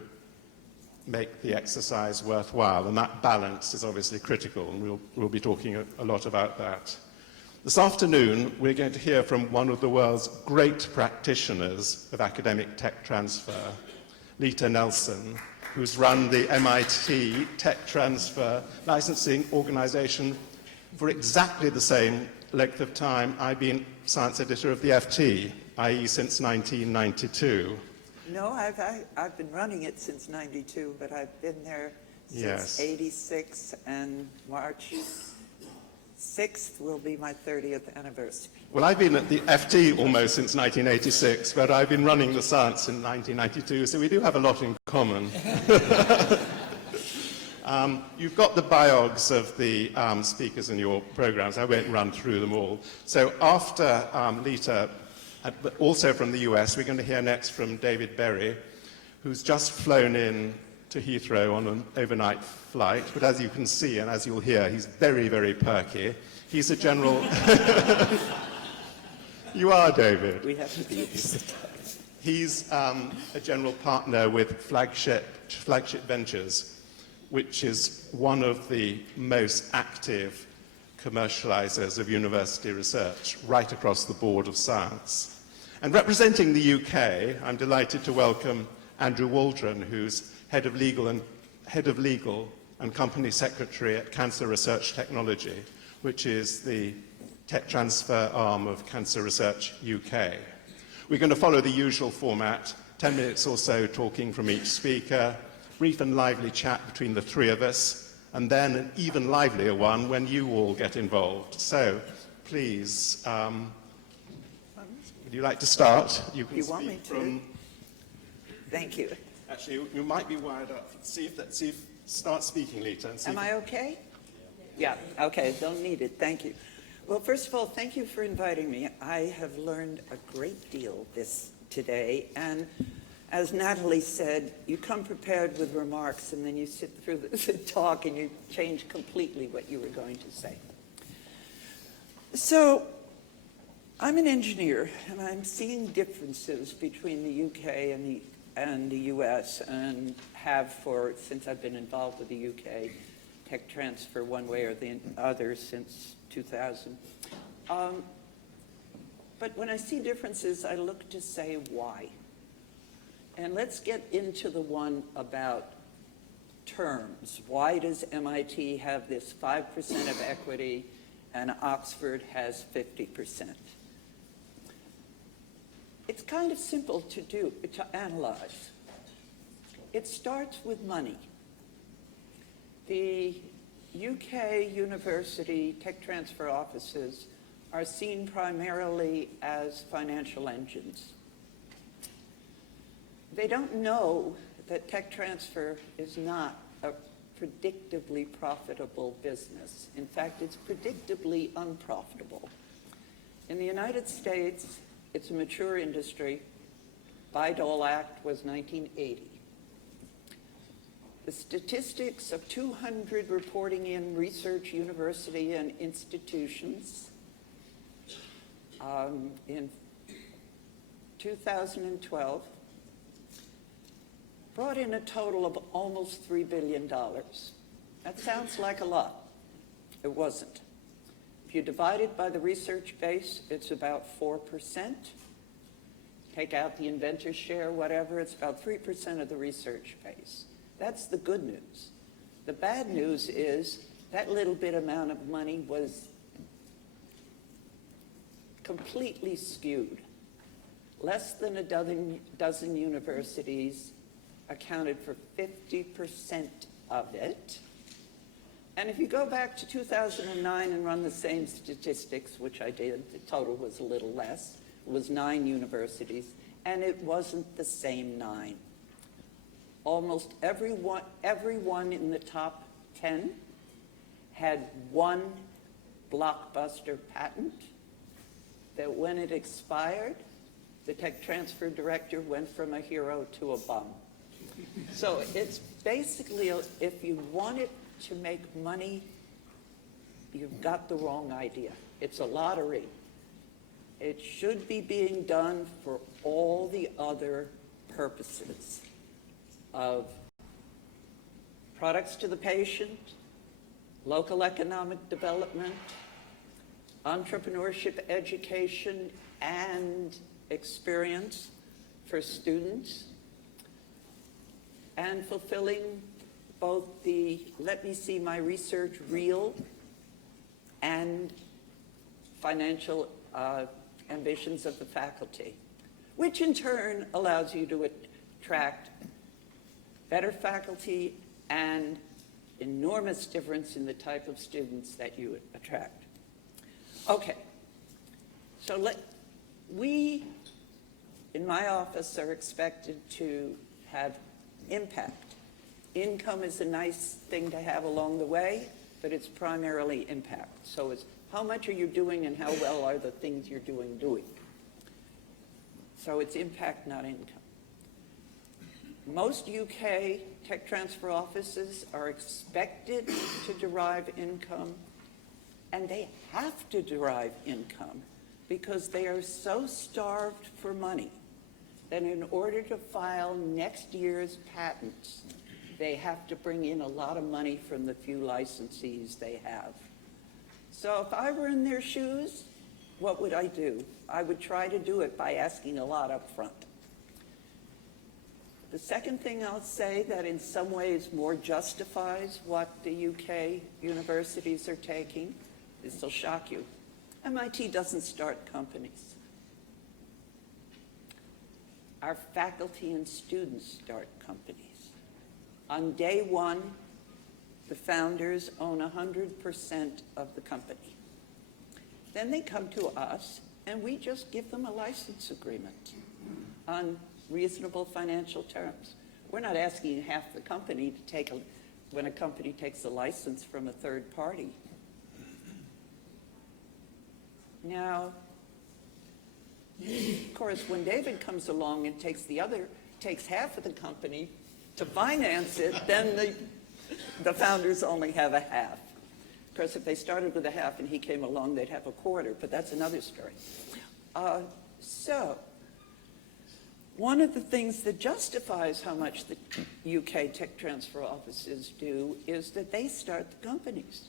make the exercise worthwhile, and that balance is obviously critical, and we'll be talking a lot about that. This afternoon, we're going to hear from one of the world's great practitioners of academic tech transfer, Lita Nelson, who's run the MIT Tech Transfer Licensing Organization for exactly the same length of time I've been science editor of the FT, i.e. since 1992. No, I've been running it since 92, but I've been there since Yes. 86, and March 6th will be my 30th anniversary. Well, I've been at the FT almost since 1986, but I've been running the science in 1992, so we do have a lot in common. You've got the biogs of the speakers in your programs. I won't run through them all. So after Lita, but also from the US, we're going to hear next from David Berry, who's just flown in to Heathrow on an overnight flight. But as you can see, and as you'll hear, he's very, very perky. He's a general... You are, David. We have to be. He's a general partner with Flagship Ventures, which is one of the most active commercializers of university research right across the board of science. And representing the UK, I'm delighted to welcome Andrew Waldron, who's head of legal and company secretary at Cancer Research Technology, which is the tech transfer arm of Cancer Research UK. We're going to follow the usual format, 10 minutes or so talking from each speaker, brief and lively chat between the three of us, and then an even livelier one when you all get involved. So, please, would you like to start? You can want me to? Thank you. Actually, you might be wired up. Start speaking, Lita. And see Am I okay? Yeah, okay, don't need it. Thank you. Well, first of all, thank you for inviting me. I have learned a great deal today, and as Natalie said, you come prepared with remarks, and then you sit through the talk and you change completely what you were going to say. So, I'm an engineer, and I'm seeing differences between the UK and the US, and have since I've been involved with the UK tech transfer one way or the other since 2000. But when I see differences, I look to say why. And let's get into the one about terms. Why does MIT have this 5% of equity and Oxford has 50%? It's kind of simple to analyze. It starts with money. The UK university tech transfer offices are seen primarily as financial engines. They don't know that tech transfer is not a predictably profitable business. In fact, it's predictably unprofitable. In the United States, it's a mature industry. Bayh-Dole Act was 1980. The statistics of 200 reporting in research university and institutions in 2012 brought in a total of almost $3 billion. That sounds like a lot. It wasn't. If you divide it by the research base, it's about 4%. Take out the inventor's share, whatever, it's about 3% of the research base. That's the good news. The bad news is that little bit amount of money was completely skewed. Less than a dozen universities accounted for 50% of it. And if you go back to 2009 and run the same statistics, which I did, the total was a little less. It was 9 universities, and it wasn't the same 9. Almost everyone in the top 10 had one blockbuster patent that when it expired, the tech transfer director went from a hero to a bum. So it's basically, if you wanted to make money, you've got the wrong idea. It's a lottery. It should be being done for all the other purposes of products to the patient, local economic development, entrepreneurship education and experience for students, and fulfilling both the let me see my research reel and financial ambitions of the faculty, which in turn allows you to attract better faculty and enormous difference in the type of students that you attract. Okay, so we in my office are expected to have impact. Income is a nice thing to have along the way, but it's primarily impact. So it's how much are you doing and how well are the things you're doing. So it's impact, not income. Most UK tech transfer offices are expected to derive income, and they have to derive income because they are so starved for money that in order to file next year's patents, they have to bring in a lot of money from the few licensees they have. So if I were in their shoes, what would I do? I would try to do it by asking a lot up front. The second thing I'll say that in some ways more justifies what the UK universities are taking, this will shock you. MIT doesn't start companies. Our faculty and students start companies. On day one, the founders own 100% of the company. Then they come to us, and we just give them a license agreement on reasonable financial terms. We're not asking half the company to take when a company takes a license from a third party. Now, of course, when David comes along and takes half of the company to finance it, then the founders only have a half. Of course, if they started with a half and he came along, they'd have a quarter, but that's another story. So, one of the things that justifies how much the UK tech transfer offices do is that they start the companies.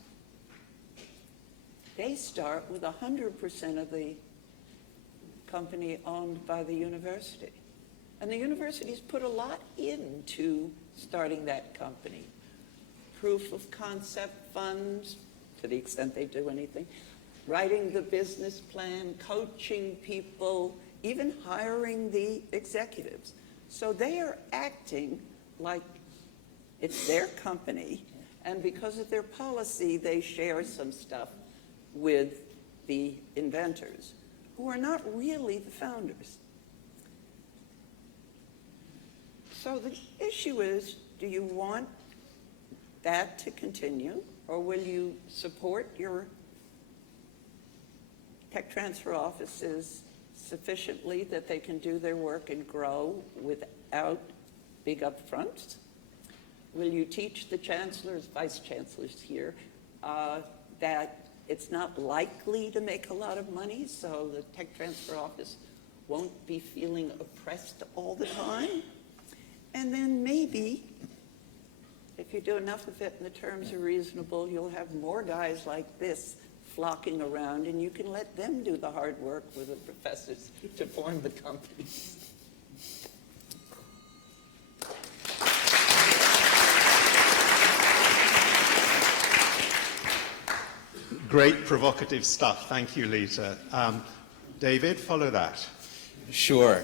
They start with 100% of the company owned by the university. And the universities put a lot into starting that company. Proof of concept funds, to the extent they do anything, writing the business plan, coaching people, even hiring the executives. So they are acting like it's their company, and because of their policy, they share some stuff with the inventors, who are not really the founders. So the issue is, do you want that to continue, or will you support your tech transfer offices sufficiently that they can do their work and grow without big upfronts? Will you teach the chancellors, vice chancellors here, that it's not likely to make a lot of money, so the tech transfer office won't be feeling oppressed all the time? And then maybe, if you do enough of it and the terms are reasonable, you'll have more guys like this flocking around, and you can let them do the hard work with the professors to form the companies. Great provocative stuff. Thank you, Lita. David, follow that. Sure.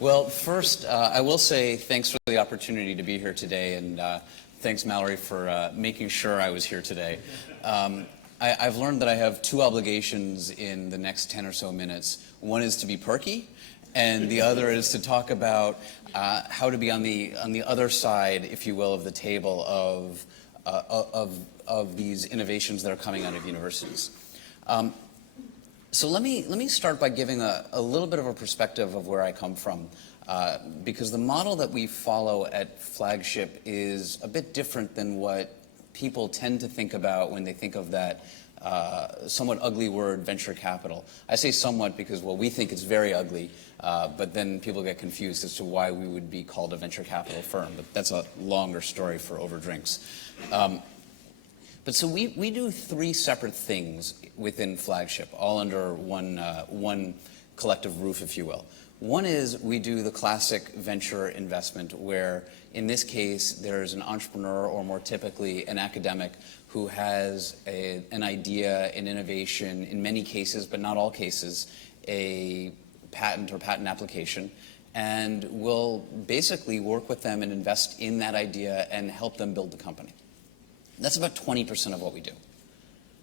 Well, first, I will say thanks for the opportunity to be here today, and thanks, Mallory, for making sure I was here today. I've learned that I have two obligations in the next 10 or so minutes. One is to be perky, and the other is to talk about how to be on the other side, if you will, of the table of these innovations that are coming out of universities. So let me start by giving a little bit of a perspective of where I come from, because the model that we follow at Flagship is a bit different than what people tend to think about when they think of that somewhat ugly word, venture capital. I say somewhat because, well, we think it's very ugly, but then people get confused as to why we would be called a venture capital firm. But that's a longer story for over drinks. But so we do three separate things within Flagship, all under one collective roof, if you will. One is we do the classic venture investment where, in this case, there's an entrepreneur, or more typically an academic, who has an idea, an innovation, in many cases, but not all cases, a patent or patent application, and we'll basically work with them and invest in that idea and help them build the company. That's about 20% of what we do.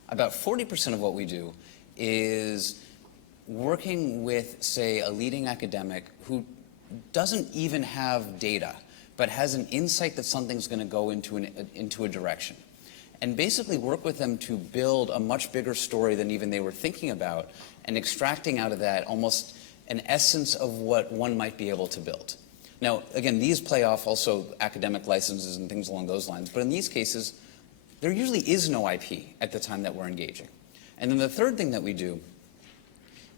About 40% of what we do is working with, say, a leading academic who doesn't even have data, but has an insight that something's going to go into a direction. And basically work with them to build a much bigger story than even they were thinking about, and extracting out of that almost an essence of what one might be able to build. Now, again, these play off also academic licenses and things along those lines, but in these cases, there usually is no IP at the time that we're engaging. And then the third thing that we do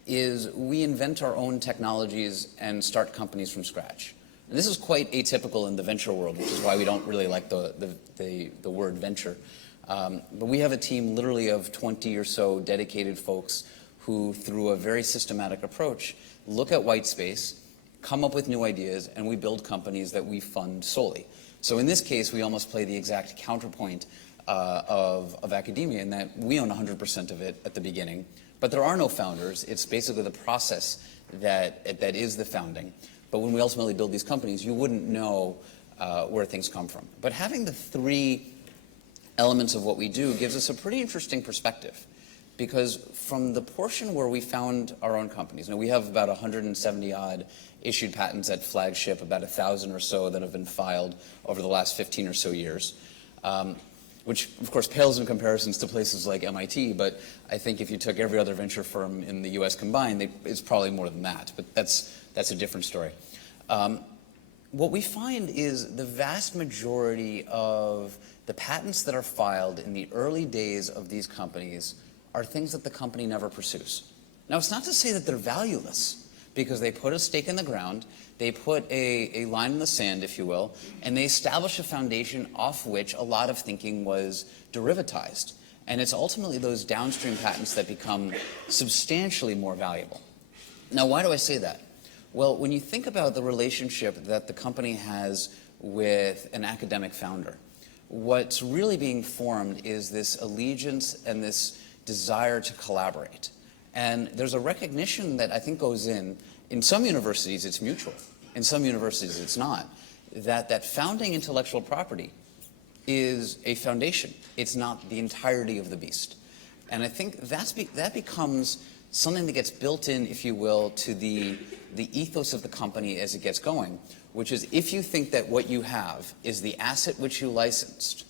is we invent our own technologies and start companies from scratch. And this is quite atypical in the venture world, which is why we don't really like the word venture. But we have a team literally of 20 or so dedicated folks who, through a very systematic approach, look at white space, come up with new ideas, and we build companies that we fund solely. So in this case, we almost play the exact counterpoint of academia, in that we own 100% of it at the beginning, but there are no founders. It's basically the process that is the founding. But when we ultimately build these companies, you wouldn't know where things come from. But having the three elements of what we do gives us a pretty interesting perspective, because from the portion where we found our own companies, now we have about 170 odd issued patents at Flagship, about 1,000 or so that have been filed over the last 15 or so years. Which, of course, pales in comparisons to places like MIT, but I think if you took every other venture firm in the U.S. combined, it's probably more than that, but that's a different story. What we find is the vast majority of the patents that are filed in the early days of these companies are things that the company never pursues. Now, it's not to say that they're valueless, because they put a stake in the ground, they put a line in the sand, if you will, and they establish a foundation off which a lot of thinking was derivatized. And it's ultimately those downstream patents that become substantially more valuable. Now, why do I say that? Well, when you think about the relationship that the company has with an academic founder, what's really being formed is this allegiance and this desire to collaborate. And there's a recognition that I think goes in some universities it's mutual, in some universities it's not, that founding intellectual property is a foundation. It's not the entirety of the beast. And I think that becomes something that gets built in, if you will, to the ethos of the company as it gets going, which is if you think that what you have is the asset which you licensed,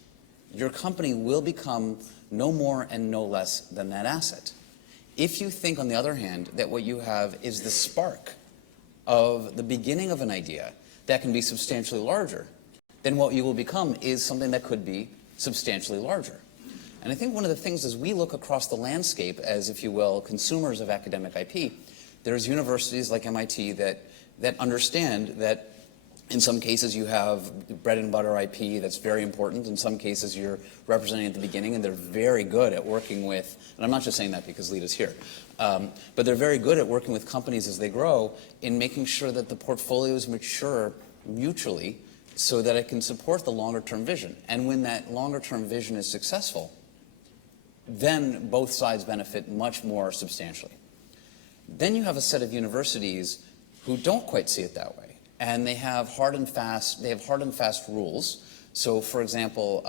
your company will become no more and no less than that asset. If you think, on the other hand, that what you have is the spark of the beginning of an idea that can be substantially larger, then what you will become is something that could be substantially larger. And I think one of the things as we look across the landscape as, if you will, consumers of academic IP, there's universities like MIT that understand that in some cases you have bread and butter IP that's very important. In some cases you're representing at the beginning, and they're very good at working with, and I'm not just saying that because Lita's here, but they're very good at working with companies as they grow in making sure that the portfolios mature mutually so that it can support the longer term vision. And when that longer term vision is successful, then both sides benefit much more substantially. Then you have a set of universities who don't quite see it that way. And they have hard and fast rules. So, for example,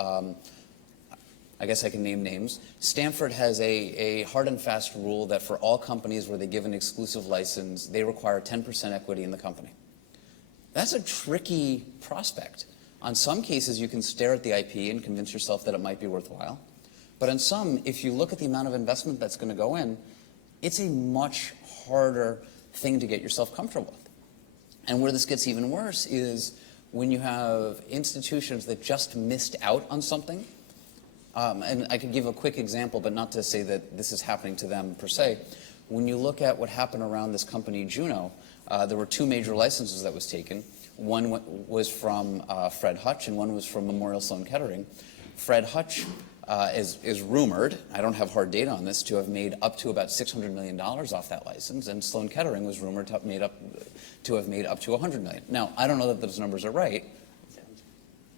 I guess I can name names. Stanford has a hard and fast rule that for all companies where they give an exclusive license, they require 10% equity in the company. That's a tricky prospect. On some cases, you can stare at the IP and convince yourself that it might be worthwhile. But in some, if you look at the amount of investment that's going to go in, it's a much harder thing to get yourself comfortable with. And where this gets even worse is when you have institutions that just missed out on something. And I could give a quick example, but not to say that this is happening to them per se. When you look at what happened around this company, Juno, there were two major licenses that was taken. One was from Fred Hutch, and one was from Memorial Sloan Kettering. Fred Hutch is rumored, I don't have hard data on this, to have made up to about $600 million off that license, and Sloan Kettering was rumored to have made up to $100 million. Now, I don't know that those numbers are right.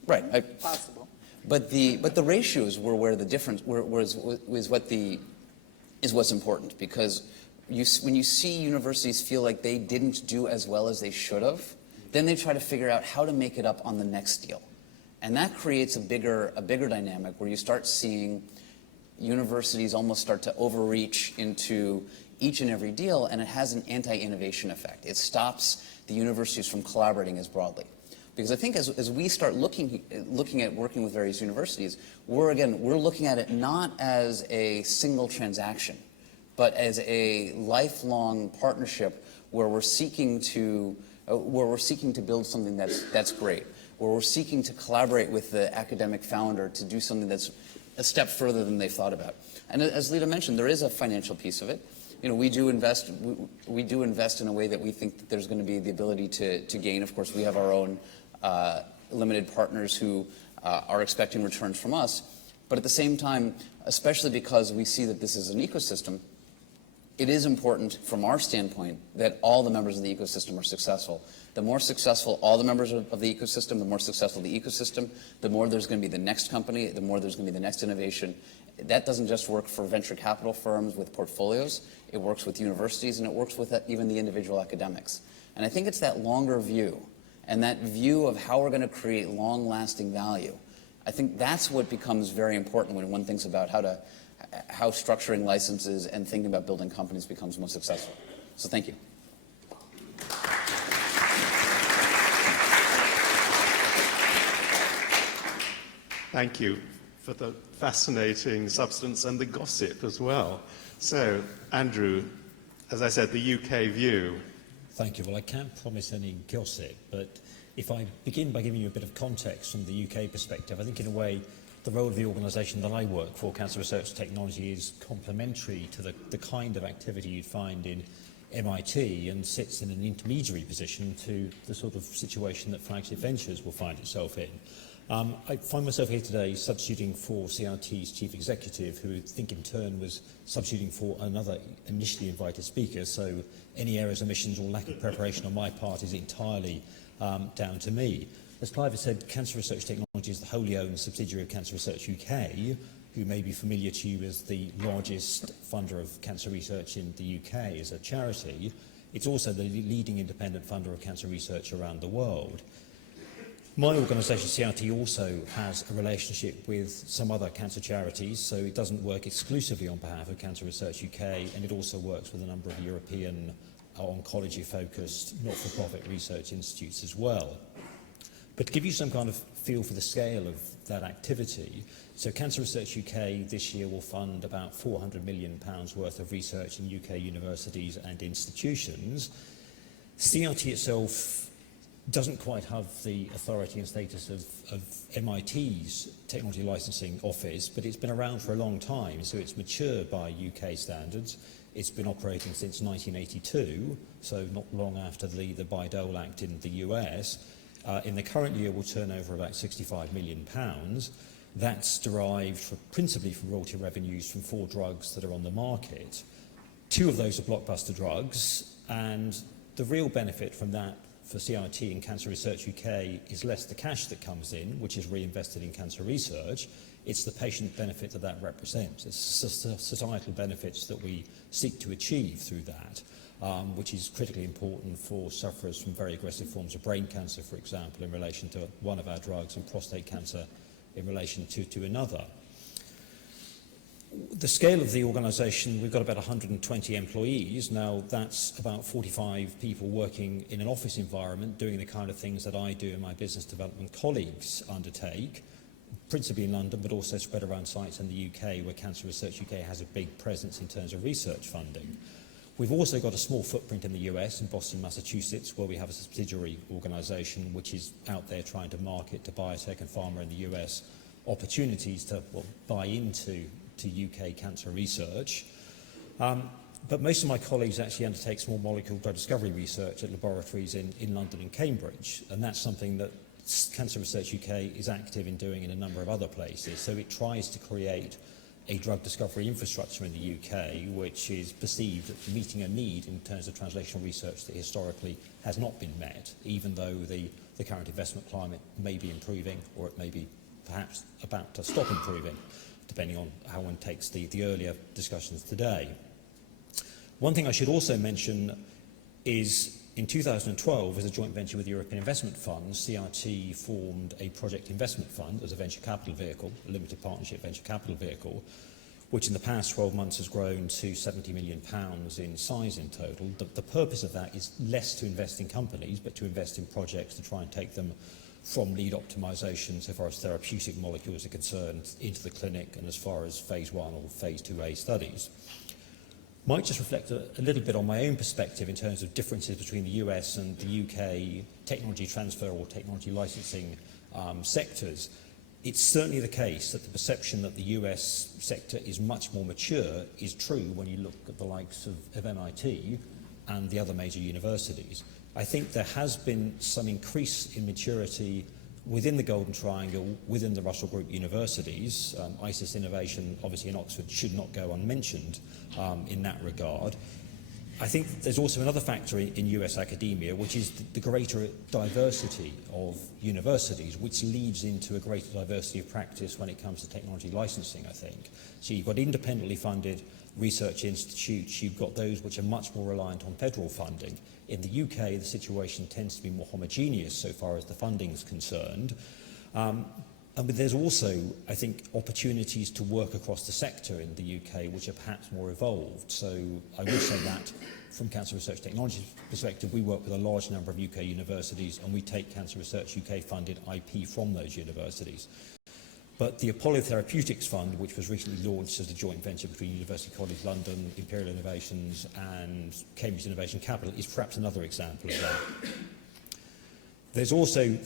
Right. Possible. But the ratios were where the difference was what's important, because when you see universities feel like they didn't do as well as they should have, then they try to figure out how to make it up on the next deal. And that creates a bigger dynamic where you start seeing universities almost start to overreach into each and every deal, and it has an anti-innovation effect. It stops the universities from collaborating as broadly. Because I think as we start looking at working with various universities, we're looking at it not as a single transaction, but as a lifelong partnership where we're seeking to build something that's great, where we're seeking to collaborate with the academic founder to do something that's a step further than they've thought about. And as Lita mentioned, there is a financial piece of it. You know, we do invest in a way that we think that there's going to be the ability to gain. Of course, we have our own limited partners who are expecting returns from us. But at the same time, especially because we see that this is an ecosystem, it is important from our standpoint that all the members of the ecosystem are successful. The more successful all the members of the ecosystem, the more successful the ecosystem, the more there's going to be the next company, the more there's going to be the next innovation. That doesn't just work for venture capital firms with portfolios. It works with universities, and it works with even the individual academics. And I think it's that longer view, and that view of how we're going to create long-lasting value. I think that's what becomes very important when one thinks about how structuring licenses and thinking about building companies becomes most successful. So thank you. Thank you for the fascinating substance and the gossip as well. So, Andrew, as I said, the UK view. Thank you. Well, I can't promise any gossip, but if I begin by giving you a bit of context from the UK perspective, I think in a way the role of the organisation that I work for, Cancer Research Technology, is complementary to the kind of activity you'd find in MIT and sits in an intermediary position to the sort of situation that Flagship Ventures will find itself in. I find myself here today substituting for CRT's chief executive, who I think in turn was substituting for another initially invited speaker, so any errors, omissions or lack of preparation on my part is entirely down to me. As Clive has said, Cancer Research Technology is the wholly owned subsidiary of Cancer Research UK, who may be familiar to you as the largest funder of cancer research in the UK as a charity. It's also the leading independent funder of cancer research around the world. My organisation, CRT, also has a relationship with some other cancer charities, so it doesn't work exclusively on behalf of Cancer Research UK, and it also works with a number of European oncology-focused, not-for-profit research institutes as well. But to give you some kind of feel for the scale of that activity, so Cancer Research UK this year will fund about £400 million worth of research in UK universities and institutions. CRT itself doesn't quite have the authority and status of MIT's technology licensing office, but it's been around for a long time, so it's matured by UK standards. It's been operating since 1982, so not long after the Bayh-Dole Act in the US. In the current year, we'll turn over about £65 million. That's derived principally from royalty revenues from 4 drugs that are on the market. 2 of those are blockbuster drugs, and the real benefit from that for CRT and Cancer Research UK is less the cash that comes in, which is reinvested in cancer research. It's the patient benefit that represents. It's societal benefits that we seek to achieve through that, which is critically important for sufferers from very aggressive forms of brain cancer, for example, in relation to one of our drugs, and prostate cancer in relation to another. The scale of the organisation, we've got about 120 employees. Now, that's about 45 people working in an office environment, doing the kind of things that I do and my business development colleagues undertake, principally in London, but also spread around sites in the UK, where Cancer Research UK has a big presence in terms of research funding. We've also got a small footprint in the US, in Boston, Massachusetts, where we have a subsidiary organisation which is out there trying to market to biotech and pharma in the US opportunities to buy into UK cancer research. But most of my colleagues actually undertake small molecule drug discovery research at laboratories in London and Cambridge, and that's something that Cancer Research UK is active in doing in a number of other places. So it tries to create a drug discovery infrastructure in the UK which is perceived as meeting a need in terms of translational research that historically has not been met, even though the current investment climate may be improving, or it may be perhaps about to stop improving, depending on how one takes the earlier discussions today. One thing I should also mention is in 2012, as a joint venture with European Investment Funds, CRT formed a project investment fund as a venture capital vehicle, a limited partnership venture capital vehicle, which in the past 12 months has grown to £70 million in size in total. The purpose of that is less to invest in companies, but to invest in projects to try and take them from lead optimization so far as therapeutic molecules are concerned into the clinic, and as far as phase 1 or phase 2A studies. Might just reflect a little bit on my own perspective in terms of differences between the US and the UK technology transfer or technology licensing sectors. It's certainly the case that the perception that the US sector is much more mature is true when you look at the likes of MIT and the other major universities. I think there has been some increase in maturity within the Golden Triangle, within the Russell Group universities. ISIS Innovation, obviously in Oxford, should not go unmentioned in that regard. I think there's also another factor in US academia, which is the greater diversity of universities, which leads into a greater diversity of practice when it comes to technology licensing, I think. So you've got independently funded research institutes, you've got those which are much more reliant on federal funding. In the UK, the situation tends to be more homogeneous so far as the funding is concerned. But there's also, I think, opportunities to work across the sector in the UK which are perhaps more evolved. So I would say that from Cancer Research Technology's perspective, we work with a large number of UK universities, and we take Cancer Research UK funded IP from those universities. But the Apollo Therapeutics Fund, which was recently launched as a joint venture between University College London, Imperial Innovations and Cambridge Innovation Capital, is perhaps another example of that. There's also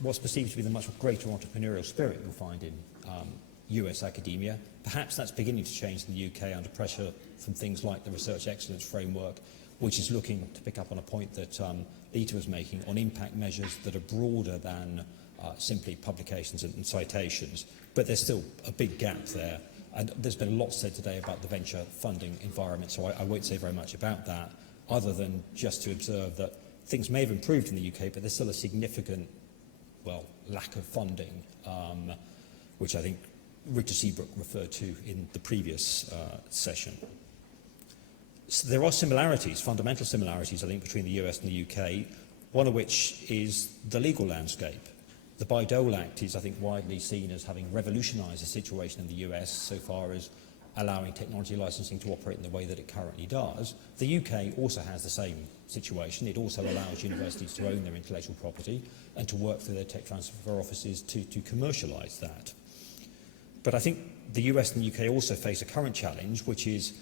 what's perceived to be the much greater entrepreneurial spirit you'll find in US academia. Perhaps that's beginning to change in the UK under pressure from things like the Research Excellence Framework, which is looking to pick up on a point that Lita was making on impact measures that are broader than simply publications and citations. But there's still a big gap there. And there's been a lot said today about the venture funding environment, so I won't say very much about that, other than just to observe that things may have improved in the UK, but there's still a significant, lack of funding, which I think Richard Seabrook referred to in the previous session. So there are similarities, fundamental similarities, I think, between the US and the UK, one of which is the legal landscape. The Bayh-Dole Act is, I think, widely seen as having revolutionised the situation in the US so far as allowing technology licensing to operate in the way that it currently does. The UK also has the same situation. It also allows universities to own their intellectual property and to work through their tech transfer offices to commercialise that. But I think the US and the UK also face a current challenge, which is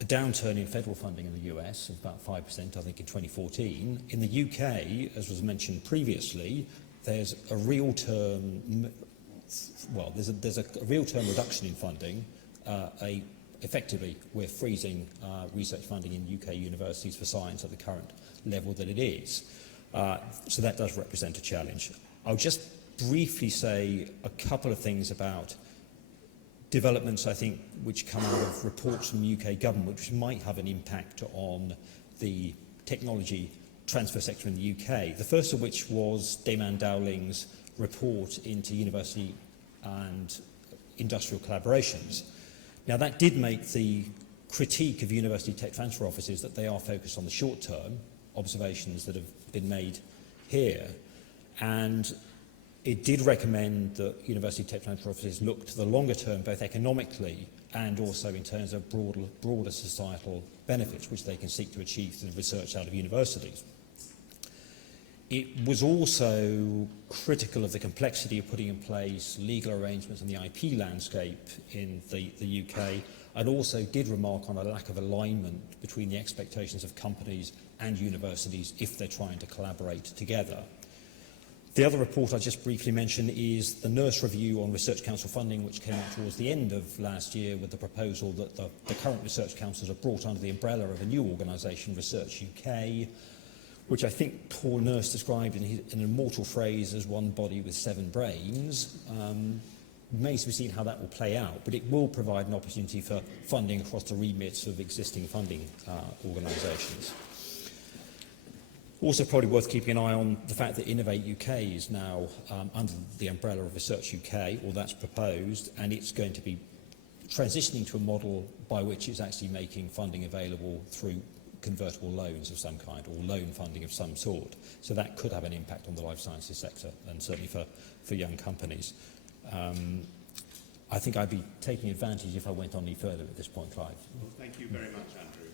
a downturn in federal funding in the US of about 5%, I think, in 2014. In the UK, as was mentioned previously, there's a real term, well, there's a real term reduction in funding. Effectively, we're freezing research funding in UK universities for science at the current level that it is. So that does represent a challenge. I'll just briefly say a couple of things about developments, I think, which come out of reports from the UK government, which might have an impact on the technology transfer sector in the UK. The first of which was Damon Dowling's report into university and industrial collaborations. Now, that did make the critique of university tech transfer offices that they are focused on the short term, observations that have been made here, and it did recommend that university tech transfer offices look to the longer term, both economically and also in terms of broader societal benefits, which they can seek to achieve through research out of universities. It was also critical of the complexity of putting in place legal arrangements in the IP landscape in the UK, and also did remark on a lack of alignment between the expectations of companies and universities if they're trying to collaborate together. The other report I just briefly mentioned is the Nurse Review on Research Council funding, which came out towards the end of last year with the proposal that the current research councils are brought under the umbrella of a new organisation, Research UK, which I think Paul Nurse described in an immortal phrase as one body with 7 brains. Remains to be seen how that will play out, but it will provide an opportunity for funding across the remits of existing funding organisations. Also probably worth keeping an eye on the fact that Innovate UK is now under the umbrella of Research UK, or that's proposed, and it's going to be transitioning to a model by which it's actually making funding available through convertible loans of some kind, or loan funding of some sort. So that could have an impact on the life sciences sector, and certainly for young companies. I think I'd be taking advantage if I went on any further at this point, Clive. Well, thank you very much, Andrew.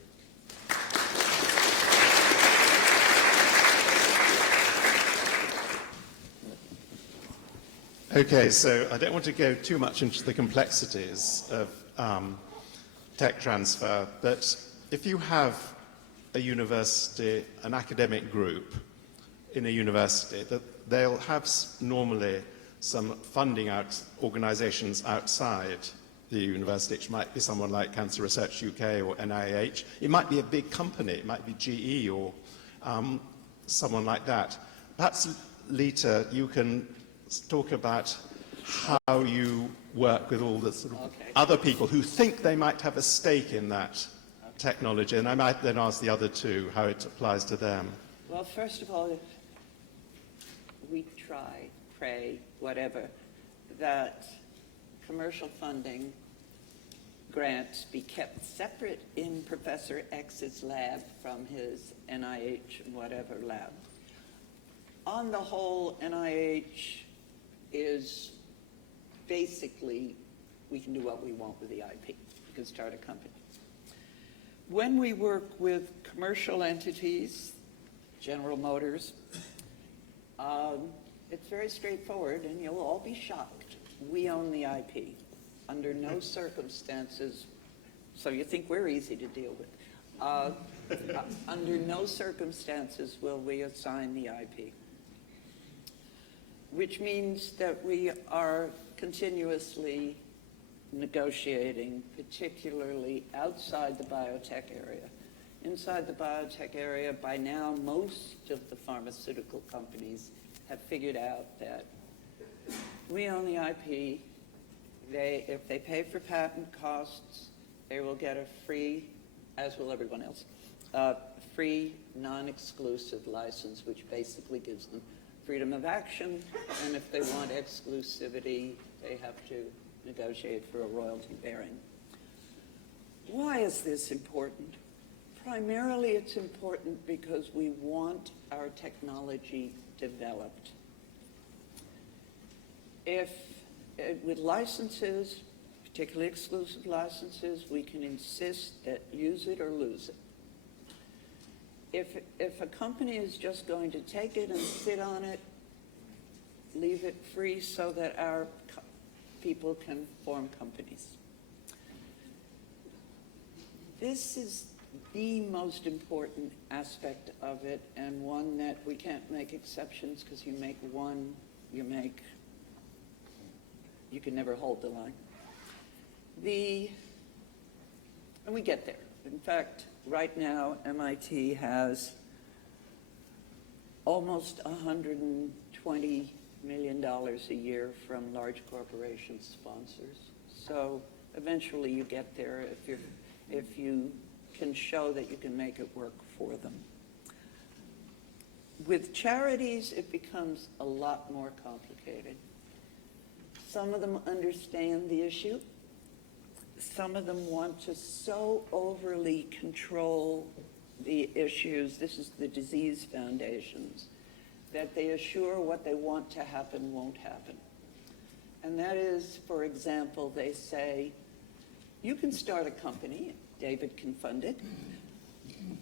Okay, so I don't want to go too much into the complexities of tech transfer, but if you have a university, an academic group in a university, that they'll have normally some funding organisations outside the university, which might be someone like Cancer Research UK or NIH. It might be a big company, it might be GE or someone like that. Perhaps, Lita, you can talk about how you work with all the sort of other people who think they might have a stake in that technology, and I might then ask the other two how it applies to them. Well, first of all, we try, pray, whatever, that commercial funding grants be kept separate in Professor X's lab from his NIH whatever lab. On the whole, NIH is basically, we can do what we want with the IP. We can start a company. When we work with commercial entities, General Motors, it's very straightforward, and you'll all be shocked. We own the IP. Under no circumstances, so you think we're easy to deal with. Under no circumstances will we assign the IP, which means that we are continuously negotiating, particularly outside the biotech area. Inside the biotech area, by now, most of the pharmaceutical companies have figured out that we own the IP. If they pay for patent costs, they will get a free, as will everyone else, free, non-exclusive license, which basically gives them freedom of action, and if they want exclusivity, they have to negotiate for a royalty bearing. Why is this important? Primarily it's important because we want our technology developed. If with licenses, particularly exclusive licenses, we can insist that use it or lose it. If a company is just going to take it and sit on it, leave it free so that our people can form companies. This is the most important aspect of it, and one that we can't make exceptions, because you make one, you can never hold the line. And we get there. In fact, right now, MIT has almost $120 million a year from large corporation sponsors. So eventually you get there if you can show that you can make it work for them. With charities, it becomes a lot more complicated. Some of them understand the issue. Some of them want to so overly control the issues, this is the disease foundations, that they assure what they want to happen won't happen. And that is, for example, they say, you can start a company, David can fund it,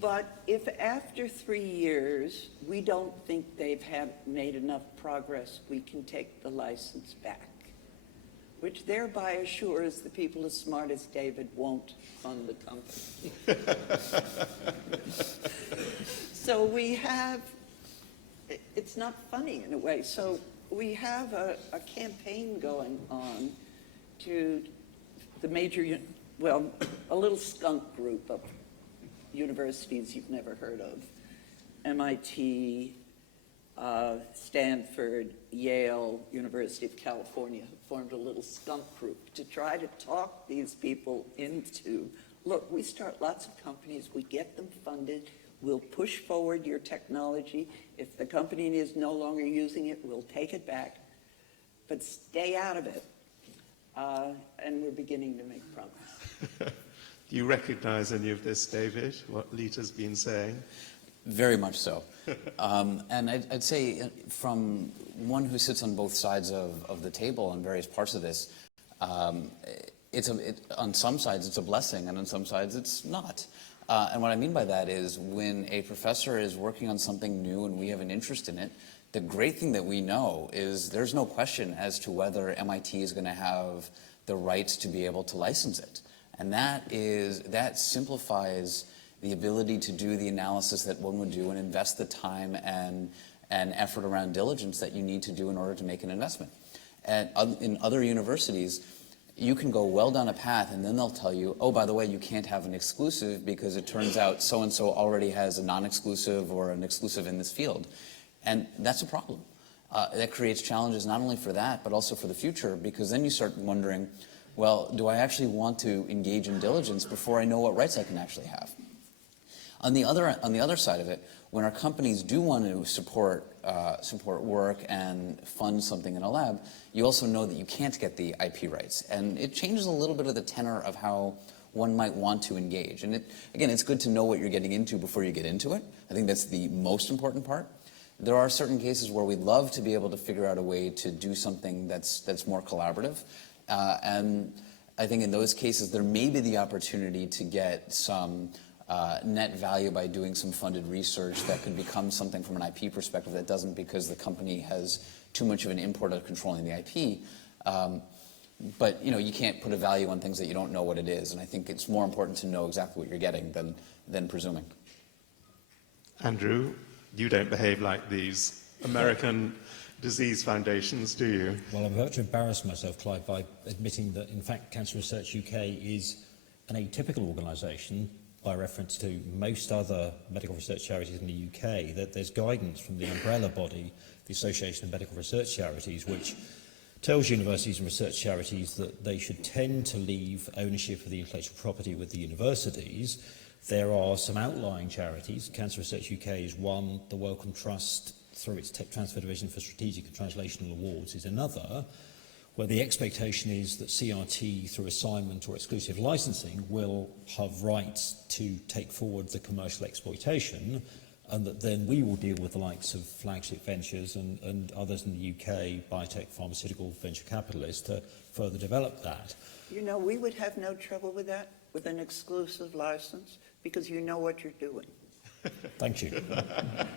but if after 3 years we don't think they've made enough progress, we can take the license back, which thereby assures the people as smart as David won't fund the company. So we have, it's not funny in a way, so we have a campaign going on to the major, well, a little skunk group of universities you've never heard of, MIT, Stanford, Yale, University of California, formed a little skunk group to try to talk these people into, look, we start lots of companies, we get them funded, we'll push forward your technology. If the company is no longer using it, we'll take it back, but stay out of it. And we're beginning to make progress. Do you recognize any of this, David, what Lita's been saying? Very much so. And I'd say from one who sits on both sides of the table on various parts of this, on some sides it's a blessing and on some sides it's not. And what I mean by that is when a professor is working on something new and we have an interest in it, the great thing that we know is there's no question as to whether MIT is going to have the rights to be able to license it. And that simplifies the ability to do the analysis that one would do and invest the time and effort around diligence that you need to do in order to make an investment. And in other universities, you can go well down a path and then they'll tell you, oh, by the way, you can't have an exclusive because it turns out so-and-so already has a non-exclusive or an exclusive in this field. And that's a problem. That creates challenges not only for that, but also for the future, because then you start wondering, well, do I actually want to engage in diligence before I know what rights I can actually have? On the other side of it, when our companies do want to support work and fund something in a lab, you also know that you can't get the IP rights. And it changes a little bit of the tenor of how one might want to engage. And again, it's good to know what you're getting into before you get into it. I think that's the most important part. There are certain cases where we'd love to be able to figure out a way to do something that's more collaborative. And I think in those cases, there may be the opportunity to get some net value by doing some funded research that could become something from an IP perspective that doesn't because the company has too much of an import of controlling the IP. But you can't put a value on things that you don't know what it is. And I think it's more important to know exactly what you're getting than presuming. Andrew, you don't behave like these American disease foundations, do you? Well, I'm about to embarrass myself, Clive, by admitting that, in fact, Cancer Research UK is an atypical organisation by reference to most other medical research charities in the UK, that there's guidance from the umbrella body, the Association of Medical Research Charities, which tells universities and research charities that they should tend to leave ownership of the intellectual property with the universities. There are some outlying charities. Cancer Research UK is one. The Wellcome Trust, through its Tech Transfer Division for Strategic and Translational Awards, is another, where the expectation is that CRT, through assignment or exclusive licensing, will have rights to take forward the commercial exploitation, and that then we will deal with the likes of Flagship Ventures and others in the UK, biotech, pharmaceutical venture capitalists, to further develop that. You know, we would have no trouble with that, with an exclusive license, because you know what you're doing. Thank you.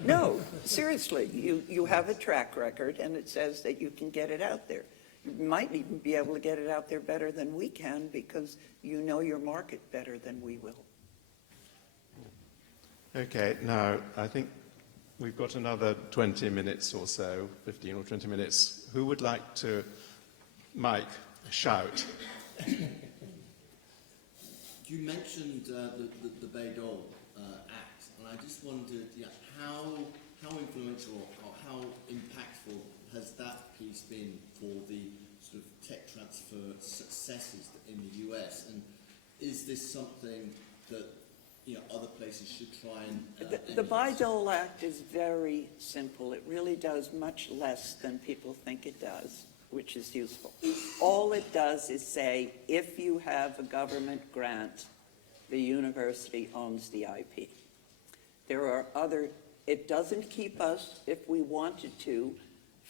No, seriously, you have a track record, and it says that you can get it out there. You might even be able to get it out there better than we can, because you know your market better than we will. Okay, now I think we've got another 20 minutes or so, 15 or 20 minutes. Who would like to, Mike, shout? You mentioned the Bayh-Dole Act, and I just wondered how influential or how impactful has that piece been for the sort of tech transfer successes in the US, and is this something that other places should try and... The Bayh-Dole Act is very simple. It really does much less than people think it does, which is useful. All it does is say, if you have a government grant, the university owns the IP. There are other... It doesn't keep us, if we wanted to,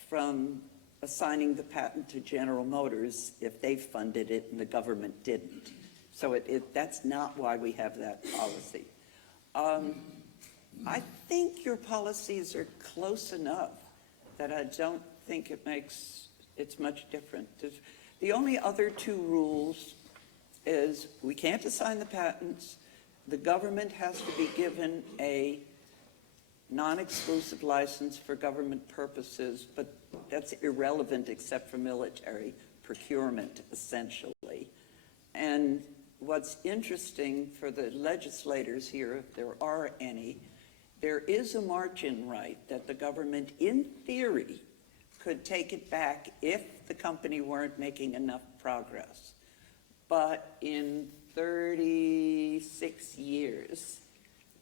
from assigning the patent to General Motors if they funded it and the government didn't. So that's not why we have that policy. I think your policies are close enough that I don't think it's much different. The only other two rules is we can't assign the patents. The government has to be given a non-exclusive license for government purposes, but that's irrelevant except for military procurement, essentially. And what's interesting for the legislators here, if there are any, there is a margin right that the government, in theory, could take it back if the company weren't making enough progress. But in 36 years,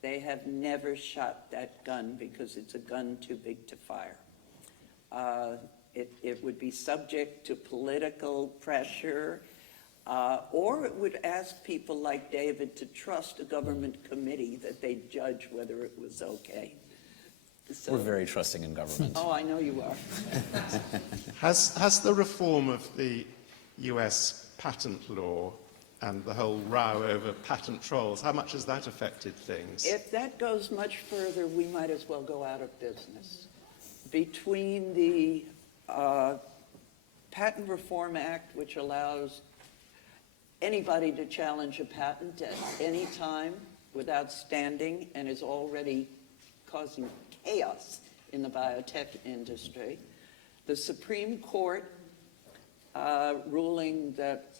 they have never shot that gun because it's a gun too big to fire. It would be subject to political pressure, or it would ask people like David to trust a government committee that they judge whether it was okay. So, We're very trusting in government. Oh, I know you are. Has the reform of the US patent law and the whole row over patent trolls, how much has that affected things? If that goes much further, we might as well go out of business. Between the Patent Reform Act, which allows anybody to challenge a patent at any time without standing and is already causing chaos in the biotech industry, the Supreme Court ruling that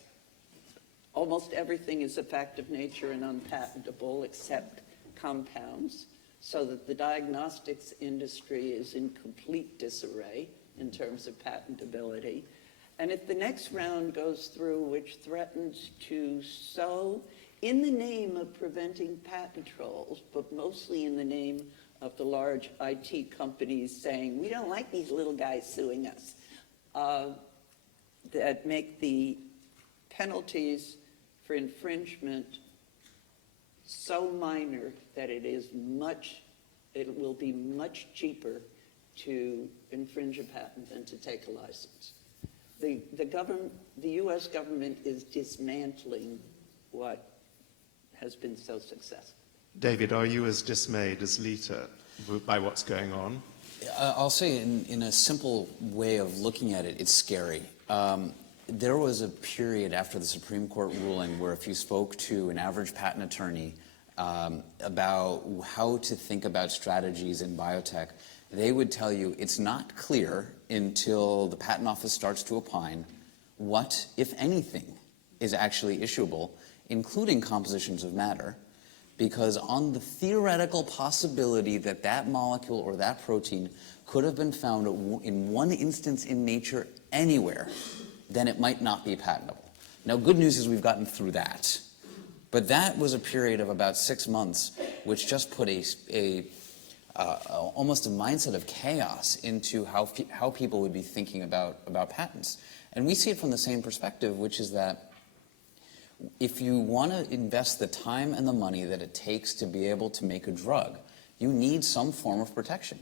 almost everything is a fact of nature and unpatentable except compounds, so that the diagnostics industry is in complete disarray in terms of patentability. And if the next round goes through, which threatens to sow in the name of preventing patent trolls, but mostly in the name of the large IT companies saying, we don't like these little guys suing us, that make the penalties for infringement so minor that it will be much cheaper to infringe a patent than to take a license. The U.S. government is dismantling what has been so successful. David, are you as dismayed as Lita by what's going on? I'll say in a simple way of looking at it, it's scary. There was a period after the Supreme Court ruling where if you spoke to an average patent attorney about how to think about strategies in biotech, they would tell you it's not clear until the patent office starts to opine what, if anything, is actually issuable, including compositions of matter, because on the theoretical possibility that that molecule or that protein could have been found in one instance in nature anywhere, then it might not be patentable. Now, good news is we've gotten through that. But that was a period of about 6 months, which just put almost a mindset of chaos into how people would be thinking about patents. And we see it from the same perspective, which is that if you want to invest the time and the money that it takes to be able to make a drug, You need some form of protection.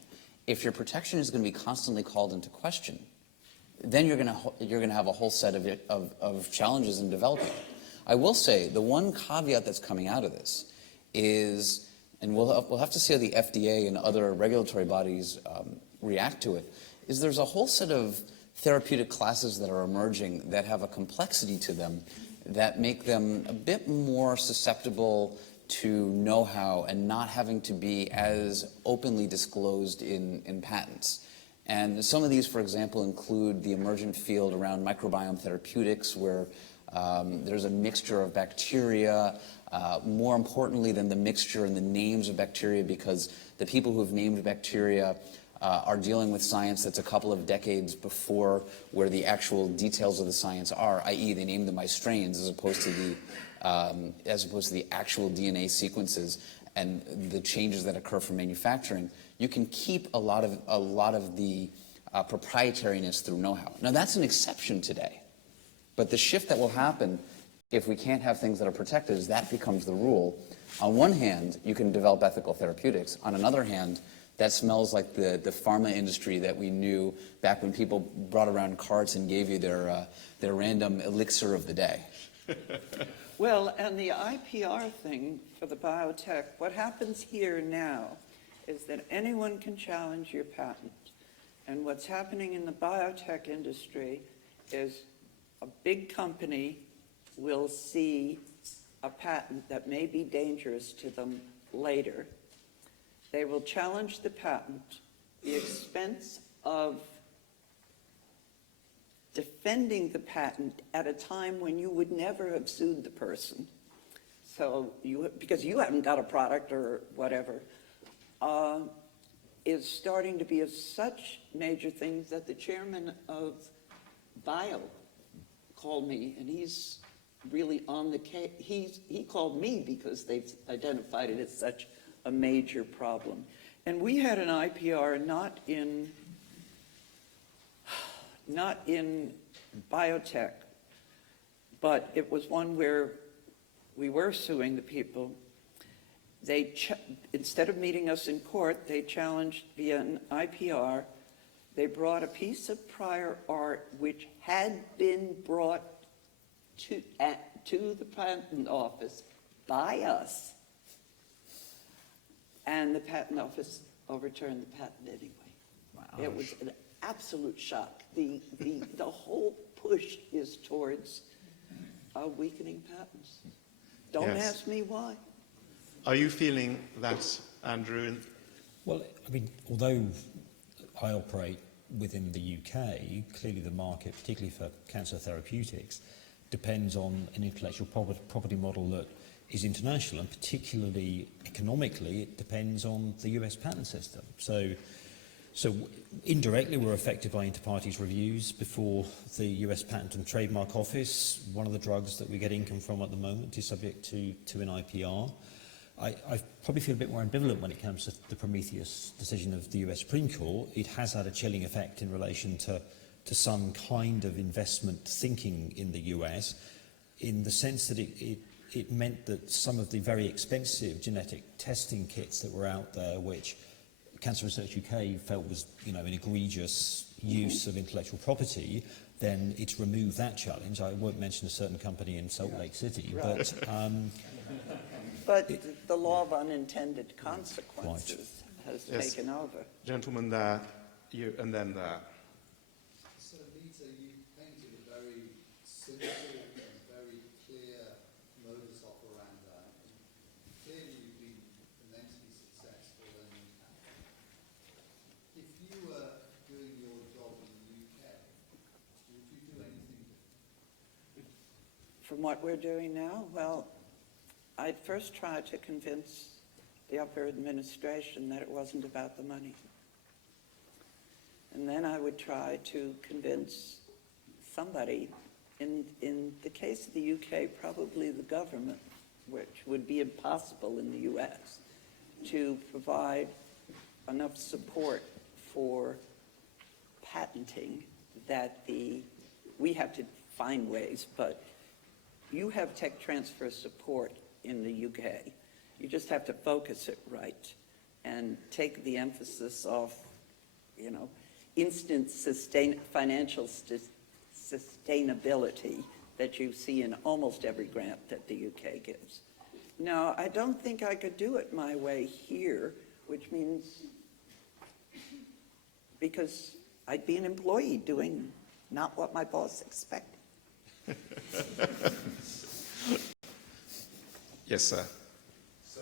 If your protection is going to be constantly called into question, then you're going to have a whole set of challenges in developing it. I will say the one caveat that's coming out of this is, and we'll have to see how the FDA and other regulatory bodies react to it, is there's a whole set of therapeutic classes that are emerging that have a complexity to them that make them a bit more susceptible to know-how and not having to be as openly disclosed in patents. And some of these, for example, include the emergent field around microbiome therapeutics, where there's a mixture of bacteria, more importantly than the mixture and the names of bacteria, because the people who have named bacteria are dealing with science that's a couple of decades before where the actual details of the science are, i.e. they name them by strains as opposed to the actual DNA sequences and the changes that occur from manufacturing. You can keep a lot of the proprietariness through know-how. Now that's an exception today, but the shift that will happen if we can't have things that are protected is that becomes the rule. On one hand, you can develop ethical therapeutics. On another hand, that smells like the pharma industry that we knew back when people brought around carts and gave you their random elixir of the day. Well, and the IPR thing for the biotech, what happens here now is that anyone can challenge your patent. And what's happening in the biotech industry is a big company will see a patent that may be dangerous to them later. They will challenge the patent. The expense of defending the patent at a time when you would never have sued the person, because you haven't got a product or whatever, is starting to be of such major things that the chairman of BIO called me, and he's really on the case. He called me because they've identified it as such a major problem. And we had an IPR not in biotech, but it was one where we were suing the people. They, instead of meeting us in court, they challenged via an IPR. They brought a piece of prior art which had been brought to the patent office by us, and the patent office overturned the patent anyway. Wow. It was an absolute shock. The whole push is towards weakening patents. Don't ask me why. Are you feeling that, Andrew? Well, I mean, although I operate within the UK, clearly the market, particularly for cancer therapeutics, depends on an intellectual property model that is international, and particularly economically, it depends on the US patent system. So indirectly, we're affected by inter-parties reviews before the US Patent and Trademark Office. One of the drugs that we get income from at the moment is subject to an IPR. I probably feel a bit more ambivalent when it comes to the Prometheus decision of the US Supreme Court. It has had a chilling effect in relation to some kind of investment thinking in the US, in the sense that it meant that some of the very expensive genetic testing kits that were out there, which Cancer Research UK felt was, an egregious use of intellectual property, then it's removed that challenge. I won't mention a certain company in Salt Lake City, right. But the law of unintended consequences has taken over. Gentleman there, you, and then there. So, Lita, you painted a very simple and very clear modus operandi. Clearly, you've been immensely successful in if you were doing your job in the UK, would you do anything different? From what we're doing now, well, I'd first try to convince the upper administration that it wasn't about the money. And then I would try to convince somebody, in the case of the UK, probably the government, which would be impossible in the US, to provide enough support for patenting that we have to find ways, but you have tech transfer support in the UK. You just have to focus it right. and take the emphasis off, instant financial sustainability that you see in almost every grant that the UK gives. Now, I don't think I could do it my way here, which means because I'd be an employee doing not what my boss expected. Yes, sir. So,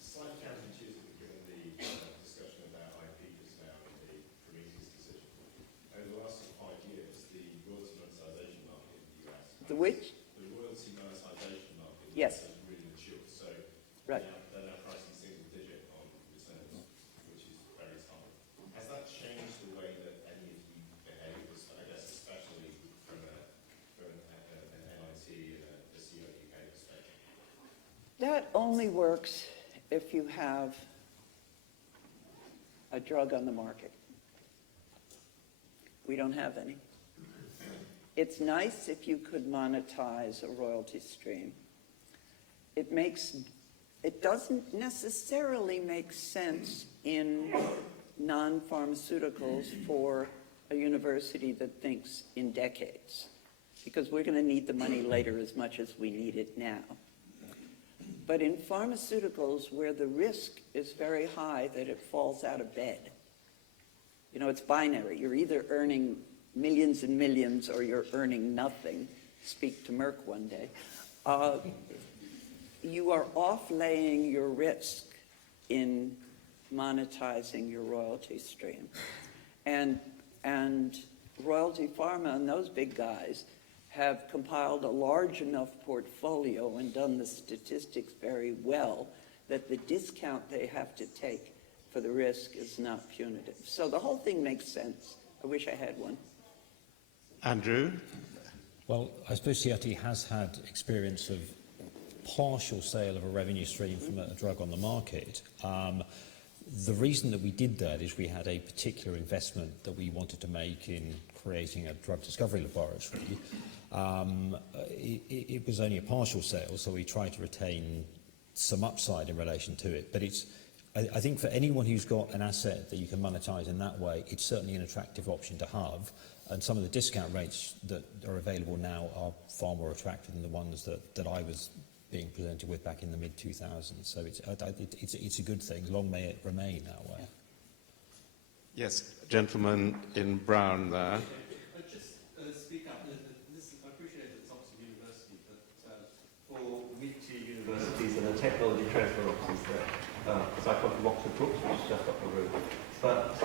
slight counterintuitive given the discussion about IP just now in the Prometheus decision. Over the last 5 years, the royalty monetization market in the US... The which? The royalty monetization market in the Yes. US has really matured. So, right. they're now pricing single digit on returns, which is very tough. Has that changed the way that any of you behave, I guess, especially from an NIT and a COUK perspective? That only works if you have a drug on the market. We don't have any. It's nice if you could monetize a royalty stream. It doesn't necessarily make sense in non-pharmaceuticals for a university that thinks in decades, because we're going to need the money later as much as we need it now. But in pharmaceuticals, where the risk is very high that it falls out of bed, it's binary. You're either earning millions and millions or you're earning nothing. Speak to Merck one day. You are offlaying your risk in monetizing your royalty stream. And Royalty Pharma and those big guys have compiled a large enough portfolio and done the statistics very well that the discount they have to take for the risk is not punitive. So the whole thing makes sense. I wish I had one. Andrew? Well, I suppose CRT has had experience of partial sale of a revenue stream from a drug on the market. The reason that we did that is we had a particular investment that we wanted to make in creating a drug discovery laboratory. It was only a partial sale, so we tried to retain some upside in relation to it. But I think for anyone who's got an asset that you can monetize in that way, it's certainly an attractive option to have. And some of the discount rates that are available now are far more attractive than the ones that I was being presented with back in the mid-2000s. So it's a good thing. Long may it remain that way. Yes, gentleman in brown there. Just speak up. I appreciate that it's Oxford University, but for mid-tier universities and the technology transfer offices there, because I come from Oxford Brookes, which is just up the road. But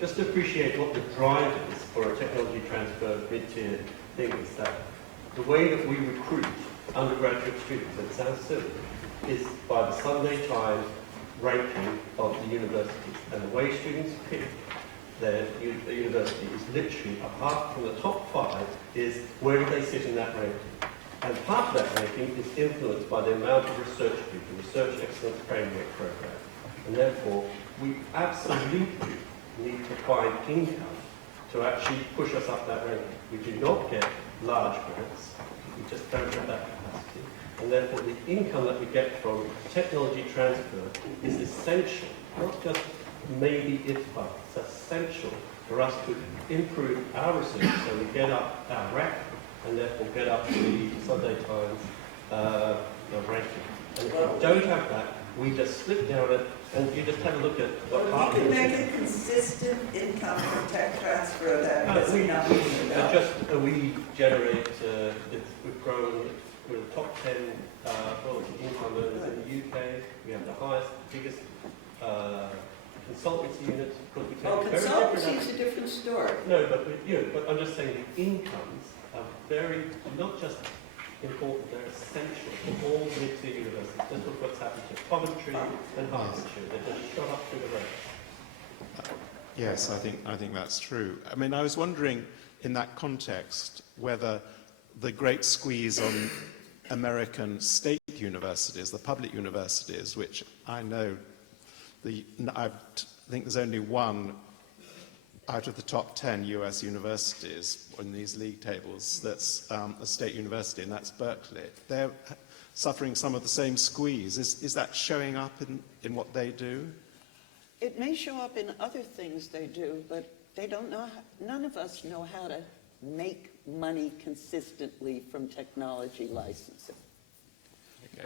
just to appreciate what the drive is for a technology transfer mid-tier thing is that the way that we recruit undergraduate students, it sounds silly, is by the Sunday Times ranking of the universities. And the way students pick their university is literally, apart from the top 5, is where do they sit in that ranking. And part of that ranking is influenced by the amount of research we do, the Research Excellence Framework Program. And therefore, we absolutely need to find income to actually push us up that ranking. We do not get large grants. We just don't have that capacity. And therefore, the income that we get from technology transfer is essential, not just maybe if but, it's essential for us to improve our research so we get up our rank and therefore get up to the Sunday Times ranking. And if we don't have that, we just slip down it, and you just have a look at what Well, you can make a consistent income from tech transfer that we generate, we've grown, we're the top 10 income earners in the UK. We have the highest, biggest consultancy units. Because we take consultancy is a different story. No, but I'm just saying the incomes are very, not just important, they're essential for all mid-tier universities. Just look what's happened to Coventry and Hertfordshire. They've just shot up through the ranks. Yes, I think that's true. I mean, I was wondering in that context whether the great squeeze on American state universities, the public universities, which I know, I think there's only one out of the top 10 US universities in these league tables that's a state university, and that's Berkeley. They're suffering some of the same squeeze. Is that showing up in what they do? It may show up in other things they do, but they don't know, none of us know how to make money consistently from technology licensing.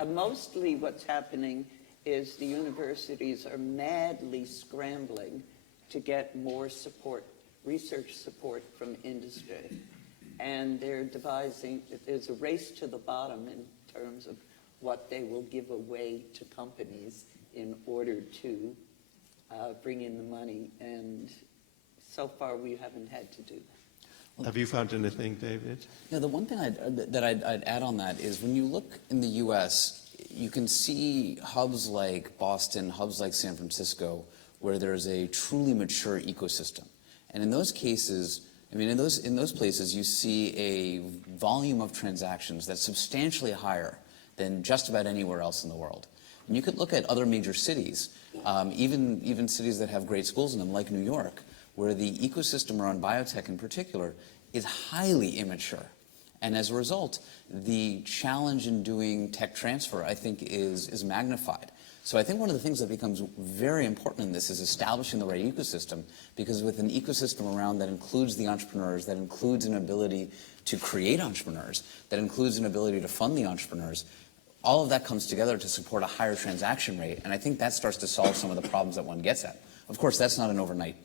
Mostly what's happening is the universities are madly scrambling to get more support, research support from industry. And they're devising, there's a race to the bottom in terms of what they will give away to companies in order to bring in the money. And so far we haven't had to do that. Have you found anything, David? No, the one thing I'd add on that is when you look in the U.S., you can see hubs like Boston, hubs like San Francisco, where there's a truly mature ecosystem. And in those cases, I mean, in those places, you see a volume of transactions that's substantially higher than just about anywhere else in the world. And you could look at other major cities, even cities that have great schools in them, like New York, where the ecosystem around biotech in particular is highly immature. And as a result, the challenge in doing tech transfer, I think, is magnified. So I think one of the things that becomes very important in this is establishing the right ecosystem, because with an ecosystem around that includes the entrepreneurs, that includes an ability to create entrepreneurs, that includes an ability to fund the entrepreneurs, all of that comes together to support a higher transaction rate. And I think that starts to solve some of the problems that one gets at. Of course, that's not an overnight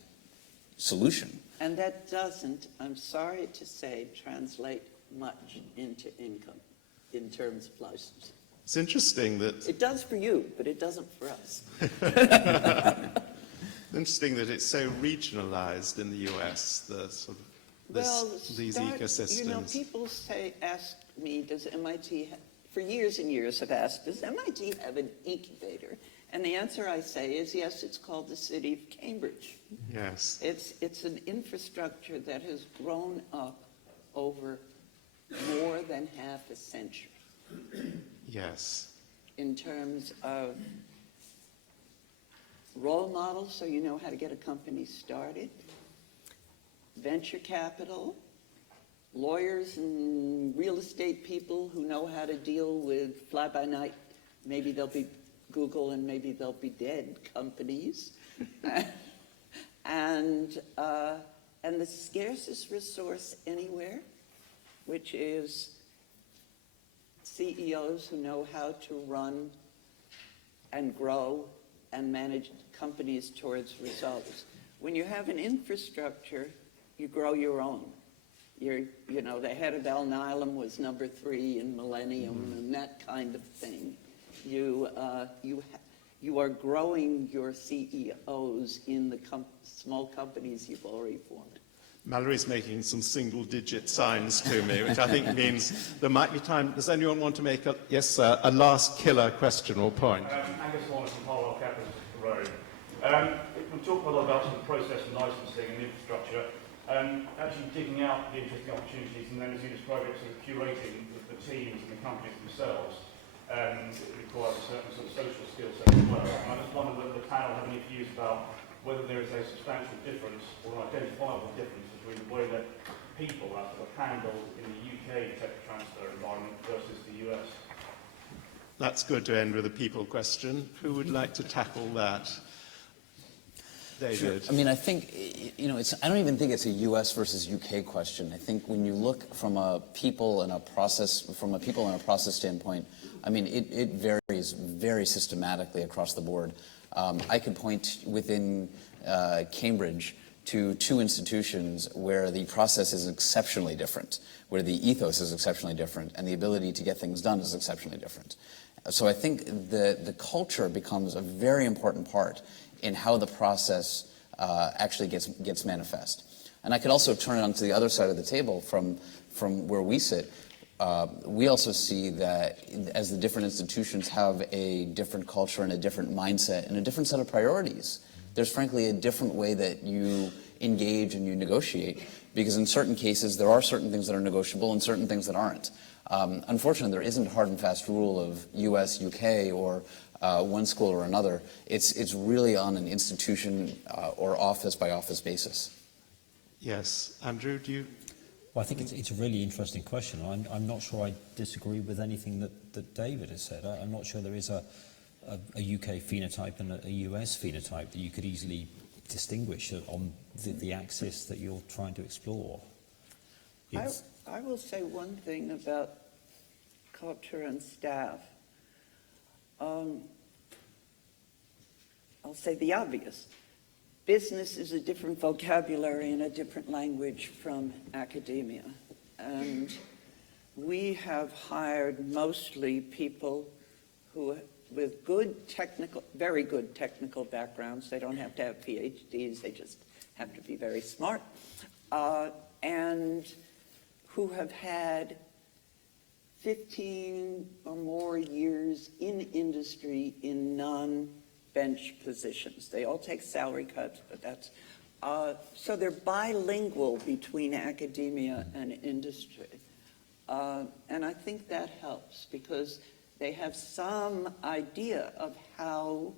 solution. And that doesn't, I'm sorry to say, translate much into income in terms of licensing. It's interesting that... It does for you, but it doesn't for us. Interesting that it's so regionalized in the US, the sort of these ecosystems. You know, people ask me, does MIT, for years and years have asked, does MIT have an incubator? And the answer I say is yes, it's called the City of Cambridge. Yes. It's an infrastructure that has grown up over more than half a century. Yes. In terms of role models, so you know how to get a company started, venture capital, lawyers and real estate people who know how to deal with fly-by-night, maybe they'll be Google and maybe they'll be dead companies, and the scarcest resource anywhere, which is CEOs who know how to run and grow and manage companies towards results. When you have an infrastructure, you grow your own. You know, the head of Alnylam was number 3 in Millennium and that kind of thing. You are growing your CEOs in the small companies you've already formed. Mallory's making some single-digit signs to me, which I think means there might be time. Does anyone want to make a last killer question or point? Angus Warner from Harwell Capital Road. We talk a lot about sort of process and licensing and infrastructure. Actually digging out the interesting opportunities and then, as you describe it, sort of curating the teams and the companies themselves. It requires a certain sort of social skill set as well. And I just wonder whether the panel have any views about whether there is a substantial difference or an identifiable difference between the way that people are sort of handled in the UK tech transfer environment versus the US. That's good to end with a people question. Who would like to tackle that? David. Sure. I mean, I think, you know, I don't even think it's a US versus UK question. I think when you look from a people and a process standpoint, I mean, it varies very systematically across the board. I could point within Cambridge to 2 institutions where the process is exceptionally different, where the ethos is exceptionally different, and the ability to get things done is exceptionally different. So I think the culture becomes a very important part in how the process actually gets manifest. And I could also turn it onto the other side of the table from where we sit. We also see that as the different institutions have a different culture and a different mindset and a different set of priorities, there's frankly a different way that you engage and you negotiate, because in certain cases there are certain things that are negotiable and certain things that aren't. Unfortunately, there isn't a hard and fast rule of US, UK, or one school or another. It's really on an institution or office by office basis. Yes. Andrew, do you? Well, I think it's a really interesting question. I'm not sure I disagree with anything that David has said. I'm not sure there is a a UK phenotype and a US phenotype that you could easily distinguish on the axis that you're trying to explore. I will say one thing about culture and staff. I'll say the obvious. Business is a different vocabulary and a different language from academia. And we have hired mostly people who, with good technical, very good technical backgrounds. They don't have to have PhDs, they just have to be very smart. And who have had 15 or more years in industry in non-bench positions. They all take salary cuts, but that's, so they're bilingual between academia and industry. And I think that helps because they have some idea of how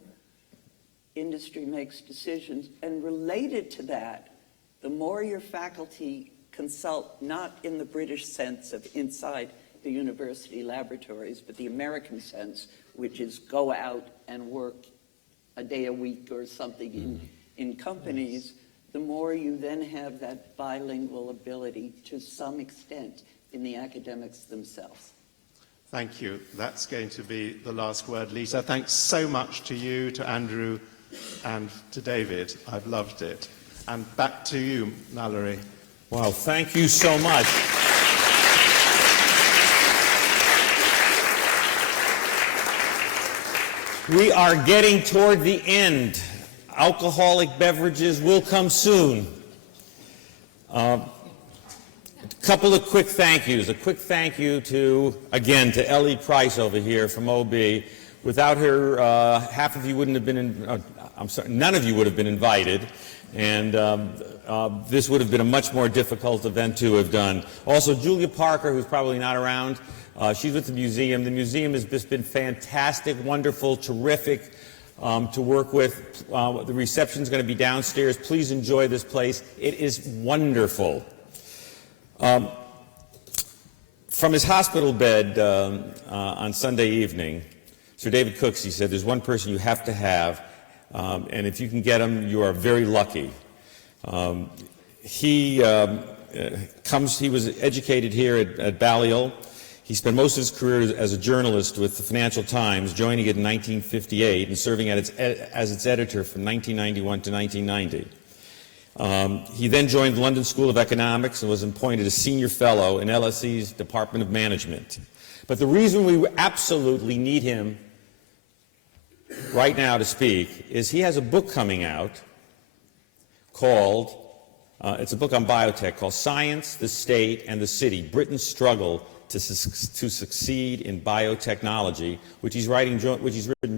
industry makes decisions. And related to that, the more your faculty consult, not in the British sense of inside the university laboratories, but the American sense, which is go out and work a day a week or something in companies, the more you then have that bilingual ability to some extent in the academics themselves. Thank you. That's going to be the last word, Lisa. Thanks so much to you, to Andrew, and to David. I've loved it. And back to you, Mallory. Wow, thank you so much. We are getting toward the end. Alcoholic beverages will come soon. A couple of quick thank yous. A quick thank you to, again, to Ellie Price over here from OB. Without her, half of you wouldn't have been, I'm sorry, none of you would have been invited. And this would have been a much more difficult event to have done. Also, Julia Parker, who's probably not around, she's with the museum. The museum has just been fantastic, wonderful, terrific to work with. The reception's going to be downstairs. Please enjoy this place. It is wonderful. From his hospital bed on Sunday evening, Sir David Cooksey said, there's one person you have to have, and if you can get him, you are very lucky. He was educated here at Balliol. He spent most of his career as a journalist with the Financial Times, joining it in 1958 and serving as its editor from 1991 to 1990. He then joined the London School of Economics and was appointed a senior fellow in LSE's Department of Management. But the reason we absolutely need him right now to speak is he has a book coming out called, it's a book on biotech called Science, the State, and the City, Britain's Struggle to Succeed in Biotechnology, which he's written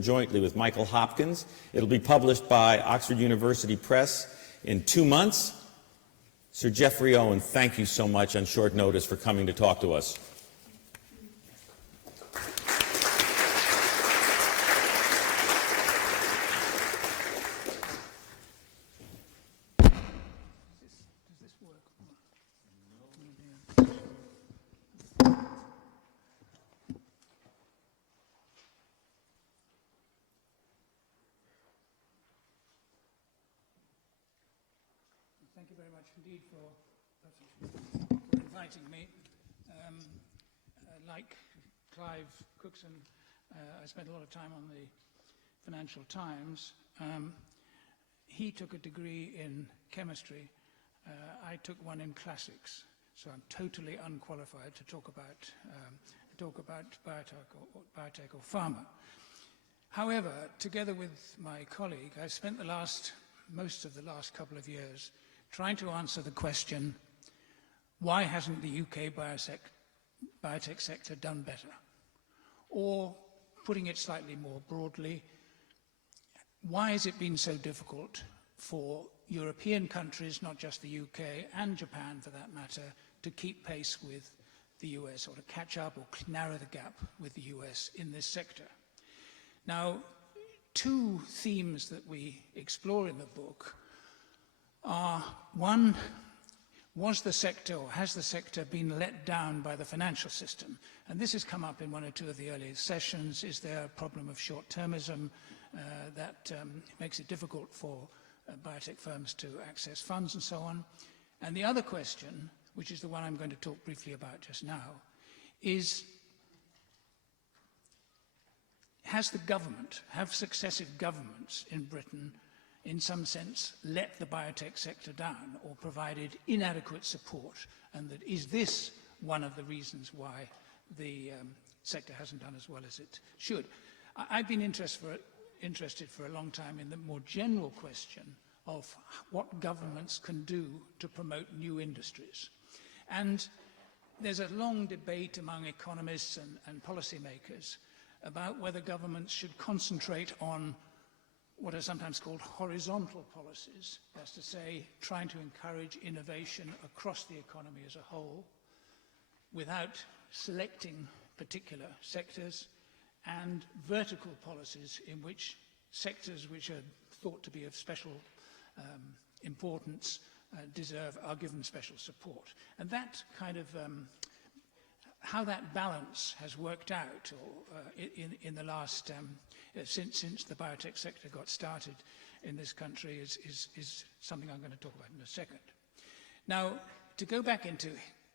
jointly with Michael Hopkins. It'll be published by Oxford University Press in 2 months. Sir Geoffrey Owen, thank you so much on short notice for coming to talk to us. Thank you very much indeed for inviting me. Like Clive Cookson, I spent a lot of time on the Financial Times. He took a degree in chemistry. I took one in classics, so I'm totally unqualified to talk about biotech or pharma. However, together with my colleague, I spent most of the last couple of years trying to answer the question, why hasn't the UK biotech sector done better? Or, putting it slightly more broadly, why has it been so difficult for European countries, not just the UK and Japan for that matter, to keep pace with the US or to catch up or narrow the gap with the US in this sector? Now, two themes that we explore in the book are, one, was the sector, or has the sector been let down by the financial system? And this has come up in one or two of the earlier sessions. Is there a problem of short-termism that makes it difficult for biotech firms to access funds and so on? And the other question, which is the one I'm going to talk briefly about just now, is have successive governments in Britain in some sense let the biotech sector down or provided inadequate support, and that is this one of the reasons why the sector hasn't done as well as it should? I've been interested for a long time in the more general question of what governments can do to promote new industries. And there's a long debate among economists and policymakers about whether governments should concentrate on what are sometimes called horizontal policies, that's to say, trying to encourage innovation across the economy as a whole without selecting particular sectors, and vertical policies in which sectors which are thought to be of special importance are given special support. And that kind of how that balance has worked out in the last, since the biotech sector got started in this country is something I'm going to talk about in a second. Now, to go back into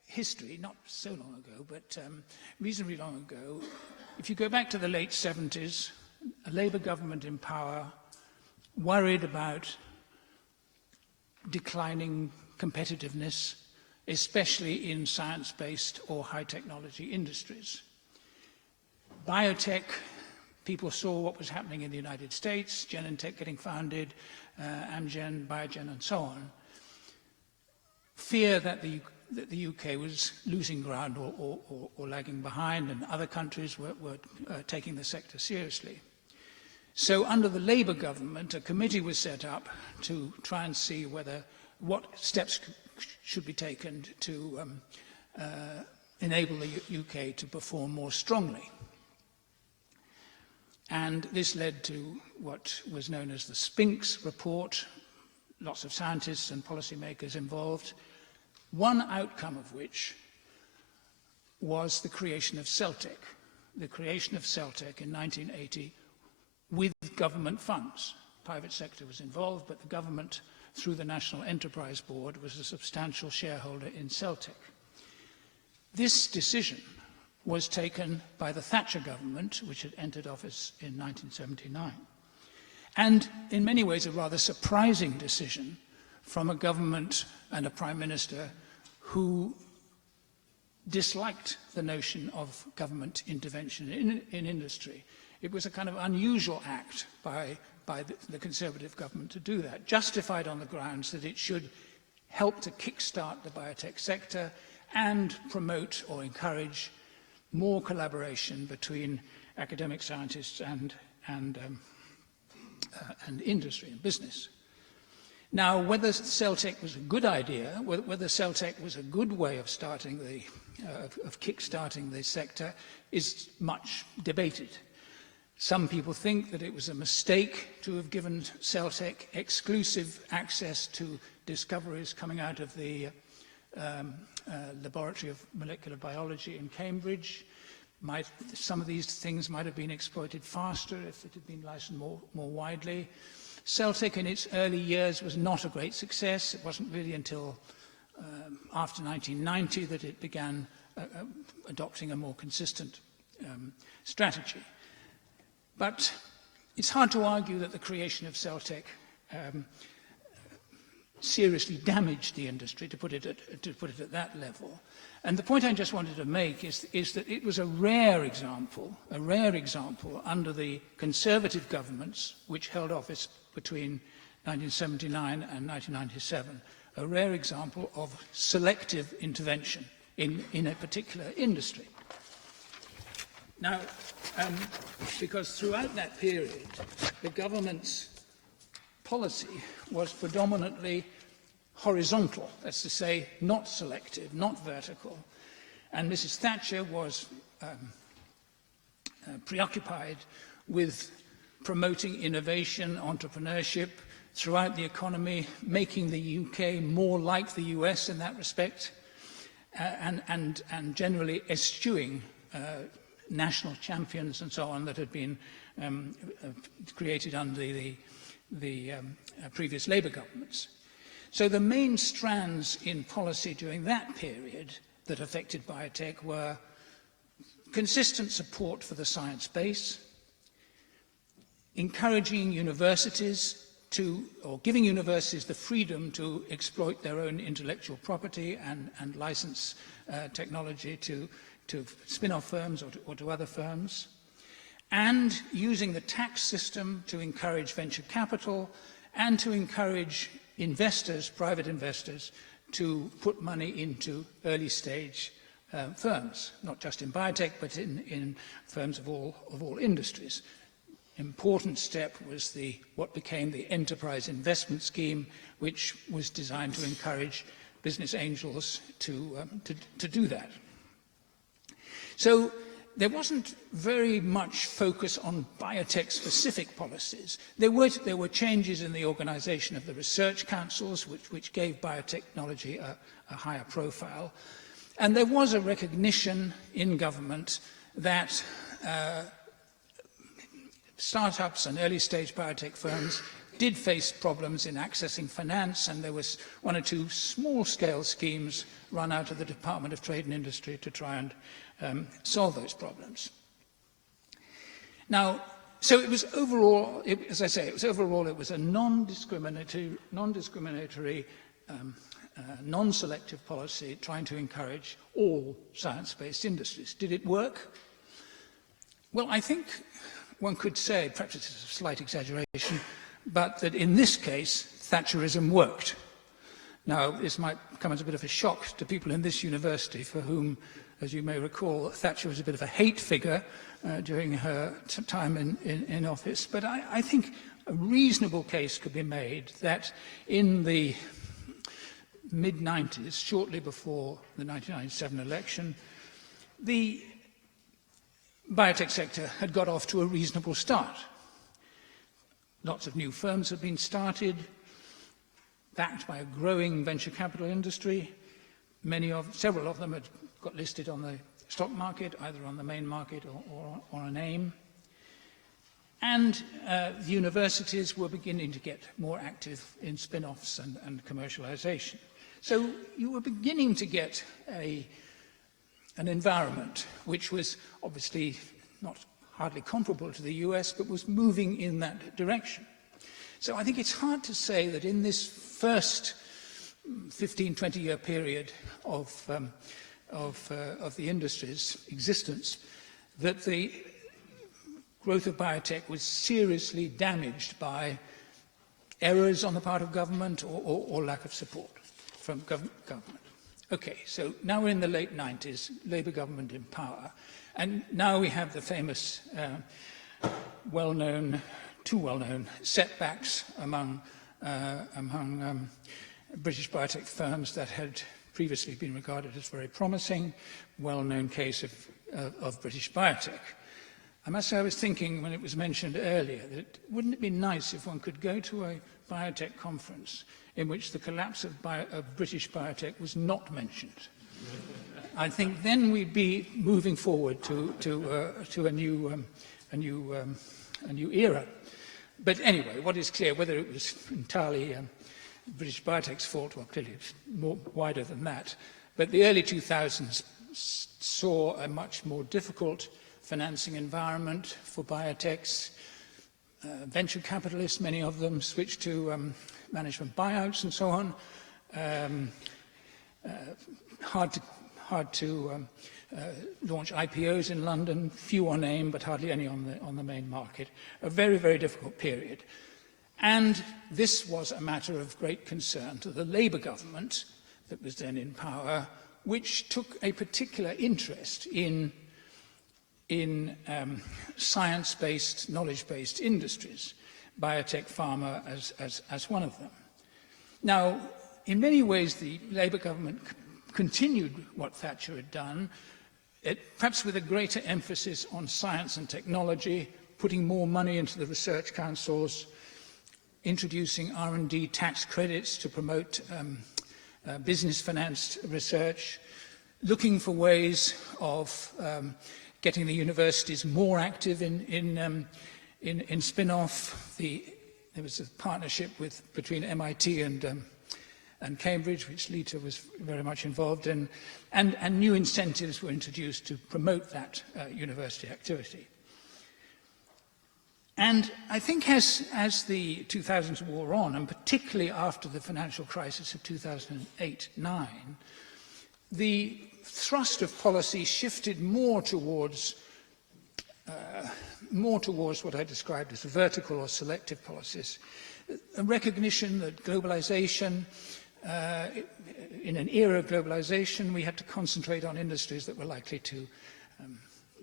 history, not so long ago, but reasonably long ago, if you go back to the late 70s, a Labour government in power worried about declining competitiveness, especially in science-based or high-technology industries. Biotech, people saw what was happening in the United States, Genentech getting founded, Amgen, Biogen, and so on. Fear that the UK was losing ground or lagging behind, and other countries were taking the sector seriously. So under the Labour government, a committee was set up to try and see what steps should be taken to enable the UK to perform more strongly. And this led to what was known as the Spinks report, lots of scientists and policymakers involved, one outcome of which was the creation of Celtech. The creation of Celtech in 1980 with government funds. Private sector was involved, but the government, through the National Enterprise Board, was a substantial shareholder in Celtech. This decision was taken by the Thatcher government, which had entered office in 1979. And in many ways, a rather surprising decision from a government and a prime minister who disliked the notion of government intervention in industry. It was a kind of unusual act by the Conservative government to do that, justified on the grounds that it should help to kickstart the biotech sector and promote or encourage more collaboration between academic scientists and industry and business. Now, whether Celtech was a good idea, whether Celtech was a good way of starting of kick-starting the sector, is much debated. Some people think that it was a mistake to have given Celtech exclusive access to discoveries coming out of the Laboratory of Molecular Biology in Cambridge. Some of these things might have been exploited faster if it had been licensed more widely. Celtech in its early years was not a great success. It wasn't really until after 1990 that it began adopting a more consistent strategy. But it's hard to argue that the creation of Celtech seriously damaged the industry, to put it at that level. And the point I just wanted to make is that it was a rare example under the Conservative governments which held office between 1979 and 1997, a rare example of selective intervention in a particular industry. Now, because throughout that period, the government's policy was predominantly horizontal, that's to say, not selective, not vertical. And Mrs. Thatcher was preoccupied with promoting innovation, entrepreneurship, throughout the economy, making the UK more like the US in that respect, and generally eschewing national champions and so on that had been created under the previous Labour governments. So the main strands in policy during that period that affected biotech were consistent support for the science base, encouraging universities or giving universities the freedom to exploit their own intellectual property and license technology to spin-off firms or to other firms, and using the tax system to encourage venture capital and to encourage investors, private investors, to put money into early-stage firms, not just in biotech, but in firms of all industries. Important step was what became the Enterprise Investment Scheme, which was designed to encourage business angels to do that. So there wasn't very much focus on biotech-specific policies. There were changes in the organisation of the research councils, which gave biotechnology a higher profile. And there was a recognition in government that startups and early-stage biotech firms did face problems in accessing finance, and there was one or two small-scale schemes run out of the Department of Trade and Industry to try and solve those problems. Now, so it was overall, as I say, it was a non-discriminatory, non-selective policy trying to encourage all science-based industries. Did it work? Well, I think one could say, perhaps it's a slight exaggeration, but that in this case, Thatcherism worked. Now, this might come as a bit of a shock to people in this university for whom, as you may recall, Thatcher was a bit of a hate figure during her time in office. But I think a reasonable case could be made that in the mid-90s, shortly before the 1997 election, the biotech sector had got off to a reasonable start. Lots of new firms had been started, backed by a growing venture capital industry. Several of them had got listed on the stock market, either on the main market or on AIM. And the universities were beginning to get more active in spin-offs and commercialization. So you were beginning to get an environment which was obviously hardly comparable to the US, but was moving in that direction. So I think it's hard to say that in this first 15, 20-year period of the industry's existence, that the growth of biotech was seriously damaged by errors on the part of government or lack of support from government. Okay, so now we're in the late 90s, Labour government in power, and now we have the famous, too well-known setbacks among British biotech firms that had previously been regarded as very promising, well-known case of British biotech. I must say I was thinking when it was mentioned earlier that wouldn't it be nice if one could go to a biotech conference in which the collapse of British biotech was not mentioned. I think then we'd be moving forward to a new era. But anyway, what is clear, whether it was entirely British biotech's fault, well, clearly it's more wider than that. But the early 2000s saw a much more difficult financing environment for biotechs. Venture capitalists, many of them, switched to management buyouts and so on. Hard to launch IPOs in London, few on AIM, but hardly any on the main market. A very, very difficult period. And this was a matter of great concern to the Labour government that was then in power, which took a particular interest in science-based, knowledge-based industries, biotech, pharma as one of them. Now, in many ways, the Labour government continued what Thatcher had done, perhaps with a greater emphasis on science and technology, putting more money into the research councils, introducing R&D tax credits to promote business-financed research, looking for ways of getting the universities more active in spin-off. There was a partnership between MIT and Cambridge, which Lita was very much involved in, and new incentives were introduced to promote that university activity. And I think as the 2000s wore on, and particularly after the financial crisis of 2008-9, the thrust of policy shifted more towards what I described as vertical or selective policies. A recognition that globalization, in an era of globalization, we had to concentrate on industries that were likely to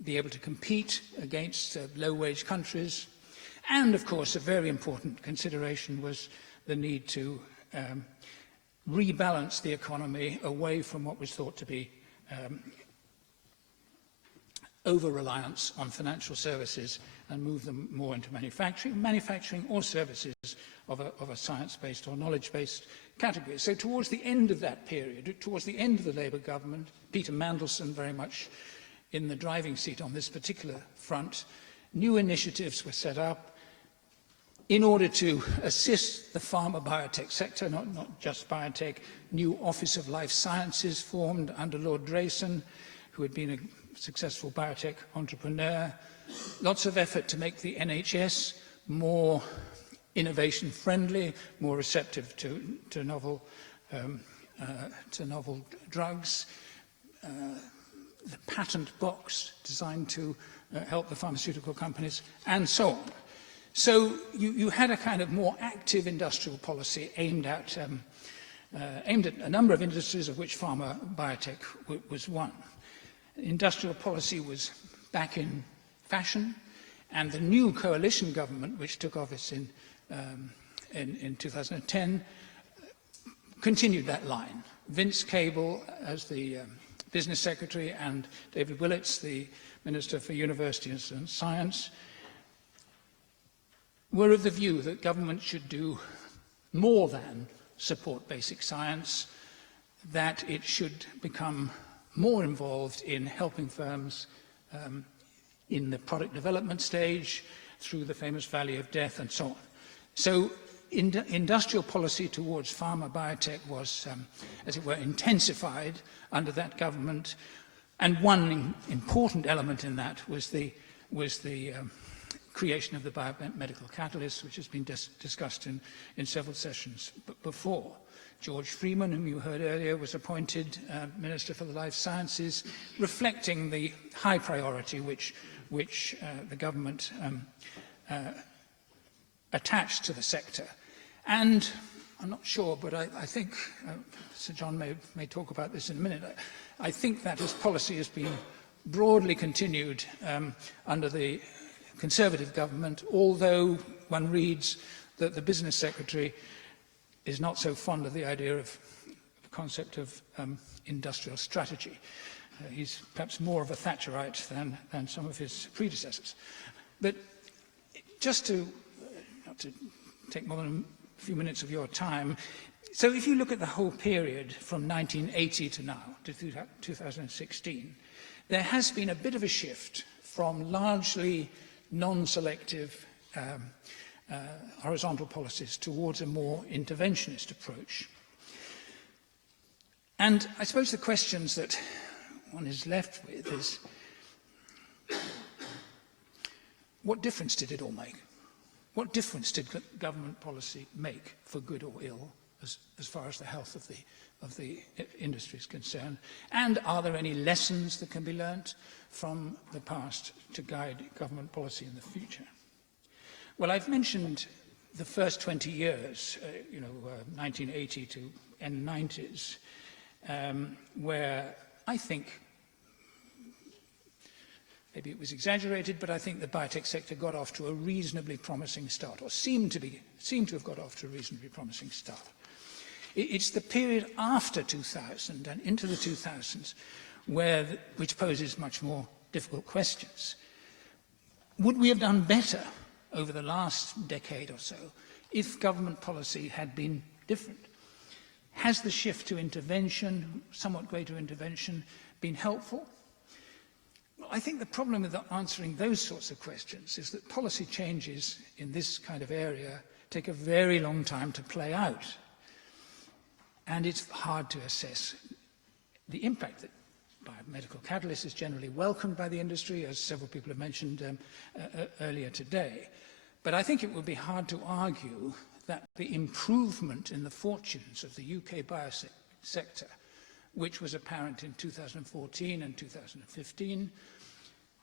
be able to compete against low-wage countries. And, of course, a very important consideration was the need to rebalance the economy away from what was thought to be over-reliance on financial services and move them more into manufacturing or services of a science-based or knowledge-based category. So towards the end of that period, towards the end of the Labour government, Peter Mandelson very much in the driving seat on this particular front, new initiatives were set up in order to assist the pharma biotech sector, not just biotech. New Office of Life Sciences formed under Lord Drayson, who had been a successful biotech entrepreneur. Lots of effort to make the NHS more innovation-friendly, more receptive to novel drugs. The patent box designed to help the pharmaceutical companies, and so on. So you had a kind of more active industrial policy aimed at a number of industries, of which pharma biotech was one. Industrial policy was back in fashion, and the new coalition government, which took office in 2010, continued that line. Vince Cable as the business secretary and David Willits, the Minister for Universities and Science, were of the view that government should do more than support basic science, that it should become more involved in helping firms in the product development stage through the famous Valley of Death and so on. So industrial policy towards pharma biotech was, as it were, intensified under that government, and one important element in that was the creation of the biomedical catalyst, which has been discussed in several sessions before. George Freeman, whom you heard earlier, was appointed Minister for the Life Sciences, reflecting the high priority which the government attached to the sector. And I'm not sure, but I think, Sir John may talk about this in a minute, I think that his policy has been broadly continued under the Conservative government, although one reads that the business secretary is not so fond of the idea of the concept of industrial strategy. He's perhaps more of a Thatcherite than some of his predecessors. But just to not to take more than a few minutes of your time, so if you look at the whole period from 1980 to now, to 2016, there has been a bit of a shift from largely non-selective horizontal policies towards a more interventionist approach. And I suppose the questions that one is left with is, what difference did it all make? What difference did government policy make, for good or ill, as far as the health of the industry is concerned? And are there any lessons that can be learnt from the past to guide government policy in the future? Well, I've mentioned the first 20 years, 1980 to end 90s, where I think, maybe it was exaggerated, but I think the biotech sector got off to a reasonably promising start, or seemed to have got off to a reasonably promising start. It's the period after 2000 and into the 2000s which poses much more difficult questions. Would we have done better over the last decade or so if government policy had been different? Has the shift to intervention, somewhat greater intervention, been helpful? Well, I think the problem with answering those sorts of questions is that policy changes in this kind of area take a very long time to play out. And it's hard to assess the impact that biomedical catalyst is generally welcomed by the industry, as several people have mentioned earlier today. But I think it would be hard to argue that the improvement in the fortunes of the UK biosector, which was apparent in 2014 and 2015,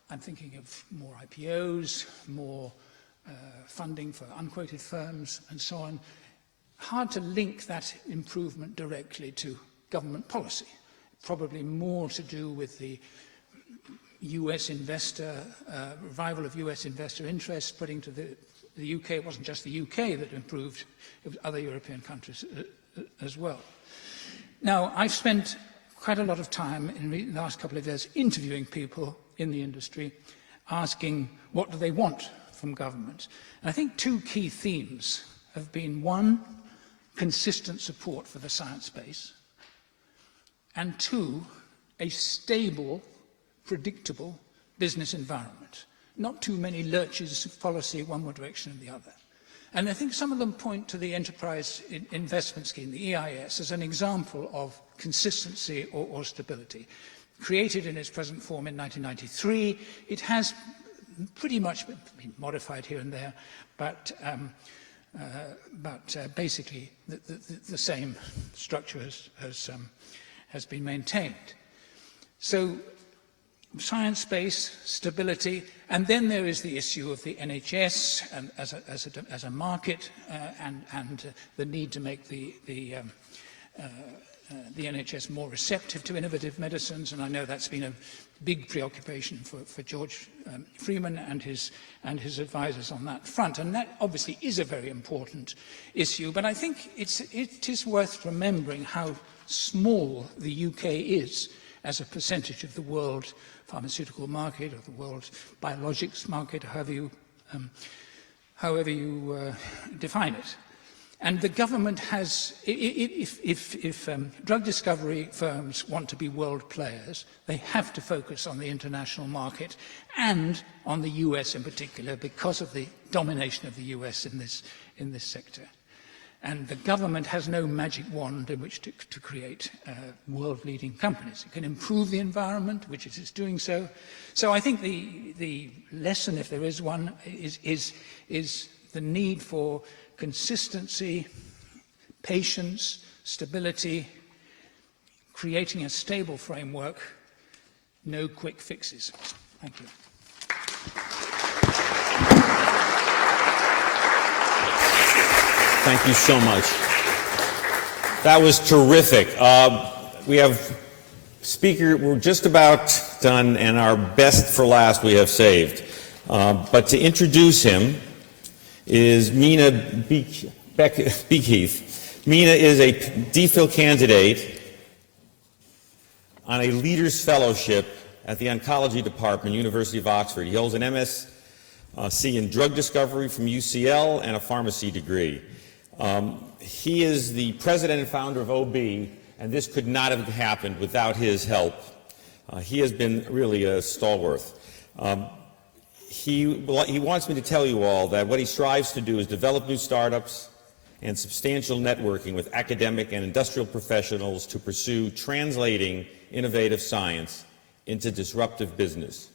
I'm thinking of more IPOs, more funding for unquoted firms, and so on. Hard to link that improvement directly to government policy. Probably more to do with the US investor, revival of US investor interest, putting to the UK. It wasn't just the UK that improved, it was other European countries as well. Now, I've spent quite a lot of time in the last couple of years interviewing people in the industry, asking what do they want from government. And I think two key themes have been, one, consistent support for the science base, and two, a stable, predictable business environment. Not too many lurches of policy one direction or the other. And I think some of them point to the Enterprise Investment Scheme, the EIS, as an example of consistency or stability. Created in its present form in 1993, it has pretty much been modified here and there, but basically the same structure has been maintained. So science-based stability, and then there is the issue of the NHS and as a market and the need to make the NHS more receptive to innovative medicines, and I know that's been a big preoccupation for George Freeman and his advisors on that front, and that obviously is a very important issue. But I think it is worth remembering how small the UK is as a percentage of the world pharmaceutical market or the world biologics market, however you define it. And the government has, if drug discovery firms want to be world players, they have to focus on the international market and on the US in particular, because of the domination of the US in this sector. And the government has no magic wand in which to create world-leading companies. It can improve the environment, which it is doing so. So I think the lesson, if there is one, is the need for consistency, patience, stability, creating a stable framework, no quick fixes. Thank you. Thank you so much. That was terrific. We have speaker, we're just about done, and our best for last we have saved. But to introduce him is Mina Bekeith. Mina is a DPhil candidate on a Leaders Fellowship at the Oncology Department, University of Oxford. He holds an MSc in drug discovery from UCL and a pharmacy degree. He is the president and founder of OB, and this could not have happened without his help. He has been really a stalwart. He wants me to tell you all that what he strives to do is develop new startups and substantial networking with academic and industrial professionals to pursue translating innovative science into disruptive business.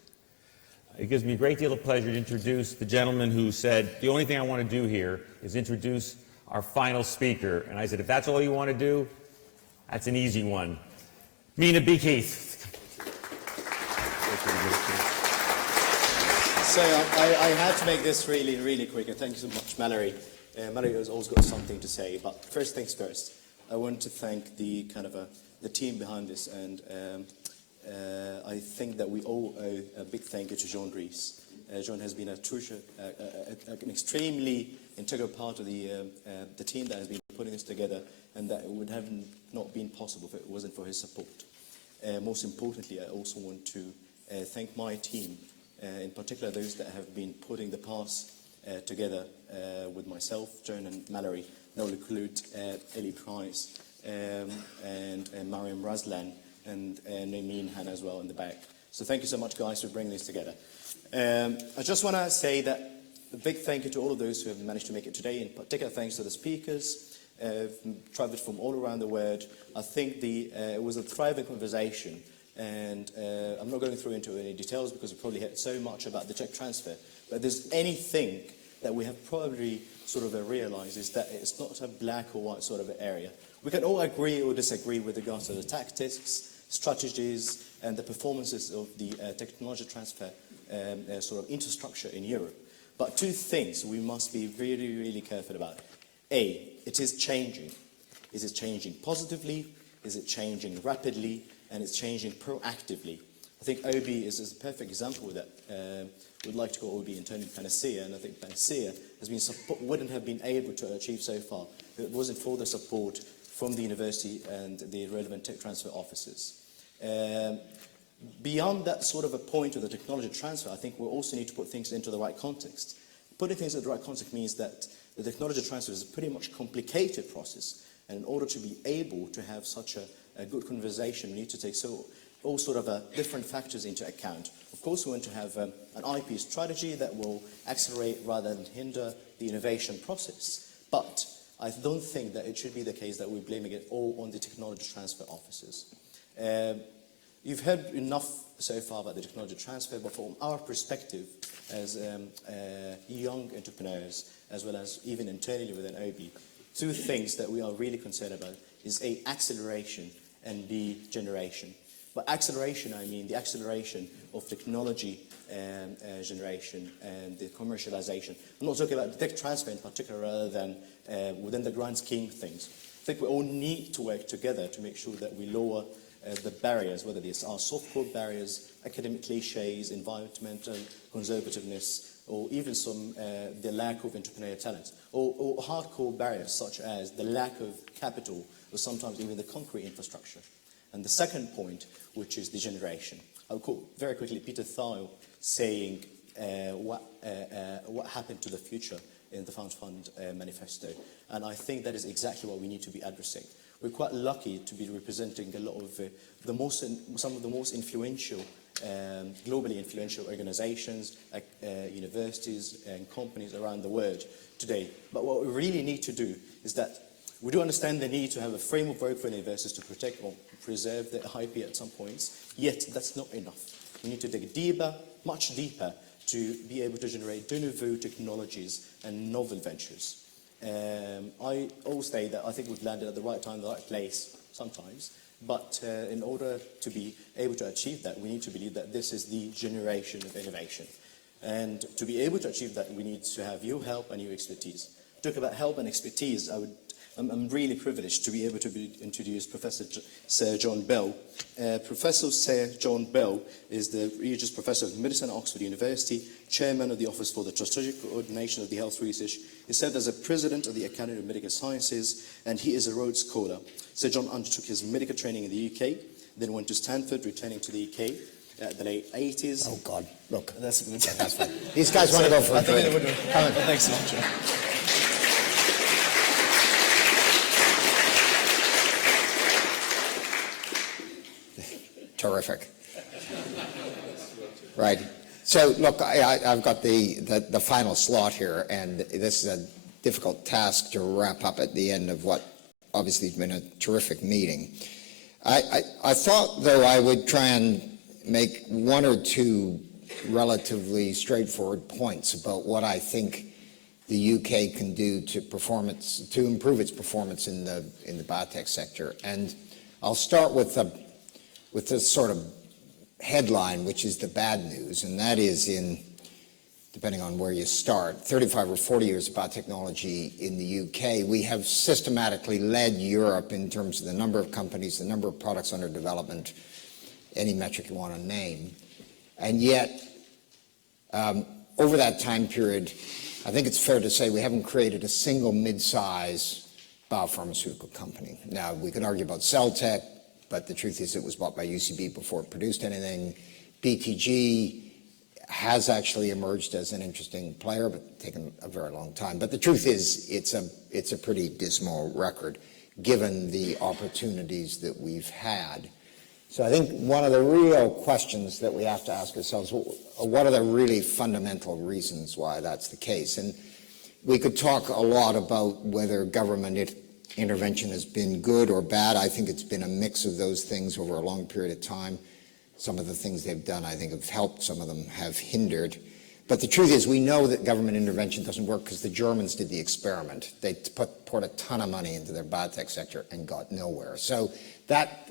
It gives me a great deal of pleasure to introduce the gentleman who said, the only thing I want to do here is introduce our final speaker. And I said, if that's all you want to do, that's an easy one. Mina Bekeith. So I had to make this really, really quick, and thank you so much, Mallory. Mallory has always got something to say, but first things first. I want to thank the the team behind this, and I think that we owe a big thank you to Jean Dries. Jean has been an extremely integral part of the team that has been putting this together, and that it would have not been possible if it wasn't for his support. Most importantly, I also want to thank my team, in particular those that have been putting the past together with myself, Joan and Mallory. That will include Ellie Price and Mariam Razlan and Namin Han as well in the back. So thank you so much, guys, for bringing this together. I just want to say that a big thank you to all of those who have managed to make it today. In particular, thanks to the speakers, traveled from all around the world. I think it was a thriving conversation, and I'm not going through into any details because we probably heard so much about the tech transfer. But if there's anything that we have probably sort of realized is that it's not a black or white sort of area. We can all agree or disagree with regards to the tactics, strategies, and the performances of the technology transfer sort of infrastructure in Europe. But two things we must be really, really careful about. A, it is changing. Is it changing positively? Is it changing rapidly? And it's changing proactively. I think OB is a perfect example of that. We'd like to call OB internally Panacea, and I think Panacea wouldn't have been able to achieve so far if it wasn't for the support from the university and the relevant tech transfer offices. Beyond that sort of a point of the technology transfer, I think we also need to put things into the right context. Putting things into the right context means that the technology transfer is a pretty much complicated process, and in order to be able to have such a good conversation, we need to take all sort of different factors into account. Of course, we want to have an IP strategy that will accelerate rather than hinder the innovation process. But I don't think that it should be the case that we're blaming it all on the technology transfer offices. You've heard enough so far about the technology transfer, but from our perspective as young entrepreneurs, as well as even internally within OB, two things that we are really concerned about is A, acceleration, and B, generation. By acceleration, I mean the acceleration of technology generation and the commercialization. I'm not talking about the tech transfer in particular rather than within the grand scheme of things. I think we all need to work together to make sure that we lower the barriers, whether these are soft-core barriers, academic cliches, environmental conservativeness, or even the lack of entrepreneurial talent, or hardcore barriers such as the lack of capital, or sometimes even the concrete infrastructure. And the second point, which is the generation. I'll quote very quickly Peter Thiel saying what happened to the future in the Found Fund manifesto. And I think that is exactly what we need to be addressing. We're quite lucky to be representing a lot of some of the most influential, globally influential organizations, like universities and companies around the world today. But what we really need to do is that we do understand the need to have a framework for universities to protect or preserve their IP at some points, yet that's not enough. We need to dig deeper, much deeper, to be able to generate de novo technologies and novel ventures. I always say that I think we've landed at the right time, the right place sometimes, but in order to be able to achieve that, we need to believe that this is the generation of innovation. And to be able to achieve that, we need to have your help and your expertise. Talk about help and expertise, I'm really privileged to be able to introduce Professor Sir John Bell. Professor Sir John Bell is the Regius Professor of Medicine at Oxford University, Chairman of the Office for the Strategic Coordination of the Health Research. He served as a President of the Academy of Medical Sciences, and he is a Rhodes Scholar. Sir John undertook his medical training in the UK, then went to Stanford, returning to the UK at the late 80s. Oh, God, look. That's fine. These guys want to go for a drink. Thanks so much. Terrific. Right. So, look, I've got the final slot here, and this is a difficult task to wrap up at the end of what obviously has been a terrific meeting. I thought, though, I would try and make one or two relatively straightforward points about what I think the UK can do to improve its performance in the biotech sector. And I'll start with this sort of headline, which is the bad news, and that is depending on where you start, 35 or 40 years of biotechnology in the UK, we have systematically led Europe in terms of the number of companies, the number of products under development, any metric you want to name. And yet, over that time period, I think it's fair to say we haven't created a single mid-size biopharmaceutical company. Now, we can argue about Celltech, but the truth is it was bought by UCB before it produced anything. BTG has actually emerged as an interesting player, but taken a very long time. But the truth is, it's a pretty dismal record, given the opportunities that we've had. So I think one of the real questions that we have to ask ourselves, what are the really fundamental reasons why that's the case? And we could talk a lot about whether government intervention has been good or bad. I think it's been a mix of those things over a long period of time. Some of the things they've done, I think, have helped. Some of them have hindered. But the truth is, we know that government intervention doesn't work because the Germans did the experiment. They poured a ton of money into their biotech sector and got nowhere. So that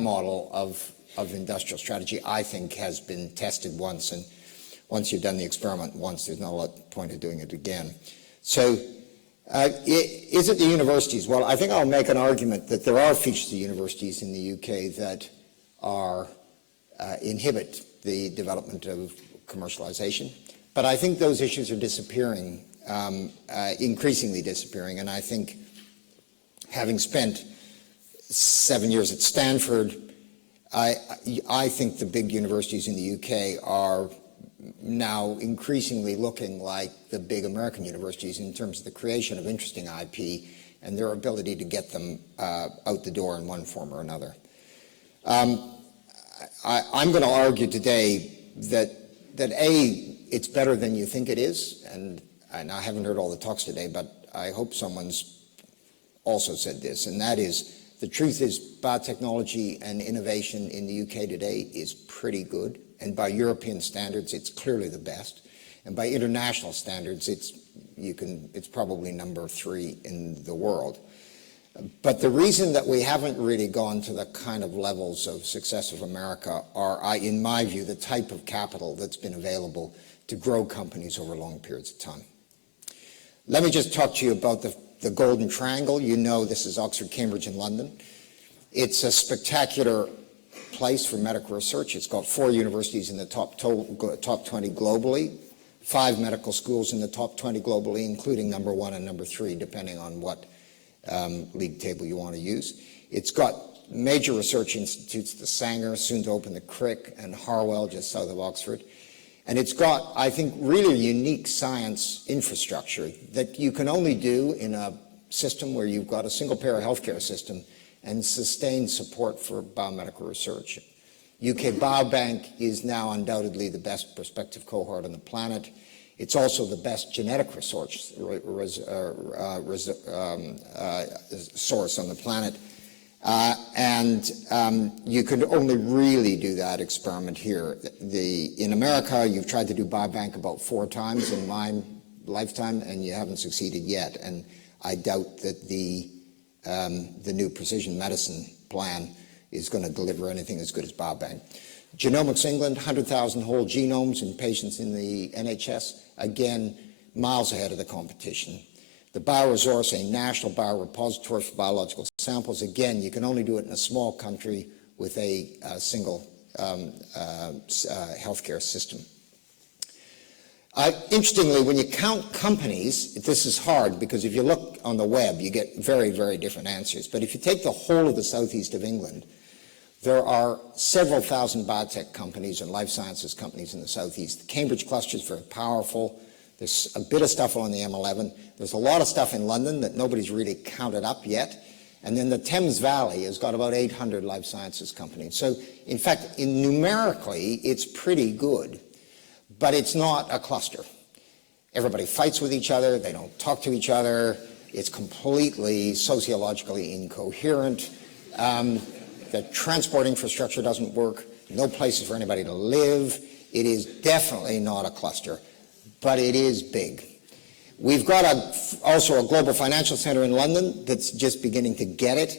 model of industrial strategy, I think, has been tested once, and once you've done the experiment once, there's not a lot of point of doing it again. So is it the universities? Well, I think I'll make an argument that there are features of universities in the UK that are inhibit the development of commercialization, but I think those issues are disappearing, increasingly disappearing, and I think, having spent 7 years at Stanford, I think the big universities in the UK are now increasingly looking like the big American universities in terms of the creation of interesting IP and their ability to get them out the door in one form or another. I'm going to argue today that A, it's better than you think it is, and I haven't heard all the talks today, but I hope someone's also said this, and that is, the truth is biotechnology and innovation in the UK today is pretty good, and by European standards, it's clearly the best, and by international standards, it's probably number 3 in the world. But the reason that we haven't really gone to the kind of levels of success of America are, in my view, the type of capital that's been available to grow companies over long periods of time. Let me just talk to you about the Golden Triangle. You know this is Oxford, Cambridge, and London. It's a spectacular place for medical research. It's got 4 universities in the top 20 globally, 5 medical schools in the top 20 globally, including number 1 and number 3, depending on what league table you want to use. It's got major research institutes, the Sanger, soon to open the Crick, and Harwell, just south of Oxford. And it's got, I think, really unique science infrastructure that you can only do in a system where you've got a single-payer healthcare system and sustained support for biomedical research. UK Biobank is now undoubtedly the best prospective cohort on the planet. It's also the best genetic research source on the planet. You could only really do that experiment here. In America, you've tried to do biobank about 4 times in my lifetime, and you haven't succeeded yet. And I doubt that the new precision medicine plan is going to deliver anything as good as biobank. Genomics England, 100,000 whole genomes in patients in the NHS, again, miles ahead of the competition. The Bioresource, a national biorepository for biological samples, again, you can only do it in a small country with a single healthcare system. Interestingly, when you count companies, this is hard because if you look on the web, you get very, very different answers. But if you take the whole of the southeast of England, there are several thousand biotech companies and life sciences companies in the southeast. The Cambridge cluster is very powerful. There's a bit of stuff on the M11. There's a lot of stuff in London that nobody's really counted up yet. And then the Thames Valley has got about 800 life sciences companies. So, in fact, numerically, it's pretty good, but it's not a cluster. Everybody fights with each other. They don't talk to each other. It's completely sociologically incoherent. The transport infrastructure doesn't work. No places for anybody to live. It is definitely not a cluster, but it is big. We've got also a global financial center in London that's just beginning to get it.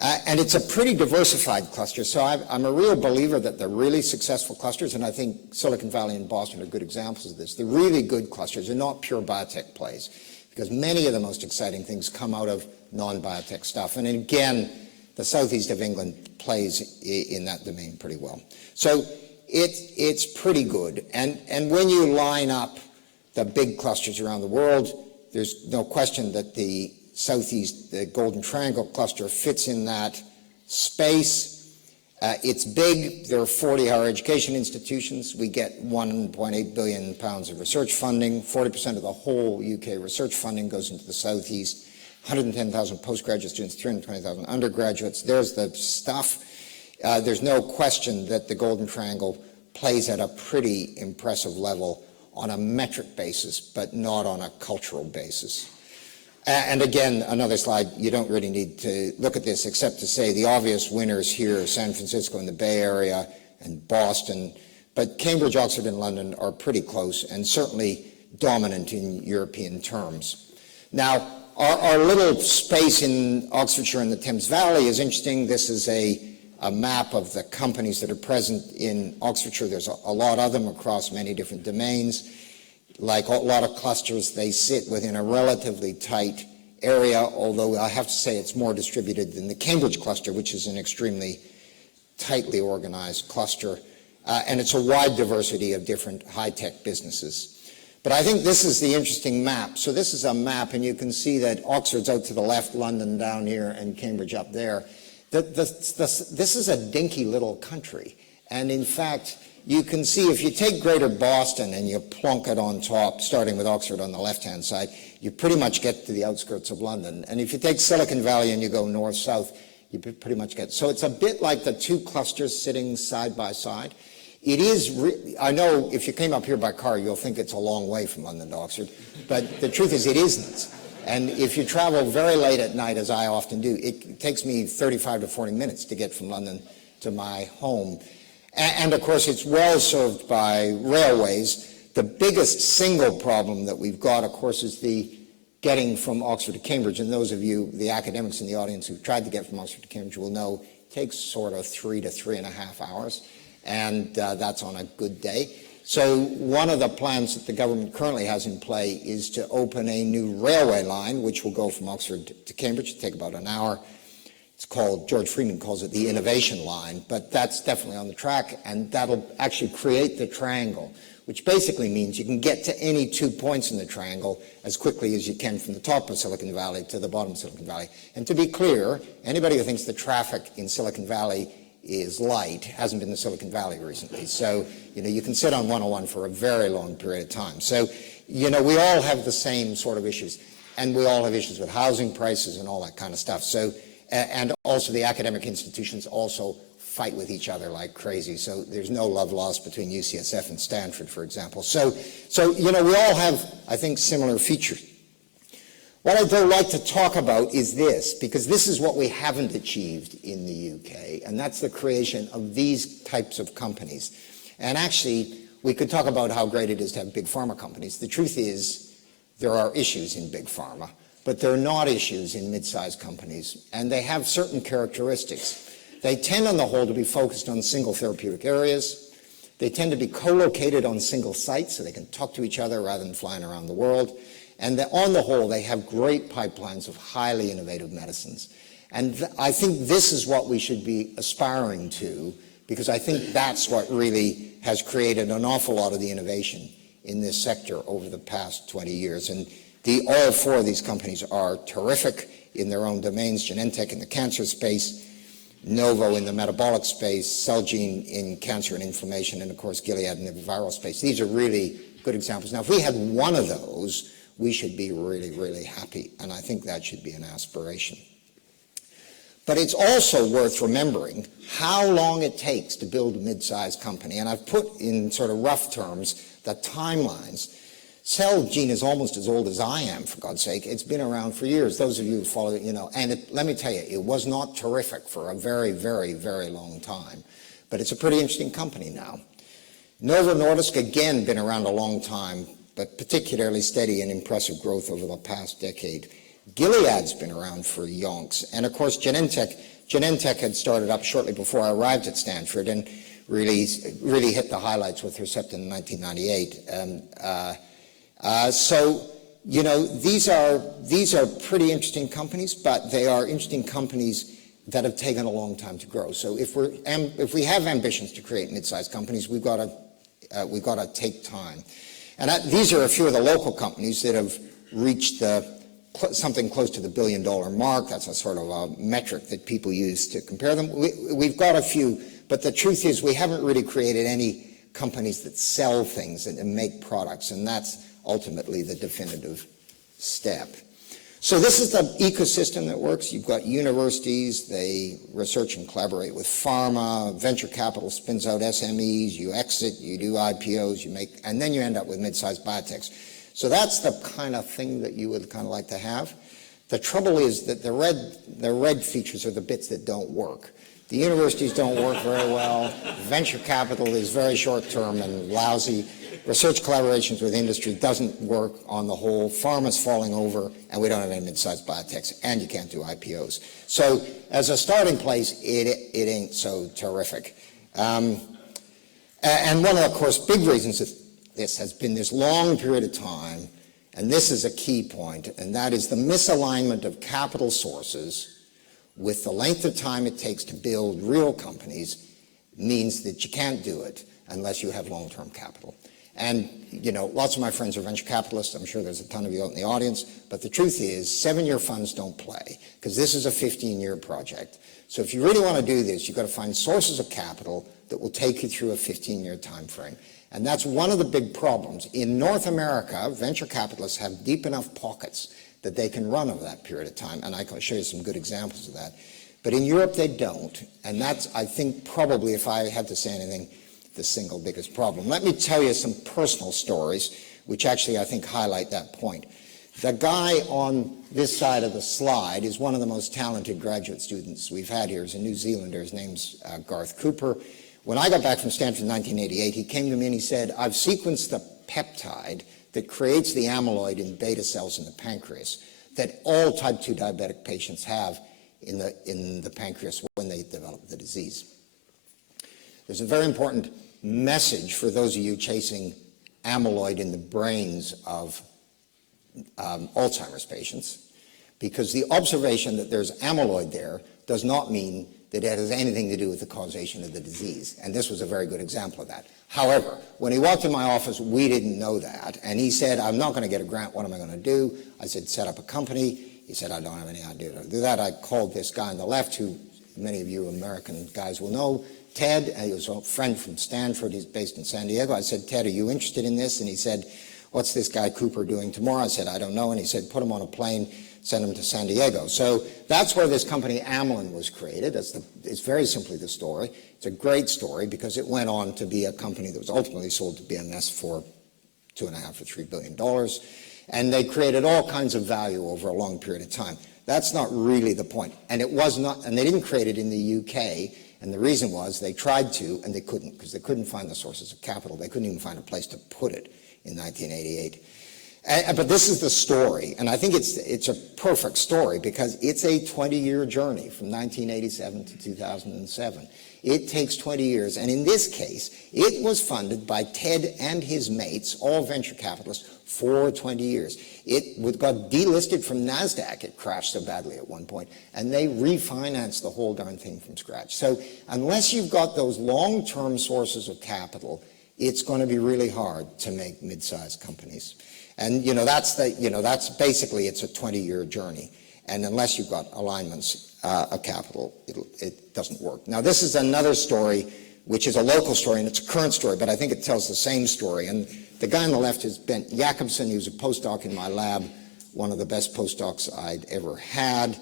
And it's a pretty diversified cluster. So I'm a real believer that the really successful clusters, and I think Silicon Valley and Boston are good examples of this, the really good clusters are not pure biotech plays, because many of the most exciting things come out of non-biotech stuff. And again, the southeast of England plays in that domain pretty well. So it's pretty good. And when you line up the big clusters around the world, there's no question that the southeast, the Golden Triangle cluster fits in that space. It's big. There are 40 higher education institutions. We get £1.8 billion of research funding. 40% of the whole UK research funding goes into the southeast. 110,000 postgraduate students, 320,000 undergraduates. There's the stuff. There's no question that the Golden Triangle plays at a pretty impressive level on a metric basis, but not on a cultural basis. And again, another slide, you don't really need to look at this except to say the obvious winners here are San Francisco and the Bay Area and Boston, but Cambridge, Oxford, and London are pretty close and certainly dominant in European terms. Now, our little space in Oxfordshire and the Thames Valley is interesting. This is a map of the companies that are present in Oxfordshire. There's a lot of them across many different domains. Like a lot of clusters, they sit within a relatively tight area, although I have to say it's more distributed than the Cambridge cluster, which is an extremely tightly organized cluster. And it's a wide diversity of different high-tech businesses. But I think this is the interesting map. So this is a map, and you can see that Oxford's out to the left, London down here, and Cambridge up there. This is a dinky little country. And in fact, you can see if you take Greater Boston and you plonk it on top, starting with Oxford on the left-hand side, you pretty much get to the outskirts of London. And if you take Silicon Valley and you go north-south, you pretty much get. So it's a bit like the two clusters sitting side by side. It is, I know if you came up here by car, you'll think it's a long way from London to Oxford, but the truth is it isn't. And if you travel very late at night, as I often do, it takes me 35 to 40 minutes to get from London to my home. And of course, it's well served by railways. The biggest single problem that we've got, of course, is the getting from Oxford to Cambridge. And those of you, the academics in the audience who've tried to get from Oxford to Cambridge will know it takes sort of 3 to 3.5 hours. And that's on a good day. So one of the plans that the government currently has in play is to open a new railway line, which will go from Oxford to Cambridge. It'll take about an hour. It's called, George Freeman calls it the Innovation Line, but that's definitely on the track, and that'll actually create the triangle, which basically means you can get to any 2 points in the triangle as quickly as you can from the top of Silicon Valley to the bottom of Silicon Valley. And to be clear, anybody who thinks the traffic in Silicon Valley is light hasn't been to Silicon Valley recently. So, you can sit on 101 for a very long period of time. So, we all have the same sort of issues, and we all have issues with housing prices and all that kind of stuff. So, and also the academic institutions also fight with each other like crazy. So there's no love lost between UCSF and Stanford, for example. So we all have, I think, similar features. What I'd though like to talk about is this, because this is what we haven't achieved in the UK, and that's the creation of these types of companies. And actually, we could talk about how great it is to have big pharma companies. The truth is, there are issues in big pharma, but there are not issues in mid-sized companies, and they have certain characteristics. They tend, on the whole, to be focused on single therapeutic areas. They tend to be co-located on single sites, so they can talk to each other rather than flying around the world. And on the whole, they have great pipelines of highly innovative medicines. And I think this is what we should be aspiring to, because I think that's what really has created an awful lot of the innovation in this sector over the past 20 years. And all four of these companies are terrific in their own domains: Genentech in the cancer space, Novo in the metabolic space, Celgene in cancer and inflammation, and of course Gilead in the viral space. These are really good examples. Now, if we had one of those, we should be really, really happy, and I think that should be an aspiration. But it's also worth remembering how long it takes to build a mid-sized company, and I've put in sort of rough terms the timelines. Celgene is almost as old as I am, for God's sake. It's been around for years. Those of you who follow it, and let me tell you, it was not terrific for a very, very, very long time. But it's a pretty interesting company now. Novo Nordisk, again, been around a long time, but particularly steady and impressive growth over the past decade. Gilead's been around for yonks. And of course, Genentech had started up shortly before I arrived at Stanford and really hit the highlights with Herceptin in 1998. These are pretty interesting companies, but they are interesting companies that have taken a long time to grow. So if we have ambitions to create mid-sized companies, we've got to take time. And these are a few of the local companies that have reached the something close to the $1 billion mark. That's a sort of a metric that people use to compare them. We've got a few, but the truth is we haven't really created any companies that sell things and make products, and that's ultimately the definitive step. So this is the ecosystem that works. You've got universities, they research and collaborate with pharma, venture capital spins out SMEs, you exit, you do IPOs, and then you end up with mid-sized biotechs. So that's the kind of thing that you would kind of like to have. The trouble is that the red features are the bits that don't work. The universities don't work very well. Venture capital is very short-term and lousy. Research collaborations with industry doesn't work on the whole. Pharma's falling over, and we don't have any mid-sized biotechs, and you can't do IPOs. So as a starting place, it ain't so terrific. And one of the, of course, big reasons that this has been this long period of time, and this is a key point, and that is the misalignment of capital sources with the length of time it takes to build real companies means that you can't do it unless you have long-term capital. And, you know, lots of my friends are venture capitalists. I'm sure there's a ton of you out in the audience. But the truth is, 7-year funds don't play, because this is a 15-year project. So if you really want to do this, you've got to find sources of capital that will take you through a 15-year time frame. And that's one of the big problems. In North America, venture capitalists have deep enough pockets that they can run over that period of time. And I can show you some good examples of that. But in Europe, they don't. And that's, I think, probably, if I had to say anything, the single biggest problem. Let me tell you some personal stories, which actually I think highlight that point. The guy on this side of the slide is one of the most talented graduate students we've had here. He's a New Zealander. His name's Garth Cooper. When I got back from Stanford in 1988, he came to me and he said, I've sequenced the peptide that creates the amyloid in beta cells in the pancreas that all type 2 diabetic patients have in the pancreas when they develop the disease. There's a very important message for those of you chasing amyloid in the brains of Alzheimer's patients, because the observation that there's amyloid there does not mean that it has anything to do with the causation of the disease. And this was a very good example of that. However, when he walked in my office, we didn't know that. And he said, I'm not going to get a grant. What am I going to do? I said, set up a company. He said, I don't have any idea to do that. I called this guy on the left, who many of you American guys will know, Ted. He was a friend from Stanford. He's based in San Diego. I said, Ted, are you interested in this? And he said, what's this guy Cooper doing tomorrow? I said, I don't know. And he said, put him on a plane, send him to San Diego. So that's where this company Amylin was created. It's very simply the story. It's a great story because it went on to be a company that was ultimately sold to BMS for $2.5 or $3 billion. And they created all kinds of value over a long period of time. That's not really the point. And it was not, and they didn't create it in the UK. And the reason was they tried to, and they couldn't, because they couldn't find the sources of capital. They couldn't even find a place to put it in 1988. But this is the story, and I think it's a perfect story because it's a 20-year journey from 1987 to 2007. It takes 20 years, and in this case, it was funded by Ted and his mates, all venture capitalists, for 20 years. It got delisted from NASDAQ. It crashed so badly at one point, and they refinanced the whole darn thing from scratch. So unless you've got those long-term sources of capital, it's going to be really hard to make mid-sized companies. And, that's basically, it's a 20-year journey. And unless you've got alignments of capital, it doesn't work. Now, this is another story, which is a local story, and it's a current story, but I think it tells the same story. And the guy on the left is Bent Jacobson. He was a postdoc in my lab, one of the best postdocs I'd ever had,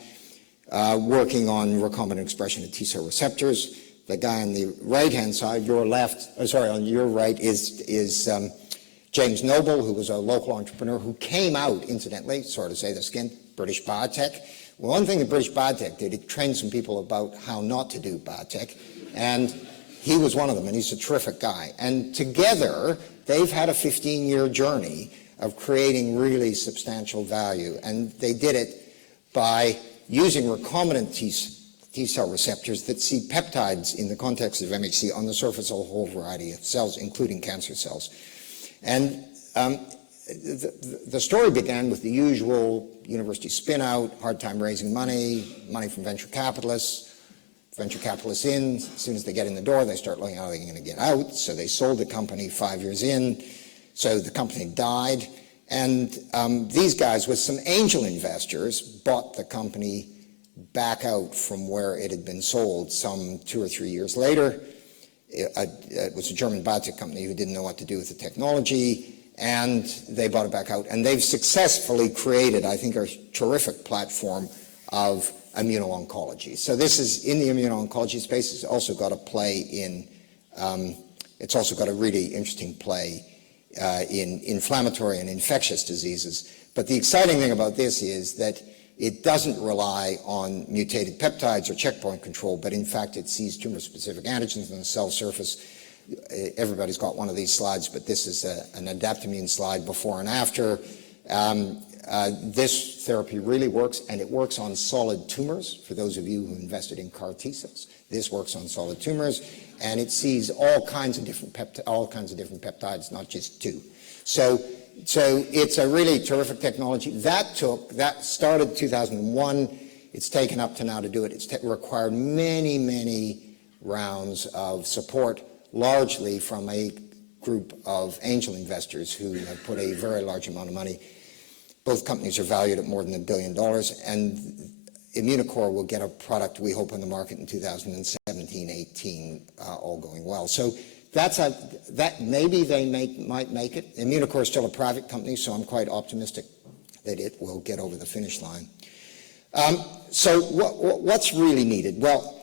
working on recombinant expression of T-cell receptors. The guy on the right-hand side, on your right, is James Noble, who was a local entrepreneur who came out, incidentally, sorry to say this again, British biotech. Well, one thing that British biotech did, it trained some people about how not to do biotech, and he was one of them, and he's a terrific guy. And together, they've had a 15-year journey of creating really substantial value, and they did it by using recombinant T-cell receptors that see peptides in the context of MHC on the surface of a whole variety of cells, including cancer cells. And the story began with the usual university spin-out, hard time raising money from venture capitalists in. As soon as they get in the door, they start looking how they're going to get out. So they sold the company 5 years in. So the company died. And these guys, with some angel investors, bought the company back out from where it had been sold some 2 or 3 years later. It was a German biotech company who didn't know what to do with the technology, and they bought it back out. And they've successfully created, I think, a terrific platform of immuno-oncology. So this is in the immuno-oncology space. It's also got a play in, it's also got a really interesting play in inflammatory and infectious diseases. But the exciting thing about this is that it doesn't rely on mutated peptides or checkpoint control, but in fact it sees tumor-specific antigens on the cell surface. Everybody's got one of these slides, but this is an Adaptimmune slide before and after. This therapy really works, and it works on solid tumors, for those of you who invested in CAR T cells. This works on solid tumors, and it sees all kinds of different peptides, not just two. So it's a really terrific technology. That started 2001. It's taken up to now to do it. It's required many, many rounds of support, largely from a group of angel investors who have put a very large amount of money. Both companies are valued at more than $1 billion, and Immunocore will get a product, we hope, on the market in 2017-18, all going well. So that maybe they might make it. Immunocore is still a private company, so I'm quite optimistic that it will get over the finish line. So what's really needed? Well,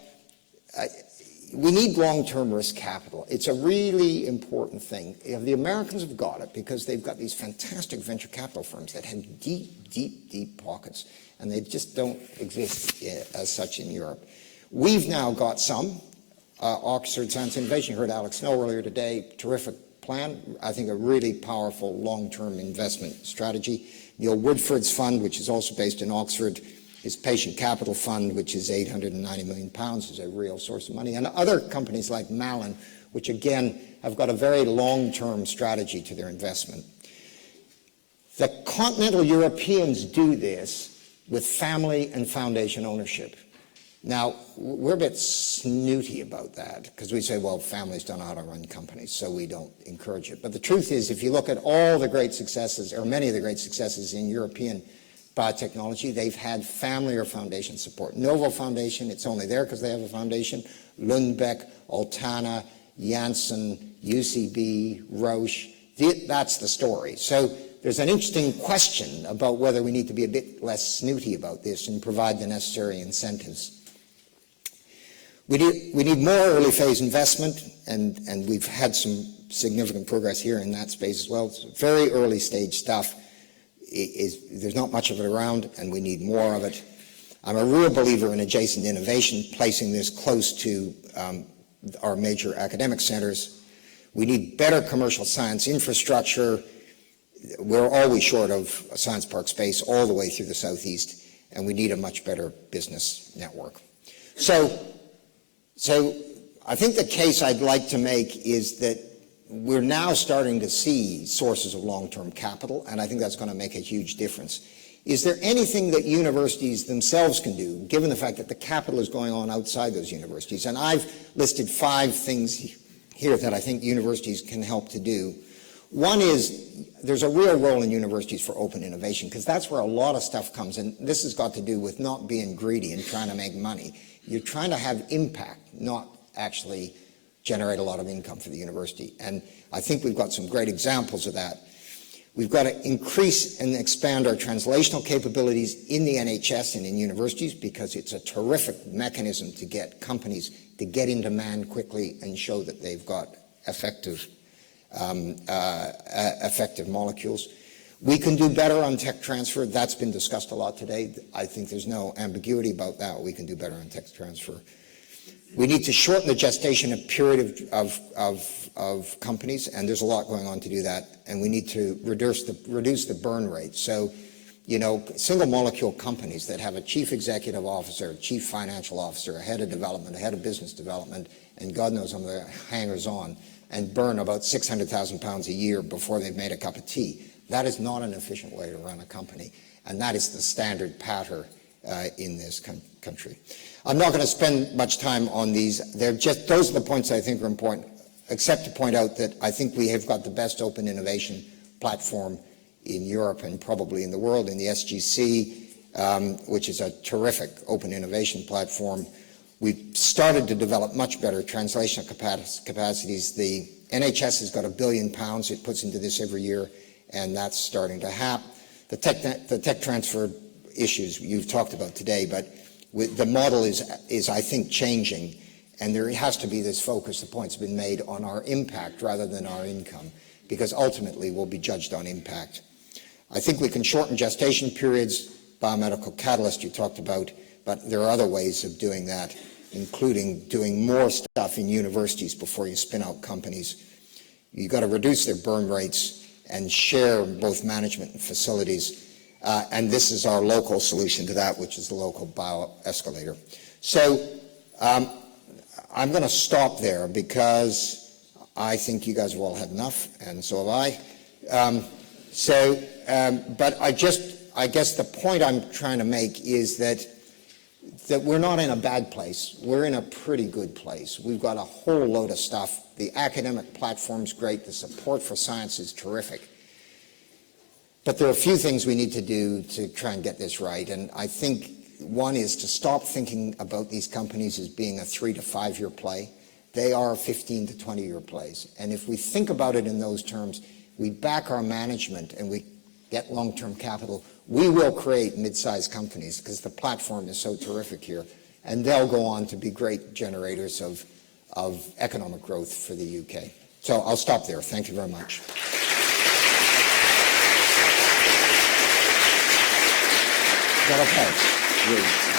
we need long-term risk capital. It's a really important thing. The Americans have got it because they've got these fantastic venture capital firms that have deep, deep, deep pockets, and they just don't exist as such in Europe. We've now got some. Oxford Science Innovation, you heard Alex Snow earlier today, terrific plan. I think a really powerful long-term investment strategy. Neil Woodford's fund, which is also based in Oxford, his Patient Capital Fund, which is £890 million, is a real source of money. And other companies like Malin, which again have got a very long-term strategy to their investment. The continental Europeans do this with family and foundation ownership. Now, we're a bit snooty about that because we say, well, families don't know how to run companies, so we don't encourage it. But the truth is, if you look at all the great successes, or many of the great successes in European biotechnology, they've had family or foundation support. Novo Foundation, it's only there because they have a foundation. Lundbeck, Altana, Janssen, UCB, Roche, that's the story. So there's an interesting question about whether we need to be a bit less snooty about this and provide the necessary incentives. We need more early phase investment, and we've had some significant progress here in that space as well. It's very early stage stuff. There's not much of it around, and we need more of it. I'm a real believer in adjacent innovation, placing this close to our major academic centers. We need better commercial science infrastructure. We're always short of a science park space all the way through the Southeast, and we need a much better business network. So I think the case I'd like to make is that we're now starting to see sources of long-term capital, and I think that's going to make a huge difference. Is there anything that universities themselves can do, given the fact that the capital is going on outside those universities? And I've listed 5 things here that I think universities can help to do. One is there's a real role in universities for open innovation, because that's where a lot of stuff comes, and this has got to do with not being greedy and trying to make money. You're trying to have impact, not actually generate a lot of income for the university. And I think we've got some great examples of that. We've got to increase and expand our translational capabilities in the NHS and in universities, because it's a terrific mechanism to get companies to get in demand quickly and show that they've got effective molecules. We can do better on tech transfer. That's been discussed a lot today. I think there's no ambiguity about that. We can do better on tech transfer. We need to shorten the gestation period of companies, and there's a lot going on to do that. And we need to reduce the burn rate. So, you know, single molecule companies that have a chief executive officer, a chief financial officer, a head of development, a head of business development, and God knows some of the hangers-on, and burn about £600,000 a year before they've made a cup of tea. That is not an efficient way to run a company, and that is the standard pattern in this country. I'm not going to spend much time on these. Those are the points I think are important, except to point out that I think we have got the best open innovation platform in Europe and probably in the world, in the SGC, which is a terrific open innovation platform. We've started to develop much better translational capacities. The NHS has got £1 billion it puts into this every year, and that's starting to happen. The tech transfer issues you've talked about today, but the model is, I think, changing, and there has to be this focus, the point's been made, on our impact rather than our income, because ultimately we'll be judged on impact. I think we can shorten gestation periods, biomedical catalyst you talked about, but there are other ways of doing that, including doing more stuff in universities before you spin out companies. You've got to reduce their burn rates and share both management and facilities. And this is our local solution to that, which is the local bioescalator. So I'm going to stop there because I think you guys have all had enough, and so have I. But I guess the point I'm trying to make is that we're not in a bad place. We're in a pretty good place. We've got a whole load of stuff. The academic platform's great. The support for science is terrific. But there are a few things we need to do to try and get this right. And I think one is to stop thinking about these companies as being a 3 to 5 year play. They are 15 to 20-year plays. And if we think about it in those terms, we back our management and we get long-term capital, we will create mid-sized companies because the platform is so terrific here. And they'll go on to be great generators of economic growth for the UK. So I'll stop there. Thank you very much. Is that okay?